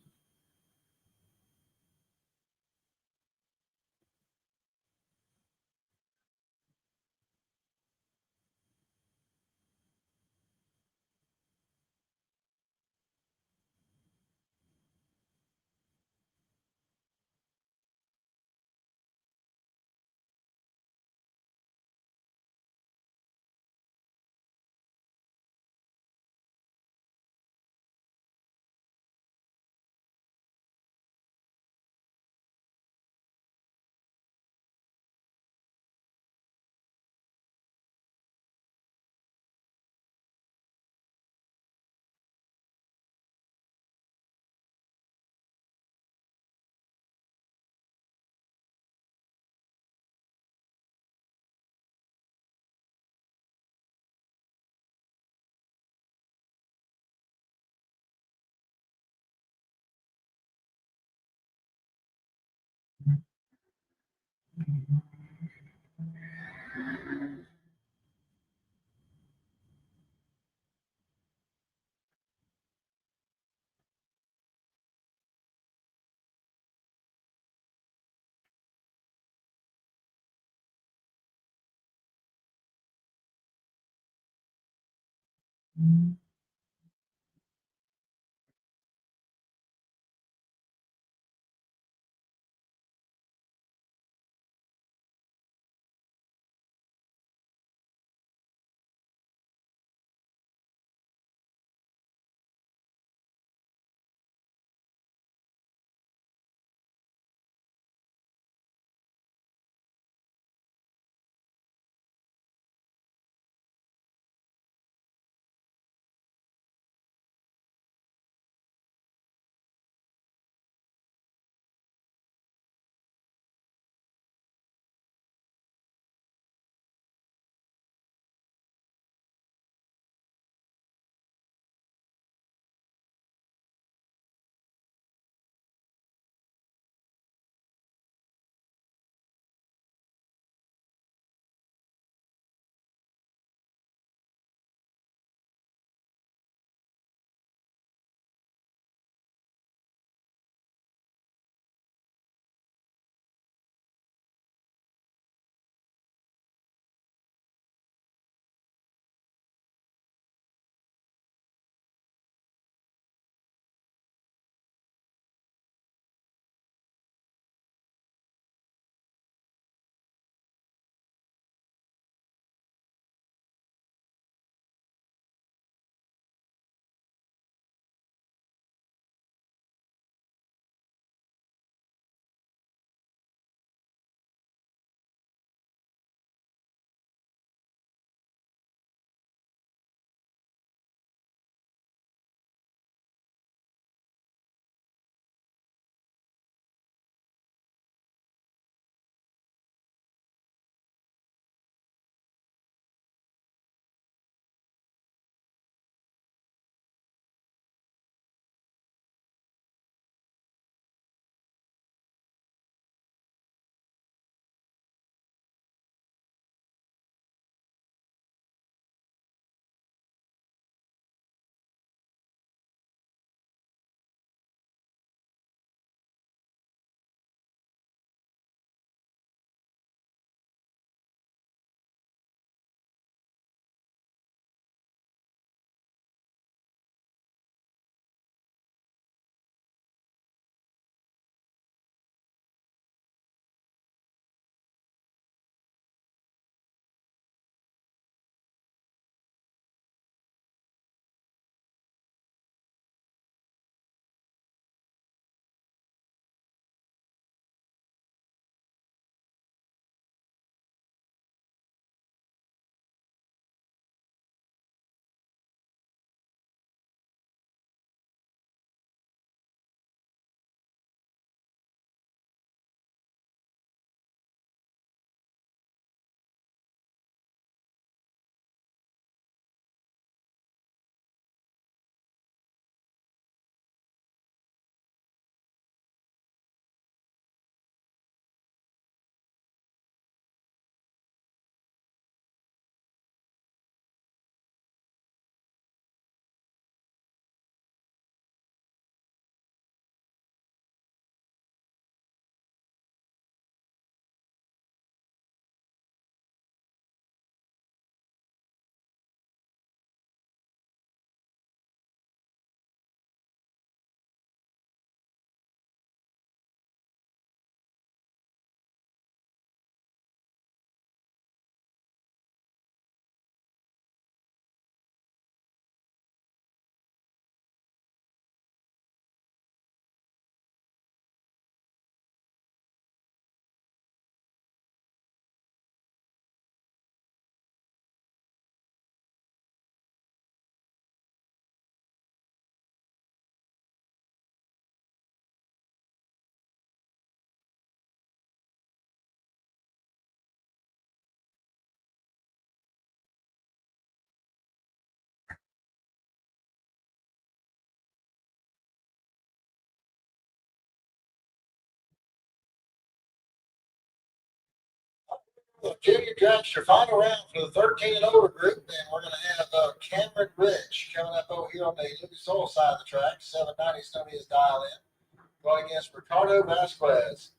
The junior dragster final round for the 13 and over group, and we're going to have Cameron Rich coming up over here on the Lucas Oil side of the track. 790 is going to be his dial in. Going against Ricardo Vasquez.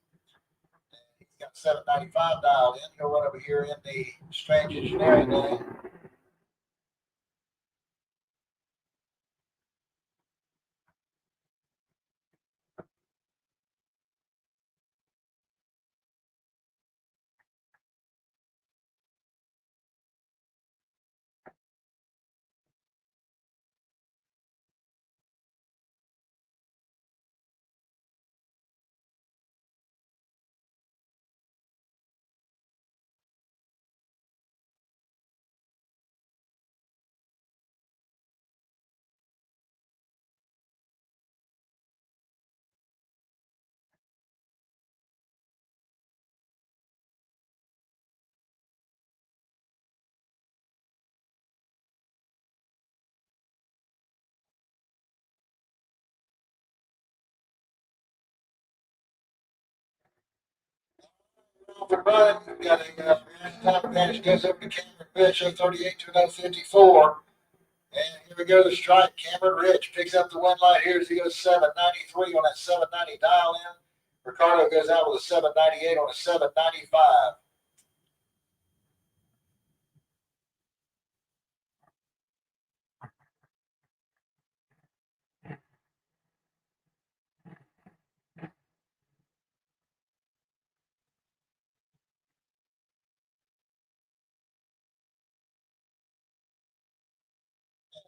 He's got 795 dialed in. He'll run over here in the strange engineering lane. Off and running. We've got a time advantage goes over to Cameron Rich, 038 to 054. And here we go to strike. Cameron Rich picks up the one light here as he goes 793 on that 790 dial in. Ricardo goes out with a 798 on a 795.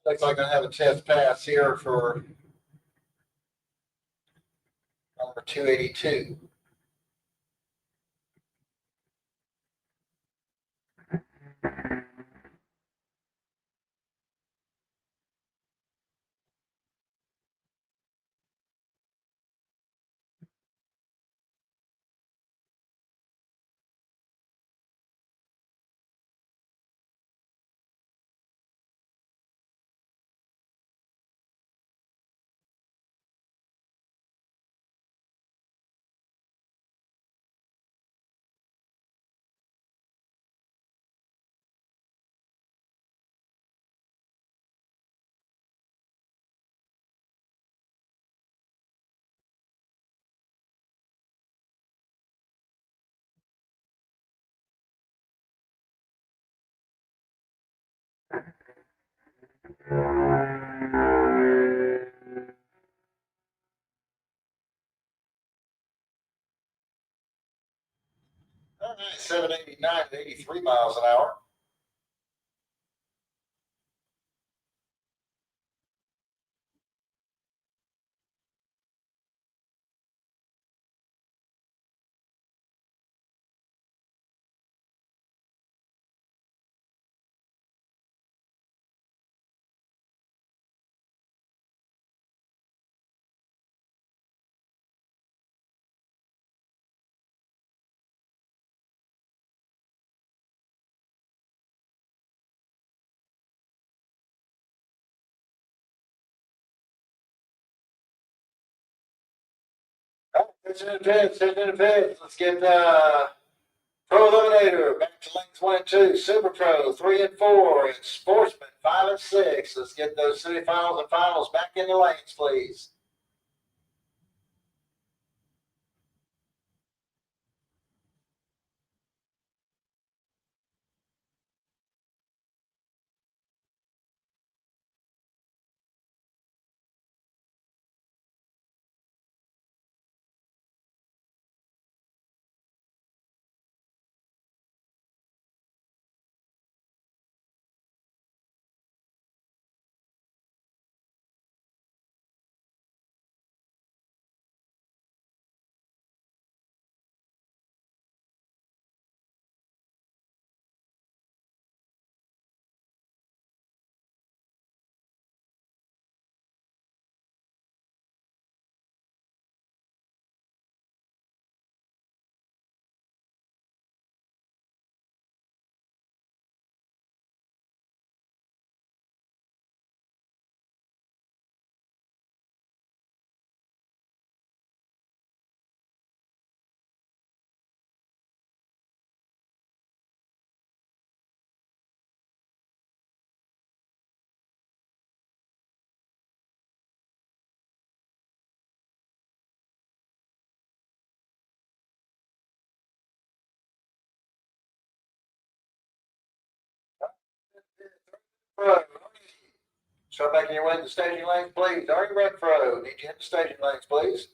Looks like I have a test pass here for number 282. All right, 789 to 83 miles an hour. Attention in advance. Let's get Pro Eliminator back to lanes 1 and 2. Super Pro 3 and 4. And Sportsman 5 and 6. Let's get those semifinals and finals back in the lanes, please. Start making your way to the staging lanes, please. Are you Renfro? Need you hit the staging lanes, please.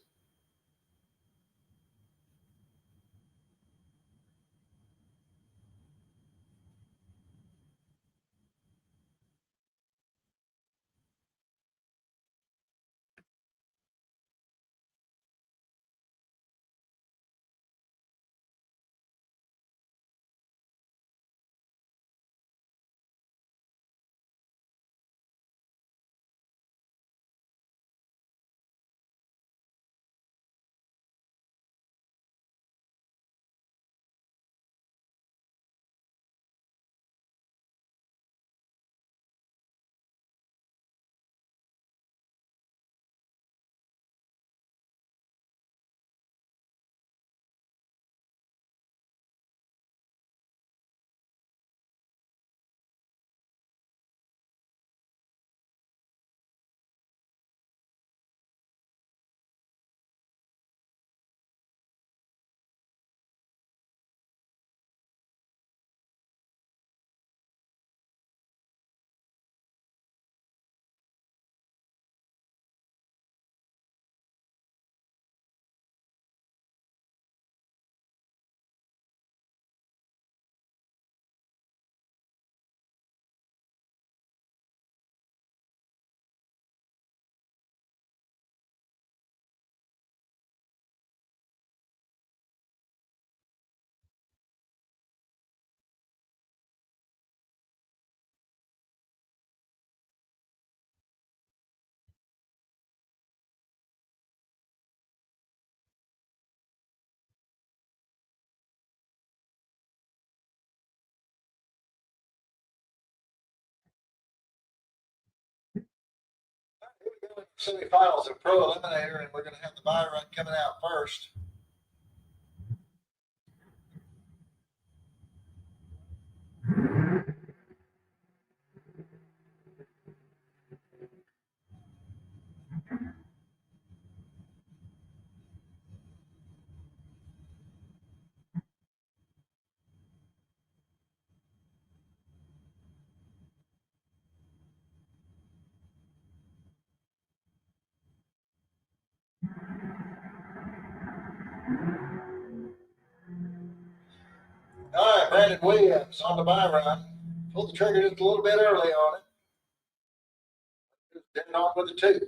Semifinals of Pro Eliminator, and we're going to have the buy run coming out first. All right, Brandon Williams on the buy run. Pulled the trigger just a little bit early on it. Did it off with a 2.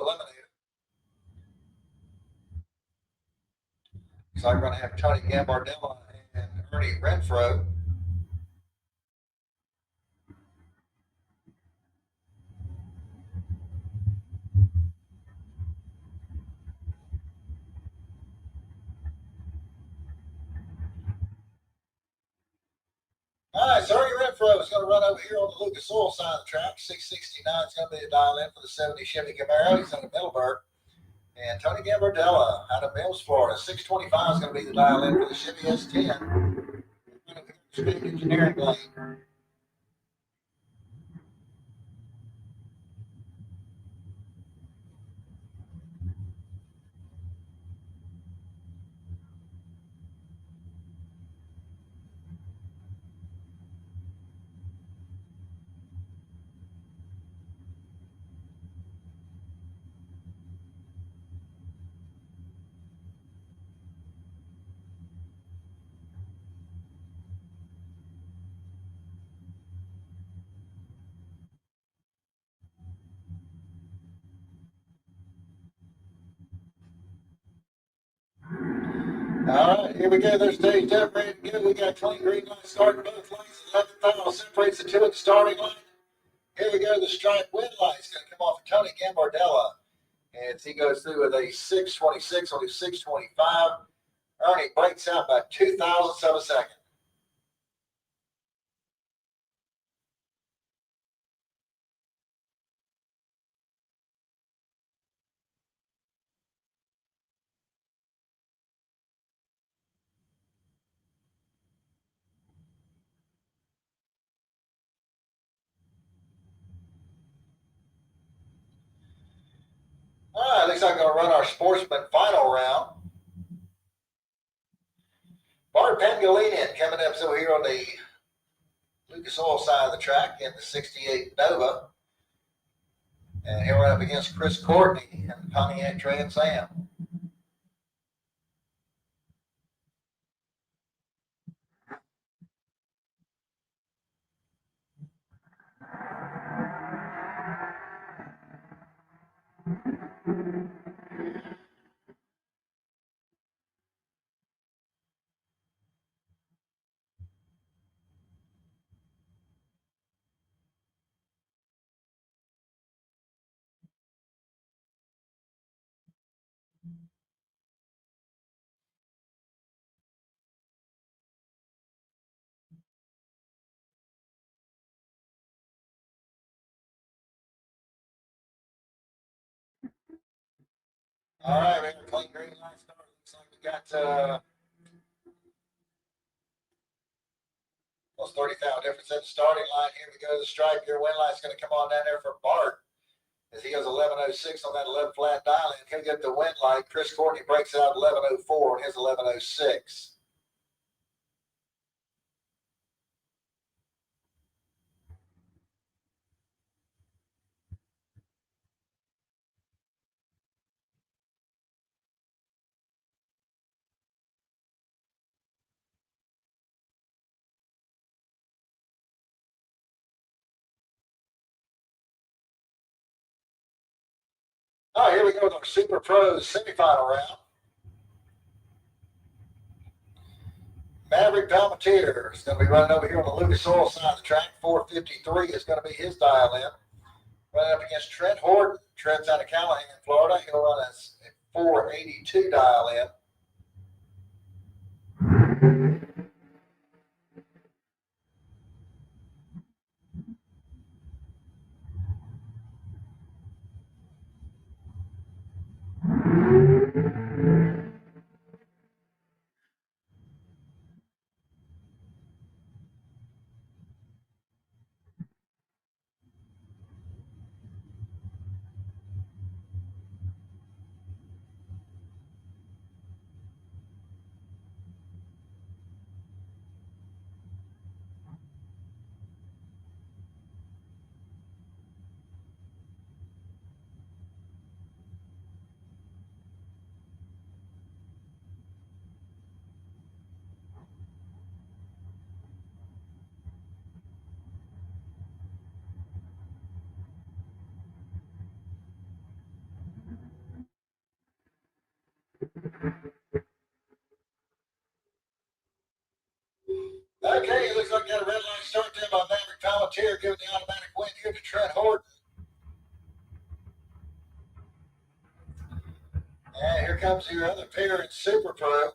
Eliminator. So I'm going to have Tony Gambardella and Ernie Renfro. All right, so your info is going to run over here on the Lucas Oil side of the track. 669 is going to be the dial in for the 70 Chevy Camaro. He's out of Middleburg. And Tony Gambardella out of Mills, Florida. 625 is going to be the dial in for the Chevy S10. Engineering lane. All right, here we go. They're staged up, ready to go. We got clean green light starting both lanes. 11th final separates the two at the starting line. Here we go. The stripe wind light's going to come off of Tony Gambardella. As he goes through with a 626 on his 625. Ernie breaks out by 2,000ths of a second. All right, looks like I'm going to run our Sportsman final round. Bart Pangolinian coming up over here on the Lucas Oil side of the track in the 68 Nova. And he'll run up against Chris Courtney in the Pontiac Trans Am. All right, we got a clean green light start. Looks like we got almost 30,000 difference at the starting line. Here we go. The stripe here. Wind light's going to come on down there for Bart as he goes 1106 on that 11 flat dial in. He'll get the wind light. Chris Courtney breaks out 1104 on his 1106. All right, here we go with our Super Pros semifinal round. Maverick Palmatier is going to be running over here on the Lucas Oil side of the track. 453 is going to be his dial in. Running up against Trent Horton. Trent's out of Callahan, Florida. He'll run a 482 dial in. Okay, it looks like got a red line start there by Maverick Palmatier, giving the automatic win here to Trent Horton. And here comes your other pair in Super Pro.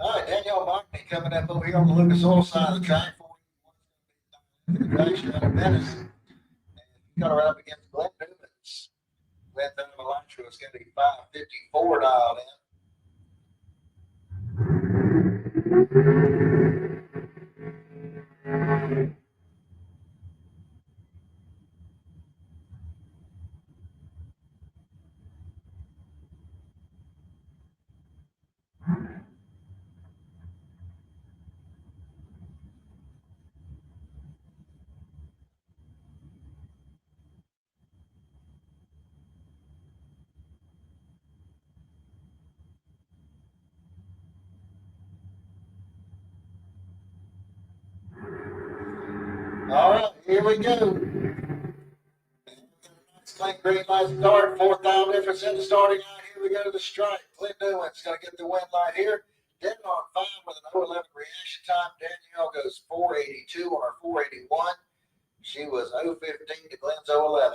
All right, Danielle Mockney coming up over here on the Lucas Oil side of the track for the dragster out of Venice. And he's going to run up against Glenn Newman's. Glenn Newman is going to be 5:54 dialed in. All right, here we go. Clean green light start, 4th difference in the starting line. Here we go to the stripe. Glenn Newman's going to get the win light here. Then on 5 with an 0:11 reaction time. Danielle goes 4:82 on her 4:81. She was 0:15 to Glenn's 0:11.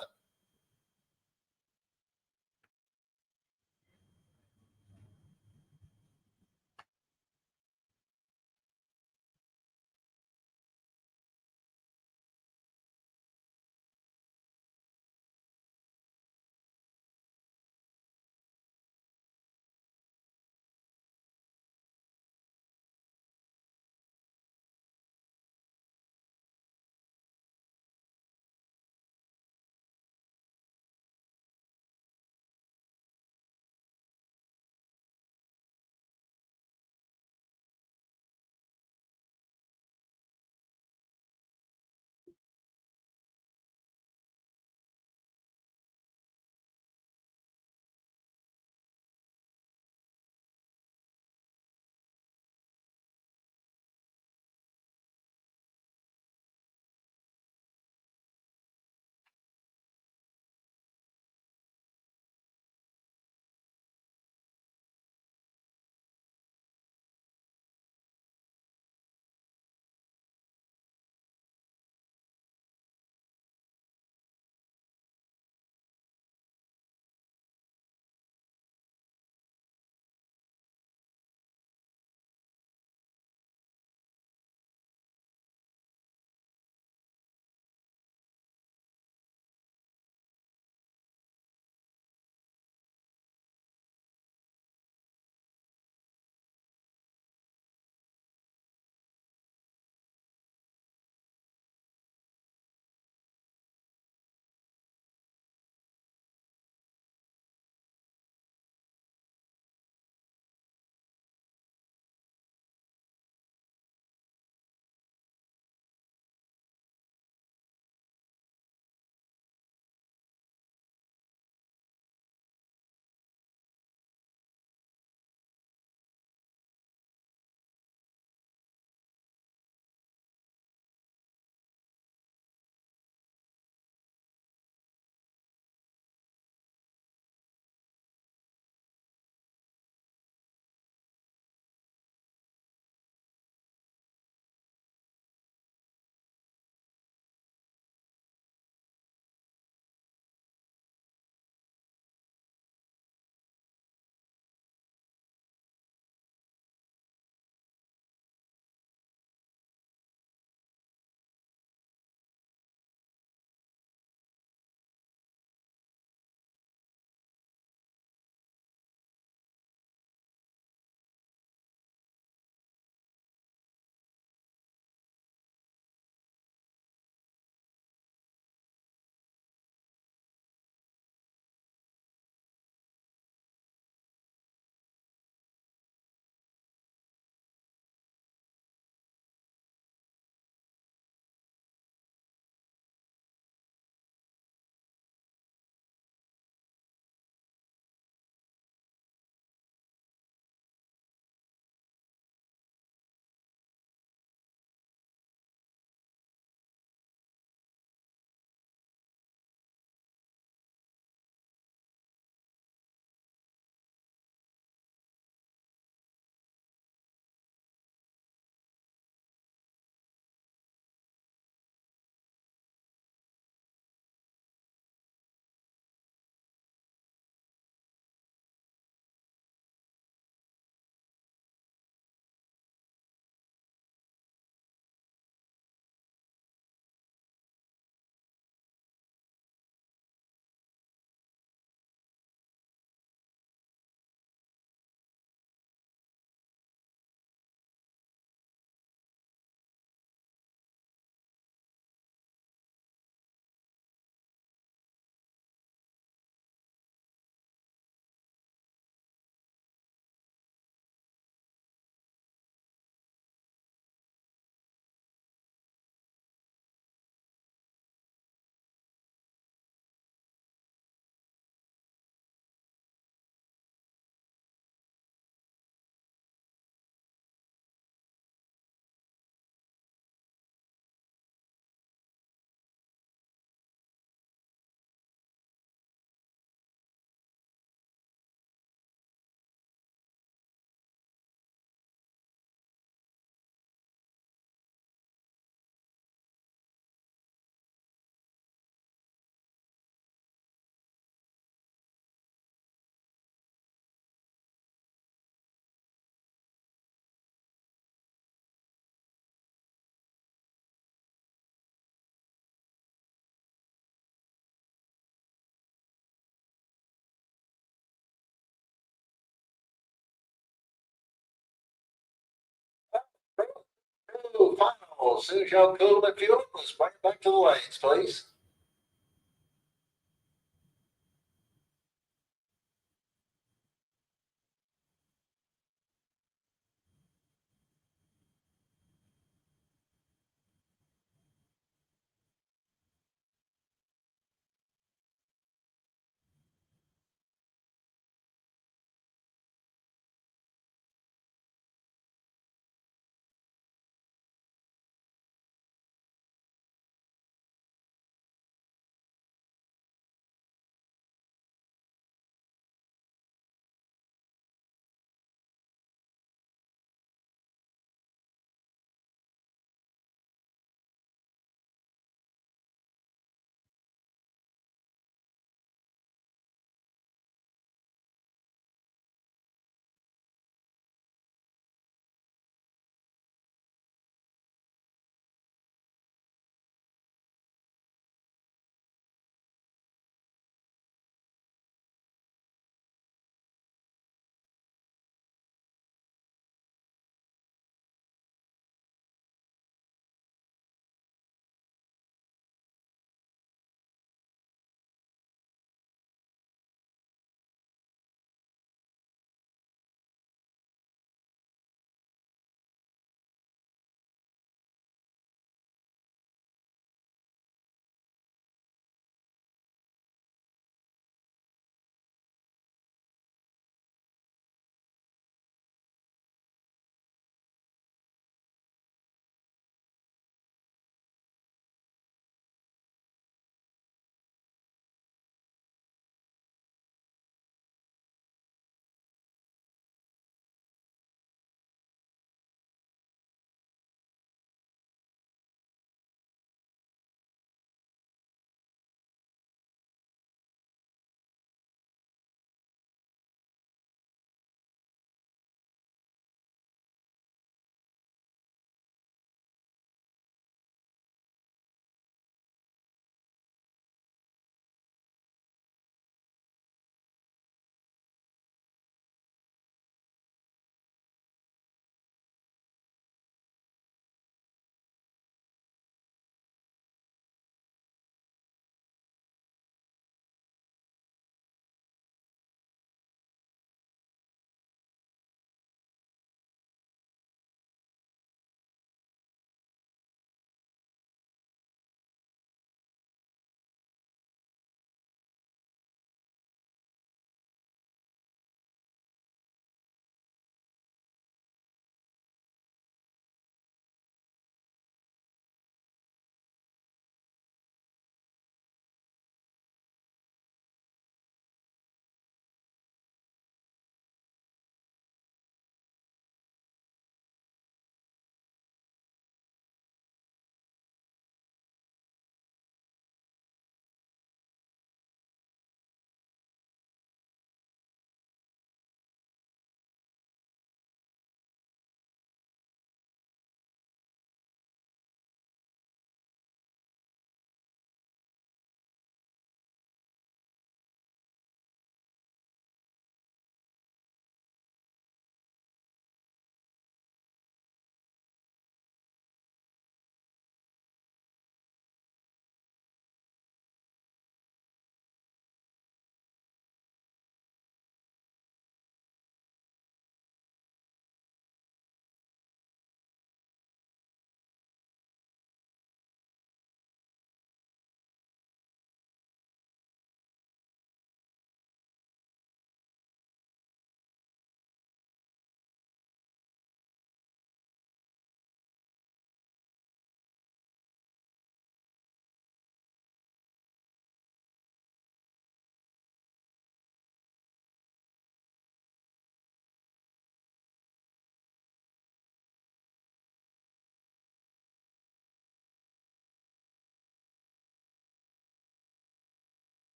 Well, as soon as y'all cool that fuel, let's bring it back to the lanes, please.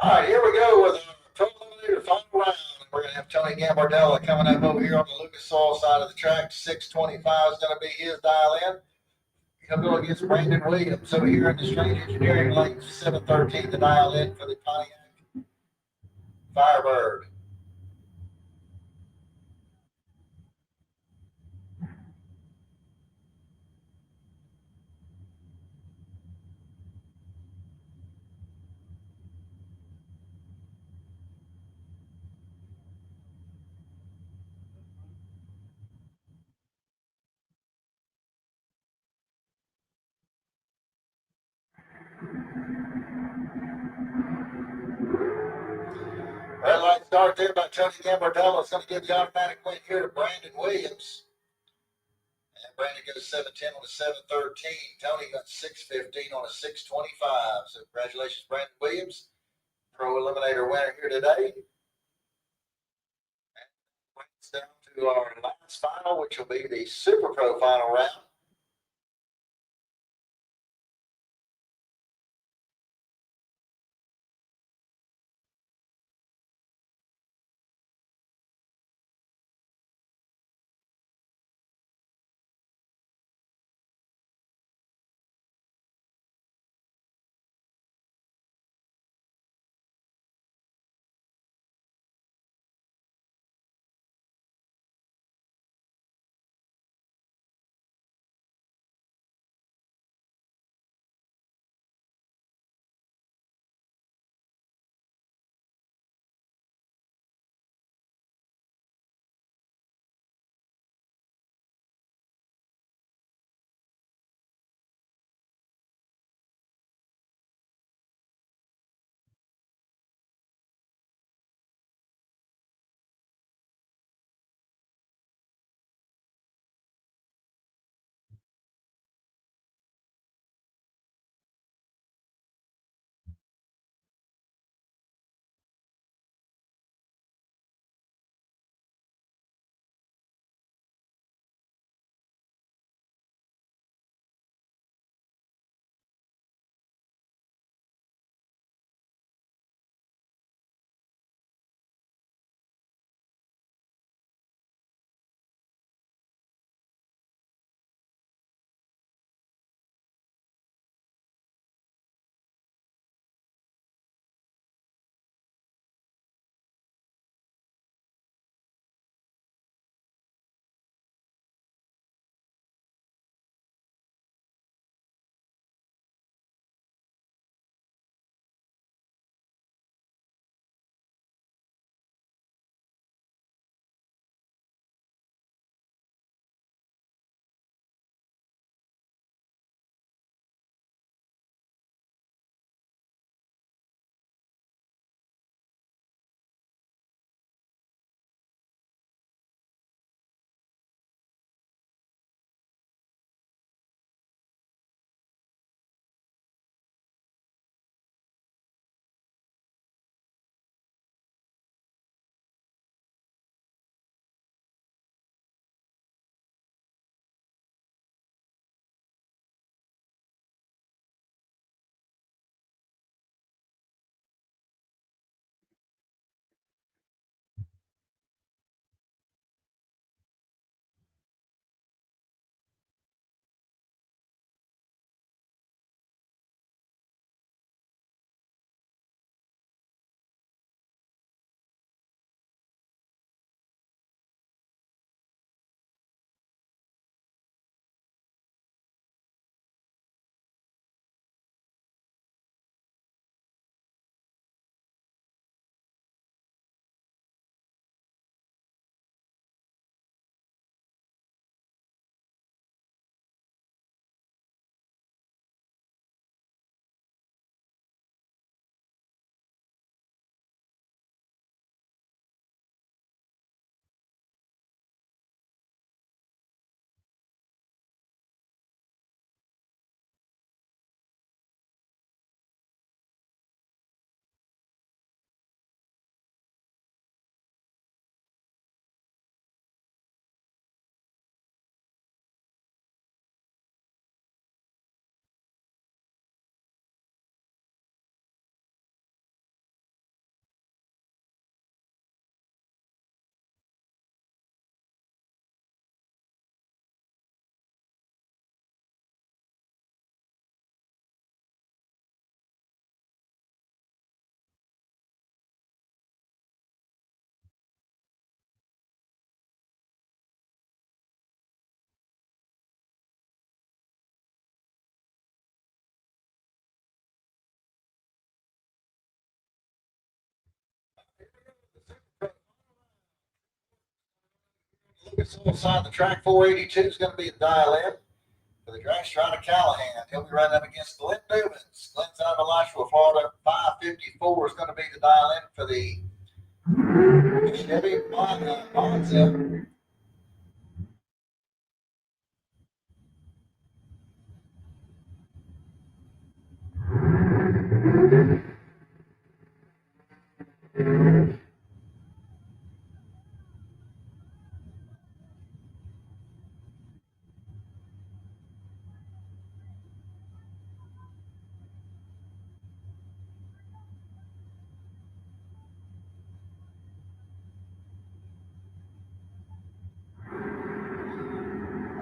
All right, here we go with our pro eliminator final round. We're going to have Tony Gambardella coming up over here on the Lucas Oil side of the track. 625 is going to be his dial in. He'll go against Brandon Williams over here in the Strange Engineering lane. 713 the dial in for the Pontiac Firebird. Red light start there by Tony Gambardella. It's going to give the automatic win here to Brandon Williams. And Brandon goes 710 on a 713. Tony got 615 on a 625. So congratulations, Brandon Williams. Pro Eliminator winner here today. And brings down to our last final, which will be the Super Pro final round. Side of the track, 482 is going to be the dial-in for the dragster out of Callahan. He'll be running up against Glenn Newmans. Glenn's out of Alachua, Florida. 554 is going to be the dial-in for the Chevy Monza.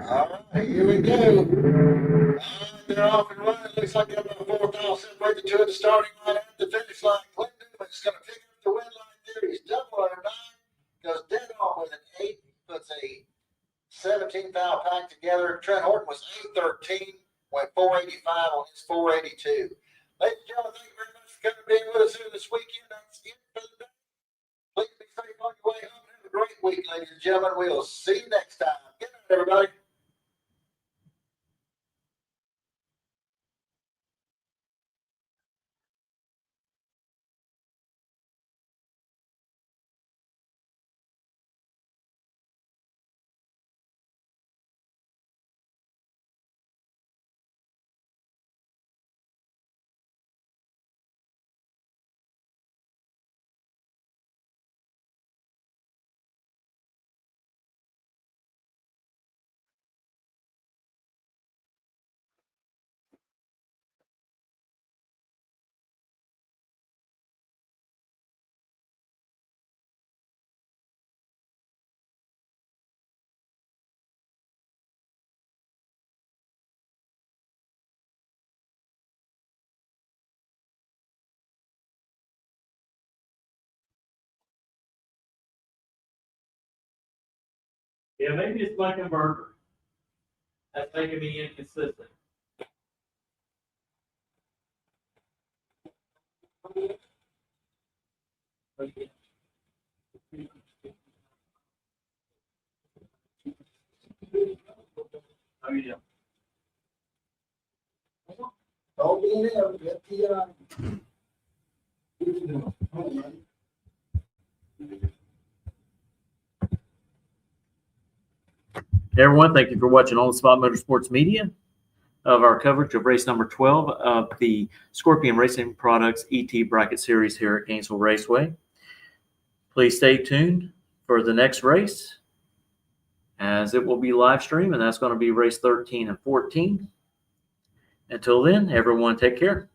All right, here we go. They're off and running. Looks like they're about 4,000 separate the two at the starting line at the finish line. Glenn Newman's going to pick up the win line there. He's double under 9. Goes dead on with an 8. Puts a 17 foul pack together. Trent Horton was 813. Went 485 on his 482. Ladies and gentlemen, thank you very much for coming and being with us here this weekend. That's it for the day. Please be safe on your way home. Have a great week, ladies and gentlemen. We'll see you next time. Good night, everybody. Yeah, maybe it's my converter. That's making me inconsistent. How you doing? Don't be in there. Get the, Hey everyone, thank you for watching On the Spot Motorsports Media of our coverage of race number 12 of the Scorpion Racing Products ET Bracket Series here at Gainesville Raceway. Please stay tuned for the next race, as it will be live stream, and that's going to be race 13 and 14. Until then, everyone take care.